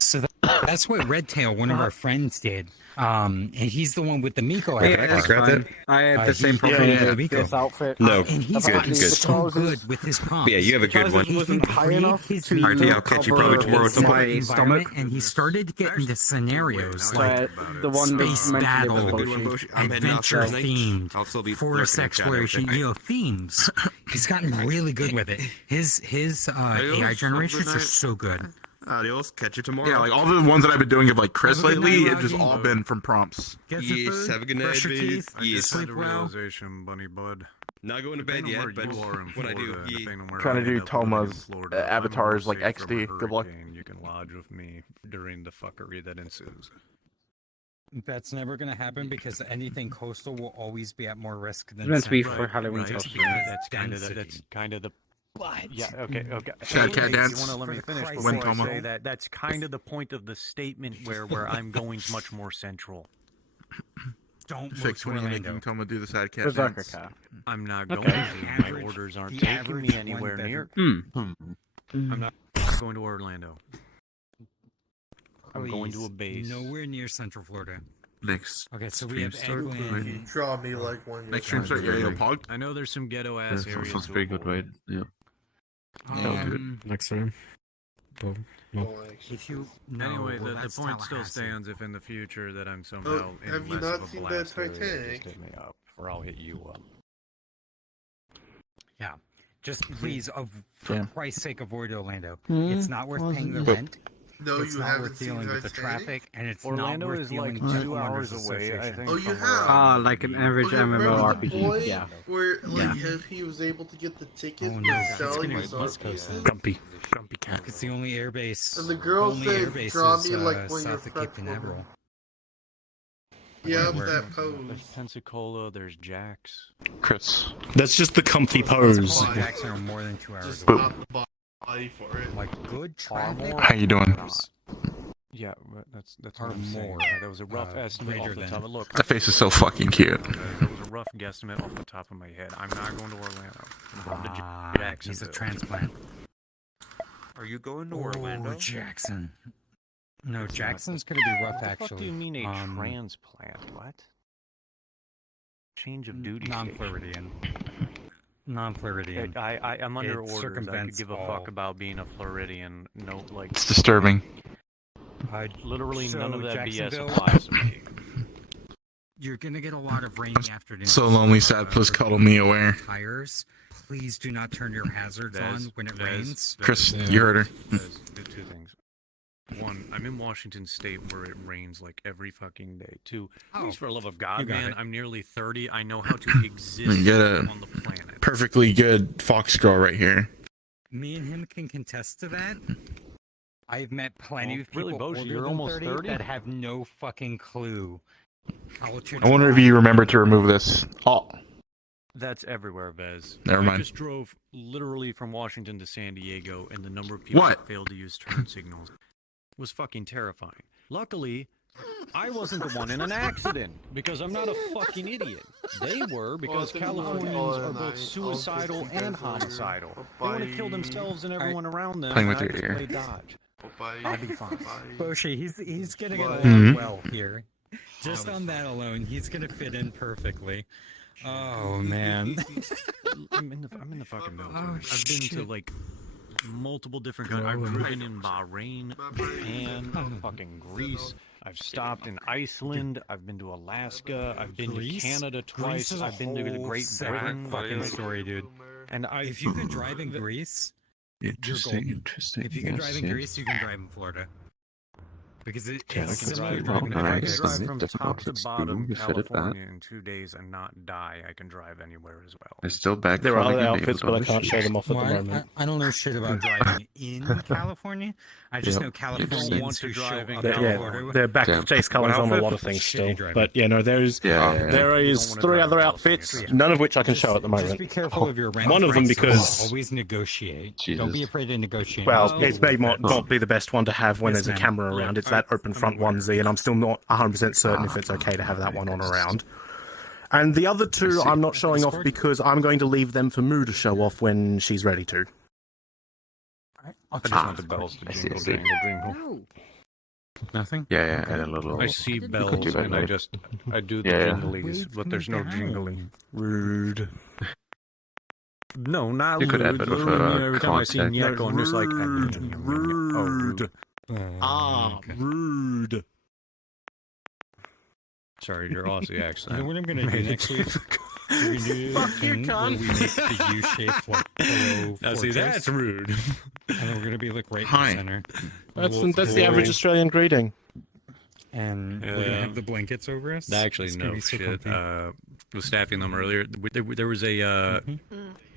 So that's what Redtail, one of our friends, did. And he's the one with the Miko Yeah, avatar. that's grab fine. I had the same he- problem yeah, with yeah. this outfit. No, And he's good, gotten good. so good with his prompts. Yeah, you have a good one. He wasn't can high create enough his to Alright, I'll catch you probably tomorrow with cover something. my stomach. and he started to get into scenarios like But the one space that's battle, mentioned Good one, in Boshi. I'm heading off adventure tonight. themed, I'll still be forest lurking in chat exploration, everything. themes. He's gotten really good with it. His AI generations are so good. Adios. Catch you tomorrow. Yeah, like all the ones that I've been doing of like Chris Have a good lately, night, it's just Rocky. all been from prompts. Get some Yes, food, have a good night, brush your baby. teeth, I just Yes. had sleep the well. realization, bunny bud. Not going to bed Depending on yet, where but you are in when I do, Florida, depending on where Trying to I do end up living in Toma's Florida, if I'm avatars home like safe from a XD. Good luck. hurricane, you can lodge with me during the fuckery that ensues. That's never going to happen because anything coastal will always be at more risk than It's meant to be central. for Halloween Right. costume. That's kind of the. But Yeah. Okay. Okay. Should I cat Anyways, dance? You want to let me finish Christ's before sake. I say Toma. that? That's kind of the point of the statement where I'm going much more central. don't move Fix to when you Orlando. can come and do the sad cat Berserker dance. cat. I'm not Okay. going to. My orders aren't taking me anywhere near. I'm not going to Orlando. I'm going to a base. Nowhere near Central Florida. Next. Okay, so we have start, Eggland. You draw me like one. Next stream start, yeah, Pog. I know there's some ghetto ass areas. Sounds very good, right? Yeah. Next room. If you Anyway, well, the that's point still Tallahassee. stands if in the future that I'm somehow in have you less not of a seen that blast area, Titanic? just hit me up, or I'll hit you up. Yeah. Just please, for Yeah. Christ's sake, avoid Orlando. Hmm? It's not worth paying the But- rent. No, It's you not haven't worth seen dealing with the Titanic? traffic, and it's Orlando not worth is dealing like with 2 homeowners hours away, I association. think. Oh, you from have? where Ah, I'm like an gonna be. average Okay, remember the MMORPG. boy Yeah. where like Yeah. he was able to get the tickets Oh, for no, that's selling gonna his be West Coast then. Grumpy cat. It's the only air base. And the girl only said, air base "Draw is, me like when you're south of Cape French woman." Canaveral. Yeah, Where- that pose. There's Pensacola, there's Jax. Chris. That's just the comfy pose. Jackson are more than 2 hours Just away. not the body for it. Like good traffic. How you doing? Yeah, that's Or what I'm saying. more, that was a rough estimate greater off the than- top. Look, That face is so fucking cute. that was a rough guesstimate off the top of my head. I'm not going to Orlando. I'm going to He's a Jacksonville. transplant. Are you going to Orlando? Oh, Jackson. No, Jackson's gonna be rough, What the actually. fuck do you mean a Um, transplant? What? Change of duty. Non-Floridian. Non-Floridian. I'm under It orders. I could circumvents give a all. fuck about being a Floridian. No, like It's disturbing. literally none of So, that BS Jacksonville- applies to me. You're gonna get a lot of rainy afternoons. So lonely, sad, please cuddle me aware. Tires. Please do not turn your hazards on when it rains. Chris, you heard her. There's two things. One, I'm in Washington State where it rains like every fucking day. Two, please, for the love of God, you got man, it. I'm nearly 30. I know how to exist You get a on the planet. perfectly good fox girl right here. Me and him can contest to that. I've met plenty Well, of people really, Boshi, older you're than almost 30 30? that have no fucking clue. I wonder if you remember to remove this. Oh. That's everywhere, Vez. Never mind. I just drove literally from Washington to San Diego, and the number of people What? that failed to use turn signals was fucking terrifying. Luckily, I wasn't the one in an accident, because I'm not a fucking idiot. They were, because Californians are both suicidal and homicidal. They want to kill themselves and everyone around them, Playing and with I your just ear. play dodge. I'll be fine. Boshi, he's gonna get along Mhm. well here. Just on that alone, he's gonna fit in perfectly. Oh man. I'm in the fucking military. Oh, I've been to shit. like multiple different countries. I've driven in Bahrain, Japan, fucking Greece. I've stopped in Iceland. I've been to Alaska. I've been Greece? to Canada Greece twice. is a I've been to the whole Great separate Britain. fucking story, dude. And If you can drive in Greece, you're golden. Interesting. If you can drive in Greece, you can drive in Florida. Because Yeah, it's I can similar drive to driving well, in nice. Vegas. drive It from doesn't top to look bottom smooth, you fit at that. California in 2 days and not die. I can drive anywhere as well. They're still back. There are calling other you outfits, names but I on can't the show sheet. them off at Well, the moment. I don't know shit about driving in California. I just know Californians want to who show drive in up They're, in yeah, Florida. they're back Damn. face colours What on a outfit? lot of things Shitty still. driving. But yeah, no, there's Yeah. there is wanna 3 drive other in outfits, California. none of which I can show at the Just moment. be careful of your rent. One of them prices. because Always negotiate. Jesus. Don't be afraid to negotiate. well, Oh, it may not be the best one to have when Yes, there's a ma'am. camera around. It's that open front onesie, and I'm still not 100% certain if it's okay to have that one on around. And the other two, I'm not showing off because I'm going to leave them for Moo to show off when she's ready to. I just want the bells to I see, jingle, I see. jingle, jingle. No. Nothing? Yeah, and a little. I see could bells do that, and I right? just I do the Yeah, yeah. jinglies, but there's no jingling. Rude. No, not You could rude. add a bit of, Literally, every time I see context. Nyeko, I'm just like, Rude. Oh, Okay. Rude. sorry, your Aussie accent. You know what I'm gonna do next week? We're gonna do Fuck you, thing where cunt. we make the U-shaped like pillow Now see, fortress, that's rude. and we're gonna be like right Hi. in the center. That's the average Australian greeting. And we're gonna have the blankets over us. Actually, It's gonna no be so shit. comfy. Was staffing them earlier. There was a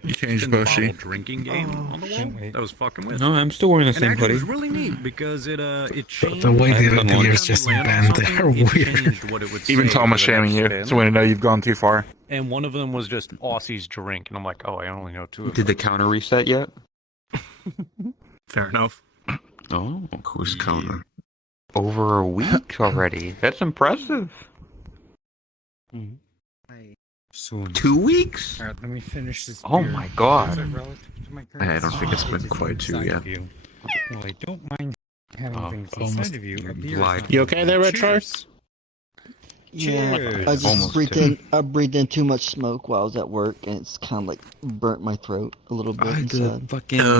You changed spin the bottle Boshi. drinking game on the wall. Can't wait. That was fucking with. No, I'm still wearing the And same actually, it hoodie. was really neat because it changed. The way I haven't the done ears one. just Land on bend, something, they're it weird. changed what it would Even say Tom was for the shaming next you, spin. so when you know you've gone too far. And one of them was just Aussie's drink, and I'm like, oh, I only know 2 of Did the those. counter reset yet? Fair enough. Oh, Who's counter? over a week already. That's impressive. Soon. 2 weeks? Alright, let me finish this. Oh beer. my God. Is it relative to my current I don't think it's been size quite 2 inside yet. of you? Well, I don't mind having things inside of you. A beer is lied. not You okay there, Retro? Cheers. Yeah, Cheers. I just Almost breathed in too much smoke while I was at work, and it's kind of like burnt my throat a little bit inside.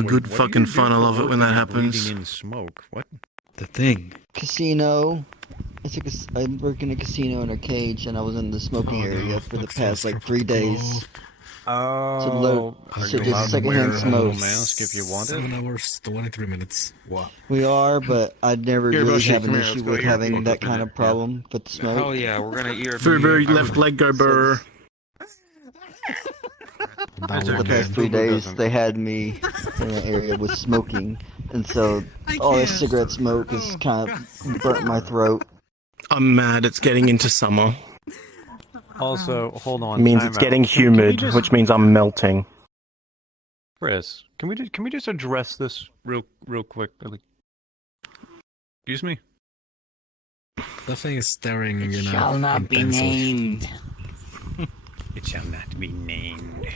Good fucking fun. I love it when that happens. Breathing in smoke. What? The thing. Casino. I work in a casino in a cage, and I was in the smoking area for the past like 3 days. Oh. So just secondhand smoke. Mask if you want it. 7 hours, 23 minutes. Wow. We are, but I'd never Here, really Boshi, have an come here, issue let's go with here. having that kind of problem with the smoke. Hell yeah, we're gonna eat Furbury, left leg go burr. The past 3 days, they had me in an area with smoking, and so all the cigarette smoke has kind of burnt my throat. I'm mad it's getting into summer. Also, hold on. It means time it's out. getting Can we humid, just- which means I'm melting. Chris, can we just address this real quick? Like, excuse me. The thing is staring, It you know. shall not be intensely. named. It shall not be named.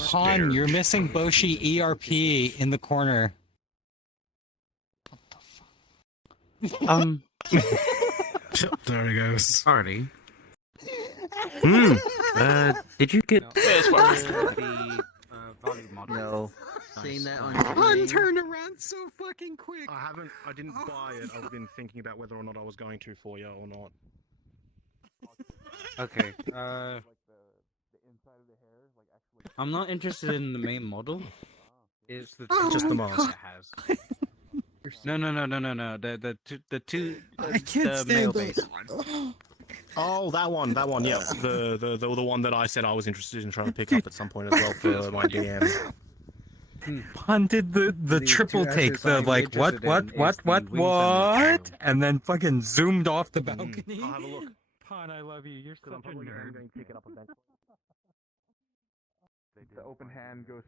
Han, you're missing Boshi ERP in the corner. There he goes. Alrighty. Did you get No. Seeing that on Han turned around so fucking quick. I didn't buy it. I've been thinking about whether or not I was going to for you or not. Okay. I'm not interested in the main model. It's the Just the mask. it has. No. The two. I can't the male stand base. those. Oh, that one, yeah. The one that I said I was interested in trying to pick up at some point as well for my DM. Han did the triple take, the like what, and then fucking zoomed off the balcony. I'll have a look. Han, I love you. You're such a nerd. going to pick it up eventually. The open hand goes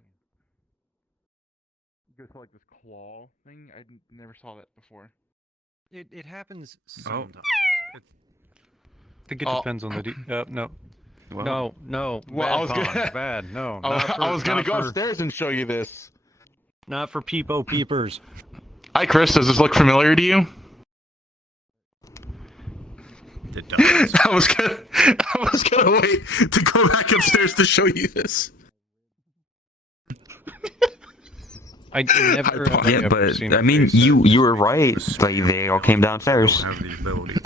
to like this claw thing. I never saw that before. It happens sometimes. I think it depends on the no. Well, No. Well, bad I was gonna, bad. No. I was gonna go upstairs and show you this. Not for peepers. Hi, Chris. Does this look familiar to you? It does. I was gonna wait to go back upstairs to show you this. I never. Yeah, but I mean, you were right. Like they all came downstairs. Have the ability.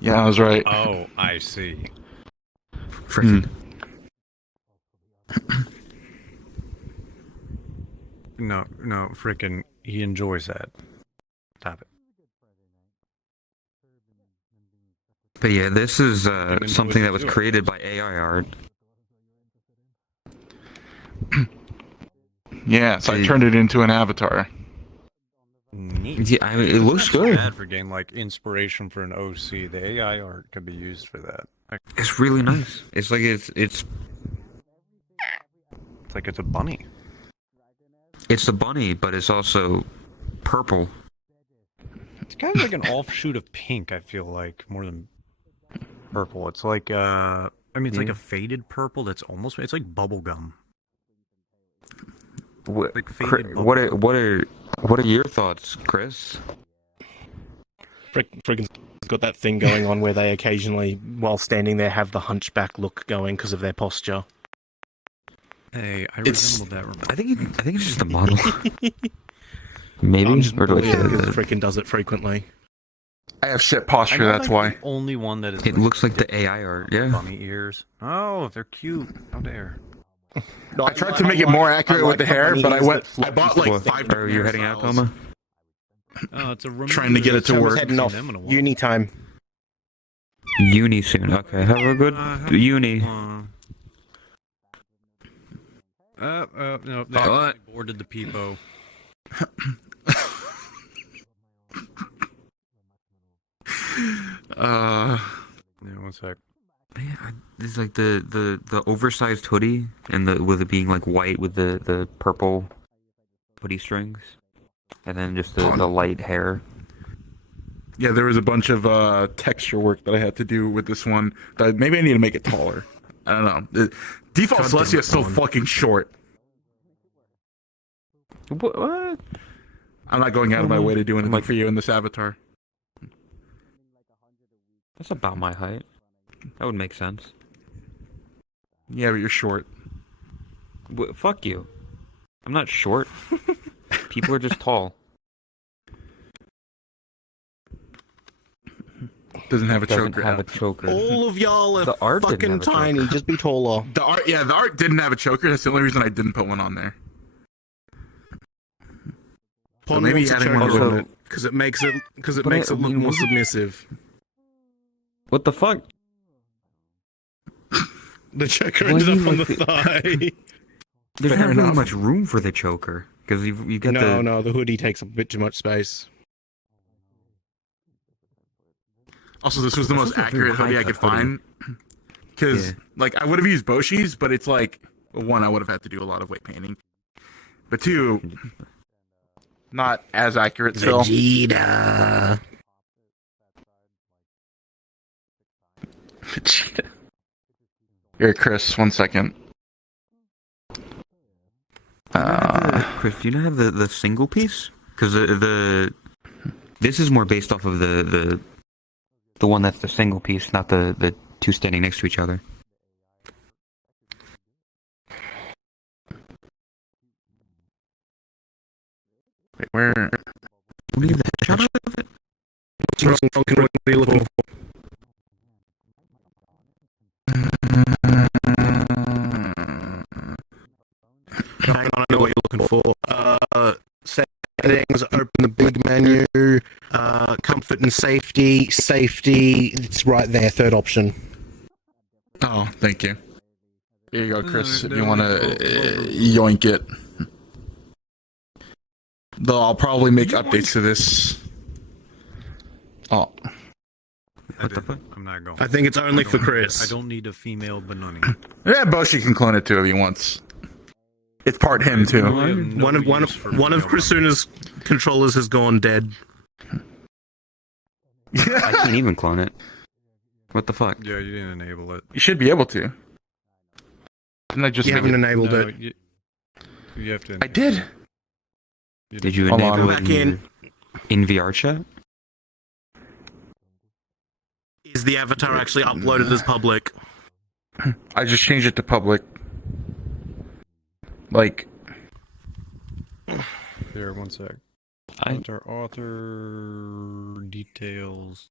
Yeah, I was right. Oh, I see. Freaking. No, freaking. He enjoys that. Stop it. But yeah, this is something that was created by AI art. Yeah, so I turned it into an avatar. Neat. Yeah, I mean, it looks good. Bad for getting like inspiration for an OC. The AI art could be used for that. It's really nice. It's like it's like it's a bunny. It's a bunny, but it's also purple. It's kind of like an offshoot of pink. I feel like more than purple. It's like I mean, it's like a faded purple. That's almost. It's like bubble gum. What, Like faded bubble what are your thoughts, Chris? Frickin's got that thing going on where they occasionally, while standing there, have the hunchback look going because of their posture. Hey, I resembled that. I think it's just a model. Maybe, I'm just or like Frickin does it frequently. I have shit posture, that's why. The only one that is. It looks like the AI art. Yeah. Bunny ears. Oh, they're cute. How dare. No, I tried to make it more accurate with the hair, but I bought like 5. Are you heading out, Toma? Oh, it's a Trying to get it to work. Heading off. Uni time. Uni soon. Okay, have a good uni. No, I boarded the peepo. Yeah, one sec. Yeah, it's like the oversized hoodie and with it being like white with the purple hoodie strings, and then just the light hair. Yeah, there was a bunch of texture work that I had to do with this one. That maybe I need to make it taller. I don't know. The default Celestia is so fucking short. What? I'm not going out of my way to do anything for you in this avatar. That's about my height. That would make sense. Yeah, but you're short. Fuck you. I'm not short. People are just tall. Doesn't have a choker. Have a choker. All of y'all are The art didn't fucking have a choker. tiny. Just be taller. The art didn't have a choker. That's the only reason I didn't put one on there. Paul maybe wants a adding choker one on it because it makes it look more what- submissive. What the fuck? The choker Well, ended you up on the like thigh. There's Fair not really enough. much room for the choker because you get No, the hoodie takes up a bit too much space. Also, this was the This most is a very accurate hoodie I high-cut could find. Because, Yeah. like, I would have used Boshi's, but it's like, well, one, I would have had to do a lot of weight painting. But two, not as accurate still. Vegeta. Vegeta. Here, Chris, 1 second. Chris, do you not have the single piece? Because this is more based off of the one that's the single piece, not the two standing next to each other. Wait, where? What do you have the shot of it? What's wrong, Falcon? What are you looking for? Hang on, I know what you're looking for. Settings, open the big menu, comfort and safety, it's right there, third option. Oh, thank you. Here you go, Chris, if you want to yoink it. Though I'll probably make updates to this. Oh. What the fuck? I'm not going. I think it's only for Chris. I don't need a female Benoni. Yeah, Boshi can clone it too if he wants. It's part him too. One of Krisuna's controllers has gone dead. I can't even clone it. What the fuck? Yeah, you didn't enable it. You should be able to. Didn't I just You make haven't it? enabled No, it. you have to. I did. Did you Hold enable on. it Back in. in VR chat? Is the avatar actually uploaded as public? I just changed it to public. Like, Here, 1 sec. Author details.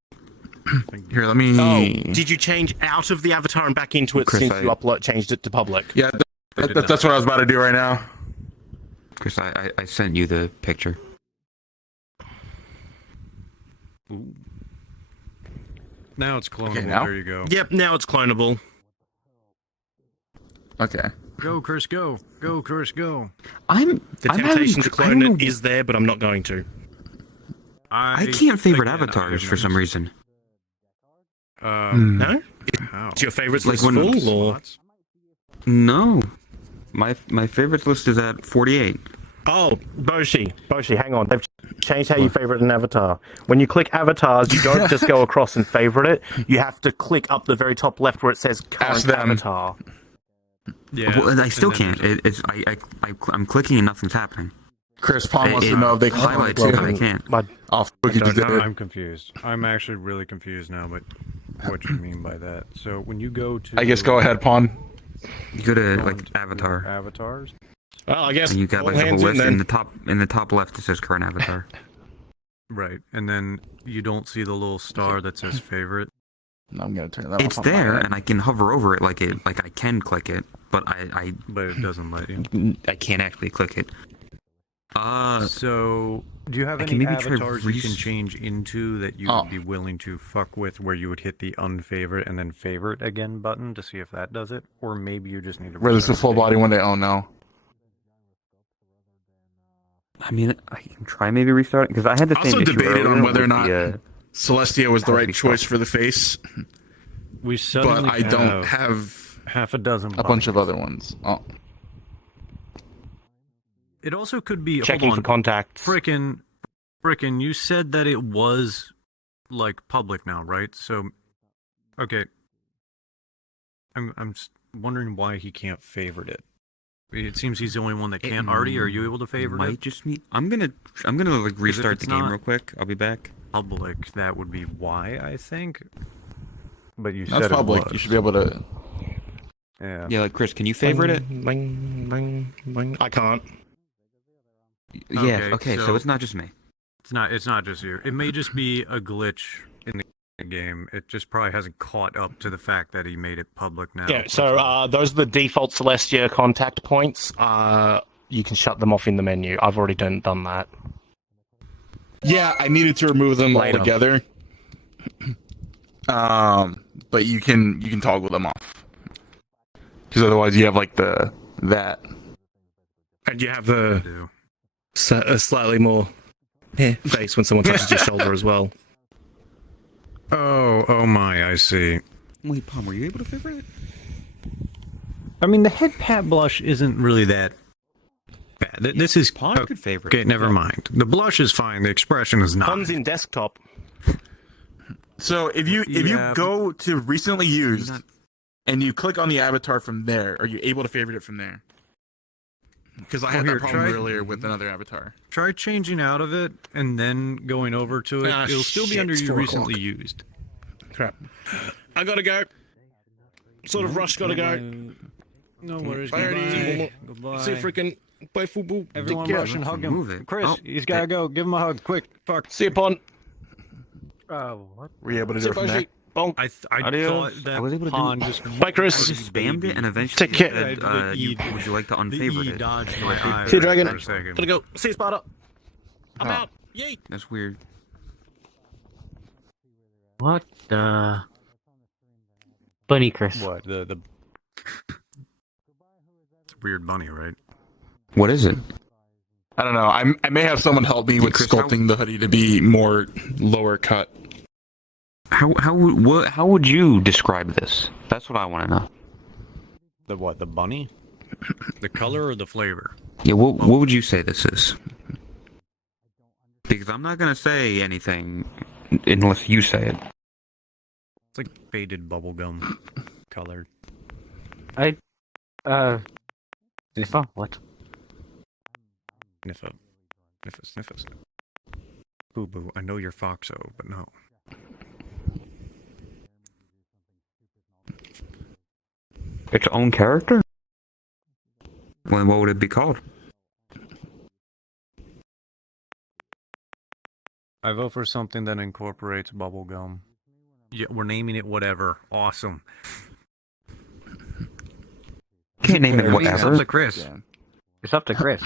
here, let me. Oh, did you change out of the avatar and back into it Chris, since you changed it to public? Yeah, that's what I was about to do right now. Chris, I sent you the picture. Ooh. Now it's clonable. Okay, now? There you go. Yep, now it's clonable. Okay. Go, Chris, go. Go, Chris, go. The temptation to I clone don't it is there, but I'm not going to. I can't favorite avatars for some reason. No? Is your favorites Like list when- full, or? No. My favorites list is at 48. Oh, Boshi, hang on. They've changed how you favorite an avatar. When you click avatars, you don't just go across and favorite it. You have to click up the very top left where it says current avatar. Yeah. Well, I still can't. I'm clicking and nothing's happening. Chris Pond wants to know if they can highlights clone it, but I it. can't. Off I'm confused. I'm actually really confused now, but what you mean by that? So when you go to... I guess go ahead, Pond. You go to like avatar. Avatars? Well, I guess And you got like all a whole hands in list then. in the top left it says current avatar. Right. And then you don't see the little star that says favorite. No, I'm gonna turn that It's off on my there end. and I can hover over it like I can click it, but But it doesn't let you. I can't actually click it. So, do you have I any can maybe try avatars you can change into that you would be willing to fuck with, where you would hit the unfavorite and then favorite again button to see if that does it? Or maybe you just need to... Where there's a full body one day. Oh no. I mean, I can try maybe restarting because I had the same Also issue debated earlier on whether or with not the, Celestia was the right choice for the face. We But suddenly I don't have half a dozen a bunch of other ones. Oh. It also could be Checking for contacts. Frickin', you said that it was like public now, right? So, okay. I'm wondering why he can't favorite it. It seems he's the only one that can't. Artie, are you able to favorite it? Might just me. I'm gonna like restart the game real quick. I'll be back. Public, that would be why, I think. But you That's said public. it was. You should be able to. Yeah. Yeah, like Chris, can you favorite it? I can't. Yeah. Okay. So it's not just me. It's not just you. It may just be a glitch in the game. It just probably hasn't caught up to the fact that he made it public now. Yeah, so those are the default Celestia contact points. You can shut them off in the menu. I've already done that. Yeah, I needed to remove them Later. altogether. But you can toggle them off. Because otherwise you have like that. And you have a slightly more face when someone touches your shoulder as well. Oh my, I see. Wait, Palm, were you able to favorite it? I mean, the head pat blush isn't really that bad. This is Palm could favorite. Okay, never mind. The blush is fine. The expression is not. Pond's in desktop. So if you go to recently used and you click on the avatar from there, are you able to favorite it from there? Because I had that problem earlier with another avatar. Try changing out of it and then going over to it. It'll still be under you recently used. Crap. I gotta go. Sort of rush, gotta go. No worries. Bye. Goodbye. See you freaking play football. Everyone Take care. rush and hug him. Move it. Chris, Oh, he's gotta go. Give him a hug, quick. Fuck. See you, Pond. What? Were you able to See do you, it from there? Baji. Bonk. I Adios. thought that I was able to Pond do. just Bye, Chris. I just spammed it and eventually Take care. said, would you like to unfavorite it? dodged my eye See you, Dragon. for a second. Gotta go. See you, Sparta. I'm Oh. out. Yay. That's weird. What the? Bunny Chris. What? The It's a weird bunny, right? What is it? I don't know. I may have someone help me with Chris, sculpting the hoodie to be more lower cut. How would you describe this? That's what I want to know. The what? The bunny? The color or the flavor? Yeah, what would you say this is? Because I'm not gonna say anything unless you say it. It's like faded bubblegum colored. Sniffer? What? Sniffa. Sniffa. Boo boo. I know you're Foxo, but no. Its own character? Well, what would it be called? I vote for something that incorporates bubblegum. Yeah, we're naming it whatever. Awesome. Can't name it It's whatever. up to Chris. Yeah. It's up to Chris.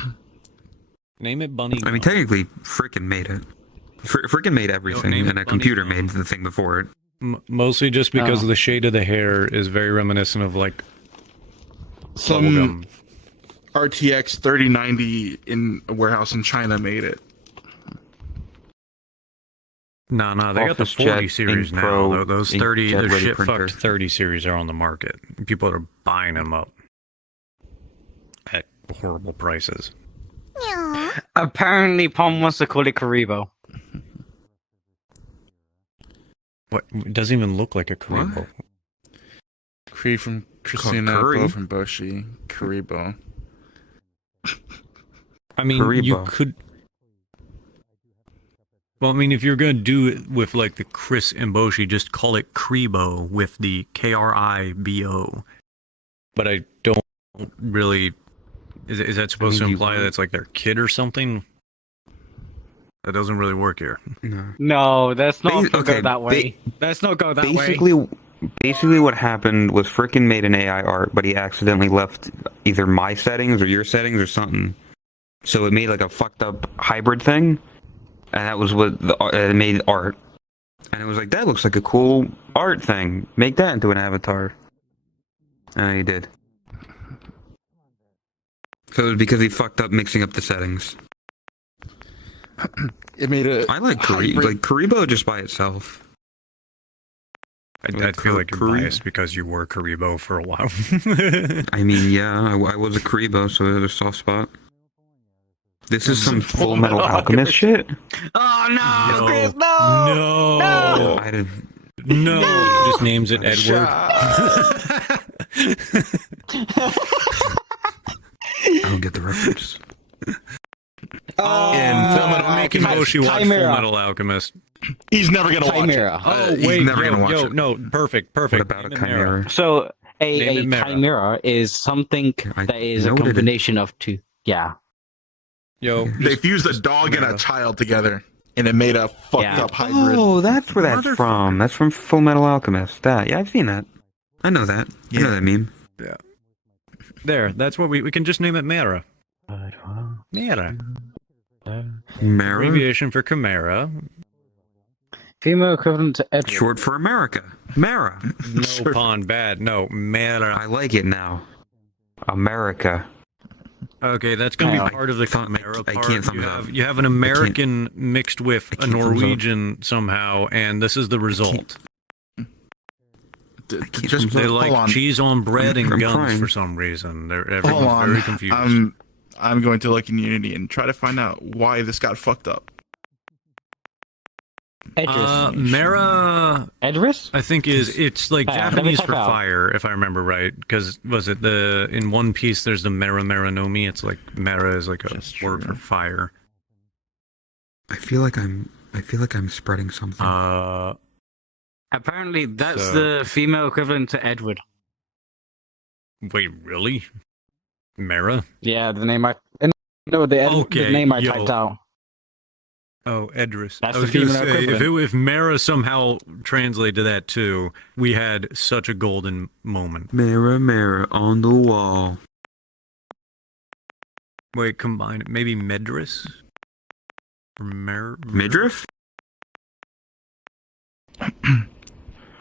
Name it Bunny. I mean, technically, Frickin' made it. Frickin' made everything, name and it a Bunny computer Gum. made the thing before it. Mostly just because the shade of the hair is very reminiscent of like Some bubblegum. RTX 3090 in a warehouse in China made it. No, they got the Office 40 Jet series Ink now. Pro Those 30, Inkjet the Ready shit printer. fucked 30 series are on the market. People are buying them up at horrible prices. Apparently, Palm wants to call it Karibo. What? It doesn't even look like a Karibo. Cree from Krisuna, curry? Bo from Boshi, Karibo. I mean, you Karibo. could. Well, I mean, if you're going to do it with like the Chris Mboshi, just call it Kribo with the Kribo. But I don't really. Is that supposed to imply that's like their kid or something? That doesn't really work here. No, that's not okay, go that way. Let's not go that way. Basically, what happened was Frickin' made an AI art, but he accidentally left either my settings or your settings or something. So it made like a fucked up hybrid thing, and that was what it made art. And it was like, that looks like a cool art thing. Make that into an avatar. And he did. So it was because he fucked up mixing up the settings. It made a. I like Karibo just by itself. I feel like you're biased because you were Karibo for a while. I mean, yeah, I was a Karibo, so it was a soft spot. This is some Full Metal Alchemist shit. Oh no, Chris, no! No! He just names it Edward. I don't get the reference. Making Moshi watch Full Metal Alchemist. He's never gonna watch it. Oh wait, he's never gonna watch yo, it. no, perfect. What about a chimera? So Name a it Mara. chimera is something that is a know what it is. combination of two. Yeah. Yo, They fused a dog and a child together, and it made a fucked up hybrid. Oh, that's where that's from. That's from Full Metal Alchemist. Yeah, I've seen that. I know that. I know that meme. Yeah. There, that's what we can just name it Mara. Mara. Mara? Abbreviation for Chimera. Female equivalent to Edward. Short for America. Mara. No pun bad. No, Mara. I like it now. America. Okay, that's going to be part of the Chimera I part. can't thumb it up. You have an American mixed with a Norwegian somehow, and this is the result. Just They hold like on. cheese on bread and I'm guns crying. for some reason. Hold Everyone's on. very confused. I'm going to look in Unity and try to find out why this got fucked up. Mara Edris? I think it's like let me Japanese check for out. fire, if I remember right. Because was it in One Piece? There's the Maranomi. It's like Mara is like a word for fire. I feel like I'm spreading something. Apparently, that's So- the female equivalent to Edward. Wait, really? Mara? Yeah, the name I the name I typed out. Oh, Edris. That's I the was going to female say, equivalent. if Mara somehow translated to that too, we had such a golden moment. Mirror, mirror on the wall. Wait, combine it. Maybe Medris? Midriff?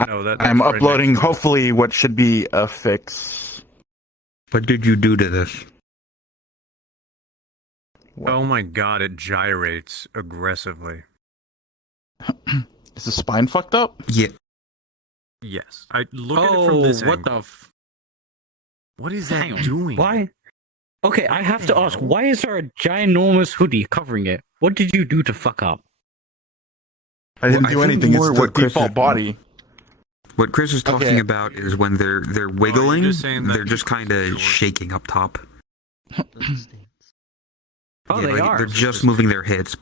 No, that's I'm right uploading, next to it. hopefully, what should be a fix. What did you do to this? Oh my god, it gyrates aggressively. Is the spine fucked up? Yeah. Yes. I look at it from this what angle. What is that doing? Why? Okay, I have to ask, why is there a ginormous hoodie covering it? What did you do to fuck up? I didn't do anything. It's the Chris default is- body. What Chris is talking Okay. about is when they're wiggling, just saying that they're just kind of shaking up top. Oh, Yeah, they like, are. They're just moving their hips,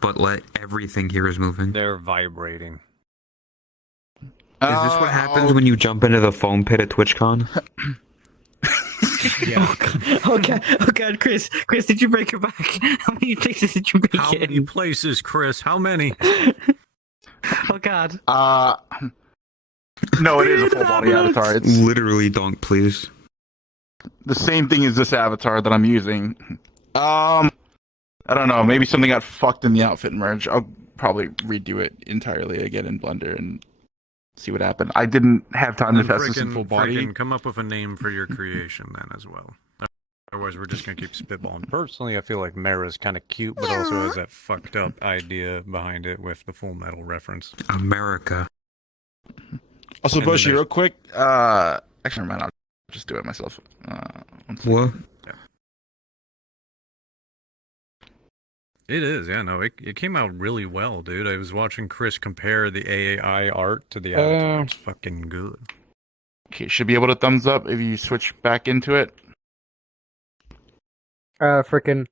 but everything here is moving. They're vibrating. Is this what happens when you jump into the foam pit at TwitchCon? Yeah. Oh god, Chris, did you break your back? How many places did you break How it many in? places, Chris? How many? Oh god. No, it is a full body avatar. It's Literally, donk, please. the same thing as this avatar that I'm using. I don't know. Maybe something got fucked in the outfit merge. I'll probably redo it entirely again in Blender and see what happened. I didn't have time to And test this in full body. frickin' come up with a name for your creation then as well. Otherwise, we're just gonna keep spitballing. Personally, I feel like Mara's kind of cute, but also has that fucked up idea behind it with the Full Metal reference. America. Also, And then Bushy, there's- real quick. Actually, never mind. I'll just do it myself. One second. What? It is, yeah, no, it came out really well, dude. I was watching Chris compare the AI art to the avatar. It's fucking good. Okay, should be able to thumbs up if you switch back into it. Fubu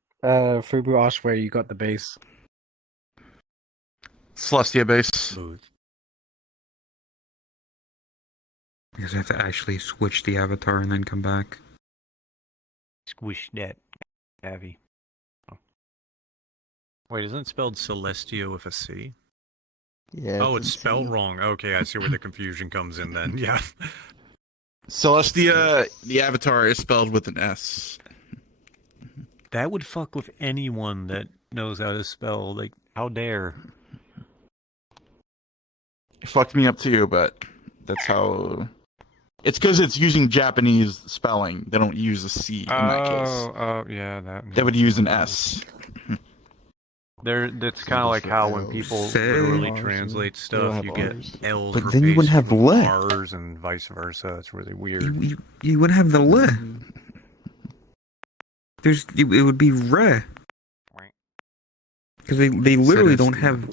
asked where you got the base. Celestia base. I guess I have to actually switch the avatar and then come back. Squish that, Abby. Oh. Wait, isn't it spelled Celestia with a C? Yeah. Oh, it's spelled wrong. Okay, I see where the confusion comes in then. Yeah. Celestia, the avatar is spelled with an S. That would fuck with anyone that knows how to spell. Like, how dare? It fucked me up too, but that's how. It's because it's using Japanese spelling. They don't use a C in that case. Oh, yeah, that. They would use an S. That's kind of like how when people literally translate stuff, you get L's But for then you wouldn't have le. R's and vice versa. It's really weird. You wouldn't have the le. It would be re. because they literally don't have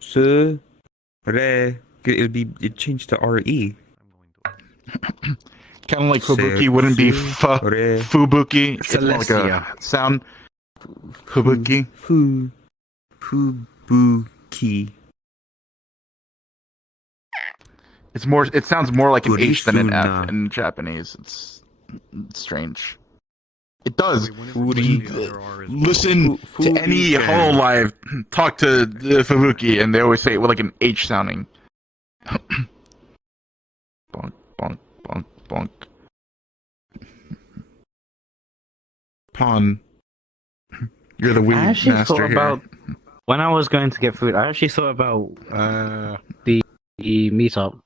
se, re. It changed to re. Kind of like Fubuki wouldn't be Fubuki. It's more like a sound. Fubuki. Fubuki. It's more. It sounds more like an H than an F in Japanese. It's strange. It does. Listen to any Hololive talk to the Fubuki, and they always say it with like an H sounding. Bonk, bonk, bonk, bonk. Pawn. You're the weed master here. When I was going to get food, I actually thought about the meetup.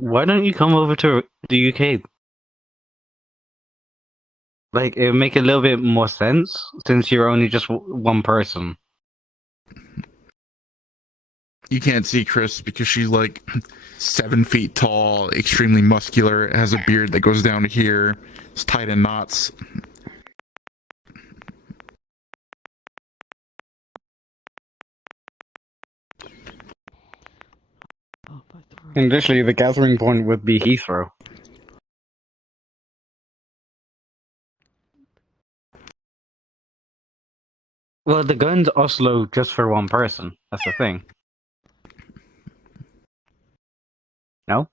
Why don't you come over to the UK? Like, it would make a little bit more sense since you're only just one person. You can't see Chris because she's like 7 feet tall, extremely muscular, has a beard that goes down to here, it's tied in knots. And literally, the gathering point would be Heathrow. Well, they're going to Oslo just for one person. That's the thing. No?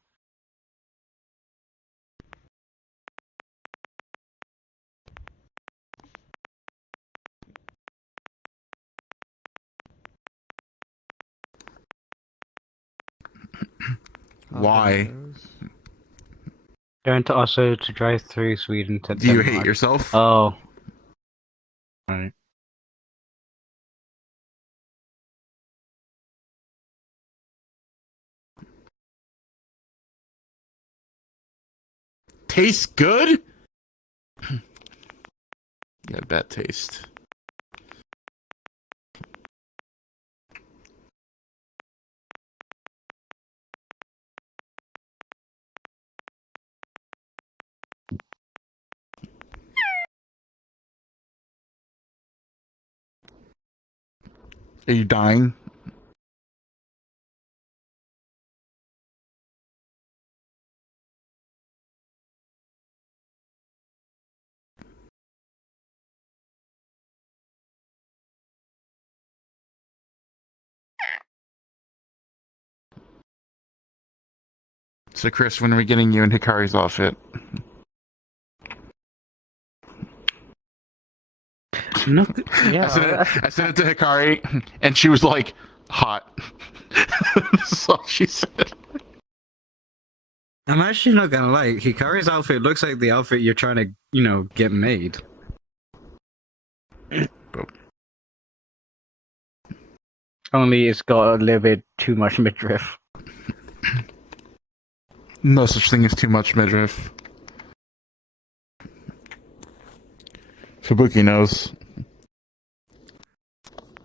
Why? Going to Oslo to drive through Sweden to Do you Denmark. hate yourself? Oh. Right. Tastes good? Yeah, bad taste. Are you dying? So, Chris, when are we getting you in Hikari's outfit? No, yeah. I sent it to Hikari, and she was like, hot. That's all she said. I'm actually not gonna lie, Hikari's outfit looks like the outfit you're trying to, get made. Only it's got a little bit too much midriff. No such thing as too much midriff. Fubuki knows.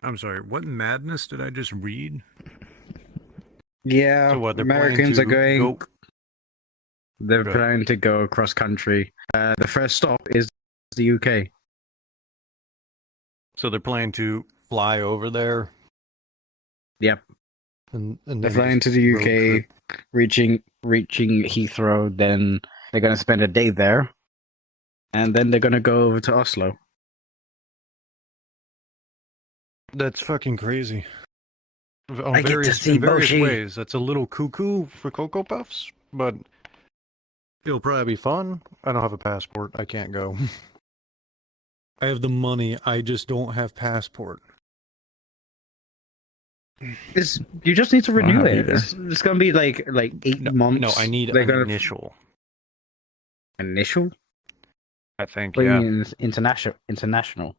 I'm sorry, what madness did I just read? Yeah, So what, they're Americans are planning to going. go- They're Go planning to go across country. The first stop is the UK. So they're planning to fly over there? Yep. And They're then flying to just the road UK, trip. reaching Heathrow. Then they're gonna spend a day there, and then they're gonna go over to Oslo. That's fucking crazy. On I get to various, see in various Boshi. ways. That's a little cuckoo for Cocoa Puffs, but it'll probably be fun. I don't have a passport. I can't go. I have the money. I just don't have passport. You just need to I don't renew have it. either. It's gonna be like 8 months. No, I need They're an gonna- initial. Initial? I think, What do yeah. you mean international?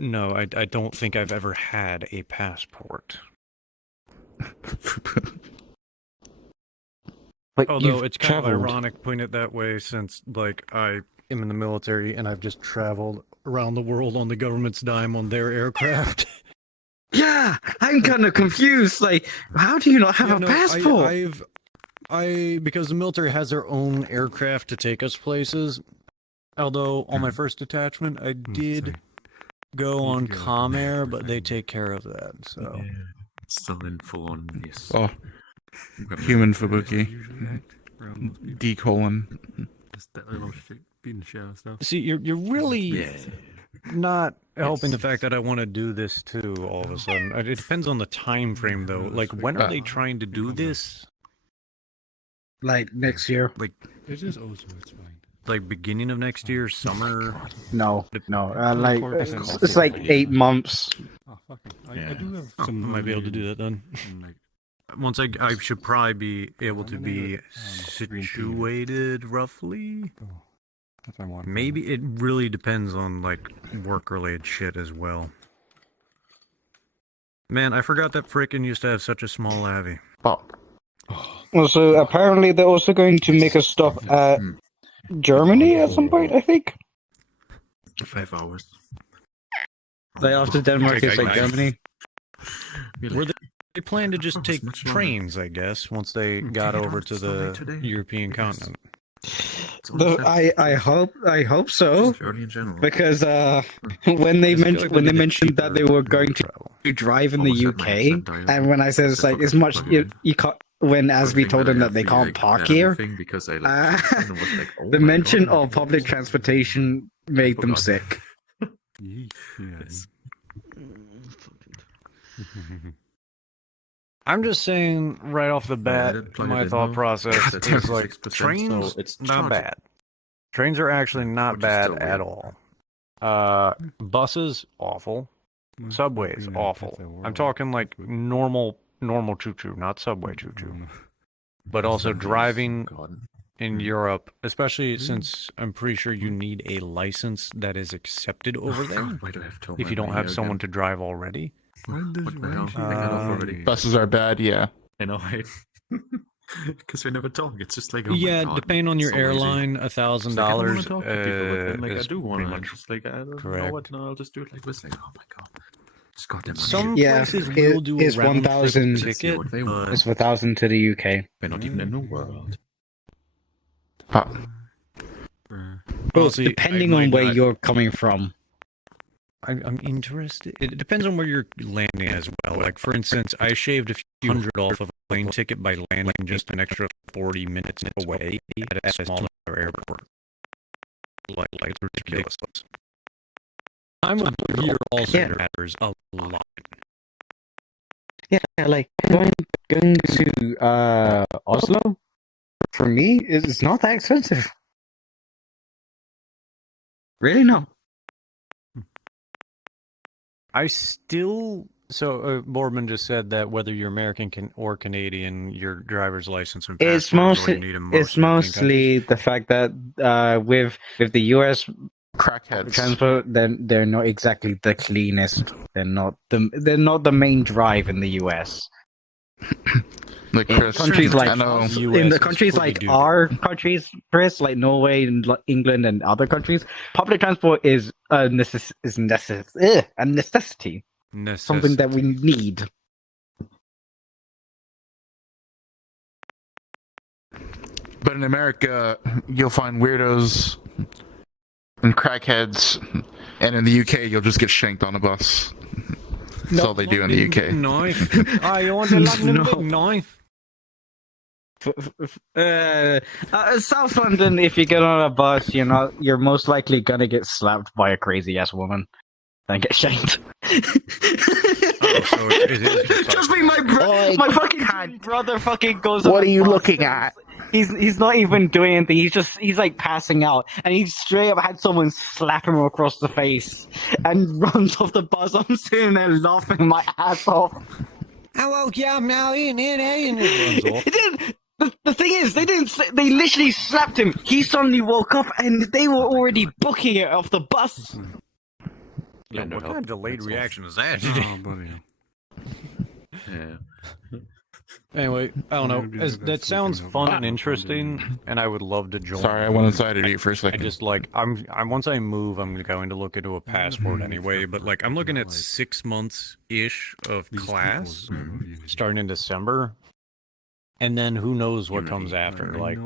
No, I don't think I've ever had a passport. But Although you've it's kind traveled. of ironic putting it that way, since like I am in the military and I've just traveled around the world on the government's dime on their aircraft. Yeah, I'm kind of confused. Like, how do you not have Yeah, a no, passport? because the military has their own aircraft to take us places. Although on my first detachment, I did go on Comair, but they take care of that. So Still in full on yes. Oh, human Fubuki. D colon. Just that little shit being shower stuff. see, you're really not helping the fact that I want to do this too. All of a sudden, it depends on the time frame, though. Like, when are they trying to do this? Like next year. Like, It is also it's fine. like beginning of next year, summer. No. Like it's like 8 months. Oh, fucking. I do have some. Might be able to do that then. Once I should probably be able to be situated roughly. Maybe it really depends on like work-related shit as well. Man, I forgot that frickin' used to have such a small Avi. Well, so apparently they're also going to make a stop at Germany at some point, I think. 5 hours. Like after Denmark, it's like Germany. Were they plan to just take trains, I guess, once they got over to the European continent? I hope so. Because when they mentioned that they were going to drive in the UK, and when I said it's like it's much you can't. When as we told them that they can't park here, the mention of public transportation made them sick. Yes. I'm just saying right off the bat, my thought process is like trains, it's not bad. Trains are actually not bad at all. Buses, awful. Subways, awful. I'm talking like normal choo-choo, not subway choo-choo. But also driving in Europe, especially since I'm pretty sure you need a license that is accepted over there if you don't have someone to drive already. Buses are bad, yeah. I know, right? Because we never talk. It's just like, depending on your airline, $1,000. I do want to. Just like, I don't know what. No, I'll just do it like this. Like, oh my god. Some places will do a round 1,000 ticket. It's 1,000 to the UK. They're not even in the world. Well, depending on where you're coming from. I'm interested. It depends on where you're landing as well. Like, for instance, I shaved a few hundred off of a plane ticket by landing just an extra 40 minutes away at a smaller airport. Like it's ridiculous. I'm a year also matters a lot. Yeah, like going to Oslo for me is not that expensive. Really, no. I still Boardman just said that whether you're American or Canadian, your driver's license and passport it's mostly the fact that with the US crackheads transport, then they're not exactly the cleanest. They're not the main drive in the US. Like in countries like our countries, Chris, like Norway and England and other countries, public transport is a necessity. Something that we need. But in America, you'll find weirdos and crackheads, and in the UK, you'll just get shanked on a bus. That's all they do in the UK. Knife. You want a London big knife? South London, if you get on a bus, you're most likely gonna get slapped by a crazy ass woman and get shanked. Trust me, my fucking brother fucking goes. What are you looking at? He's not even doing anything. He's like passing out, and he straight up had someone slap him across the face and runs off the bus. I'm sitting there laughing my ass off. Hello, yeah, I'm now in it runs off. The thing is, they literally slapped him. He suddenly woke up and they were already booking it off the bus. Yeah, what kind of delayed reaction is that? Oh, buddy. Yeah. Anyway, I don't know. That sounds fun and interesting, and I would love to join. Sorry, I went inside of you for a second. I just I'm once I move, I'm going to look into a passport anyway. But like, I'm looking at 6 months ish of class starting in December. And then who knows what comes after? Like,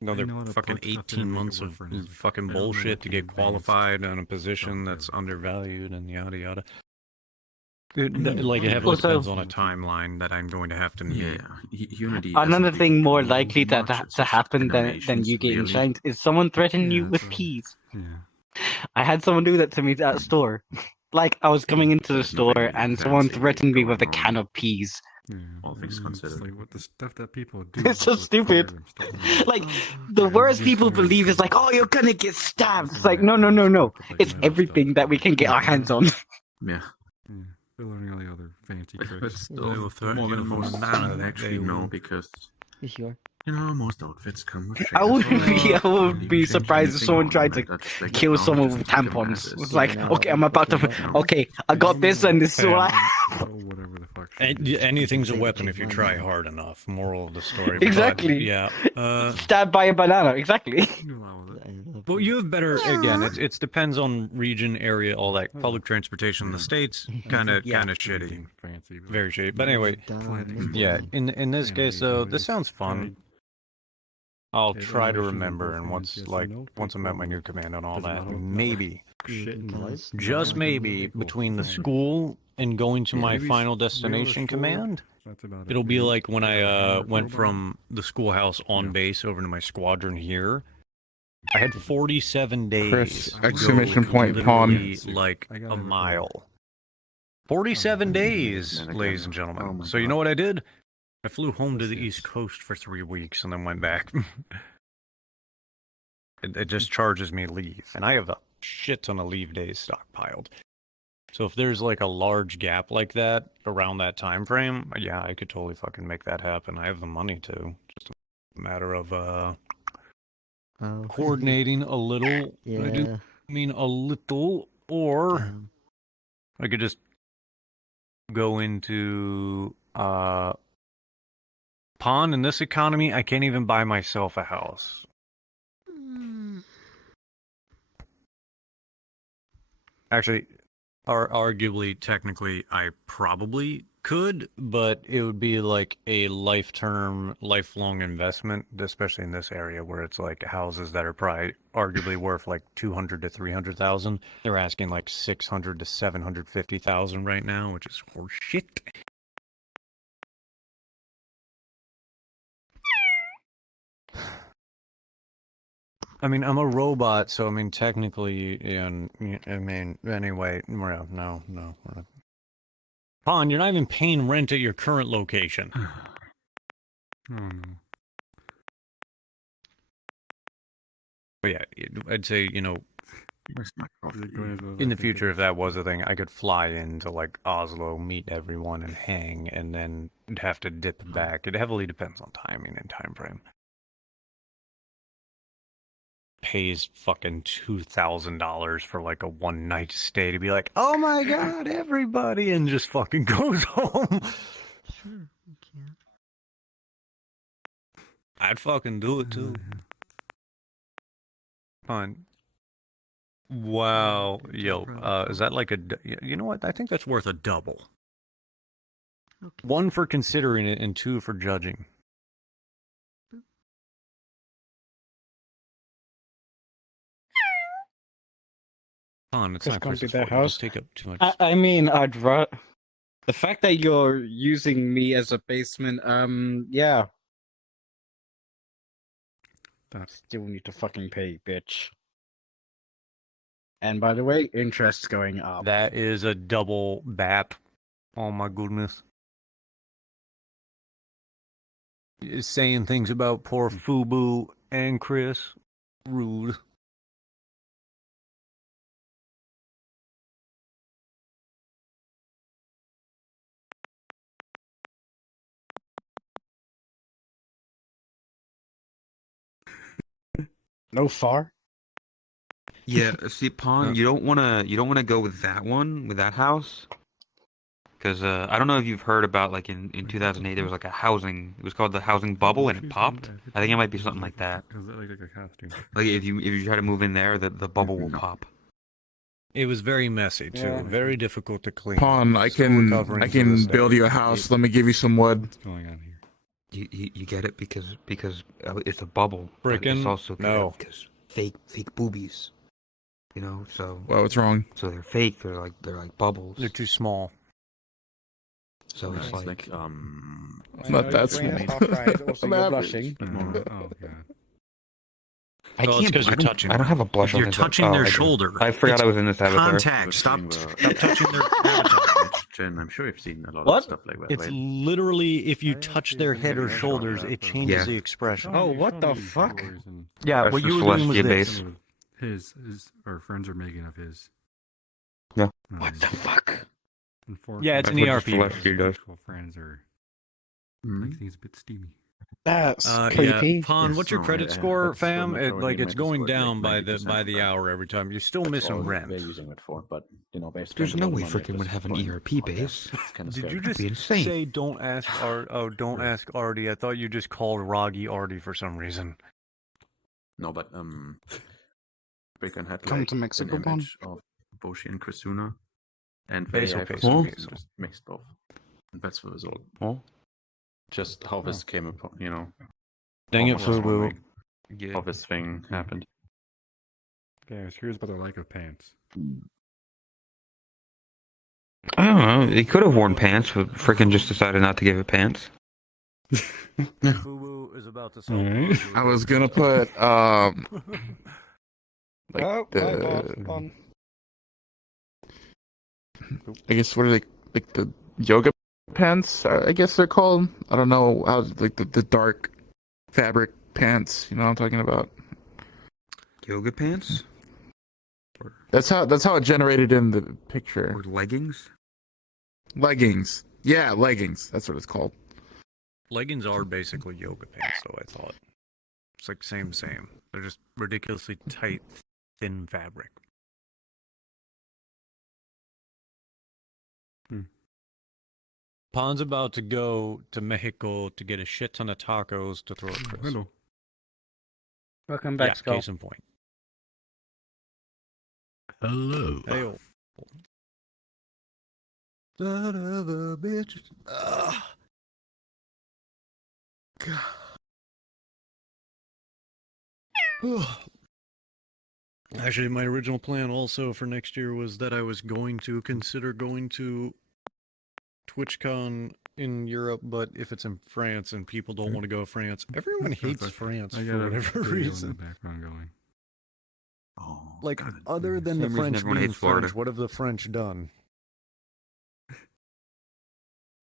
another fucking 18 months of fucking bullshit to get qualified on a position that's undervalued and yada yada. Like, it heavily depends on a timeline that I'm going to have to meet. Unity. Another thing more likely to happen than you getting shanked is someone threatening you with peas. I had someone do that to me at the store. Like, I was coming into the store and someone threatened me with a can of peas. All things considered. Like what the stuff that people do. It's so stupid. Like, the worst people believe is like, oh, you're gonna get stabbed. It's like, no. It's everything that we can get our hands on. Yeah. They're learning all the other fancy tricks. But still, more than most actually know because most outfits come with. I would be surprised if someone tried to kill someone with tampons. It's like, okay, I'm about to. Okay, I got this, and this is what I. Whatever the fuck. Anything's a weapon if you try hard enough. Moral of the story. Exactly. But, yeah. Stabbed by a banana. Exactly. But you have better again. It depends on region, area, all that. Public transportation in the States, kind of shitty, very shitty. But anyway, yeah. In this case, though, this sounds fun. I'll try to remember, and once I'm at my new command and all that, maybe, just maybe, between the school and going to my final destination command, it'll be like when I went from the schoolhouse on base over to my squadron here. I had 47 days. Chris, exclamation point, pawn. Like a mile. 47 days, ladies and gentlemen. So you know what I did? I flew home to the East Coast for 3 weeks and then went back. It just charges me leave. And I have a shit ton of leave days stockpiled. So if there's like a large gap like that around that time frame, yeah, I could totally fucking make that happen. I have the money to. Just a matter of coordinating a little. Yeah. I do mean a little, or I could just go into pawn. In this economy, I can't even buy myself a house. Actually, arguably, technically, I probably could, but it would be like a lifelong investment, especially in this area where it's like houses that are probably arguably worth like 200 to 300,000. They're asking like 600 to 750,000 right now, which is horseshit. I mean, I'm a robot, so I mean, technically, anyway, no, we're not. Pawn, you're not even paying rent at your current location. Oh no. But yeah, I'd say, in the future, if that was a thing, I could fly into like Oslo, meet everyone, and hang, and then have to dip back. It heavily depends on timing and time frame. Pays fucking $2,000 for like a one night stay to be like, oh my god, everybody, and just fucking goes home. Sure, you can. I'd fucking do it too. Fine. Wow, yo, is that like you know what? I think that's worth a double. Okay. 1 for considering it, and 2 for judging. It's not Chris's fault. You just take up too much. I mean, the fact that you're using me as a basement, yeah. Still need to fucking pay, bitch. And by the way, interest's going up. That is a double BAP. Oh my goodness. Saying things about poor Fubu and Chris. Rude. No far. Yeah, see, Pawn, you don't wanna go with that one, with that house, because I don't know if you've heard about, like, in 2008 there was like it was called the housing bubble, and it popped. I think it might be something like that. Like a costume. Like if you try to move in there, the bubble will pop. It was very messy too, very difficult to clean. Pawn, I can build you a house. Let me give you some wood. What's going on here? You get it because it's a bubble. But it's Frickin' also no. because fake boobies. You know, so Well, what's wrong? So they're fake. They're like bubbles. They're too small. So it's like not that small. Also, you're blushing. Oh god. I Well, it's can't. 'cause you're touching I don't them. have a blush If on you're this. touching their I do. shoulder. I forgot It's I was in this avatar. Contact. Stop touching their avatar. I'm sure you've seen a lot What? of stuff like that. It's right? literally if you touch their head or shoulders, it changes Yeah. the expression. Oh, what the fuck? Yeah, That's what the you were doing was Celestia this. base. His our friends are making of his. Yeah. What the fuck? Yeah, it's an That's what ERP. the Celestia does. Actual friends are like things a bit steamy. That's Yeah, creepy. Pon, what's your no, credit yeah, score, that's fam? the It, like majority it's of going my down Discord, by like the 90% hour every time. You're still missing rent. They're using it for, but you know, basically. There's no way freaking would have an ERP base. Did you That'd just be insane. say don't ask don't ask Artie? I thought you just called Roggy Artie for some reason. No, but Bacon had Come like to Mexico, an Pon. image of Boshi and Krisuna, and Peso, AI for peso, some peso. reason just mixed both. And that's the result. Oh, Just how this came upon, you know. Dang it, almost Fubu. wondering how this thing happened. Yeah, I was curious about their like of pants. I don't know. He could have worn pants, but freaking just decided not to give it pants. Fubu is about to sell. I was gonna put like Oh, the I guess what are they, like the yoga pants? I guess they're called. I don't know how, like the dark fabric pants. You know what I'm talking about? Yoga pants That's how it generated in the picture. or leggings? Leggings. Yeah, leggings. That's what it's called. Leggings are basically yoga pants, though. I thought it's like same. They're just ridiculously tight, thin fabric. Pon's about to go to Mexico to get a shit ton of tacos to throw at Chris. Hello. Welcome Yeah, back, Skull. case in point. Hello. Hey, son of a bitch. Actually, my original plan also for next year was that I was going to consider going to TwitchCon in Europe, but if it's in France and people don't want to go to France, everyone hates France I for got a whatever video in reason. the background going. Oh, Like, other than the Same reason French everyone being hates Florida. French, what have the French done?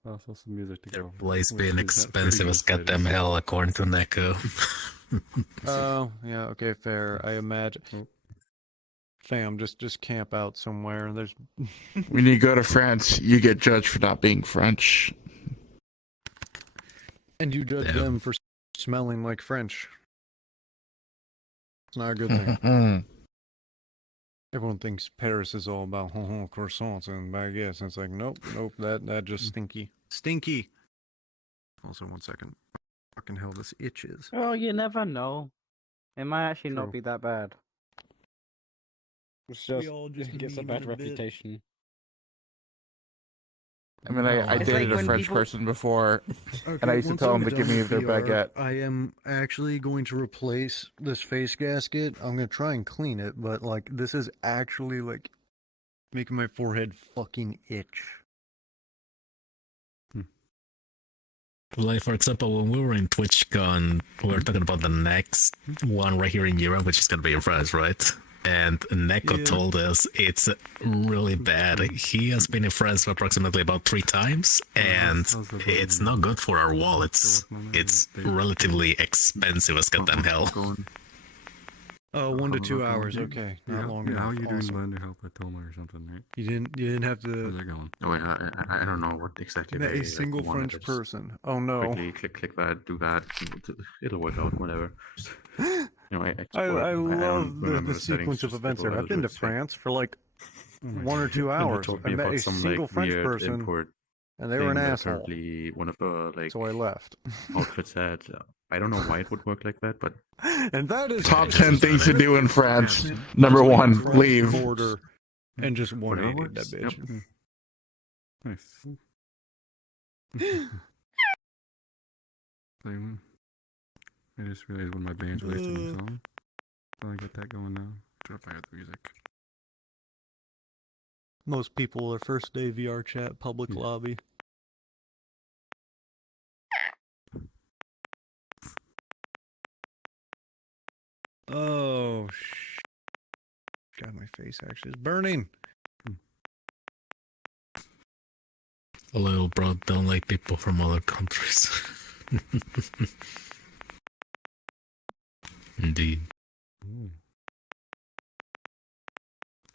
Also some music to go. Place being expensive as goddamn hell, according to Neko. Oh, yeah, okay, fair. I imagine. Fam, just camp out somewhere. There's When you go to France, you get judged for not being French. and you judge them for smelling like French. It's not a good thing. Everyone thinks Paris is all about croissants and baguettes, and it's like, nope, that just stinky. Also, 1 second. Fucking hell, this itches. Well, you never know. It might actually True. not be that bad. It's just, all just it gets a mean bad it a bit. reputation. I mean, I It's dated like a when French people- person before, Okay, and I used to once tell I'm them to give done me with their VR, baguette. I am actually going to replace this face gasket. I'm going to try and clean it, but like this is actually like making my forehead fucking itch. Like, for example, when we were in TwitchCon, we were talking about the next one right here in Europe, which is going to be in France, right? And Neko told us it's really bad. He has been in France for approximately about 3 times, and it's not good for our wallets. It's relatively expensive as goddamn hell. Oh, 1 to 2 hours. Okay, not long enough. How you doing, Awesome. Glenn, to help with Toma or something, right? You didn't have How's to. that going? Oh, wait, I don't know what exactly. Met they, a single like, wanted. French I just person. Oh no. Quickly click that, do that. It'll work out. Whatever. You know, I don't love remember the settings, sequence of just events little there. I've been to editors, like- France for like 1 or 2 And they hours. told I me met about a some, single like, French weird person, import and they were an thing that asshole. Apparently, one of the like So I left. outfits had. I don't know why it would work like that, but And that is Top 10 things to do in France. Number 1, leave. Border and just Whatever 180 that works, bitch. yep. Nice. thing. I just realized one of my bands wasted a song. So I got that going now. Try to find out the music. Most people are first day VR chat, public lobby. Oh, God, my face actually is burning. A little bro don't like people from other countries. Indeed.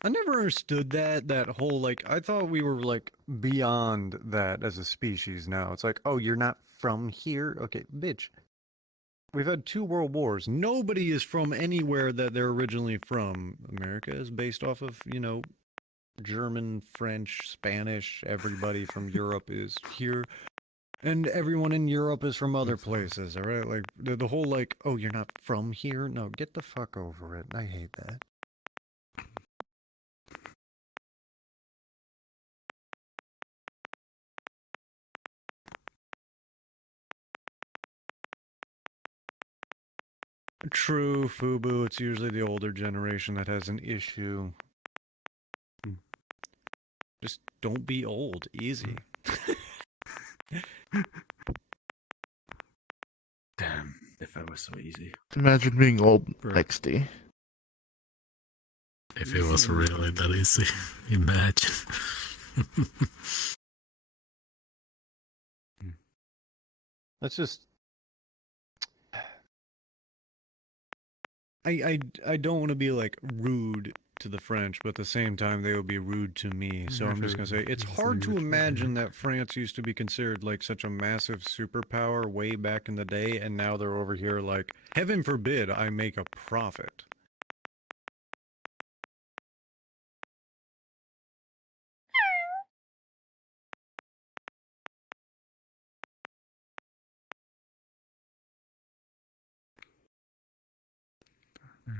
I never understood that whole, like, I thought we were, like, beyond that as a species now. It's like, oh, you're not from here? Okay, bitch. We've had 2 world wars. Nobody is from anywhere that they're originally from. America is based off of, you know, German, French, Spanish. Everybody from Europe is here. And everyone in Europe is from other places, all right? Like, the whole, like, oh, you're not from here? No, get the fuck over it. I hate that. True, Fubu, it's usually the older generation that has an issue. Just don't be old. Easy. Damn, if it was so easy. Imagine being old, XD. If it was really that easy, imagine. Let's just... I don't want to be, like, rude to the French, but at the same time, they would be rude to me. So I'm just going to say, it's hard to imagine that France used to be considered, like, such a massive superpower way back in the day, and now they're over here like, heaven forbid I make a profit.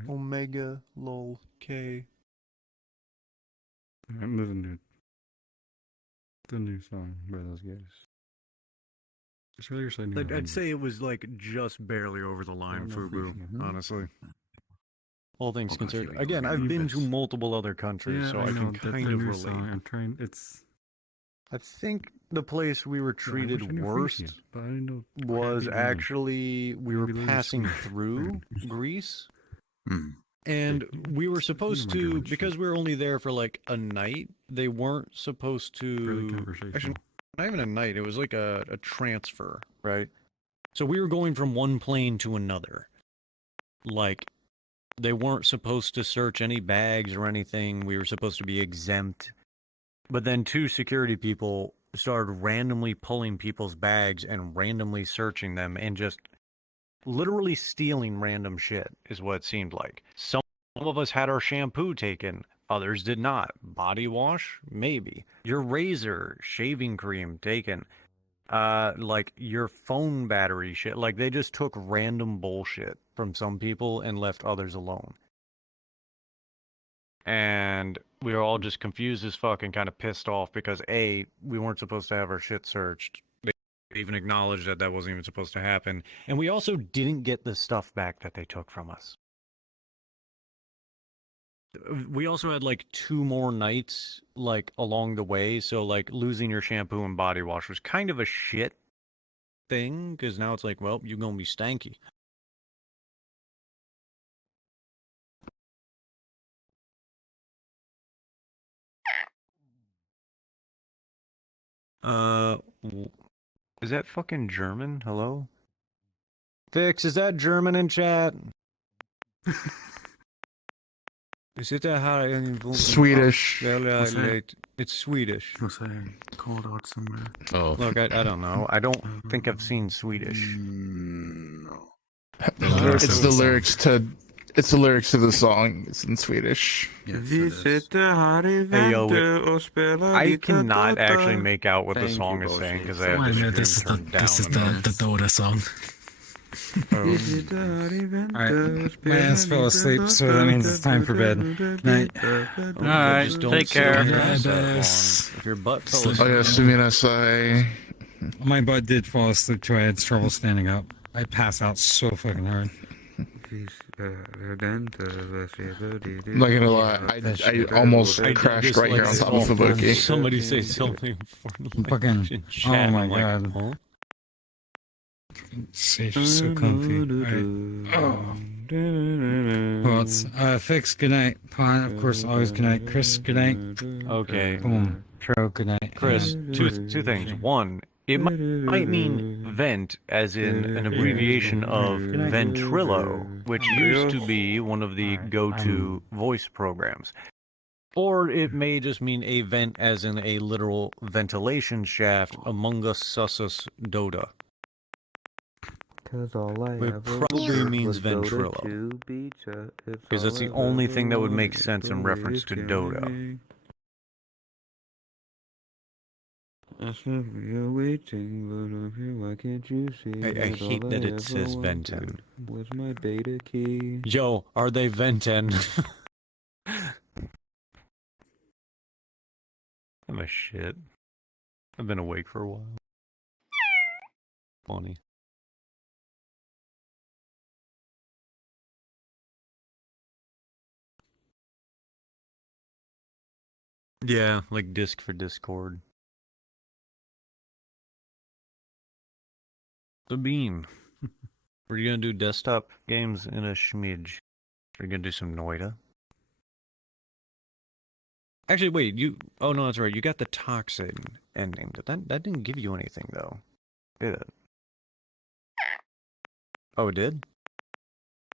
Omega lol K. I'm moving to the new song by those guys. It's really exciting. I'd say it was like just barely over the line, Fubu, honestly. All things considered. Again, I've been to multiple other countries, so I can kind of relate. I'm trying. I think the place we were treated worst was actually we were passing through Greece. And we were supposed to, because we were only there for like a night, they weren't supposed to, actually not even a night, it was like a transfer, right? So we were going from one plane to another. Like, they weren't supposed to search any bags or anything, we were supposed to be exempt. But then 2 security people started randomly pulling people's bags and randomly searching them and just literally stealing random shit is what it seemed like. Some of us had our shampoo taken, others did not. Body wash, maybe. Your razor, shaving cream taken. Like your phone battery shit. Like they just took random bullshit from some people and left others alone. And we were all just confused as fuck and kind of pissed off because A, we weren't supposed to have our shit searched. Even acknowledged that that wasn't even supposed to happen. And we also didn't get the stuff back that they took from us. We also had like 2 more nights like along the way. So like losing your shampoo and body wash was kind of a shit thing. Because now it's like, well, you're going to be stanky. Is that fucking German? Hello? Fix, is that German in chat? Swedish. It's Swedish. Called out somewhere. Oh. Look, I don't know. I don't think I've seen Swedish. No. It's the lyrics to... It's the lyrics to the song. It's in Swedish. Hey, yo, I cannot actually make out what the song is saying because I have this turned down. This is the Dota song. Alright, my ass fell asleep, so that means it's time for bed. Good night. Alright, take care. If your butt fell asleep. My butt did fall asleep too. I had trouble standing up. I pass out so fucking hard. Not gonna lie, I almost crashed right here on top of Fubuki. Somebody say something for Fucking, in oh chat. my I'm like, god. huh? Safe, so comfy. Alright. Oh. Who else? Fix, good night. Pawn, of course, always good night. Chris, good night. Okay. Boom. Pro, good night. Chris, two things. One, it might mean vent, as in an abbreviation of ventrilo, which used to be one of the go-to voice programs. Or it may just mean a vent, as in a literal ventilation shaft among us sussus doda. It probably means ventrilo, because that's the only thing that would make sense in reference to Dota. I hate that it says Venten. Where's my beta key? Yo, are they Venten? I'm a shit. I've been awake for a while. Funny. Yeah, like disc for Discord. The beam. Were you gonna do desktop games in a schmidge? Are you gonna do some Noida? Actually, wait, oh no, that's right, you got the toxin ending. That didn't give you anything, though, did it? Oh, it did?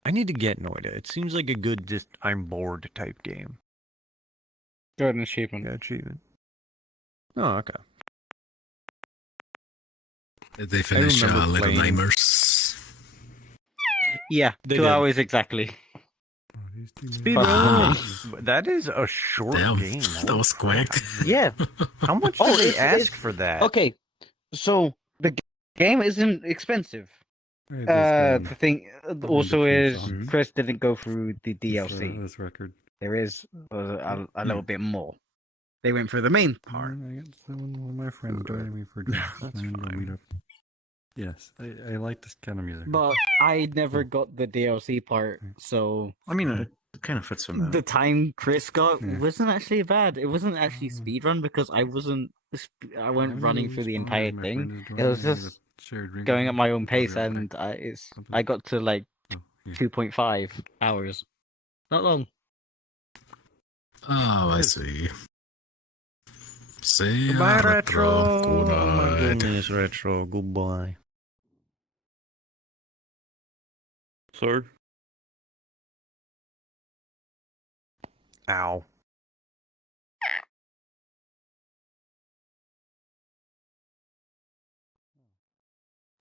I need to get Noida. It seems like a good just I'm bored type game. Go ahead and achievement. Yeah, achievement. Oh, okay. Did they finish Little Nightmares? Yeah, They 2 did. hours exactly. Speedrun. That is a short game. That was quick. Yeah. How much Oh, do they it's- ask it's- for that? Okay, so the game isn't expensive. The thing also is Chris didn't go through the DLC. This record. There is a little bit more. They went through the main part. I got someone, one of my friends joining me for meetup. Yes, I like this kind of music. But I never got the DLC part, so I mean, it kind of fits in that. the time Chris got Yeah. wasn't actually bad. It wasn't actually speedrun because I wasn't running through the entire thing. It was just going at my own pace, and I got to like 2.5 hours. Not long. Oh, I see. See Goodbye, ya, Retro. Good Oh my night. goodness, Retro. Goodbye. Sir? Ow.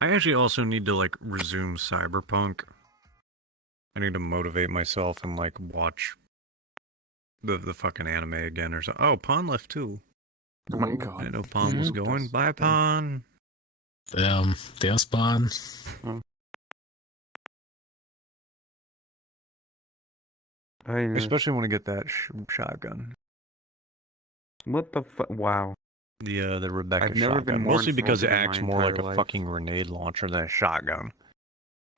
I actually also need to, like, resume Cyberpunk. I need to motivate myself and, like, watch the fucking anime again or something. Oh, Pawn left too. Oh my god. I didn't know Pawn was going. Bye, Pawn. Damn Spawn. Especially when I get that shotgun. What the fuck? Wow. The Rebecca I've never shotgun. been more Mostly because it informed acts in my more like entire a life. fucking grenade launcher than a shotgun.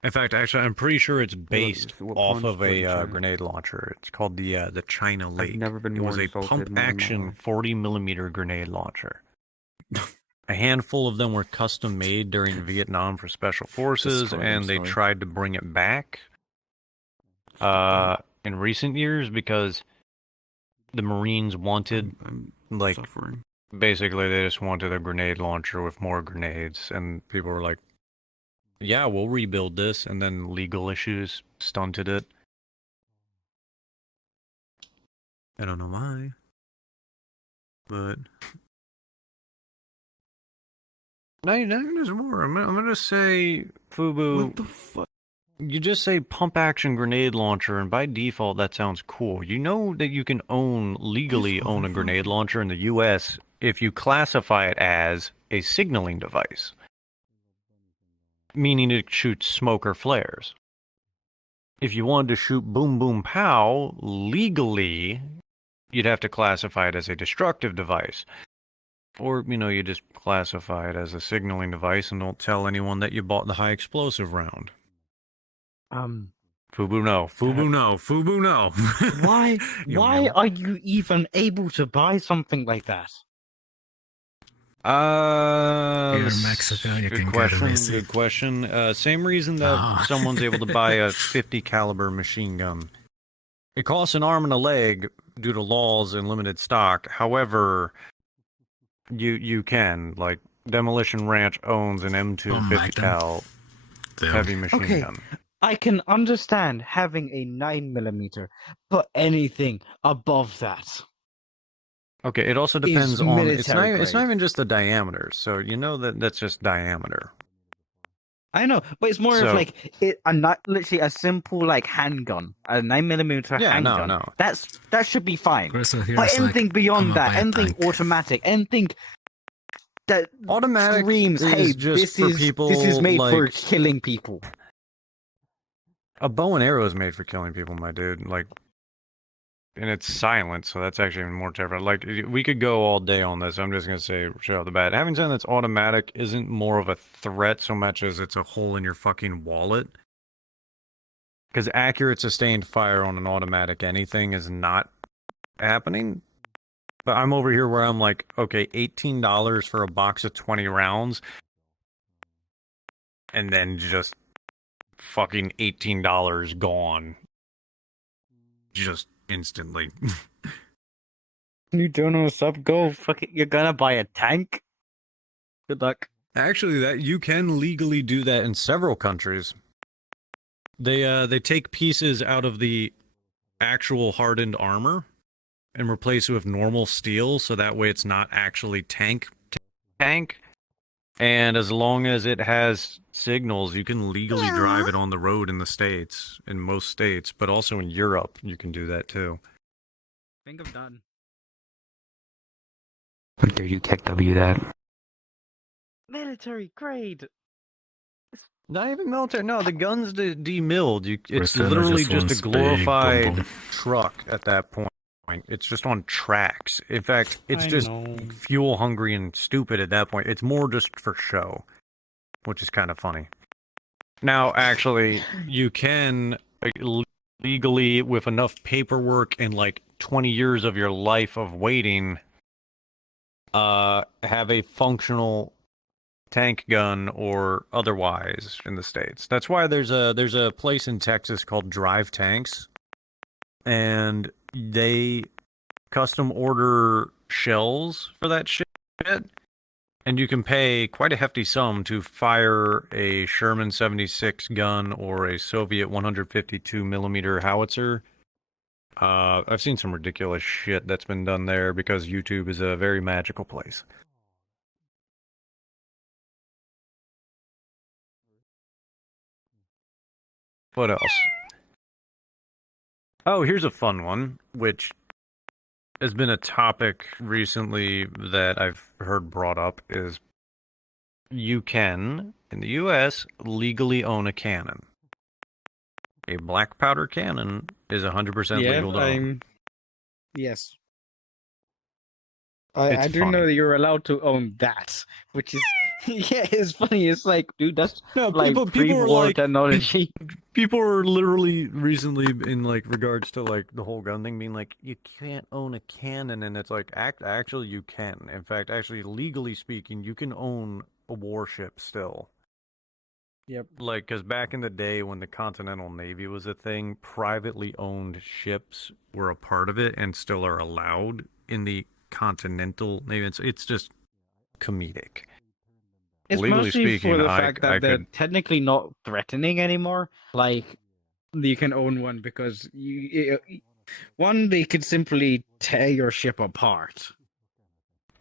In fact, actually, I'm pretty sure it's based what off punch of did a China? grenade launcher. It's called the China Lake. never been it more was a insulted in my pump-action 40mm grenade launcher. A handful of them were custom made during Vietnam for special forces, Destroyed, and I'm they sorry. tried to bring it back in recent years because the Marines wanted, like, Suffering. basically they just wanted a grenade launcher with more grenades, and people were like, yeah, we'll rebuild this, and then legal issues stunted it. I don't know why, but no, there's more. I'm gonna say, Fubu. What the fuck? You just say pump action grenade launcher, and by default that sounds cool. You know that you can legally own a grenade launcher in the U.S. if you classify it as a signaling device, meaning it shoots smoke or flares. If you wanted to shoot boom boom pow, legally, you'd have to classify it as a destructive device. Or, you just classify it as a signaling device and don't tell anyone that you bought the high explosive round. Fubu no. Fubu no. Fubu no. Why are you even able to buy something like that? Here in Mexico, you good can question. get it. Good question. Same reason that someone's able to buy a 50 caliber machine gun. It costs an arm and a leg due to laws and limited stock. However, you can, like, Demolition Ranch owns an M2 50 cal heavy machine gun. I can understand having a 9mm, but anything above that. Okay, it also depends on it's not grade. even just the diameter. So that's just diameter. I know, but it's more of like literally a simple like handgun, a 9mm handgun. No. That should be fine. Krista, But anything beyond that, anything automatic, anything that automatic screams, is "Hey, just this is made like, for killing people." A bow and arrow is made for killing people, my dude. Like, and it's silent, so that's actually even more terrifying. Like, we could go all day on this. I'm just gonna say straight off the bat, having something that's automatic isn't more of a threat so much as it's a hole in your fucking wallet. Because accurate sustained fire on an automatic anything is not happening. But I'm over here where I'm like, okay, $18 for a box of 20 rounds, and then just fucking $18 gone. Just instantly. You don't know what's up? Go fuck it. You're gonna buy a tank? Good luck. Actually, that you can legally do that in several countries. They take pieces out of the actual hardened armor and replace it with normal steel, so that way it's not actually tank. And as long as it has signals, you can legally drive it on the road in the States, in most states, but also in Europe, you can do that too. I think I'm done. How dare you kick W that? Military grade. Not even military. No, the gun's demilled. It's Priscilla literally just just a wants big glorified bum bum. truck at that point. It's just on tracks. In fact, it's I just know. fuel hungry and stupid at that point. It's more just for show, which is kind of funny. Now, actually, you can legally, with enough paperwork and like 20 years of your life of waiting, have a functional tank gun or otherwise in the States. That's why there's a place in Texas called Drive Tanks, and they custom order shells for that shit, and you can pay quite a hefty sum to fire a Sherman 76 gun or a Soviet 152mm howitzer. I've seen some ridiculous shit that's been done there because YouTube is a very magical place. What else? Oh, here's a fun one, which has been a topic recently that I've heard brought up, is you can, in the US, legally own a cannon. A black powder cannon is 100% legal to own. Yes. I do know that you're allowed to own that, which is yeah, it's funny. It's like, dude, that's like people are pre-war like technology. People are literally recently in like regards to like the whole gun thing being like, you can't own a cannon, and it's like actually you can. In fact, actually legally speaking, you can own a warship still. Yep. Like, because back in the day when the Continental Navy was a thing, privately owned ships were a part of it and still are allowed in the Continental Navy. It's just comedic. It's Legally mostly speaking, for the fact that they're could... technically not threatening anymore. Like, you can own one because they could simply tear your ship apart.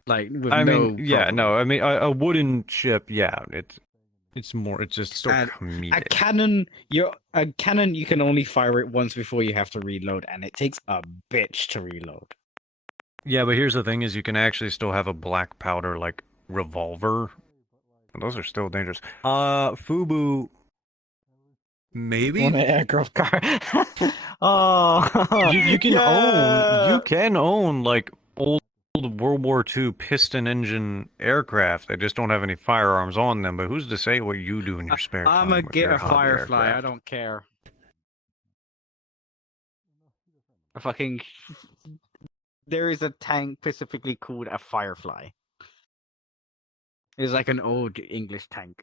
Like, with I no mean, yeah, problem. no, I mean, a wooden ship, yeah, it's just so And comedic. a cannon, you can only fire it once before you have to reload, and it takes a bitch to reload. Yeah, but here's the thing: is you can actually still have a black powder like revolver. Those are still dangerous. Fubu, maybe On an aircraft car. Oh, you can yeah. own like old old World War II piston engine aircraft. They just don't have any firearms on them. But who's to say what you do in your spare time? I'm a with get your a hobby Firefly. aircraft? I don't care. A fucking. There is a tank specifically called a Firefly. It's like an old English tank.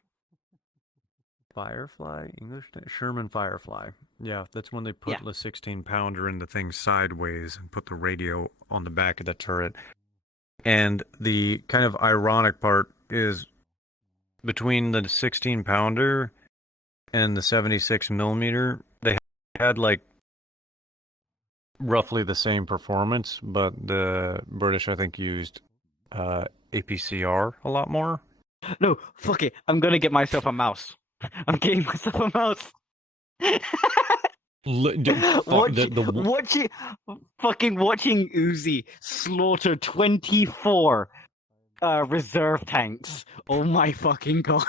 Firefly? English? Sherman Firefly. Yeah, that's when they put the 16-pounder in the thing sideways and put the radio on the back of the turret. And the kind of ironic part is between the 16-pounder and the 76 millimeter, they had like roughly the same performance, but the British, I think, used APCR a lot more. No, fuck it. I'm gonna get myself a mouse. I'm getting myself a mouse. Watching Uzi slaughter 24 reserve tanks. Oh my fucking god.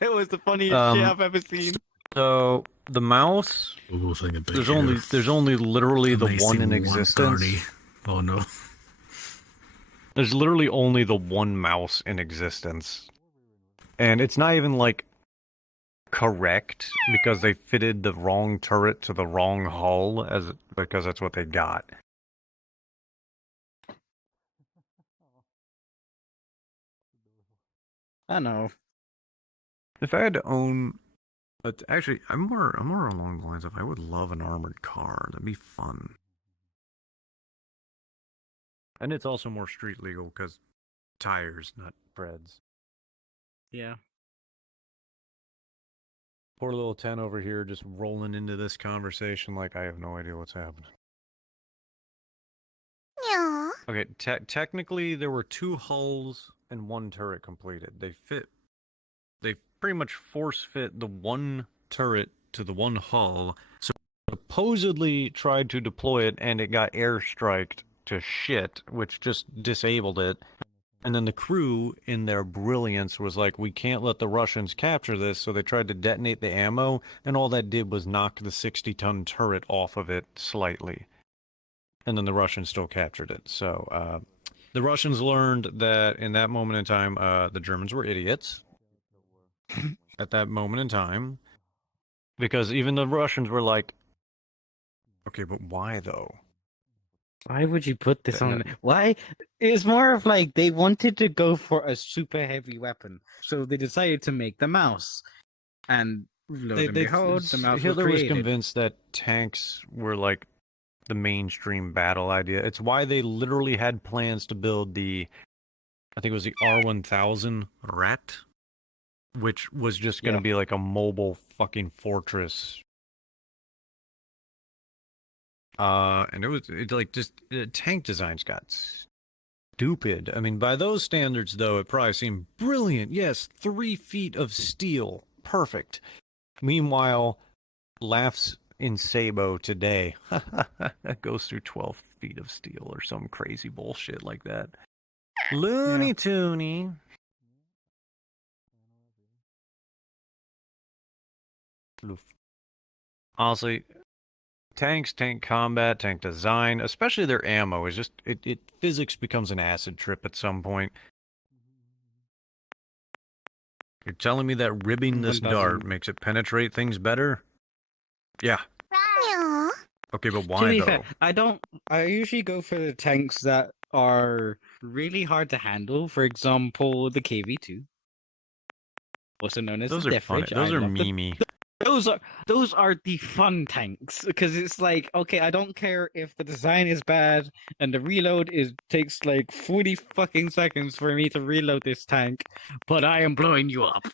It was the funniest shit I've ever seen. So the mouse, there's only literally the one in existence. Oh no. There's literally only the one mouse in existence. And it's not even like correct because they fitted the wrong turret to the wrong hull because that's what they got. I know. If I had to own, but actually, I'm more along the lines of I would love an armored car. That'd be fun. And it's also more street legal because tires, not breads. Yeah. Poor little 10 over here just rolling into this conversation like I have no idea what's happening. Yeah. Okay, technically there were 2 hulls and 1 turret completed. They pretty much force fit the 1 turret to the 1 hull. So supposedly tried to deploy it and it got airstriked to shit, which just disabled it. And then the crew, in their brilliance, was like, we can't let the Russians capture this, so they tried to detonate the ammo, and all that did was knock the 60-ton turret off of it slightly. And then the Russians still captured it. So the Russians learned that in that moment in time, the Germans were idiots. At that moment in time. Because even the Russians were like, okay, but why though? Why would you put this on? Why? It's more of like they wanted to go for a super heavy weapon, so they decided to make the mouse. And lo and behold, the mouse Hitler was was convinced that tanks were like the mainstream battle idea. It's why they literally had plans to build I think it was the R1000 Rat, which was just going to be like a mobile fucking fortress. And it like just tank designs got stupid. I mean, by those standards, though, it probably seemed brilliant. Yes, 3 feet of steel, perfect. Meanwhile, laughs in Sabo today that goes through 12 feet of steel or some crazy bullshit like that. Looney Toony. Honestly, tanks, tank combat, tank design, especially their ammo, is just it physics becomes an acid trip at some point. You're telling me that ribbing this dart makes it penetrate things better? Yeah. Yeah. Okay, but To why be though? fair, I usually go for the tanks that are really hard to handle. For example, the KV-2, also known as Those the are Death fun. Ridge. Those I are love the- memey. Those are the fun tanks because it's like, okay, I don't care if the design is bad and the reload takes like 40 fucking seconds for me to reload this tank, but I am blowing you up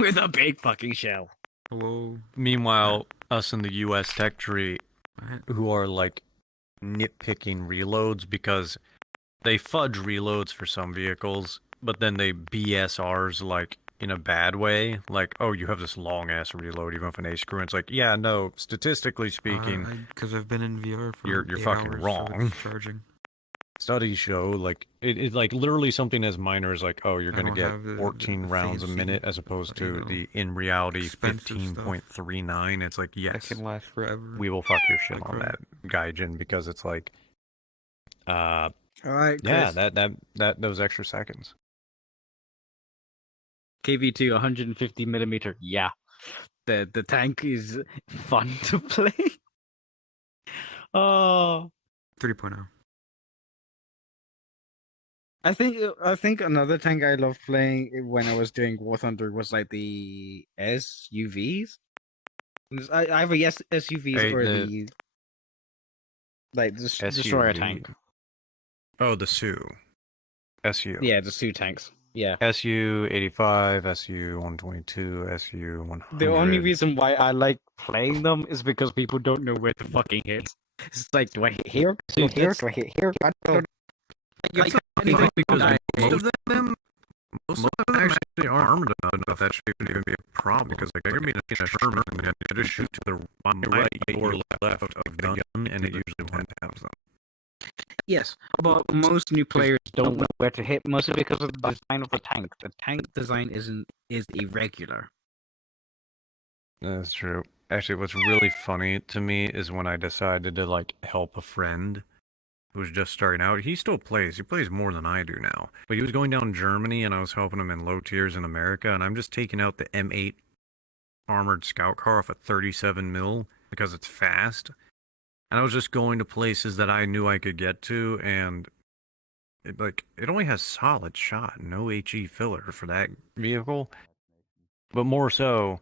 with a big fucking shell. Hello. Meanwhile, us in the U.S. tech tree, who are like nitpicking reloads because they fudge reloads for some vehicles, but then they BSRs like in a bad way, like, oh, you have this long ass reload even if an A screw. And it's like, yeah, no, statistically speaking, because I've been in VR for you're fucking wrong. Charging. Studies show like it like literally something as minor as like, oh, you're gonna get 14 rounds a minute as opposed to the in reality 15.39. It's like, yes, that can last forever. We will fuck your shit on that Gaijin because it's like All right, Yeah, Chris. that those extra seconds. KV2 150 millimeter. Yeah, the tank is fun to play. Oh, 3.0. I think another tank I loved playing when I was doing War Thunder was like the SUVs. Either SUVs Hey, or the like the destroyer SUV. tank. Oh, the Sioux. SU. Yeah, the Sioux tanks. Yeah. SU 85, SU 122, SU 100. The only reason why I like playing them is because people don't know where to fucking hit. It's like, do I hit here? Do I hit here? Do I hit here? I don't Like, because most of them actually are armed enough that shouldn't even be a problem. Because like you're being a Sherman, and you just shoot to the right or left of the gun, and it usually one taps them. Yes, but most new players don't know where to hit, mostly because of the design of the tank. The tank design is irregular. That's true. Actually, what's really funny to me is when I decided to like help a friend who was just starting out. He still plays. He plays more than I do now. But he was going down Germany, and I was helping him in low tiers in America, and I'm just taking out the M8 armored scout car off at 37 mil because it's fast. And I was just going to places that I knew I could get to, and it only has solid shot, no HE filler for that vehicle. But more so,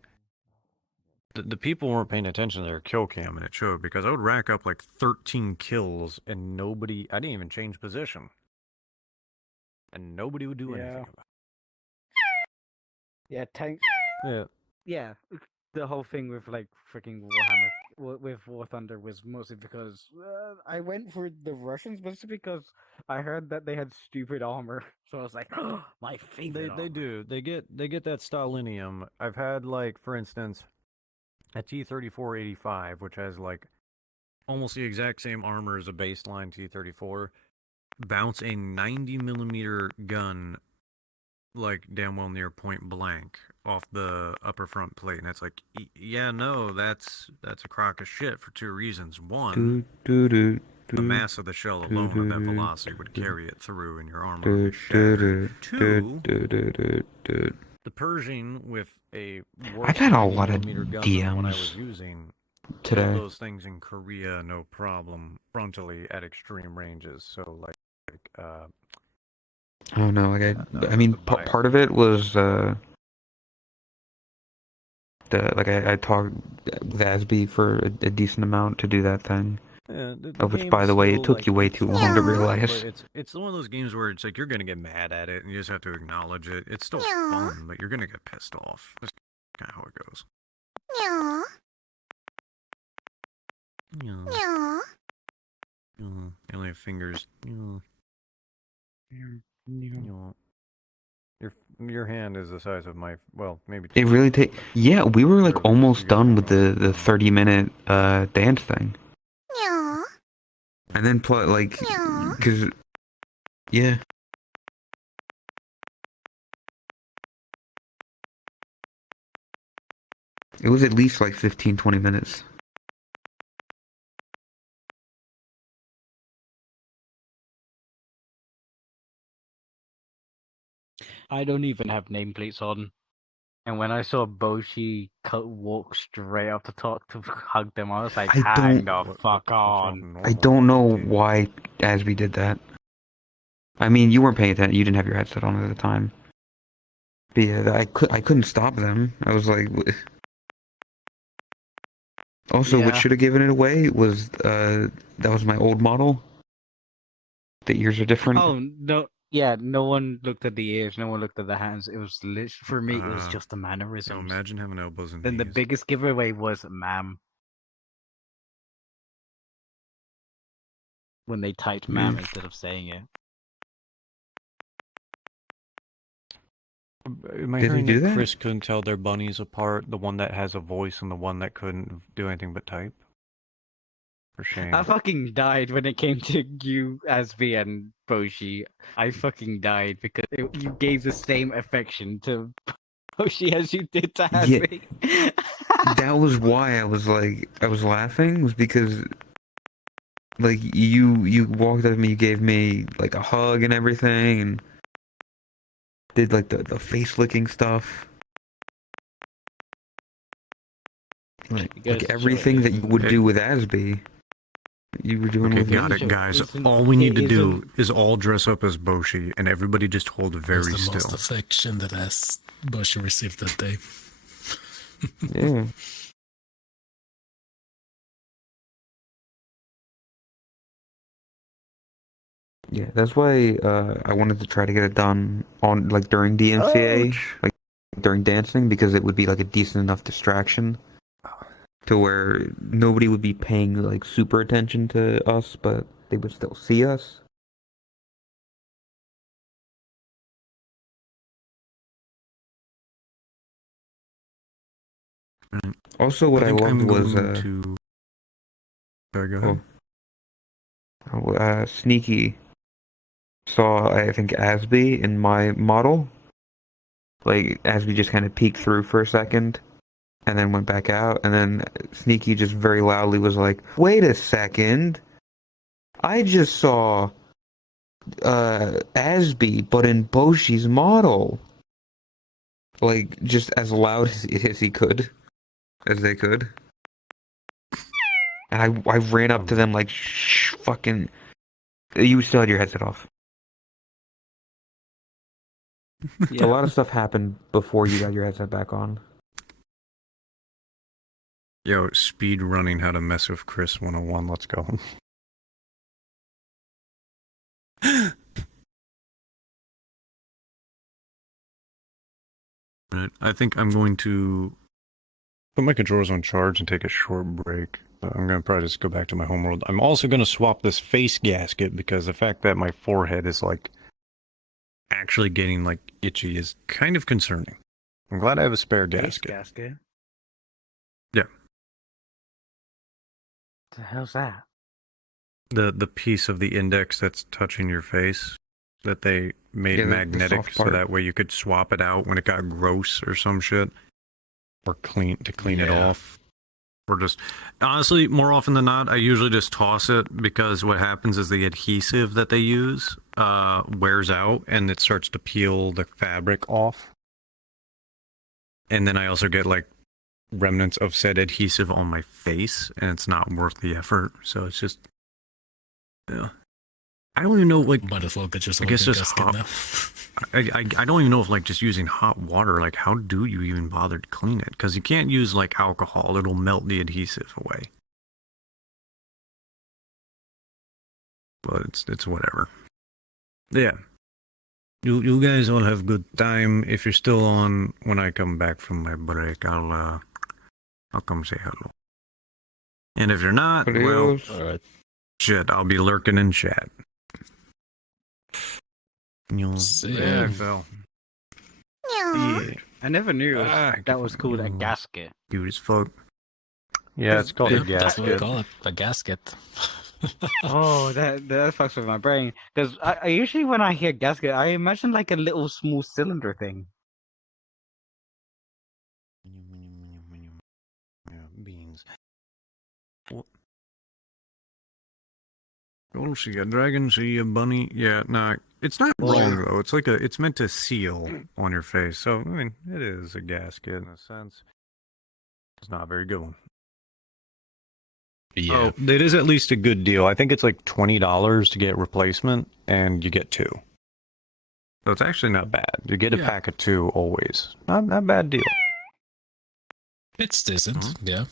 the people weren't paying attention to their kill cam, and it showed, because I would rack up like 13 kills, and I didn't even change position. And nobody would do anything about Yeah, tank. it. Yeah, the whole thing with like freaking Warhammer with War Thunder was mostly because I went for the Russians, mostly because I heard that they had stupid armor. So I was like, oh, my favorite. They do. They get that Stalinium. I've had, like, for instance, a T-34-85, which has like almost the exact same armor as a baseline T-34, bounce a 90 millimeter gun like damn well near point blank off the upper front plate, and it's like, yeah, no, that's a crock of shit for two reasons. One, the mass of the shell alone at that velocity would carry it through, and your armor would shatter. Two, the Pershing with a I've had a lot of gun than what I was DMs using today. killed those things in Korea, no problem, frontally at extreme ranges. So like Oh no, like I mean, part of it was I talked with Asby for a decent amount to do that thing. Yeah, of which, by the way, it took you way too long to realize. It's one of those games where it's like you're gonna get mad at it and you just have to acknowledge it. It's still fun, but you're gonna get pissed off. That's kind of how it goes. You only have fingers. Your hand is the size of my, well, maybe. It really yeah, we were like almost done with the 30-minute dance thing. And then because yeah. It was at least like 15-20 minutes. I don't even have nameplates on. And when I saw Boshi walk straight up to talk to hug them, I was like, hang the fuck on. I don't know why Asby did that. I mean, you weren't paying attention. You didn't have your headset on at the time. But yeah, I couldn't stop them. I was like... Also, what should have given it away was, that was my old model. The ears are different. Oh, no. Yeah, no one looked at the ears, no one looked at the hands. It was literally, for me, it was just the mannerisms. So imagine having elbows and Then the biggest giveaway was ma'am. When they typed ma'am instead of saying it. Am I hearing that Chris couldn't tell their bunnies apart? The one that has a voice and the one that couldn't do anything but type? For shame. I fucking died when it came to you, Asby, and Boshi. I fucking died because you gave the same affection to Boshi as you did to Asby. Yeah, that was why I was laughing, was because Like you walked up to me, you gave me like a hug and everything, and did like the face licking stuff. Like everything that you would do with Asby, you were doing Okay, with got me. it, guys. All we need to do is all dress up as Boshi, and everybody just hold very That's the still. most affection that Boshi received that day. Yeah. Yeah, that's why I wanted to try to get it done on like during DMCA, like during dancing, because it would be like a decent enough distraction to where nobody would be paying like super attention to us, but they would still see us. Also, what I think loved I'm was going to... Sorry, go ahead. Sneaky saw, I think, Asby in my model. Like, Asby just kind of peeked through for a second, and then went back out, and then Sneaky just very loudly was like, "Wait a second, I just saw Asby, but in Boshi's model." Like, just as loud as he could, as they could. And I ran up to them like, "Shh, fucking... You still had your headset off." Yeah. A lot of stuff happened before you got your headset back on. Yo, speed running how to mess with Chris 101. Let's go. Right, I think I'm going to put my controllers on charge and take a short break. I'm going to probably just go back to my homeworld. I'm also going to swap this face gasket because the fact that my forehead is like actually getting like itchy is kind of concerning. I'm glad I have a spare gasket. Gasket? Yeah. What the hell's that? The piece of the index that's touching your face that they made Yeah, the magnetic soft so part. that way you could swap it out when it got gross or some shit. Or clean it Yeah. off. Or just honestly, more often than not, I usually just toss it because what happens is the adhesive that they use wears out and it starts to peel the fabric off. And then I also get like remnants of said adhesive on my face, and it's not worth the effort. So it's just, yeah. I don't even know, like, might as well get yourself I guess a just gasket hot, now. I don't even know if like just using hot water, like how do you even bother to clean it? Because you can't use like alcohol; it'll melt the adhesive away. But it's whatever. Yeah. You guys all have good time. If you're still on when I come back from my break, I'll come say hello. And if you're not, well, shit, I'll be lurking in chat. Yeah, I fell. Yeah. I never knew that was called a gasket. Cute as fuck. Yeah, it's called a That's what we gasket. call it, a gasket. Oh, that fucks with my brain. Because I usually, when I hear gasket, I imagine like a little small cylinder thing. Beans. Oh, see a dragon, see a bunny. Yeah, no, it's not wrong though. It's like it's meant to seal on your face. So I mean, it is a gasket in a sense. It's not a very good one. Yeah. Oh, it is at least a good deal. I think it's like $20 to get replacement, and you get 2. So it's actually not bad. You get a pack of 2 always. Not a bad deal. It's decent, yeah.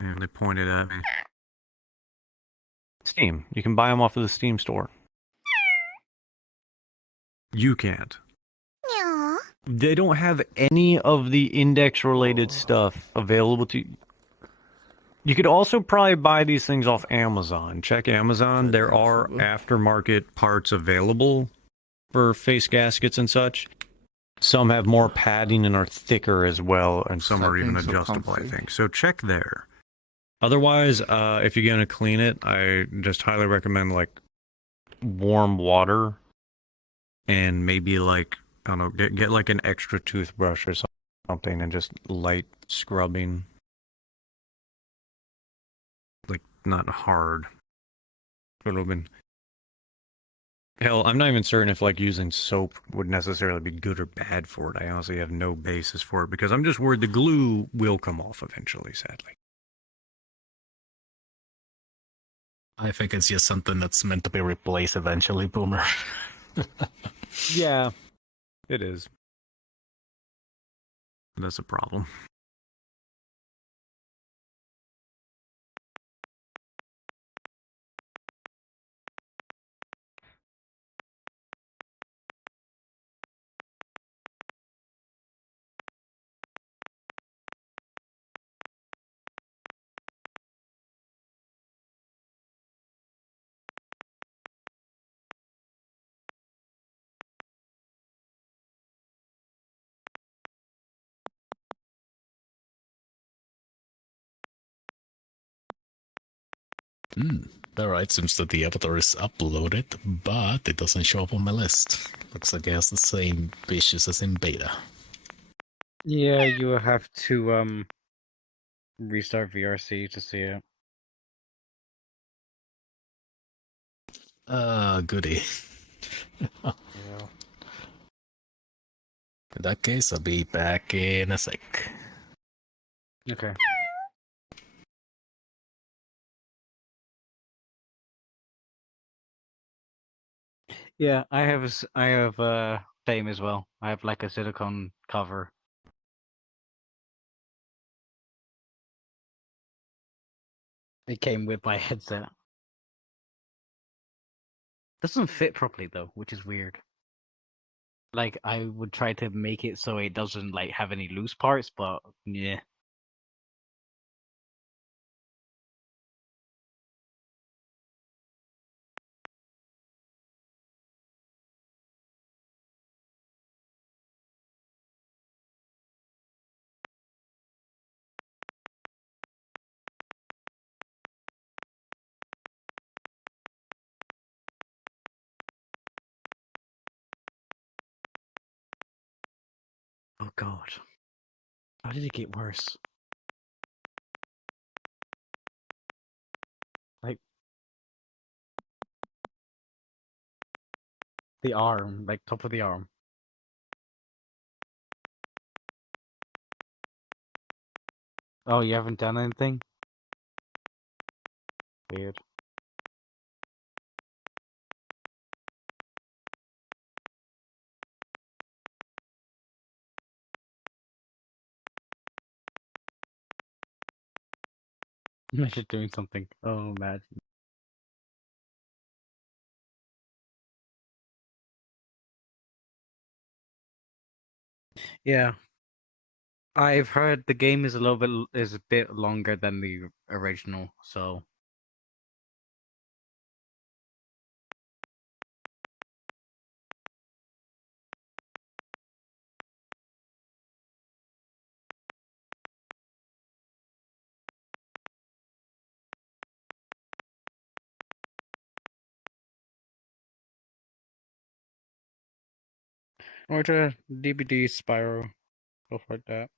And they pointed at me. Steam. You can buy them off of the Steam store. You can't. They don't have any of the index-related stuff available to you. You could also probably buy these things off Amazon. Check Amazon. There are aftermarket parts available for face gaskets and such. Some have more padding and are thicker as well, and some are even adjustable, I think. So check there. Otherwise, if you're going to clean it, I just highly recommend like warm water and maybe like, I don't know, get like an extra toothbrush or something and just light scrubbing. Like not hard. It would have been. Hell, I'm not even certain if like using soap would necessarily be good or bad for it. I honestly have no basis for it because I'm just worried the glue will come off eventually, sadly. I think it's just something that's meant to be replaced eventually, Boomer. Yeah, it is. That's a problem. Alright, seems that the avatar is uploaded, but it doesn't show up on my list. Looks like it has the same issues as in beta. Yeah, you will have to restart VRC to see it. Goody. Yeah. In that case, I'll be back in a sec. Okay. Yeah, I have same as well. I have like a silicone cover. It came with my headset. Doesn't fit properly though, which is weird. Like I would try to make it so it doesn't like have any loose parts, but yeah. Oh god. How did it get worse? Like the arm, like top of the arm. Oh, you haven't done anything? Weird. I should doing something. Oh, imagine. Yeah. I've heard the game is a bit longer than the original, so or to DVD spiral, stuff like that.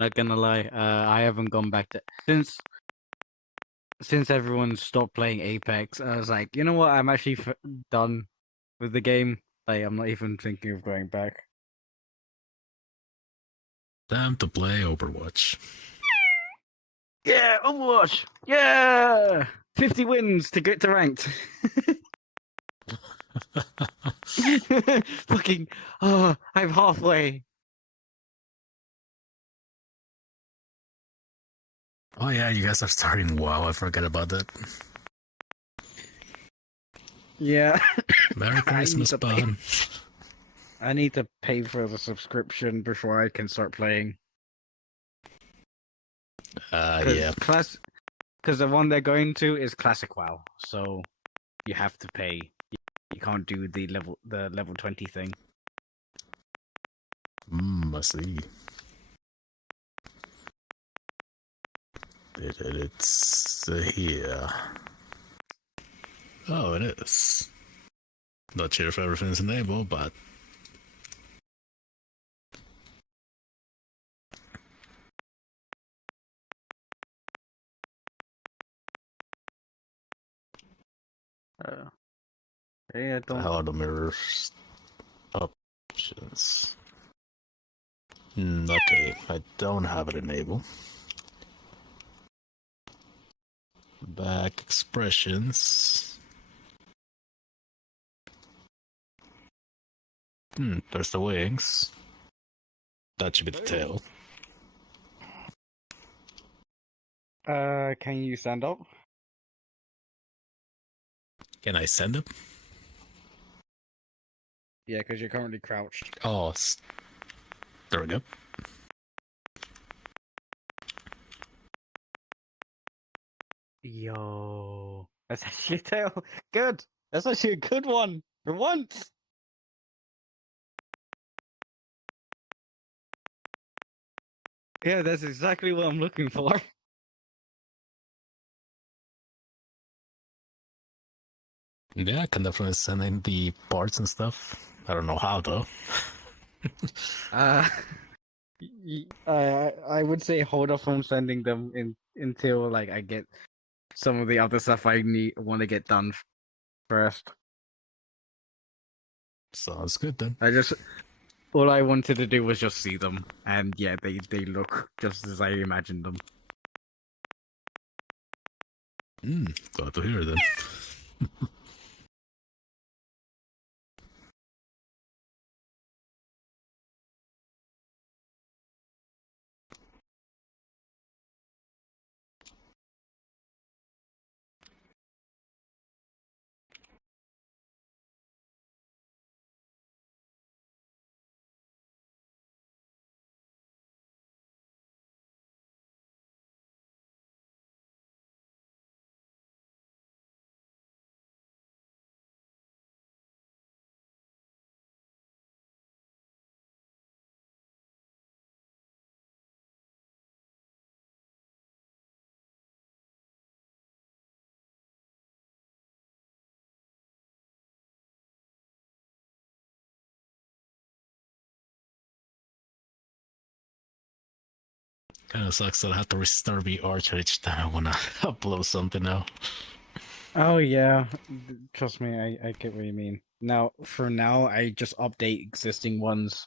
Not gonna lie, I haven't gone back to since everyone stopped playing Apex. I was like, you know what? I'm actually done with the game. Like, I'm not even thinking of going back. Time to play Overwatch. Yeah, Overwatch. Yeah, 50 wins to get to ranked. Fucking, I'm halfway. Oh yeah, you guys are starting WoW. I forgot about that. Yeah. Merry Christmas, Bun. I need to pay for the subscription before I can start playing. Yeah. Because the one they're going to is Classic WoW, so you have to pay. You can't do the level 20 thing. I see. It's here. Oh, it is. Not sure if everything's enabled, but Hey, I don't. how are the mirrors options? Okay, I don't have it enabled. Back expressions. There's the wings. That should be the tail. Can you stand up? Can I send them? Yeah, because you're currently crouched. Oh, there we go. Yo, that's actually a tail. Good. That's actually a good one for once. Yeah, that's exactly what I'm looking for. Yeah, I can definitely send in the parts and stuff. I don't know how though. I would say hold off on sending them until like I get some of the other stuff I want to get done first. Sounds good then. All I wanted to do was just see them, and yeah, they look just as I imagined them. Glad to hear then. Kind of sucks that I have to restart the Archer each time I want to upload something now. Oh yeah, trust me, I get what you mean. Now, for now, I just update existing ones.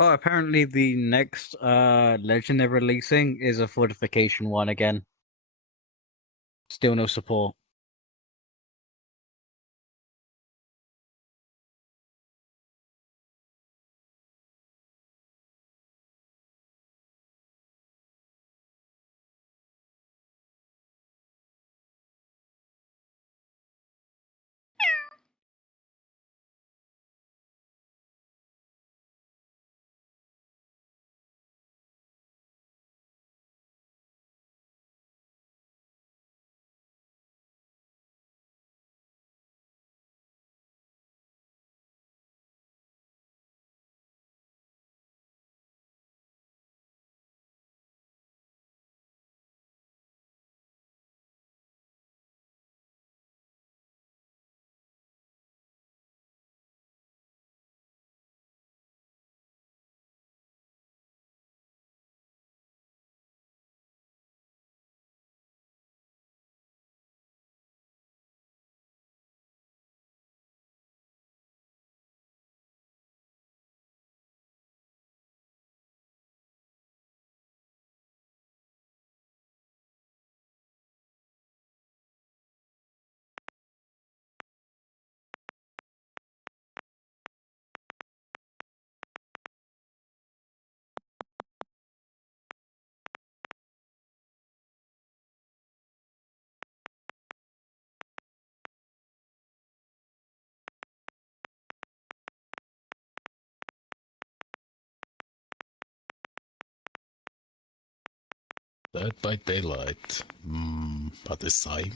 Oh, apparently the next legend they're releasing is a fortification one again. Still no support. Dead by Daylight. At this time.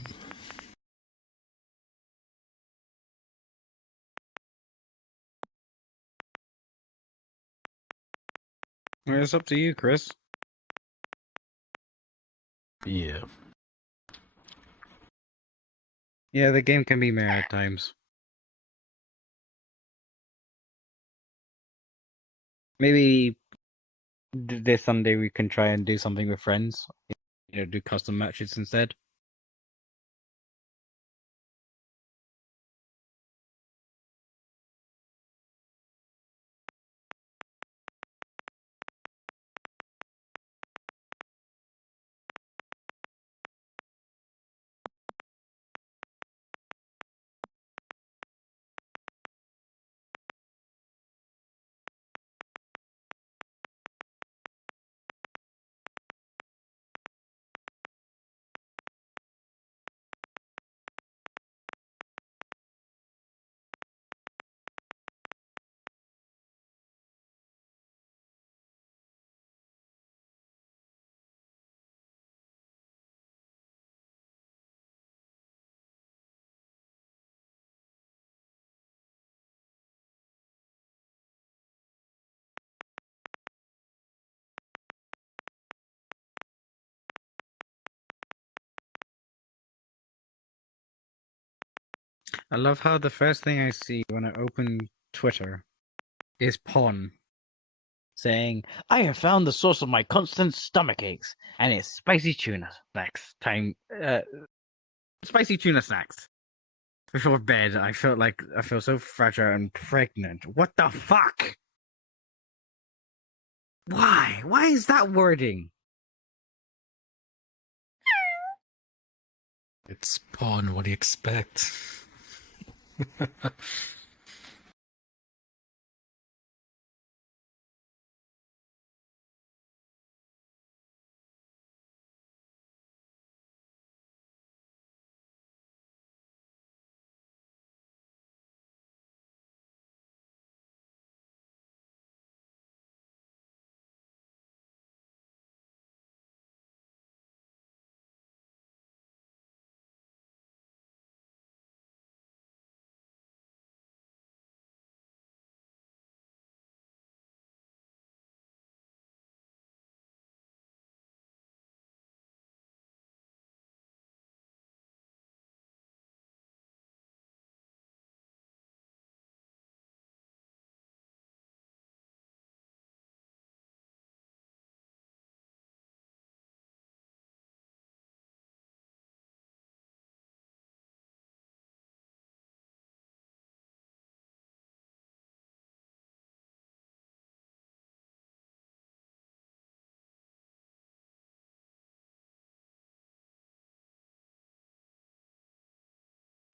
It's up to you, Chris. Yeah. Yeah, the game can be meh at times. Maybe this Sunday we can try and do something with friends. You know, do custom matches instead. I love how the first thing I see when I open Twitter is Pon saying, "I have found the source of my constant stomach aches, and it's spicy tuna snacks time. Spicy tuna snacks." Before bed, I feel so fragile and pregnant. What the fuck? Why? Why is that wording? It's Pawn, what do you expect?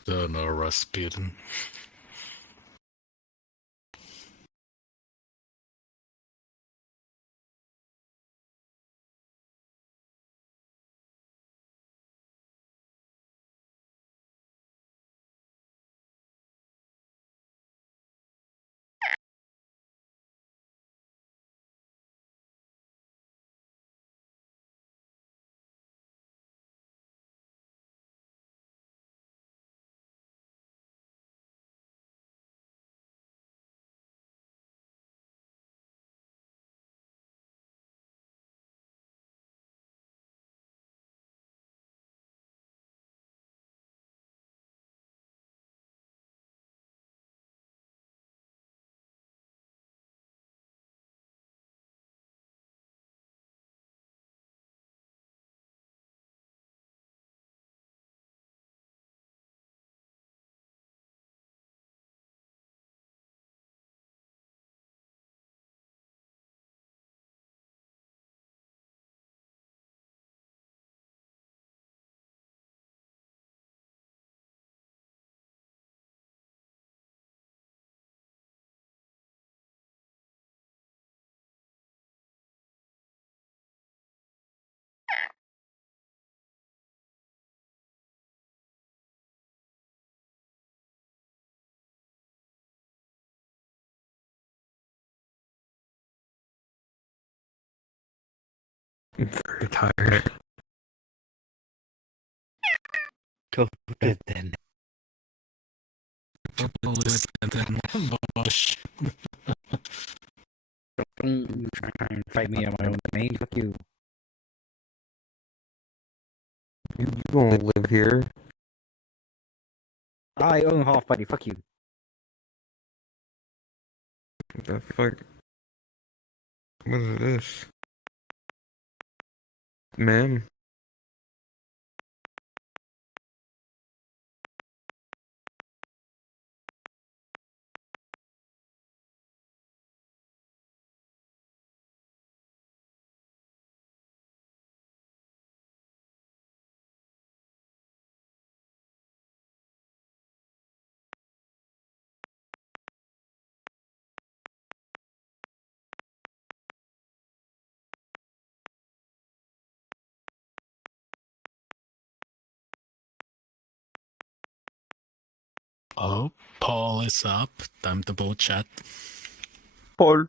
Don't know, Rasputin. I'm very tired. go to bed then. Don't try and fight me on my own domain. Fuck you. You don't live here. I own half body. Fuck you. What the fuck? What is this? Ma'am? Oh, Paul is up. Time to boat chat. Paul.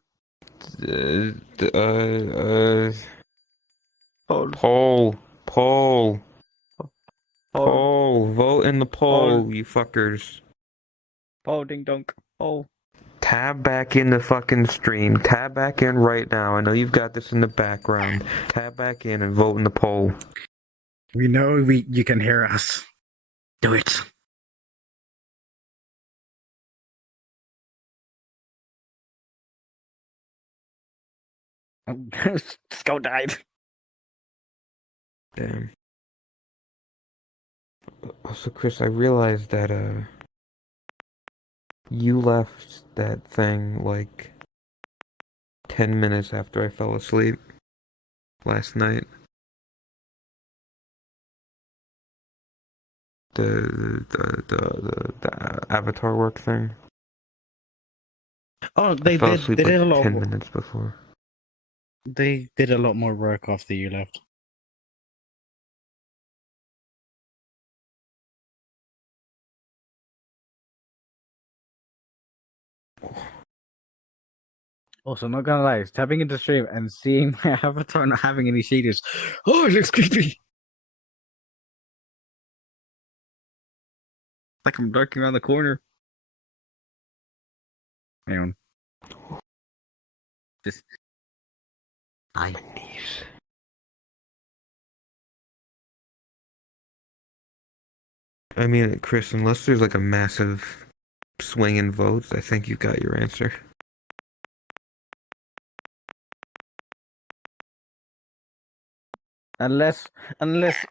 Paul. Vote in the poll, you fuckers. Paul ding donk. Oh. Tab back in the fucking stream. Tab back in right now. I know you've got this in the background. Tab back in and vote in the poll. We know you can hear us. Do it. Skull died. Damn. Also, Chris, I realized that, you left that thing, like, 10 minutes after I fell asleep last night. The avatar work thing. Oh, I fell asleep they like did a lot 10 more. minutes before. They did a lot more work after you left. Also, not gonna lie, tapping into stream and seeing my avatar not having any shaders. Oh, it looks creepy. Like I'm darking around the corner. Hang on. Just. I mean, Chris, unless there's like a massive swing in votes, I think you got your answer. Unless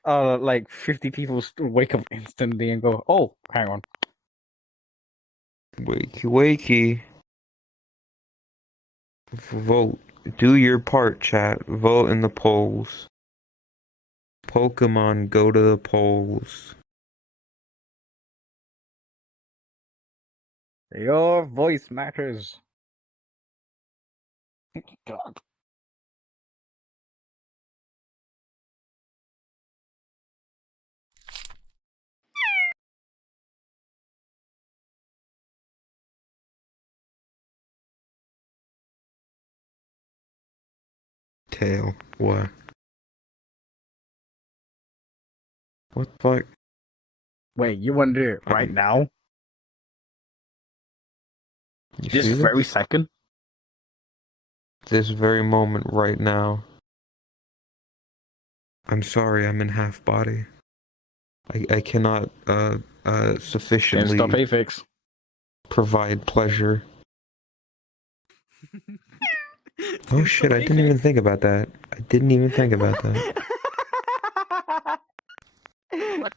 like 50 people wake up instantly and go, oh, hang on. Wakey, wakey. Vote. Do your part, chat. Vote in the polls. Pokemon, go to the polls. Your voice matters. God. Tail. What? What the fuck? Wait, you want to do it right now? You This see very second? This very moment right now. I'm sorry, I'm in half body. I cannot sufficiently Stop Afix. provide pleasure. Oh shit, I didn't even think about that. I didn't even think about that. What?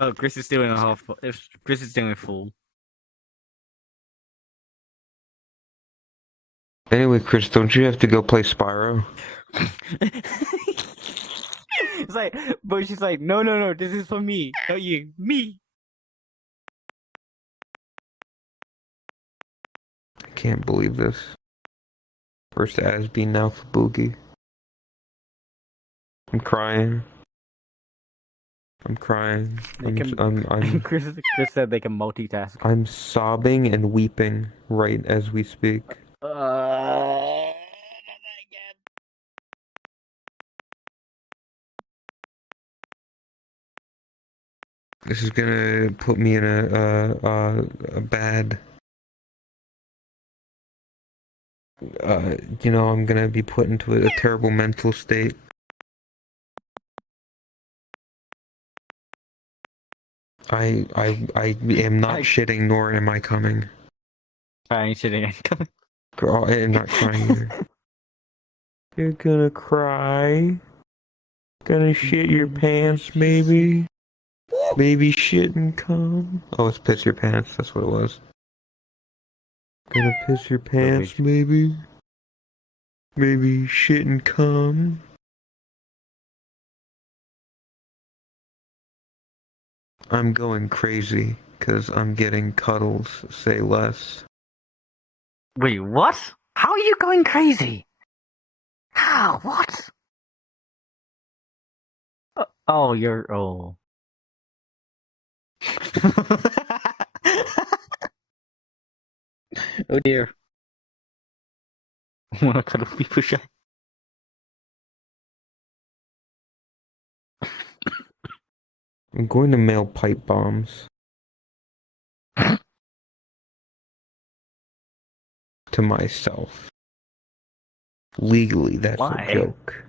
Oh, Chris is doing a half. If Chris is doing a full. Anyway, Chris, don't you have to go play Spyro? It's like, but she's like, no, this is for me, not you, me. I can't believe this. First Asby, now for Boogie. I'm crying. I'm crying. Chris said they can multitask. I'm sobbing and weeping right as we speak. This is gonna put me in a bad. I'm gonna be put into a terrible mental state. I am not shitting, nor am I coming. I ain't shitting, I ain't coming. Girl, I am not crying either. You're gonna cry? Gonna shit your pants, maybe? Maybe shit and cum? Oh, it's piss your pants, that's what it was. Gonna piss your pants, maybe? Maybe shit and cum? I'm going crazy, cause I'm getting cuddles, say less. Wait, what? How are you going crazy? How? What? Oh, you're... Oh. Oh dear. Wanna cuddle people shy? I'm going to mail pipe bombs. To myself. Legally, that's Why? a joke.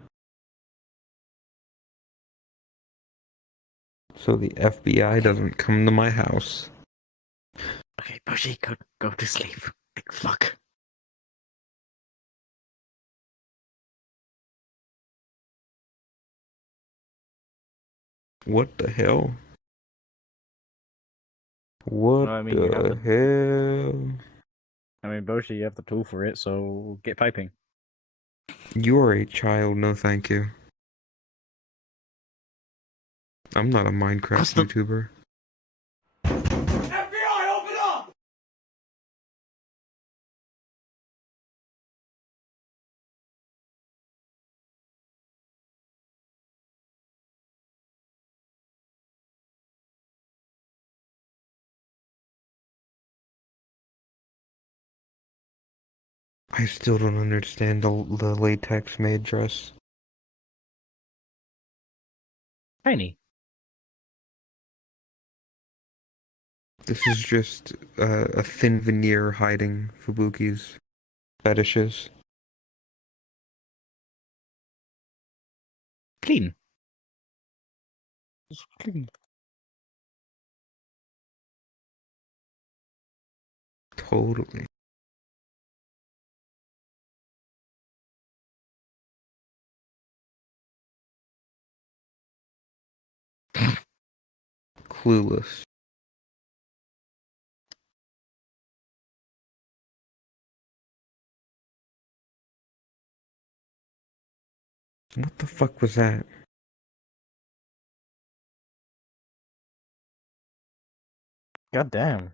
So the FBI doesn't come to my house. Okay, Bushy, go to sleep. Fuck. What the hell? What the hell? I mean, Boshi, you have the tool for it, so get piping. You're a child, no thank you. I'm not a Minecraft YouTuber. FBI, open up! I still don't understand the latex maid dress. Tiny. This is just a thin veneer hiding Fubuki's fetishes. Clean. It's clean. Totally. Clueless. What the fuck was that? God damn.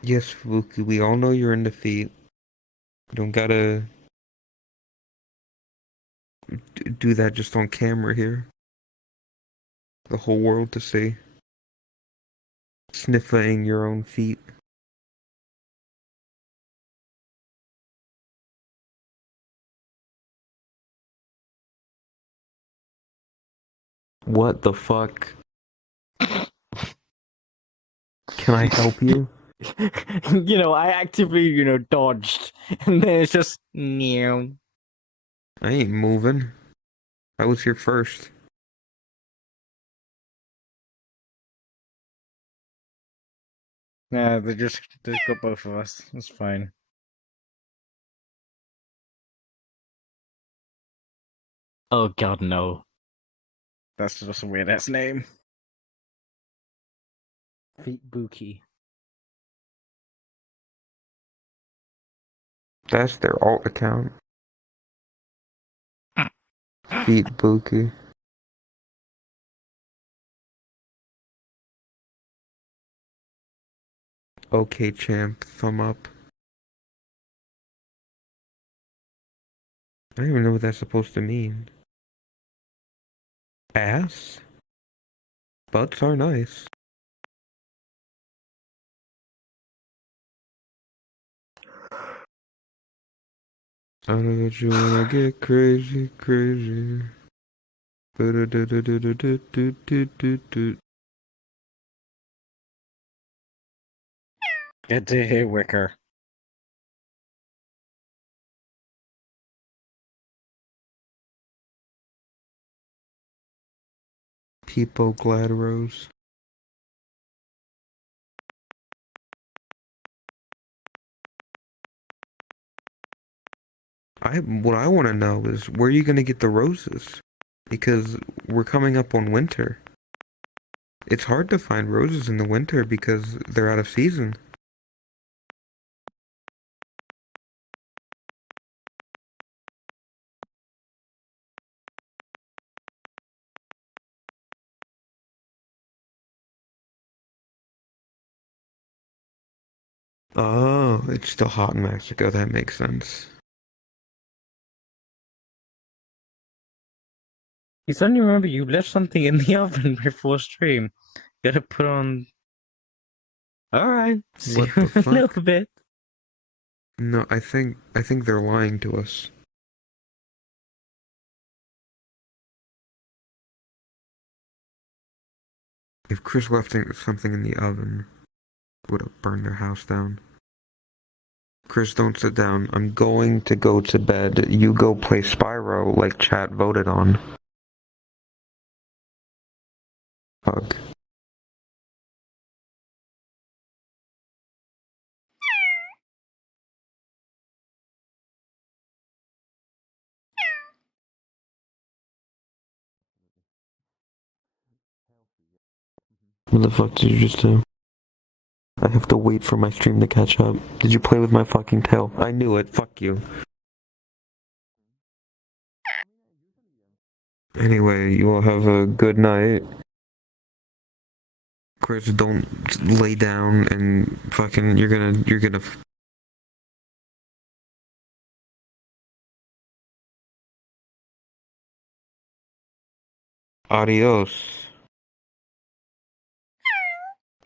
Yes, Fubuki, we all know you're in defeat. You don't gotta do that just on camera here. The whole world to see. Sniffing your own feet. What the fuck? Can I help you? I actively, dodged. And then it's just... Meow. I ain't moving. I was here first. Nah, they got both of us. It's fine. Oh god, no. That's just a weird ass name. Feet Buki. That's their alt account. Feet Buki. Okay, champ. Thumb up. I don't even know what that's supposed to mean. Ass? Butts are nice. I know that you wanna get crazy, crazy. Do-do-do-do-do-do-do-do-do. Good to hear, Wicker. People Glad Rose. What I want to know is where are you going to get the roses? Because we're coming up on winter. It's hard to find roses in the winter because they're out of season. Oh, it's still hot in Mexico. That makes sense. You suddenly remember you left something in the oven before stream. Gotta put on. Alright, see What you the in a fuck? little bit. No, I think they're lying to us. If Chris left something in the oven, it would have burned their house down. Chris, don't sit down. I'm going to go to bed. You go play Spyro like chat voted on. Hug. What the fuck did you just do? I have to wait for my stream to catch up. Did you play with my fucking tail? I knew it. Fuck you. Anyway, you all have a good night. Chris, don't lay down and fucking. You're gonna. Adios.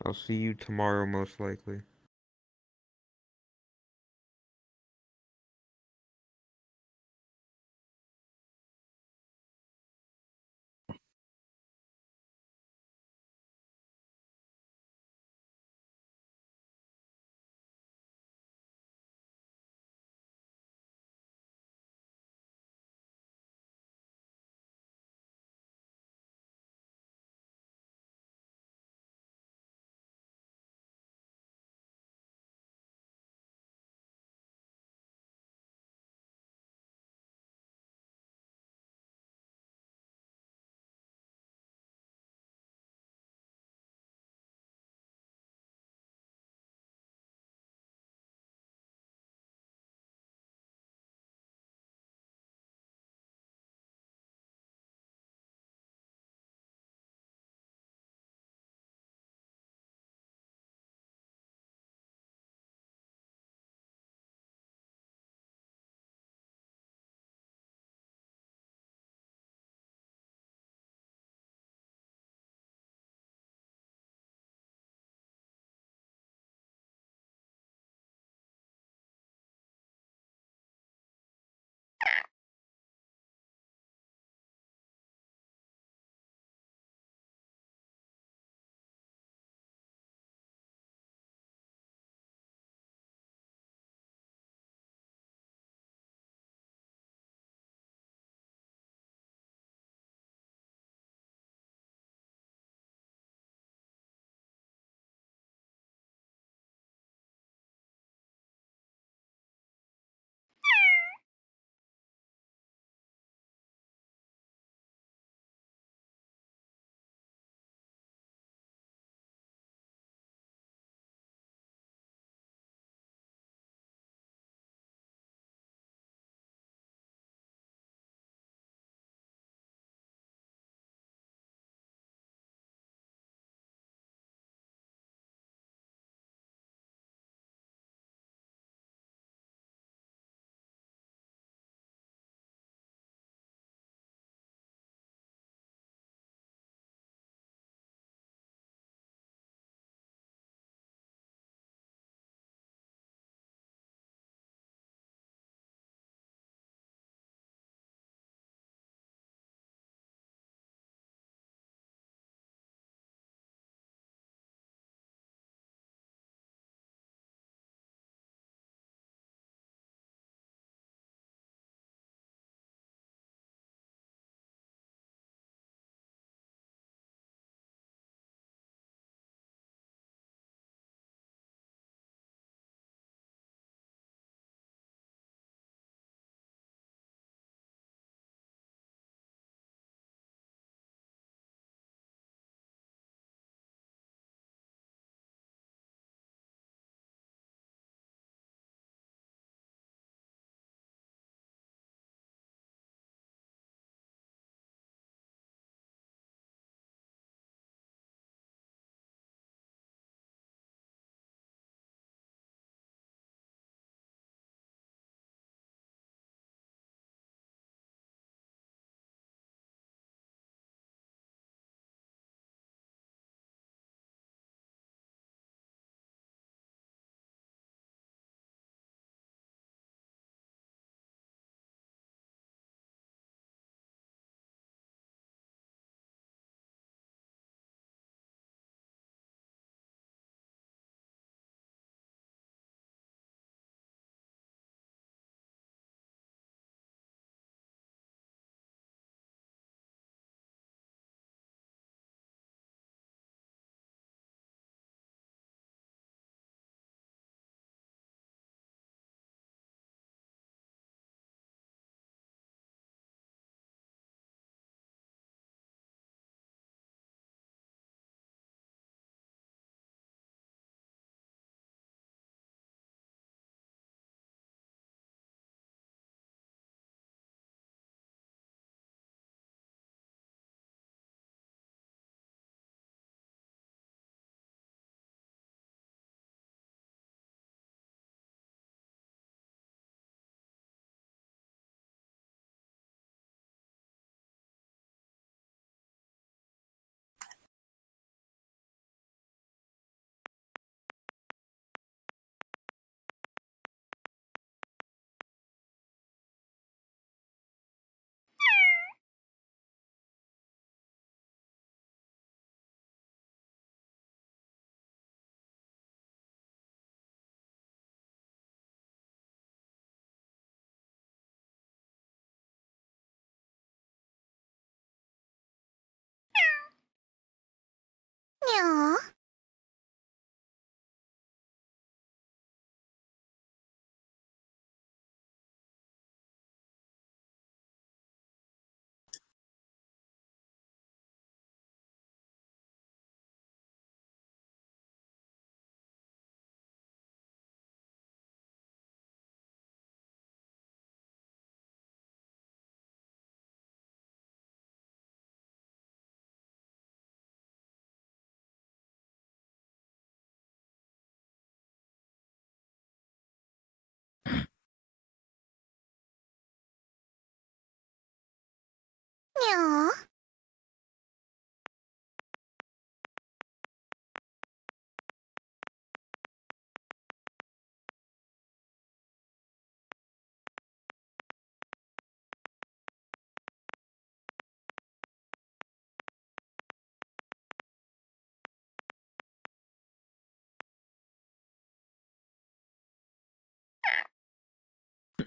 I'll see you tomorrow, most likely.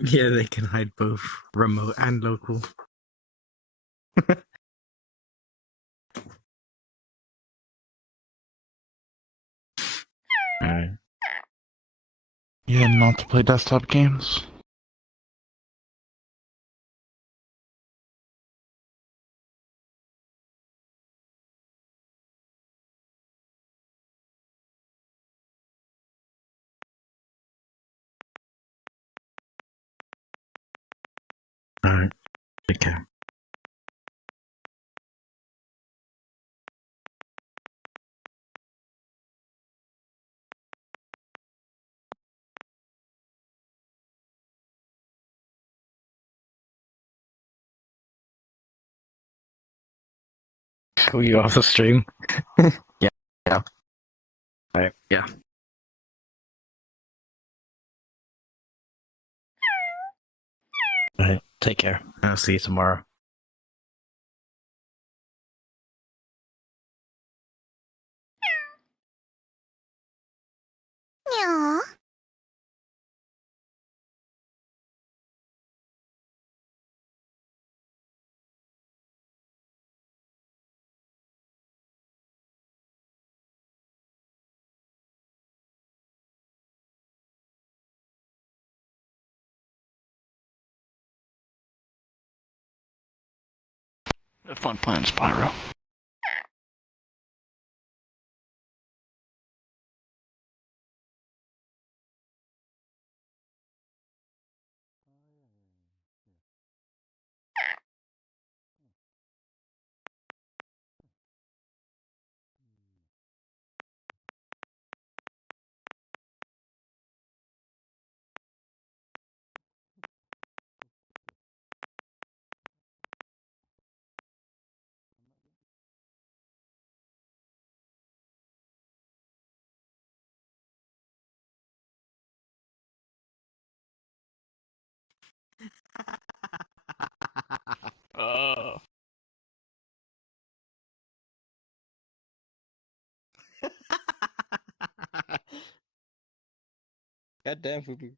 Yeah, they can hide both remote and local. Alright. Yeah, not to play desktop games. Alright. Take care. Were you off the stream? Yeah. Yeah. Alright, yeah. Alright, take care. I'll see you tomorrow. Have fun playing Spyro. Oh. Goddamn, Fubu.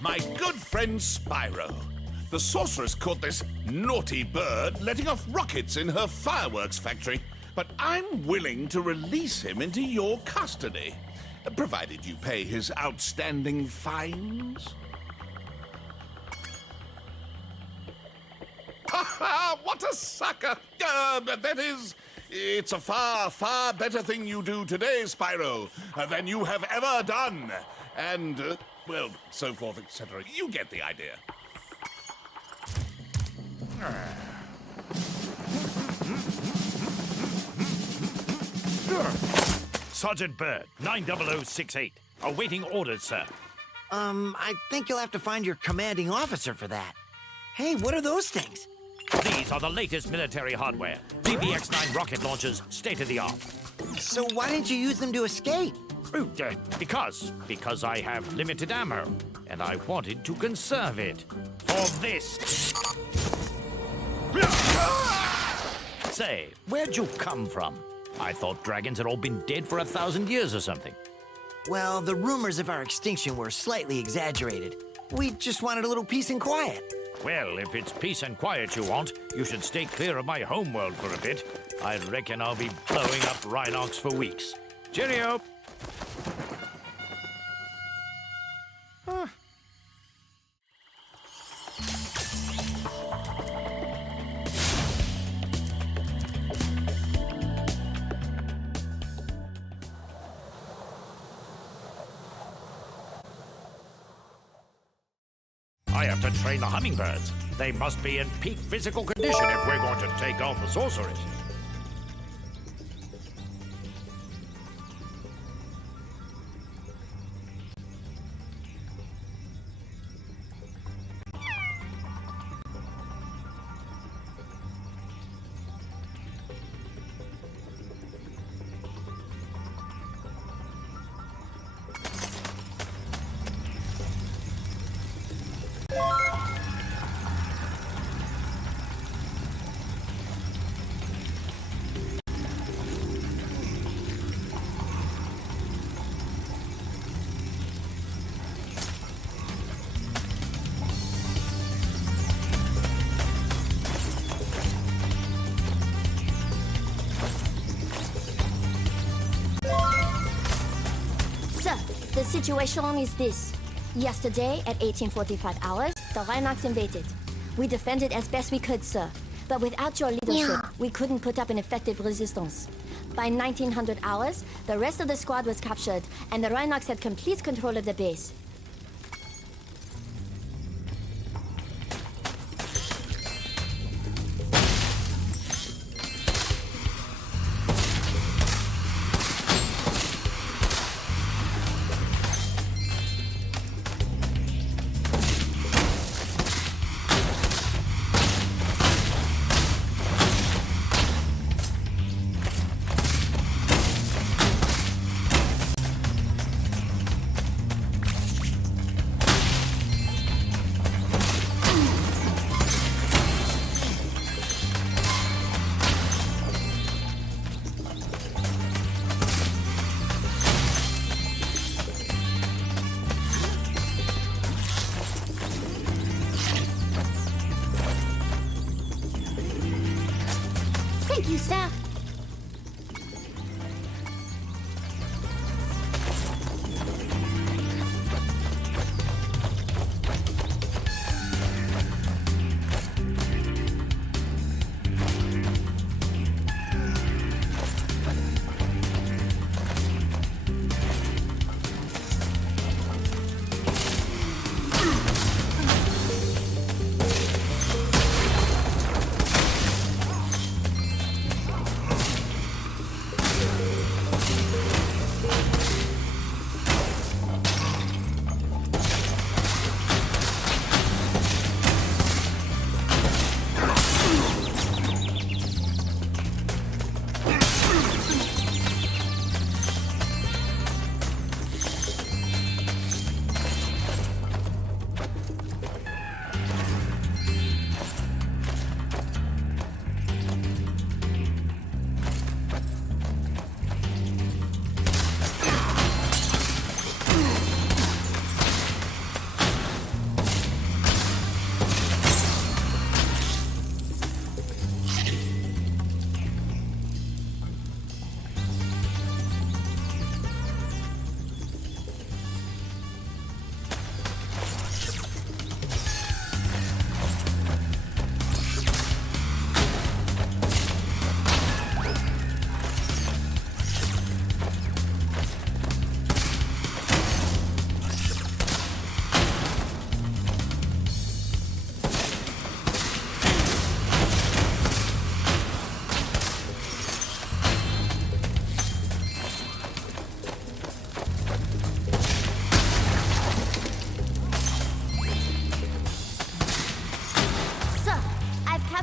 My good friend Spyro. The sorceress caught this naughty bird letting off rockets in her fireworks factory. But I'm willing to release him into your custody, provided you pay his outstanding fines. Ha ha! What a sucker! That is, it's a far, far better thing you do today, Spyro, than you have ever done. And, well, so forth, etc. You get the idea. Sergeant Bird, 90068. Awaiting orders, sir. I think you'll have to find your commanding officer for that. Hey, what are those things? These are the latest military hardware. DBX-9 rocket launchers, state of the art. So why didn't you use them to escape? Because I have limited ammo, and I wanted to conserve it. For this. Say, where'd you come from? I thought dragons had all been dead for 1,000 years or something. Well, the rumors of our extinction were slightly exaggerated. We just wanted a little peace and quiet. Well, if it's peace and quiet you want, you should stay clear of my homeworld for a bit. I reckon I'll be blowing up Rhinox for weeks. Cheerio! I have to train the hummingbirds. They must be in peak physical condition if we're going to take on the sorceress. The situation is this. Yesterday, at 1845 hours, the Rhinox invaded. We defended as best we could, sir. But without your leadership, we couldn't put up an effective resistance. By 1900 hours, the rest of the squad was captured, and the Rhinox had complete control of the base. Thank you, sir.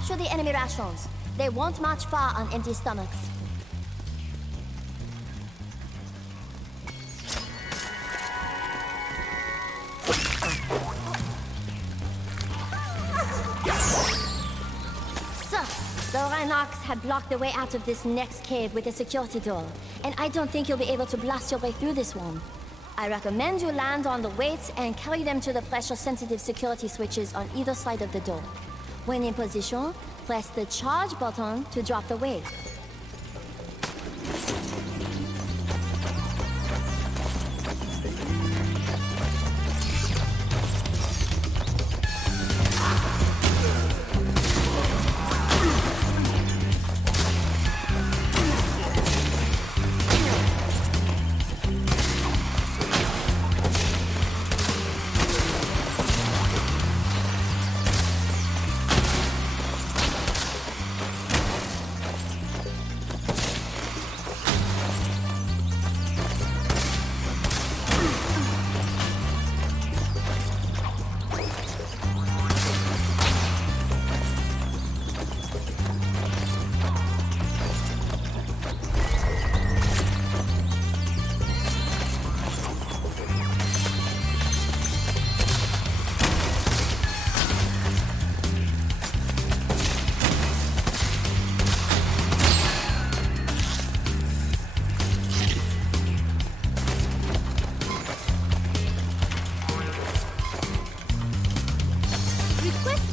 capture the enemy rations. They won't march far on empty stomachs. The Rhinox have blocked the way out of this next cave with a security door, and I don't think you'll be able to blast your way through this one. I recommend you land on the weights and carry them to the pressure-sensitive security switches on either side of the door. When in position, press the charge button to drop the weight.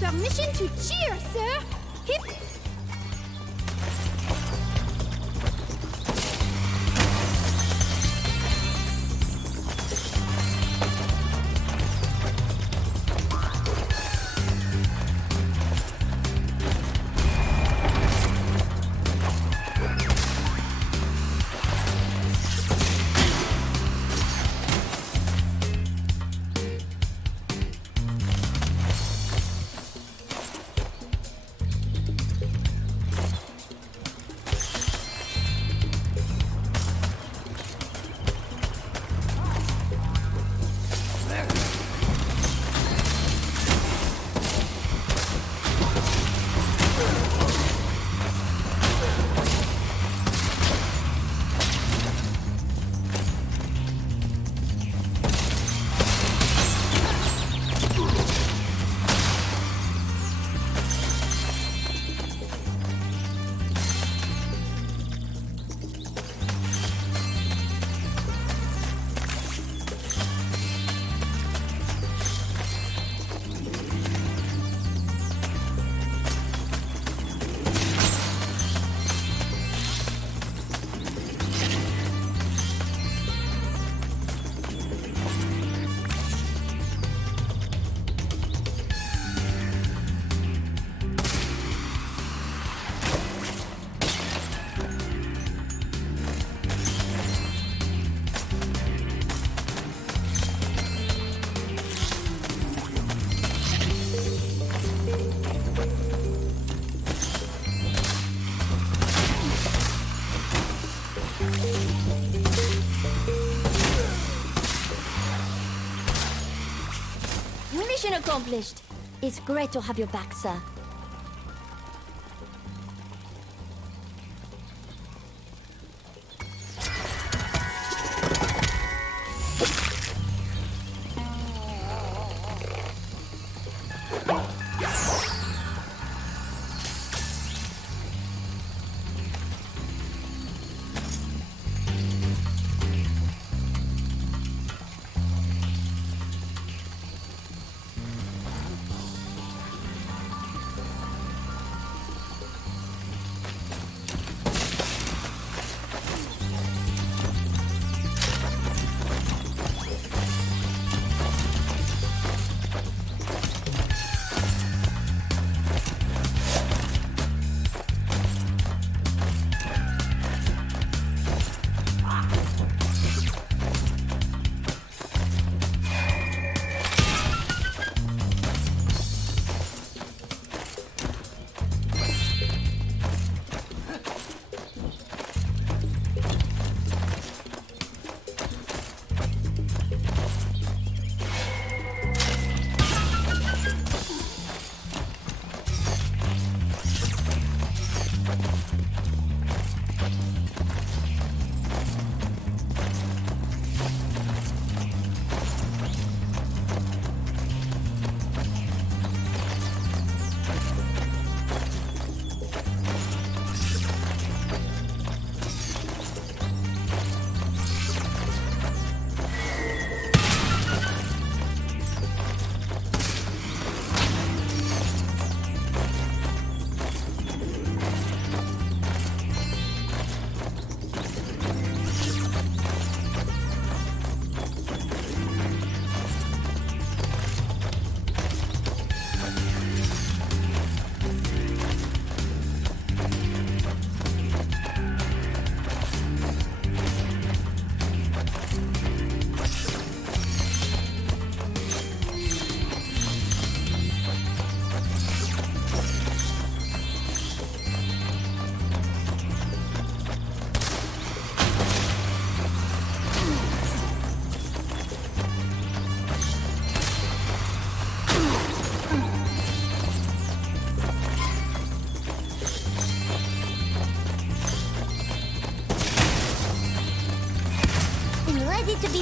Permission to cheer, sir! Hip! Mission accomplished. It's great to have you back, sir.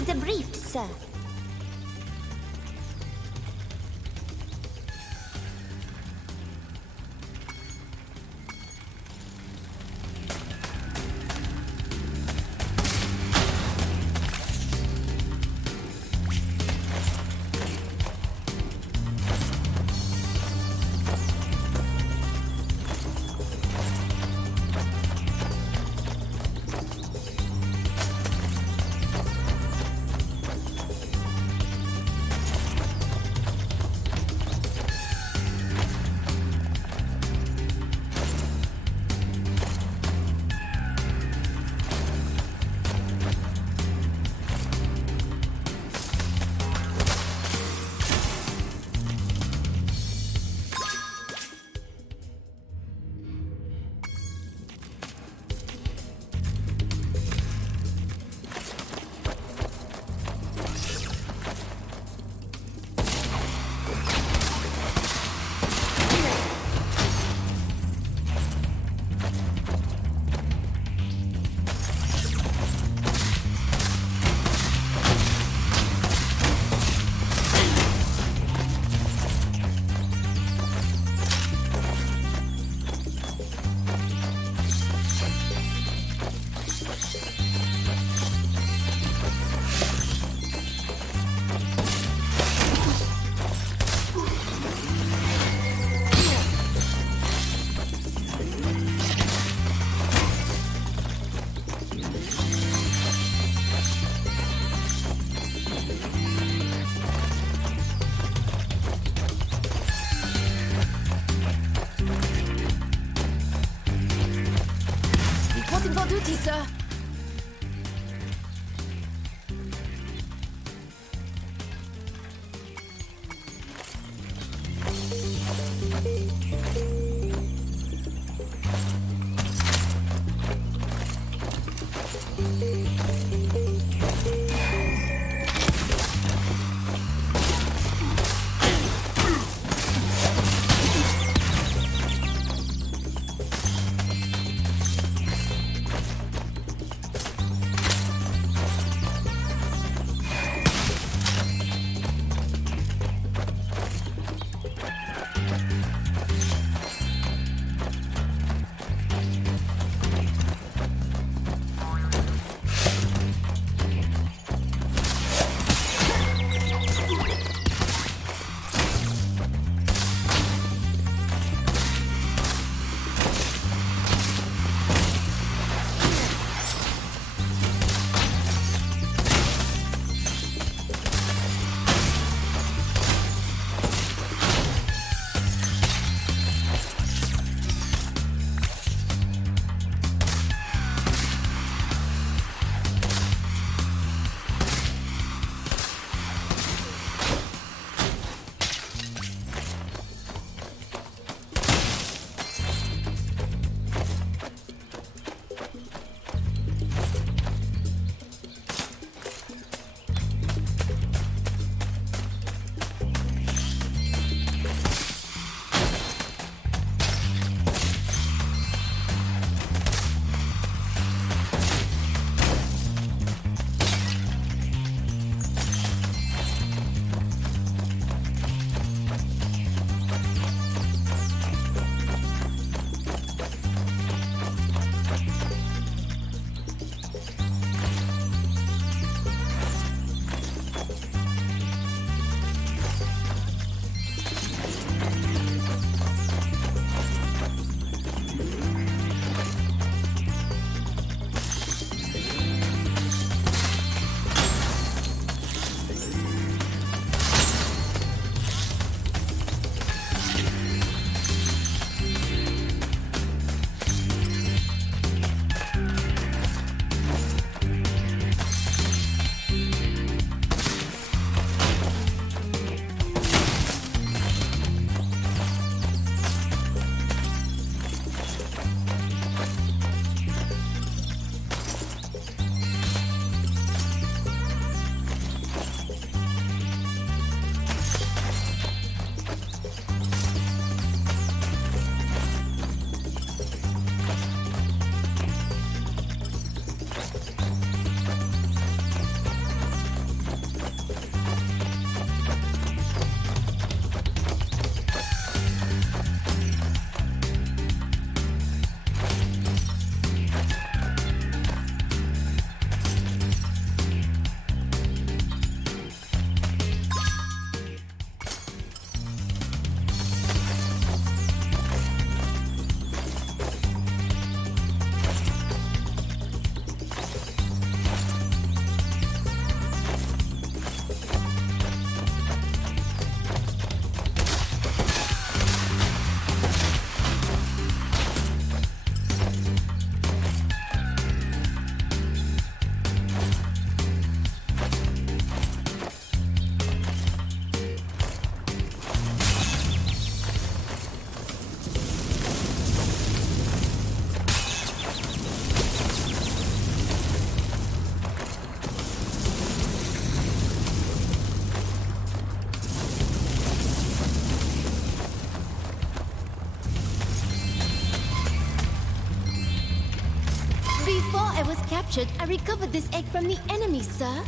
be debriefed, sir. Duty, sir. I was captured, I recovered this egg from the enemy, sir.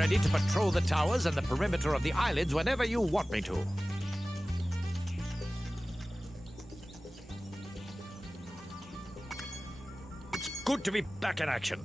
ready to patrol the towers and the perimeter of the islands whenever you want me to. It's good to be back in action.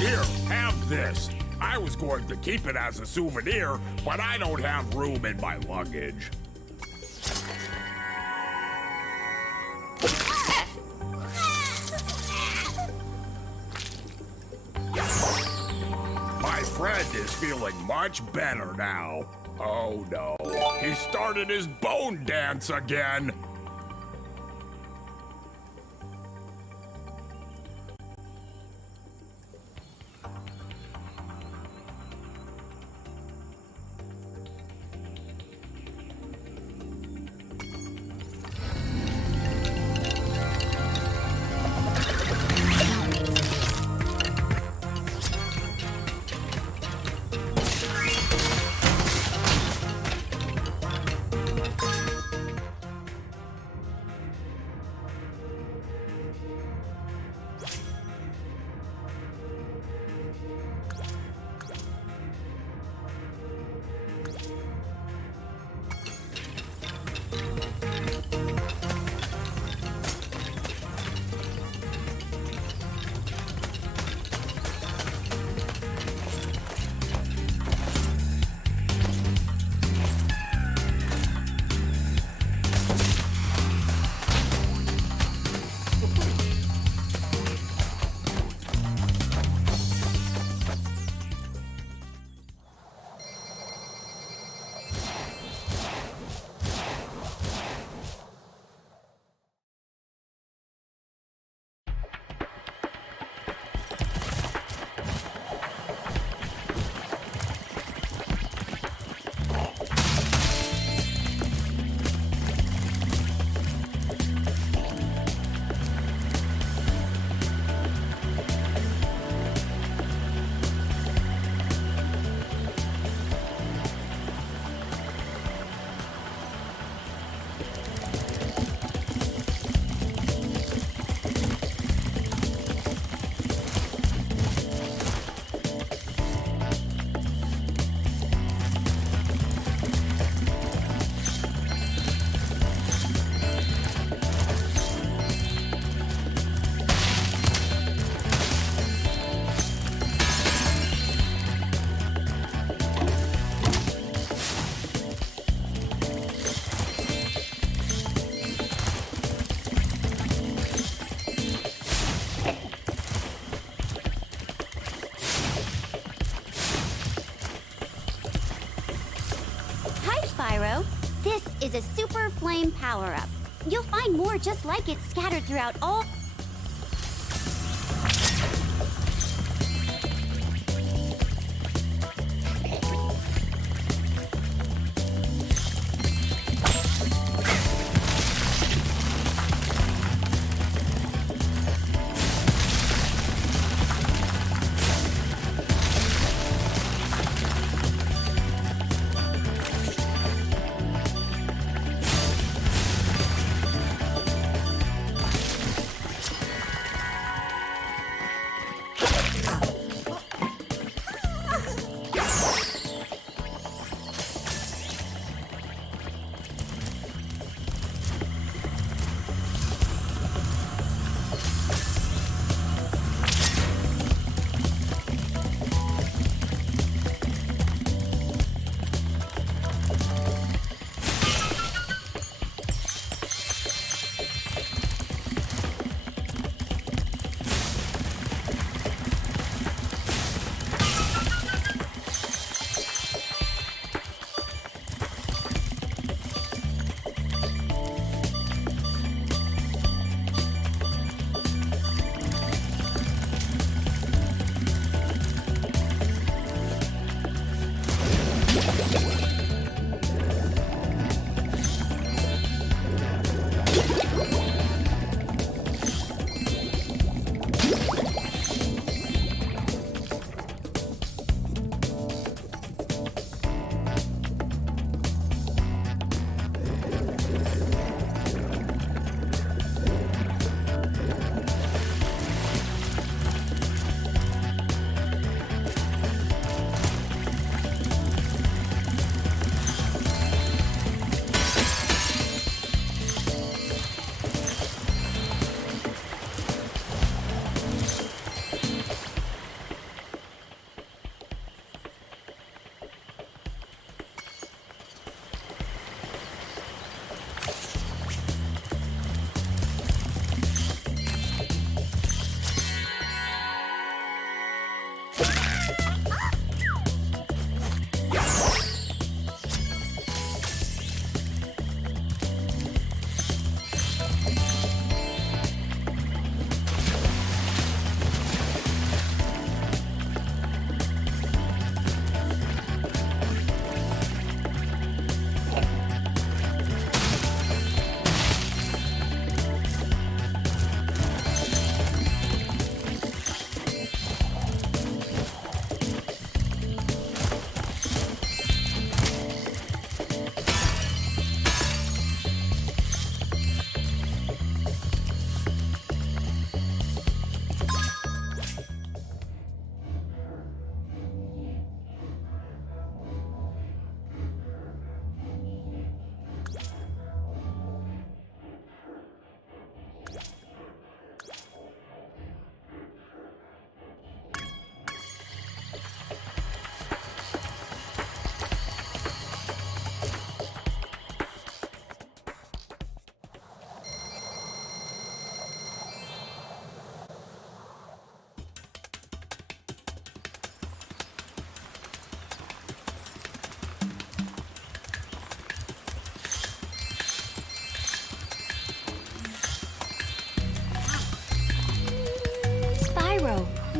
Here, have this. I was going to keep it as a souvenir, but I don't have room in my luggage. friend is feeling much better now. Oh no, he started his bone dance again. This is a super flame power-up. You'll find more just like it scattered throughout all...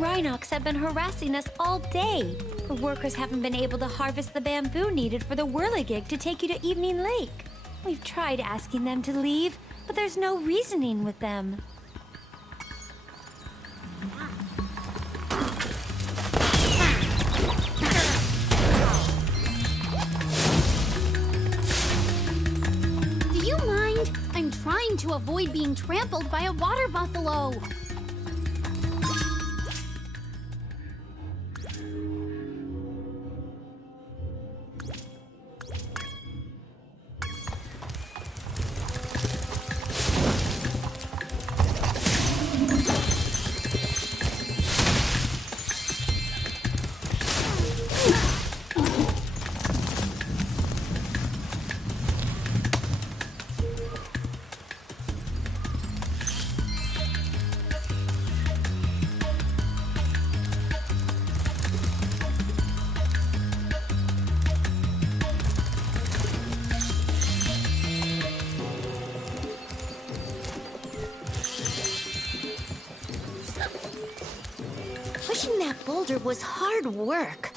Rhinox have been harassing us all day. The workers haven't been able to harvest the bamboo needed for the whirligig to take you to Evening Lake. We've tried asking them to leave, but there's no reasoning with them. Do you mind? I'm trying to avoid being trampled by a water buffalo. Pushing that boulder was hard work.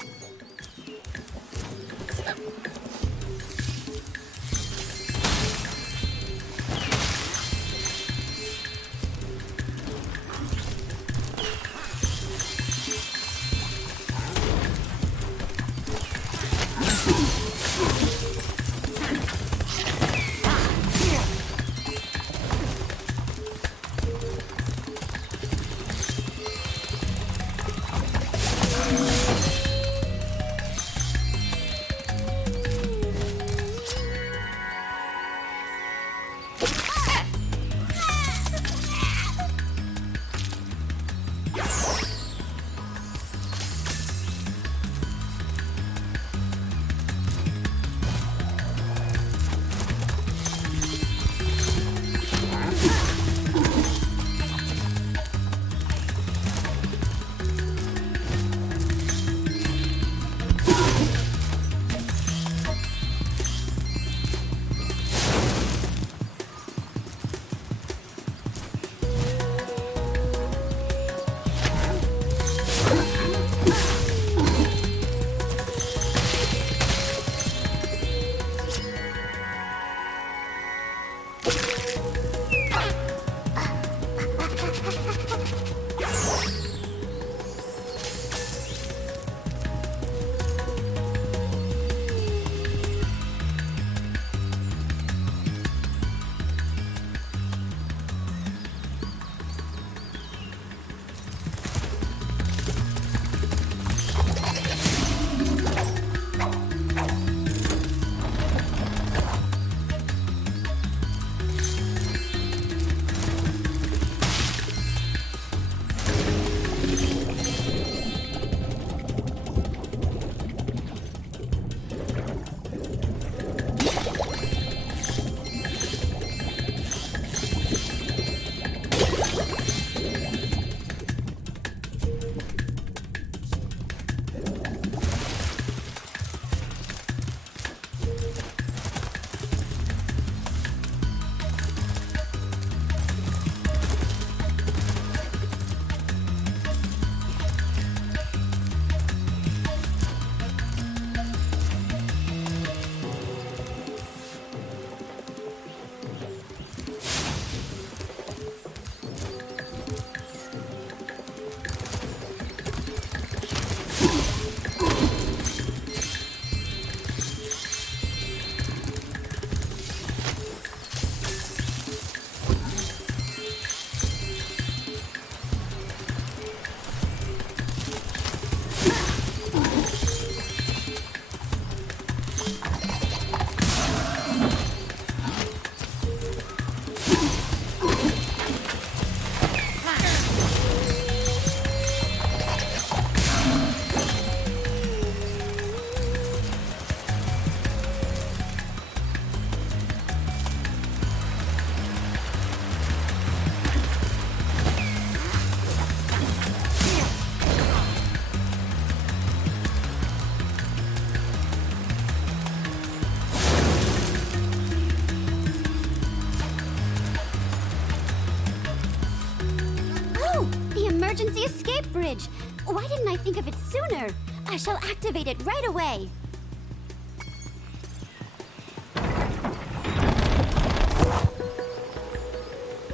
escape bridge. Why didn't I think of it sooner? I shall activate it right away.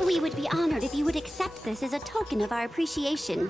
We would be honored if you would accept this as a token of our appreciation.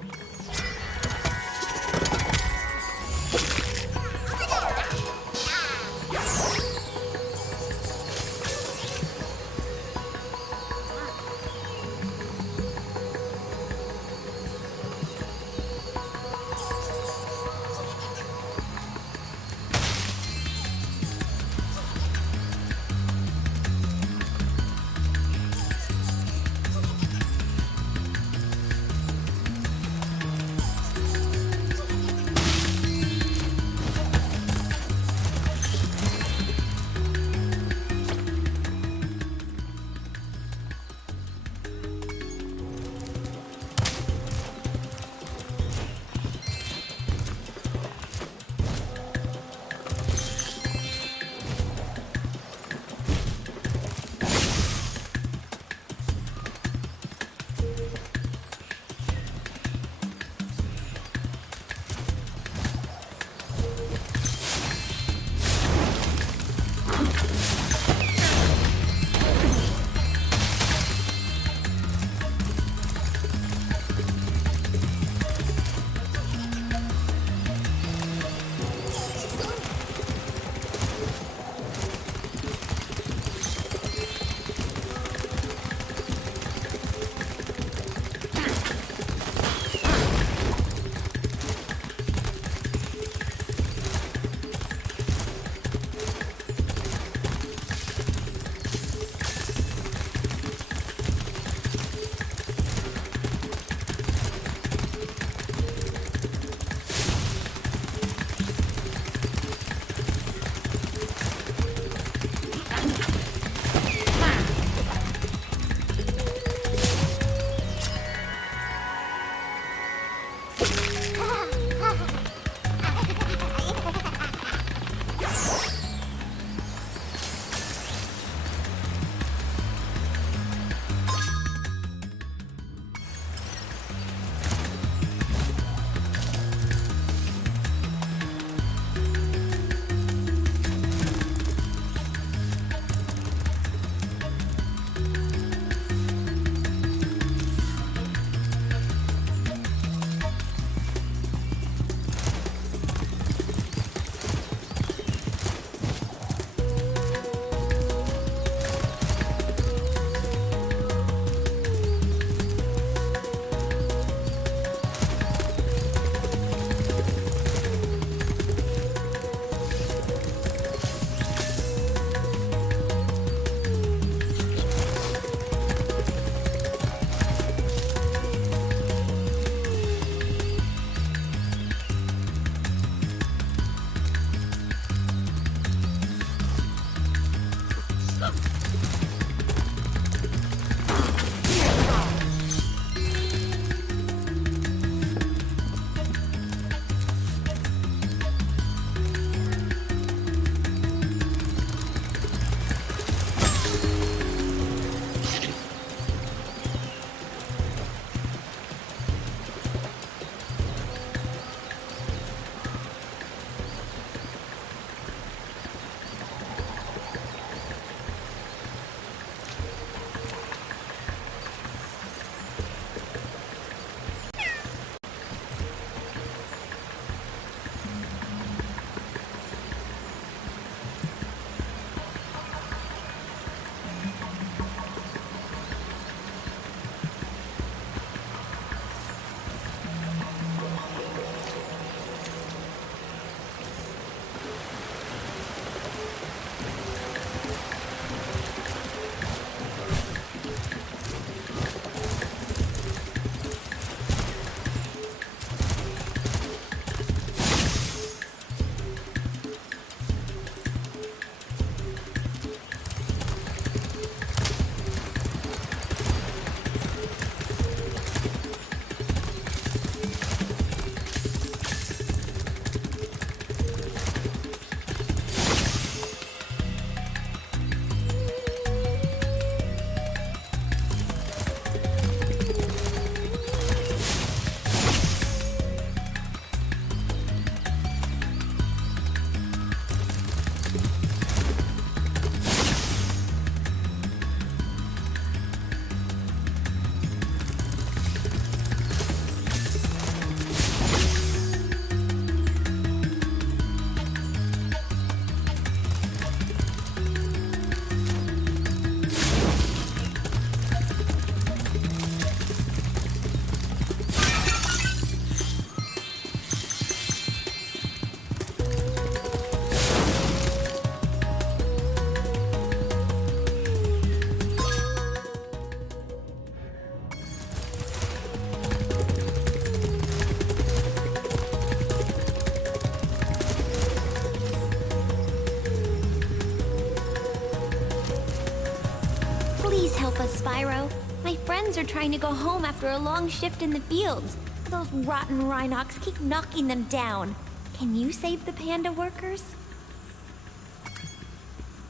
Please help us, Spyro. My friends are trying to go home after a long shift in the fields. Those rotten Rhinox keep knocking them down. Can you save the panda workers?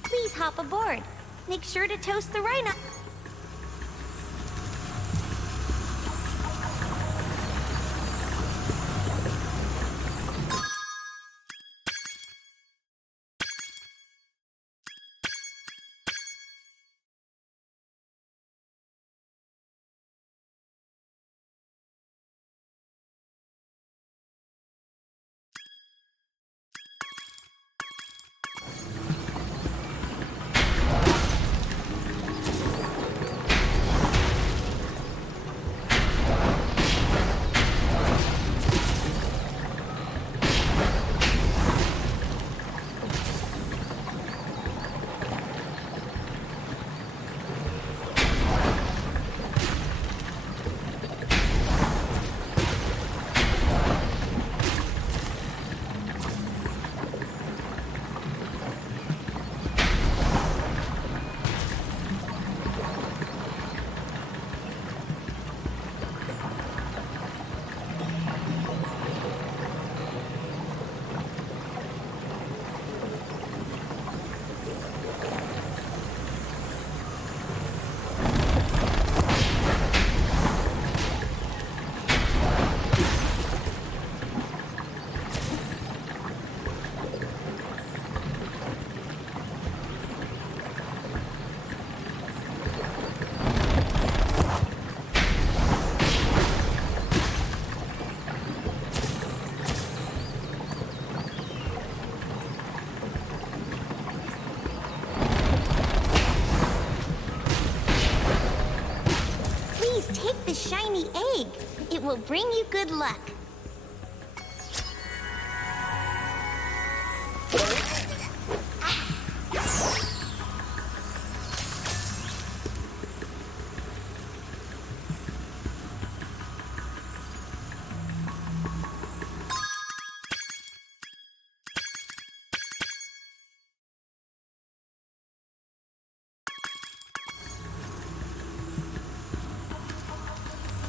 Please hop aboard. Make sure to toast the Rhinox. Take the shiny egg. It will bring you good luck.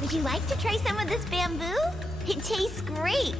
Would you like to try some of this bamboo? It tastes great.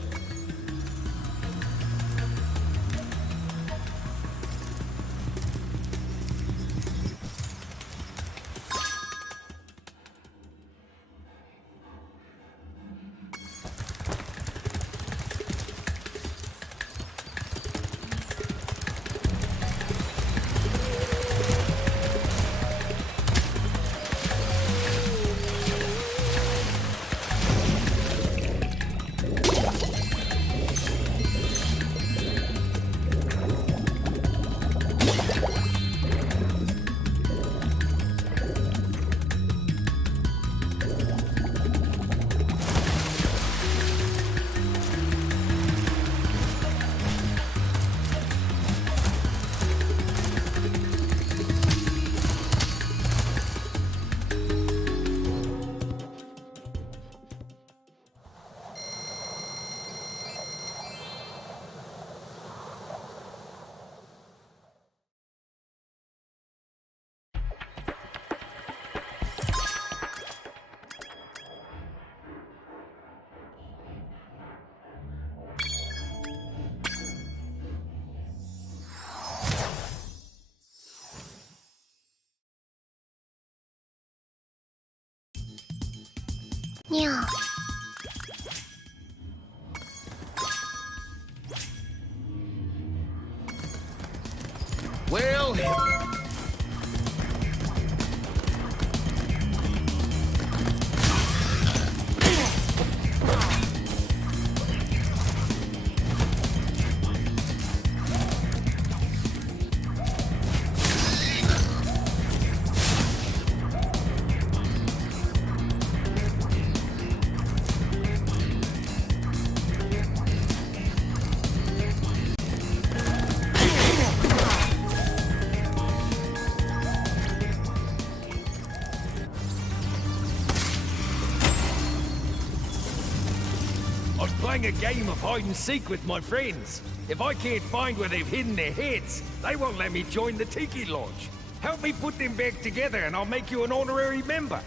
Yeah. Well... playing a game of hide-and-seek with my friends. If I can't find where they've hidden their heads, they won't let me join the Tiki Lodge. Help me put them back together and I'll make you an honorary member.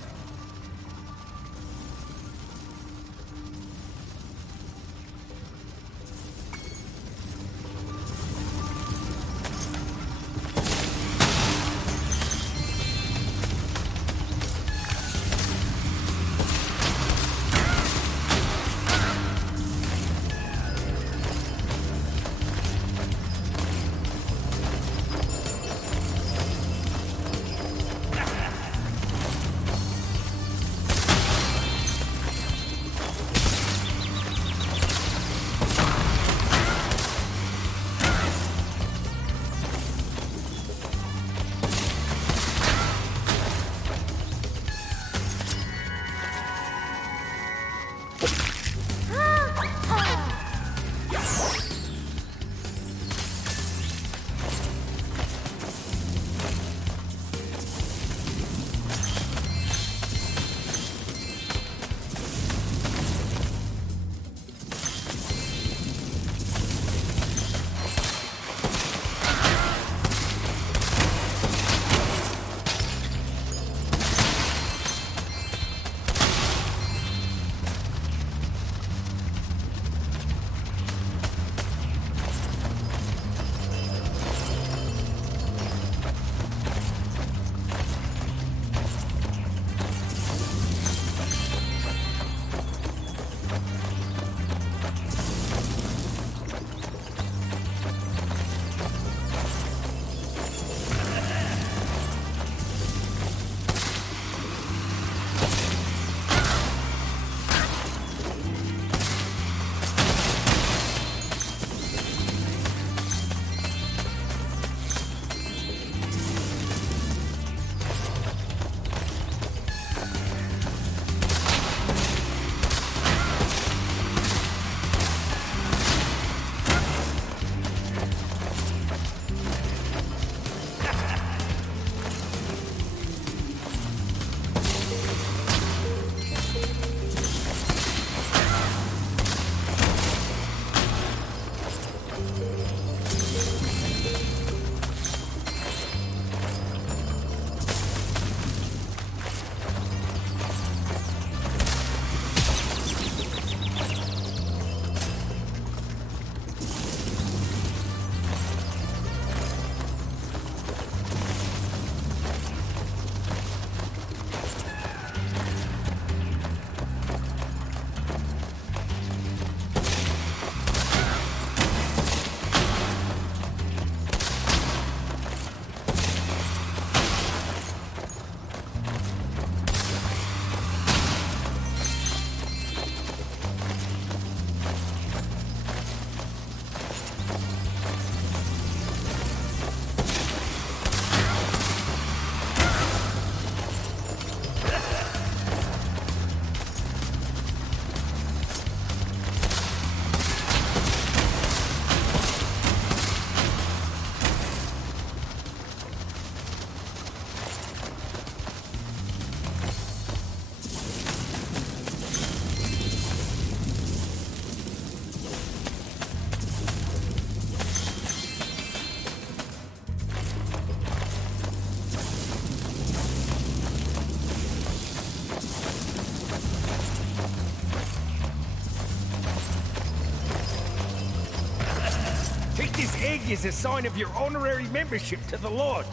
This egg is a sign of your honorary membership to the lodge.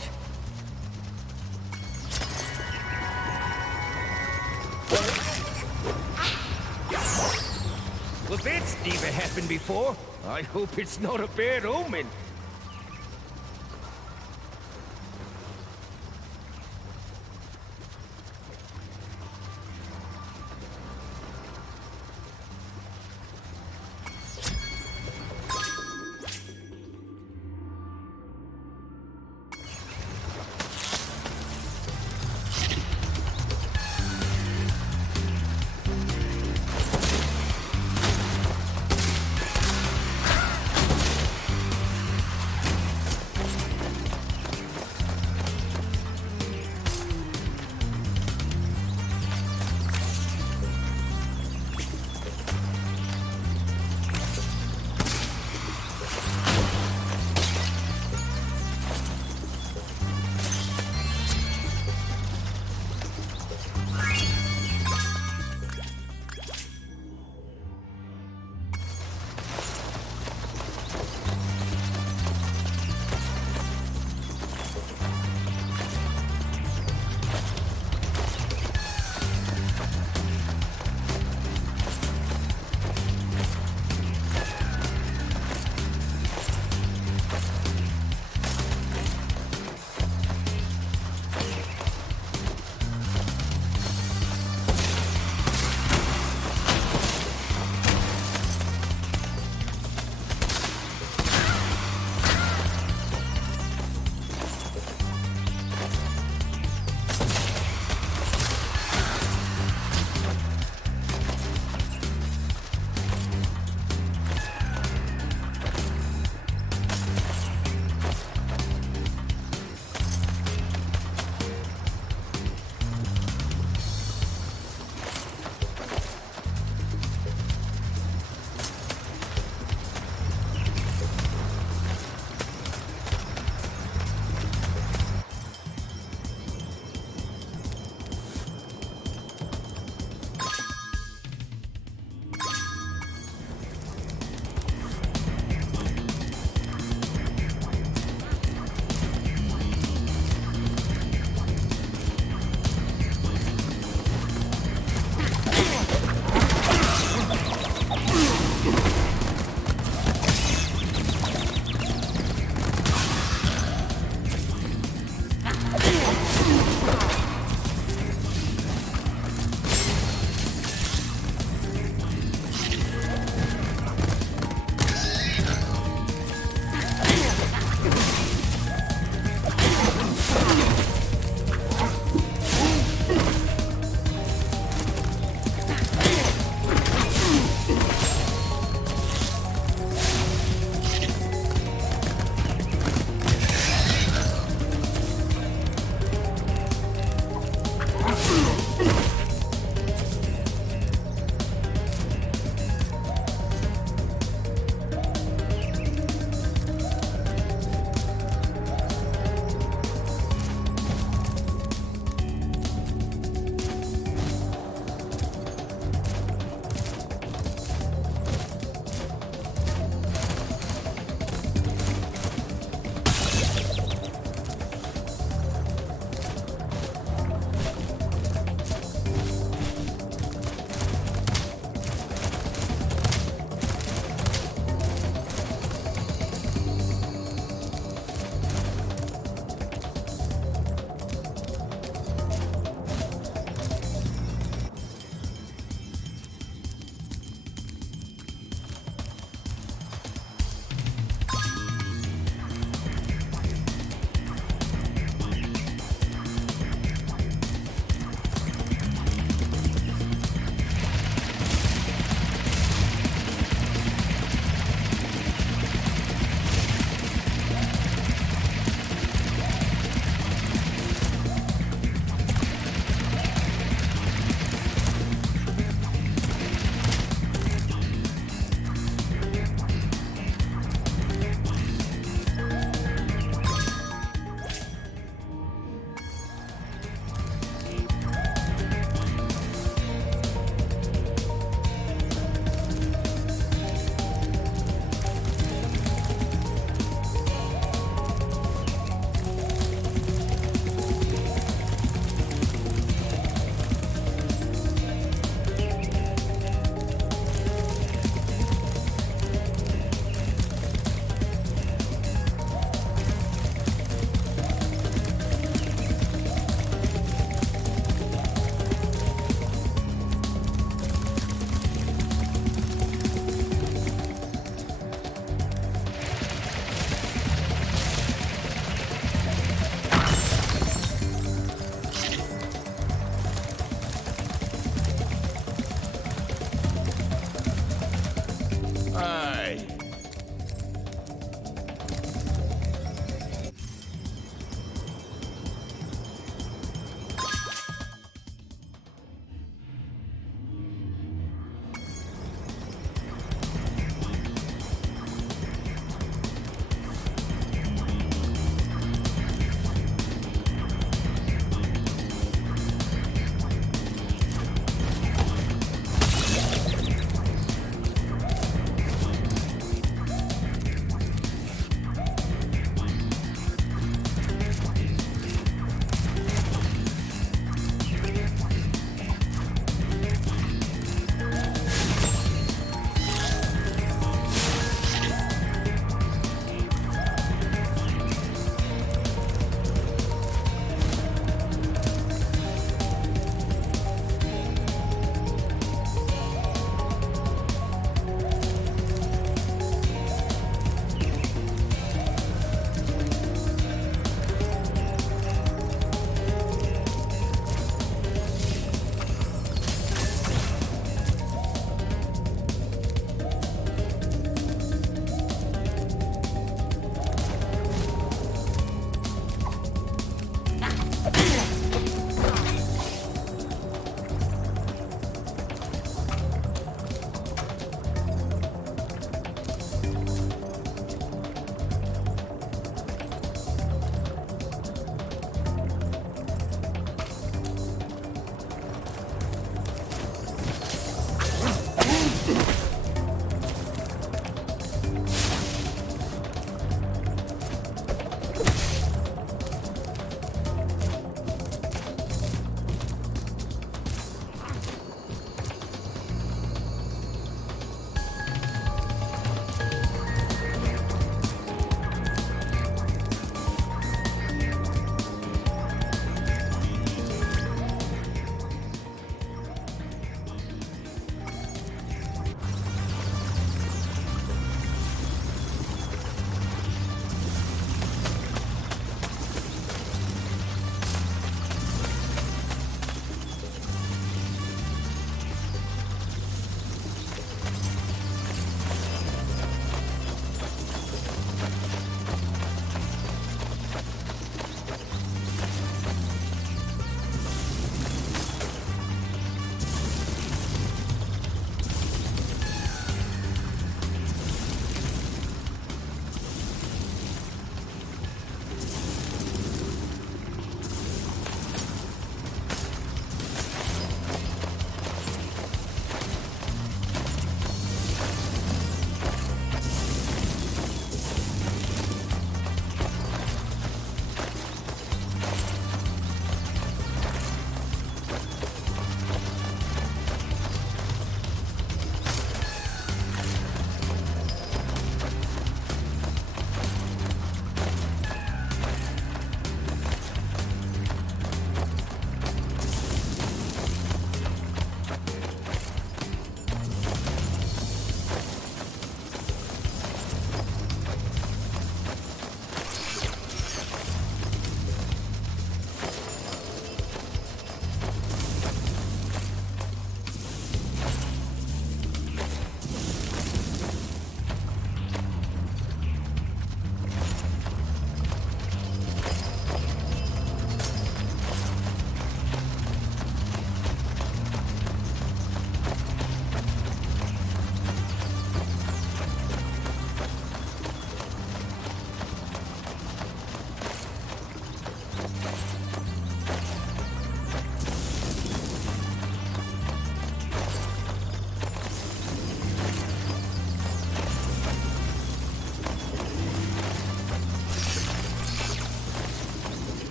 Well, that's never happened before. I hope it's not a bad omen.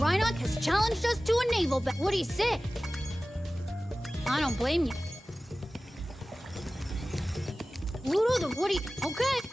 Rhinoc has challenged us to a naval battle. What do you say? I don't blame you. Ludo the Woody. Okay.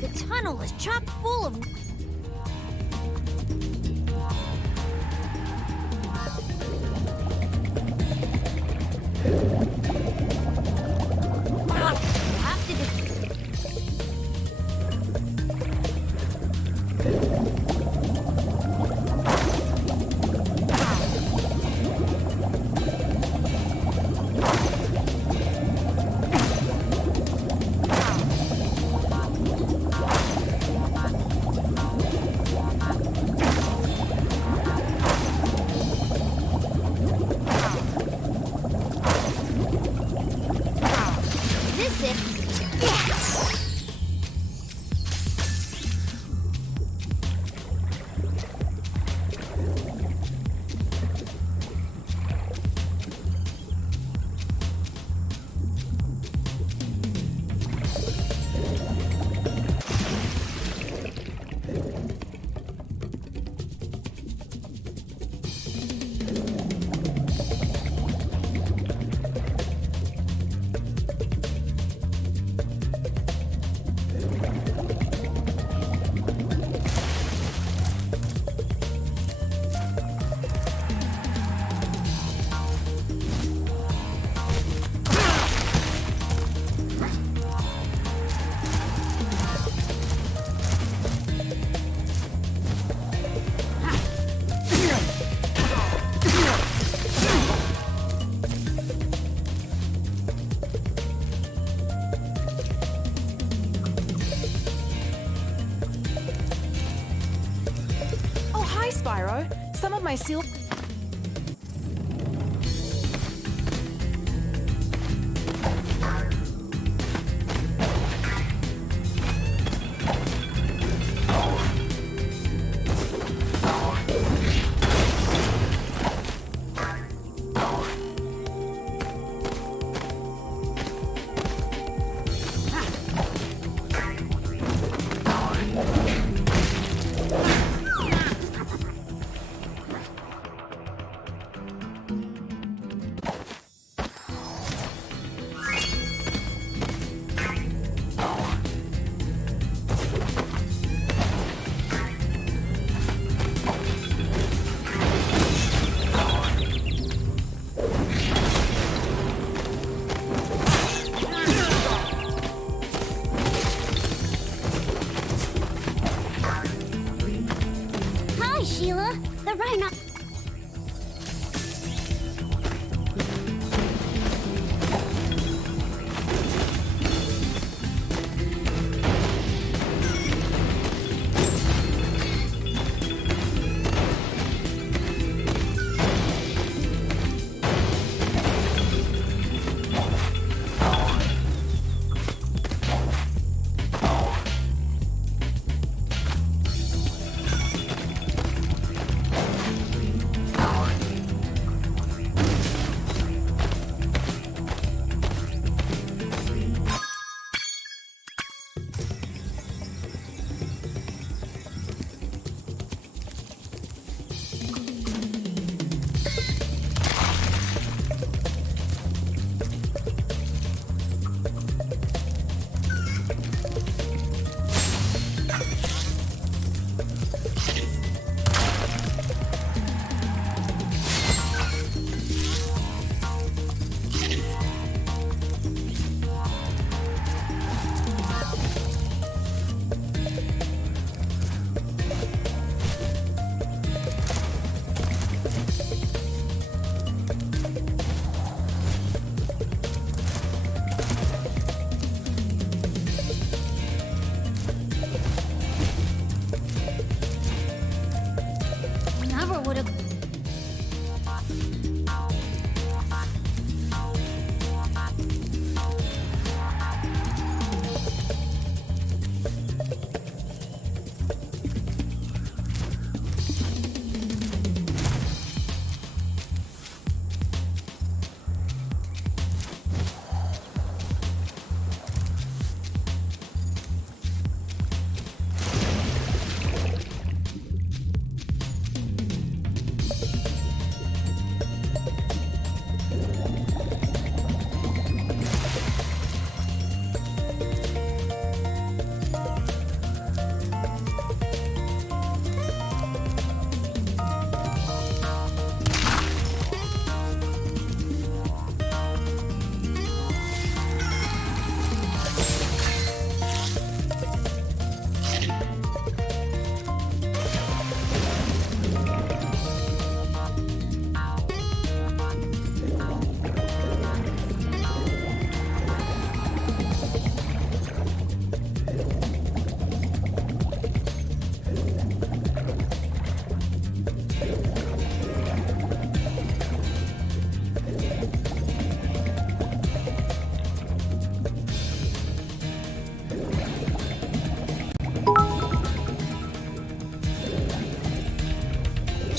The tunnel is chock full of... Spyro. Some of my seal...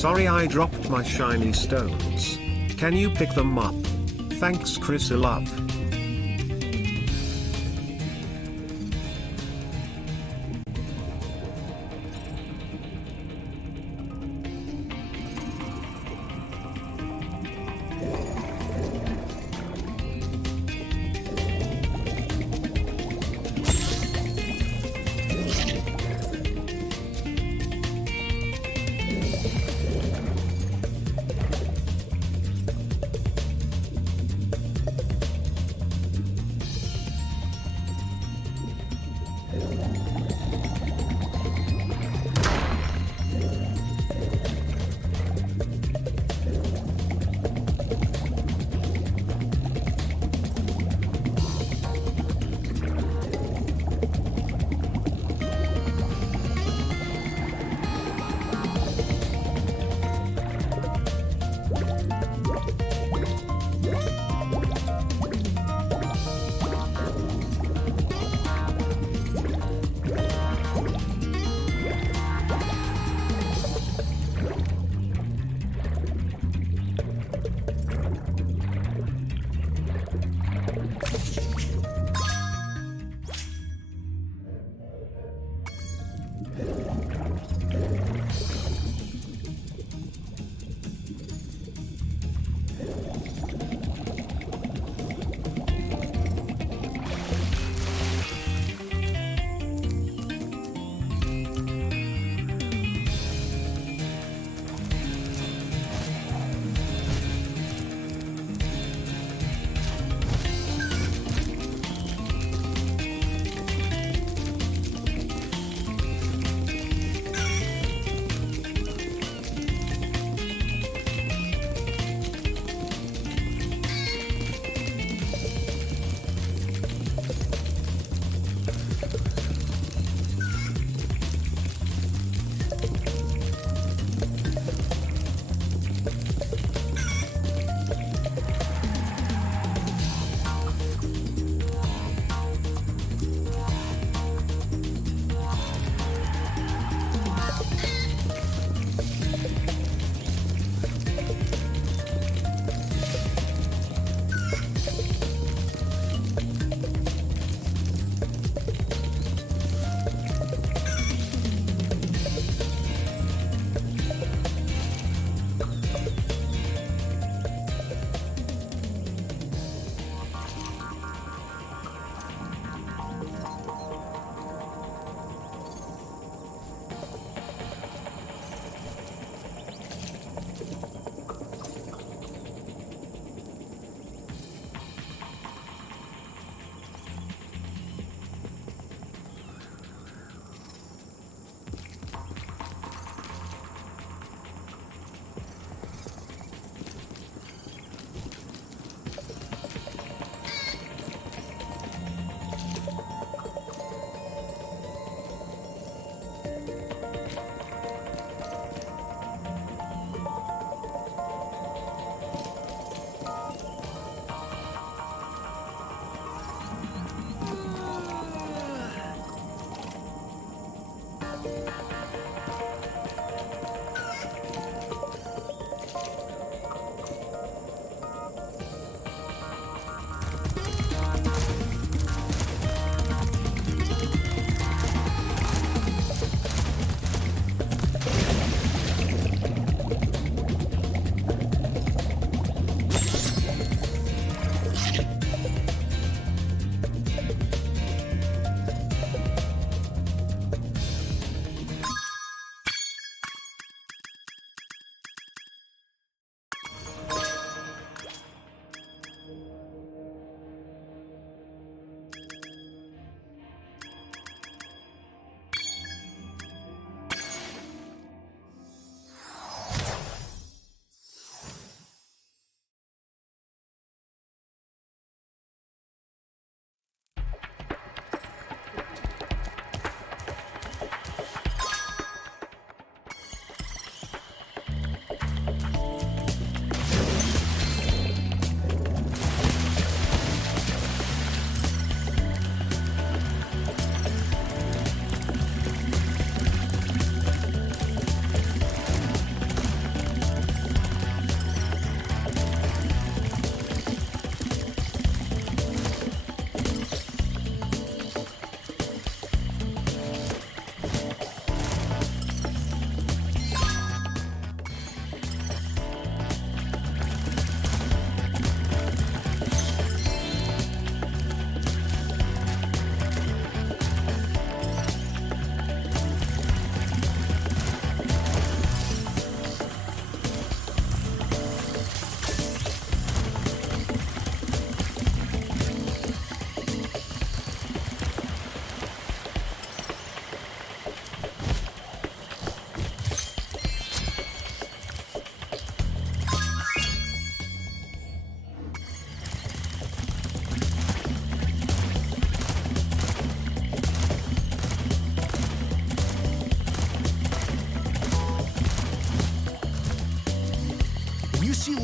Sorry I dropped my shiny stones. Can you pick them up? Thanks, Chris Love.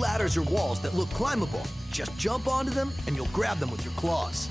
ladders or walls that look climbable. Just jump onto them and you'll grab them with your claws.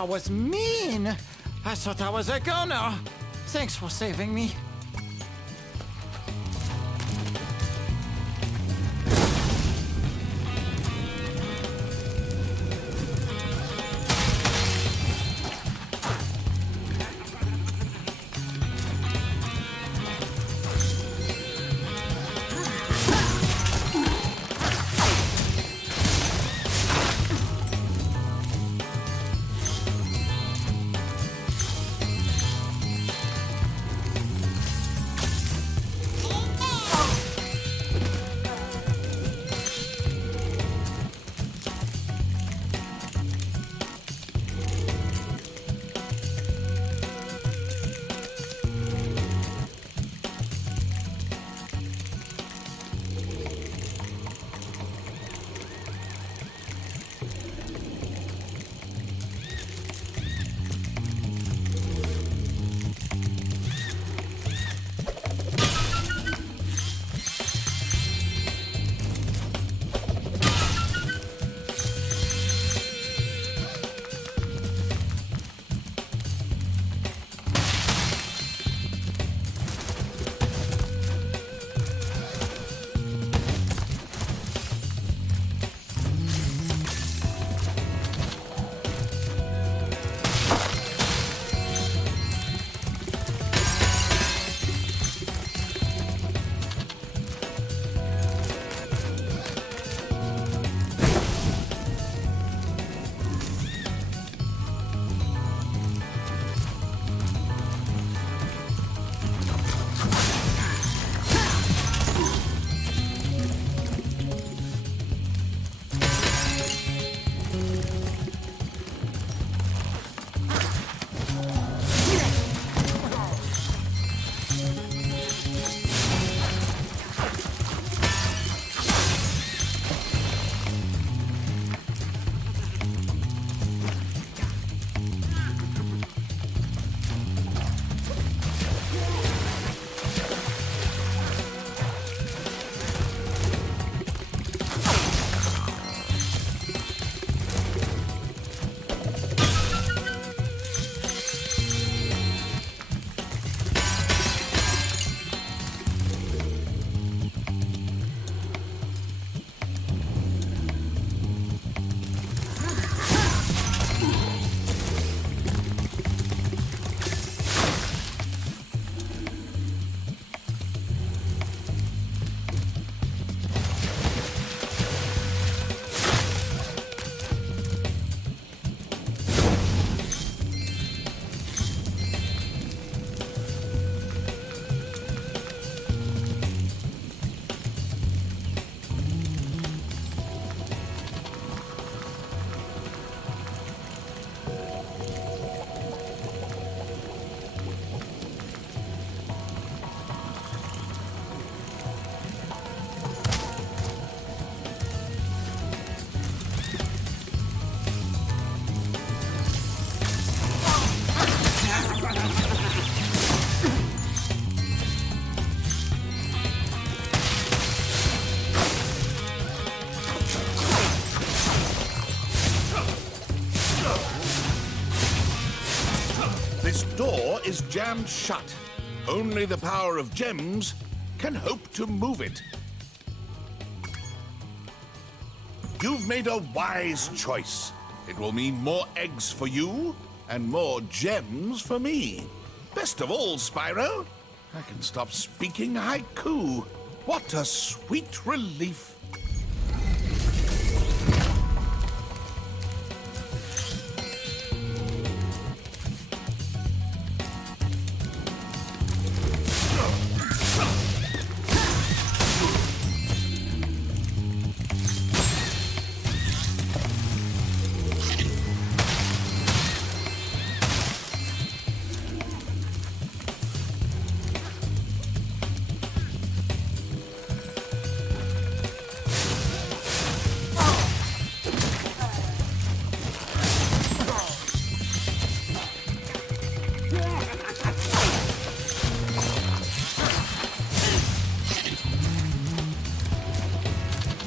That was mean. I thought I was a goner. Thanks for saving me. This door is jammed shut. Only the power of gems can hope to move it. You've made a wise choice. It will mean more eggs for you and more gems for me. Best of all, Spyro, I can stop speaking haiku. What a sweet relief.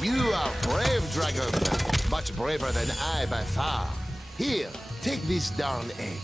You are brave, Dragon. Much braver than I by far. Here, take this darn egg.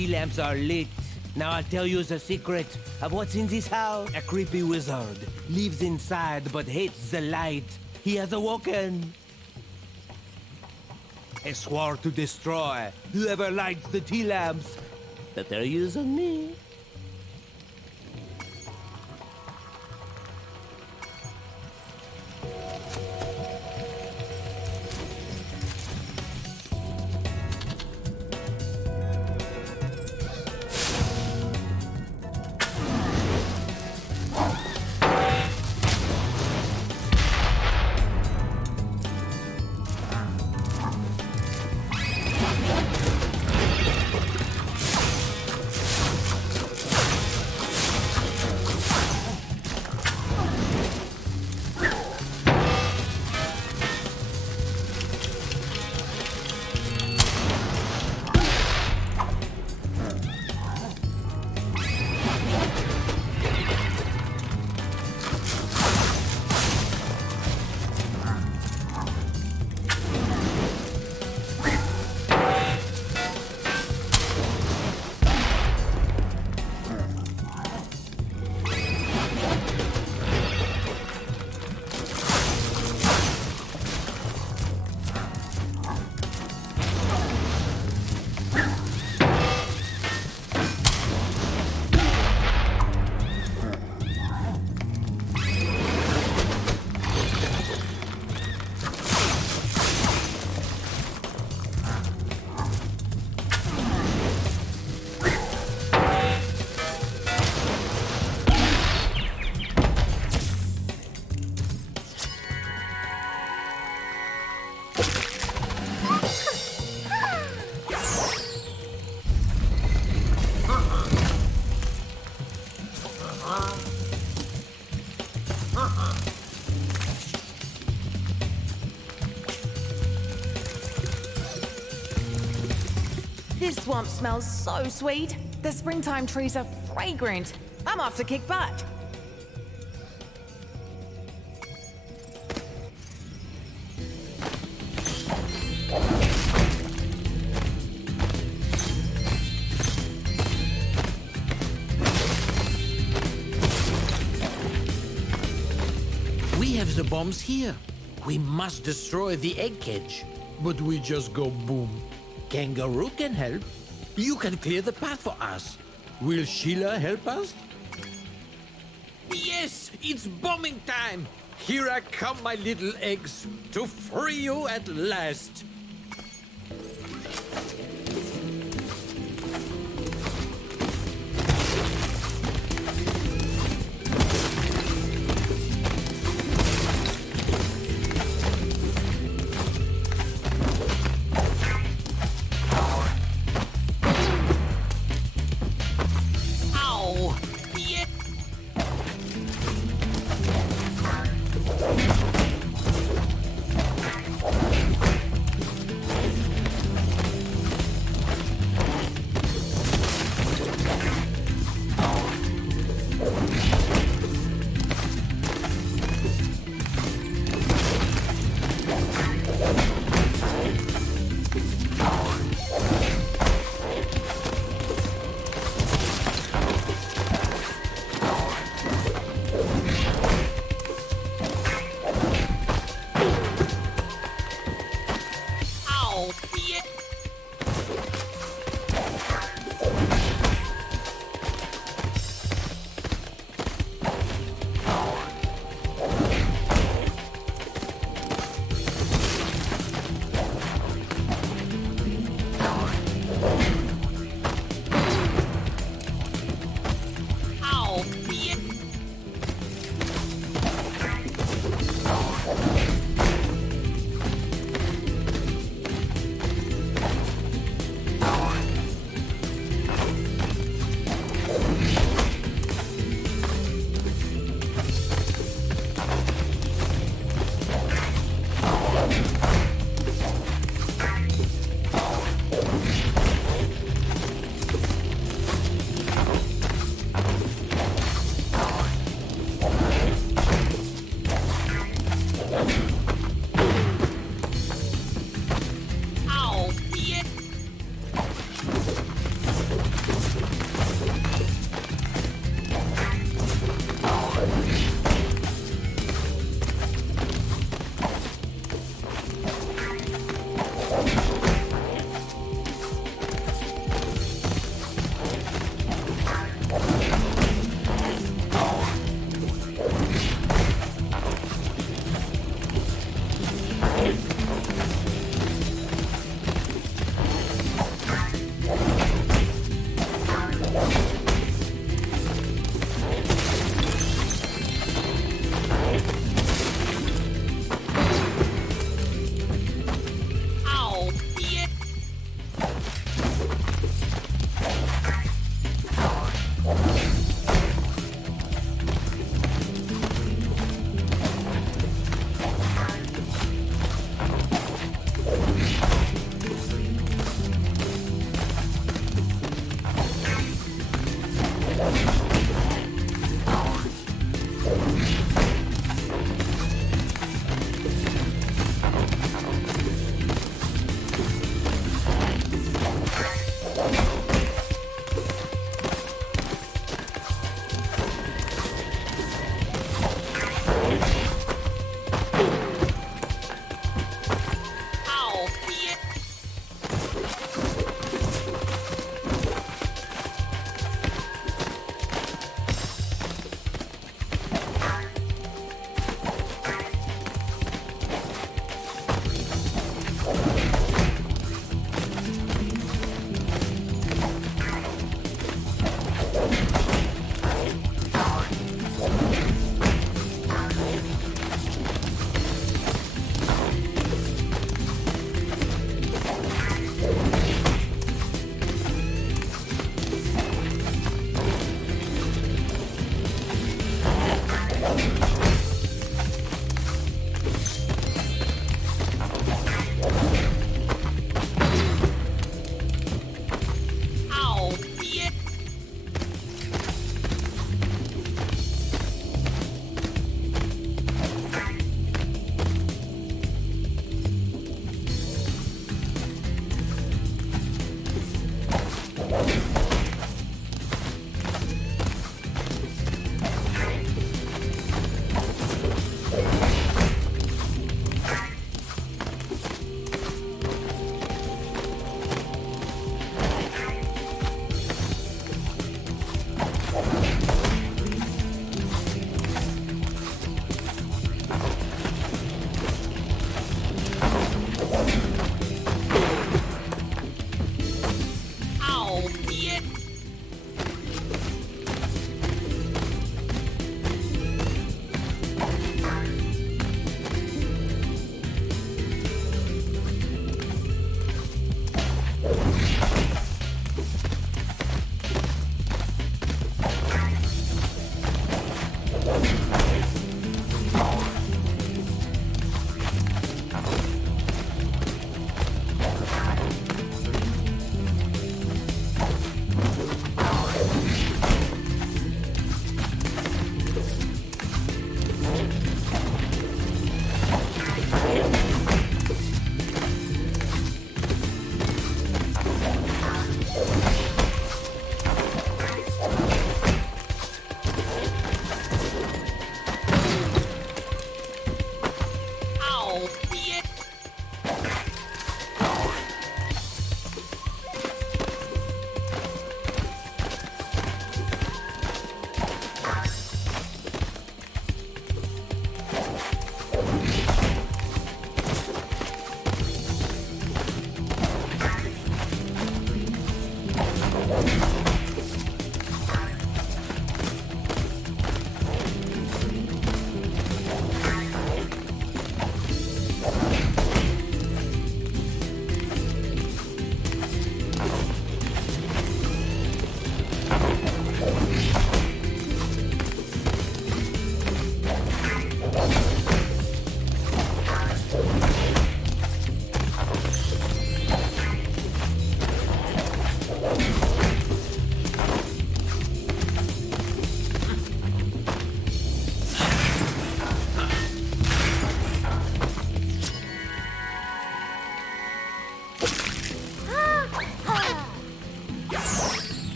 tea lamps are lit. Now I'll tell you the secret of what's in this house. A creepy wizard lives inside but hates the light. He has awoken. He swore to destroy whoever lights the tea lamps. But they're using me. This swamp smells so sweet. The springtime trees are fragrant. I'm off to kick butt. We have the bombs here. We must destroy the egg cage. But we just go boom. Kangaroo can help. You can clear the path for us. Will Sheila help us? Yes, it's bombing time. Here I come, my little eggs, to free you at last.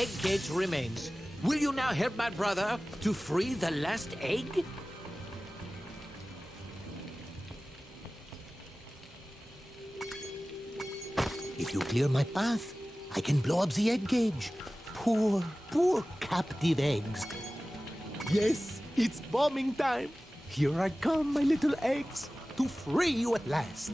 egg cage remains. Will you now help my brother to free the last egg? If you clear my path, I can blow up the egg cage. Poor, poor captive eggs. Yes, it's bombing time. Here I come, my little eggs, to free you at last.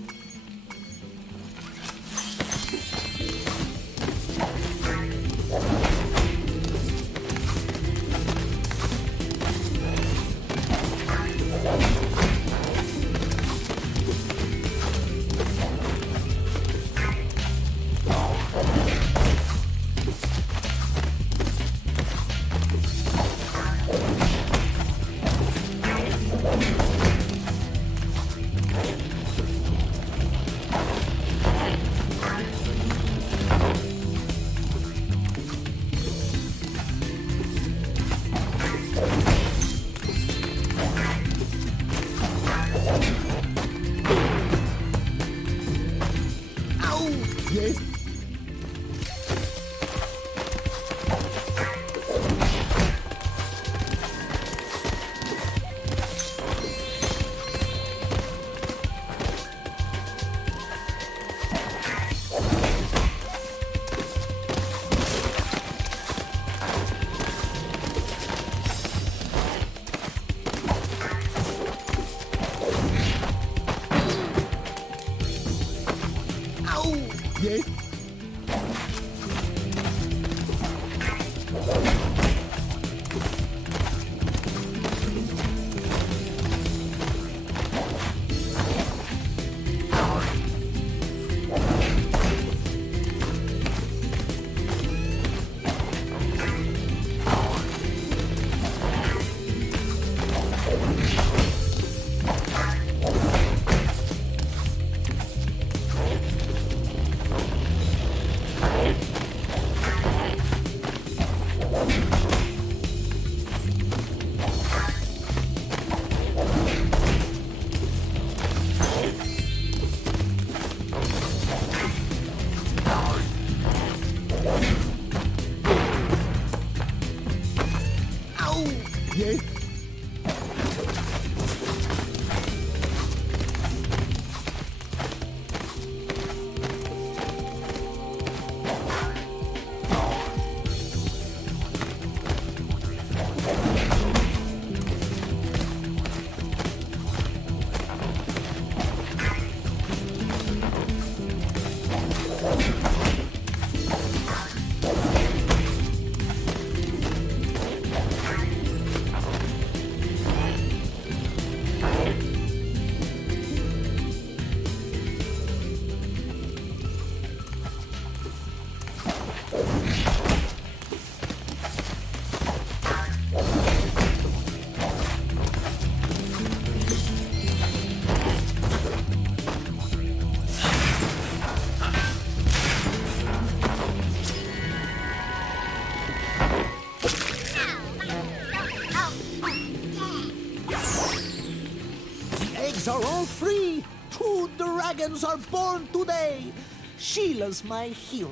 Are all free. 2 dragons are born today. Sheila's my hero.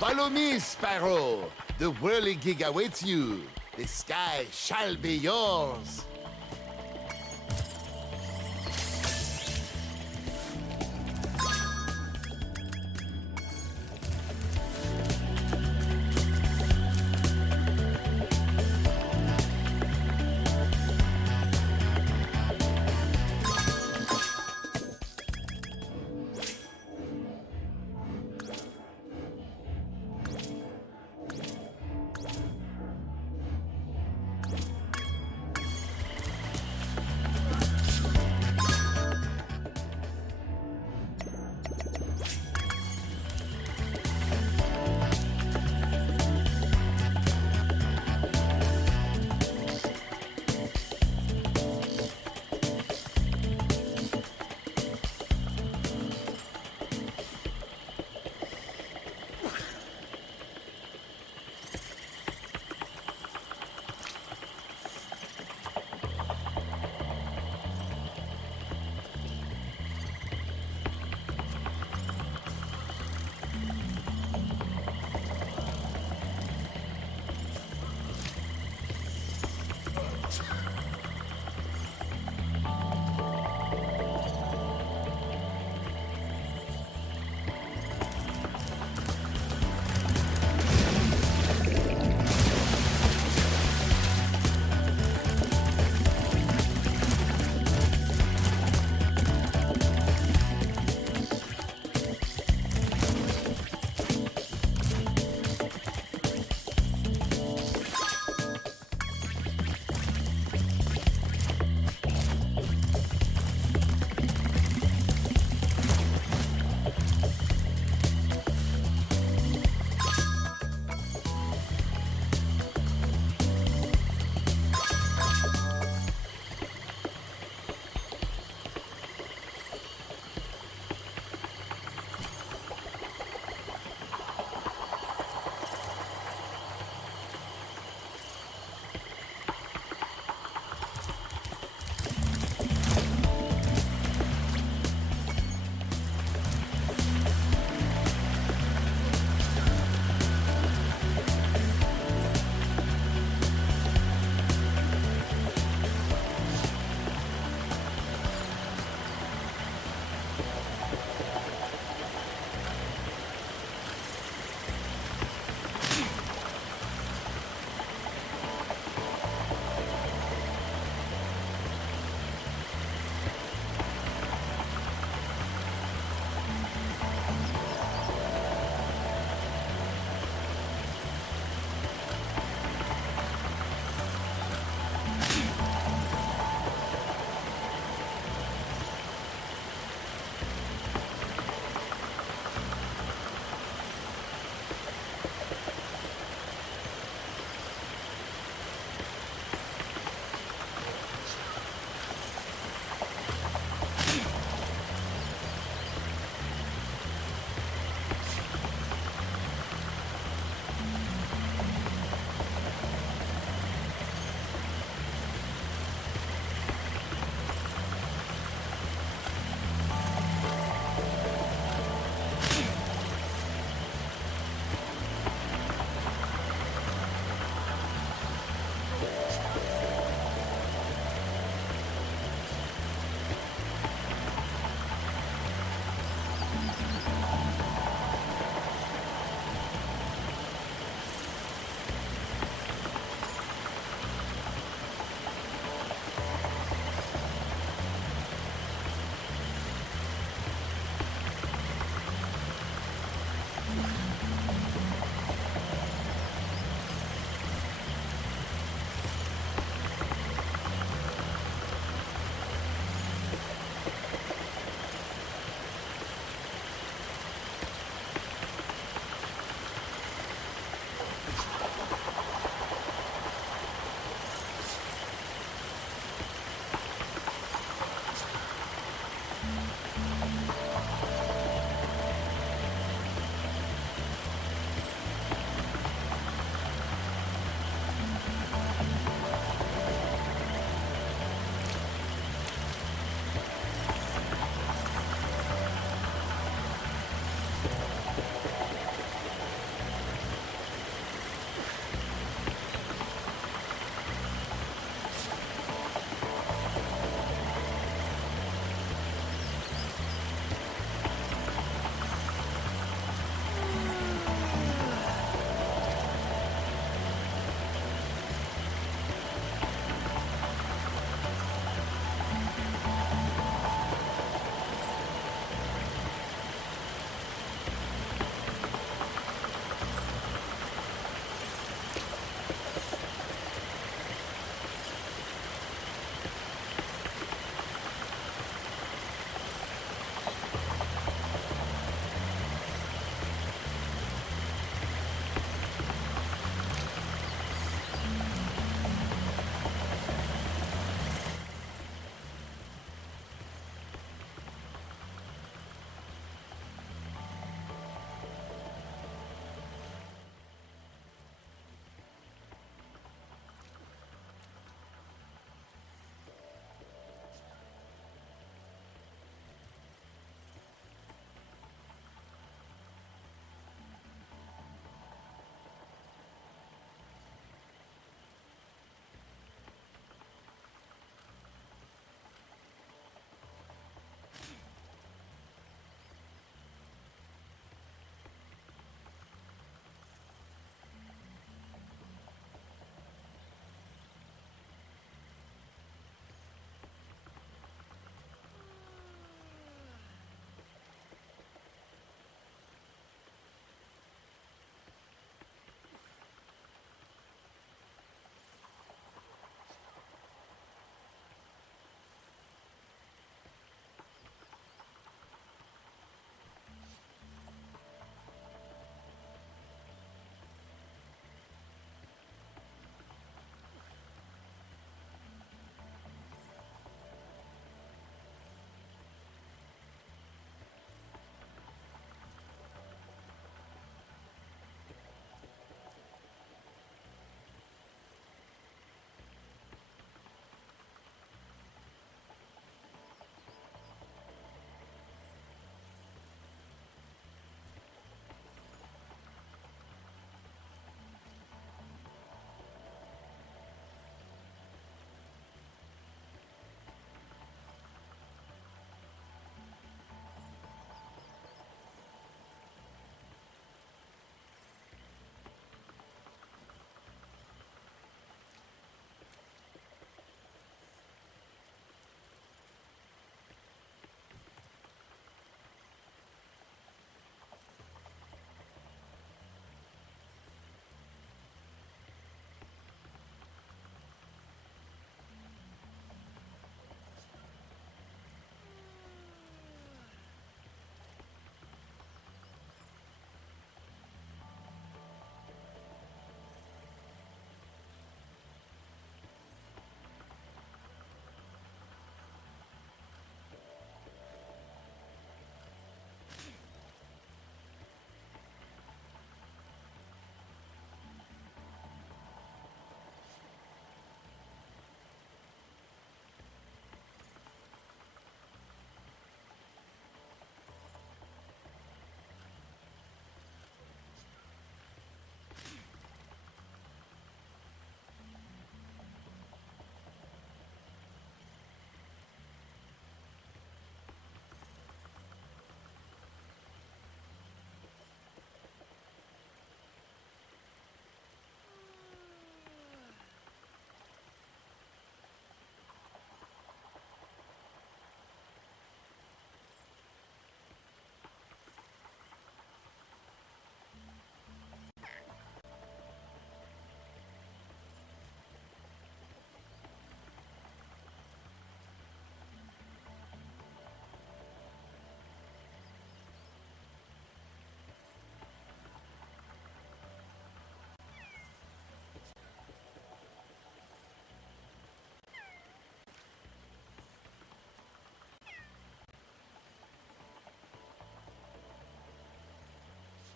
Follow me, Sparrow. The whirligig awaits you. The sky shall be yours.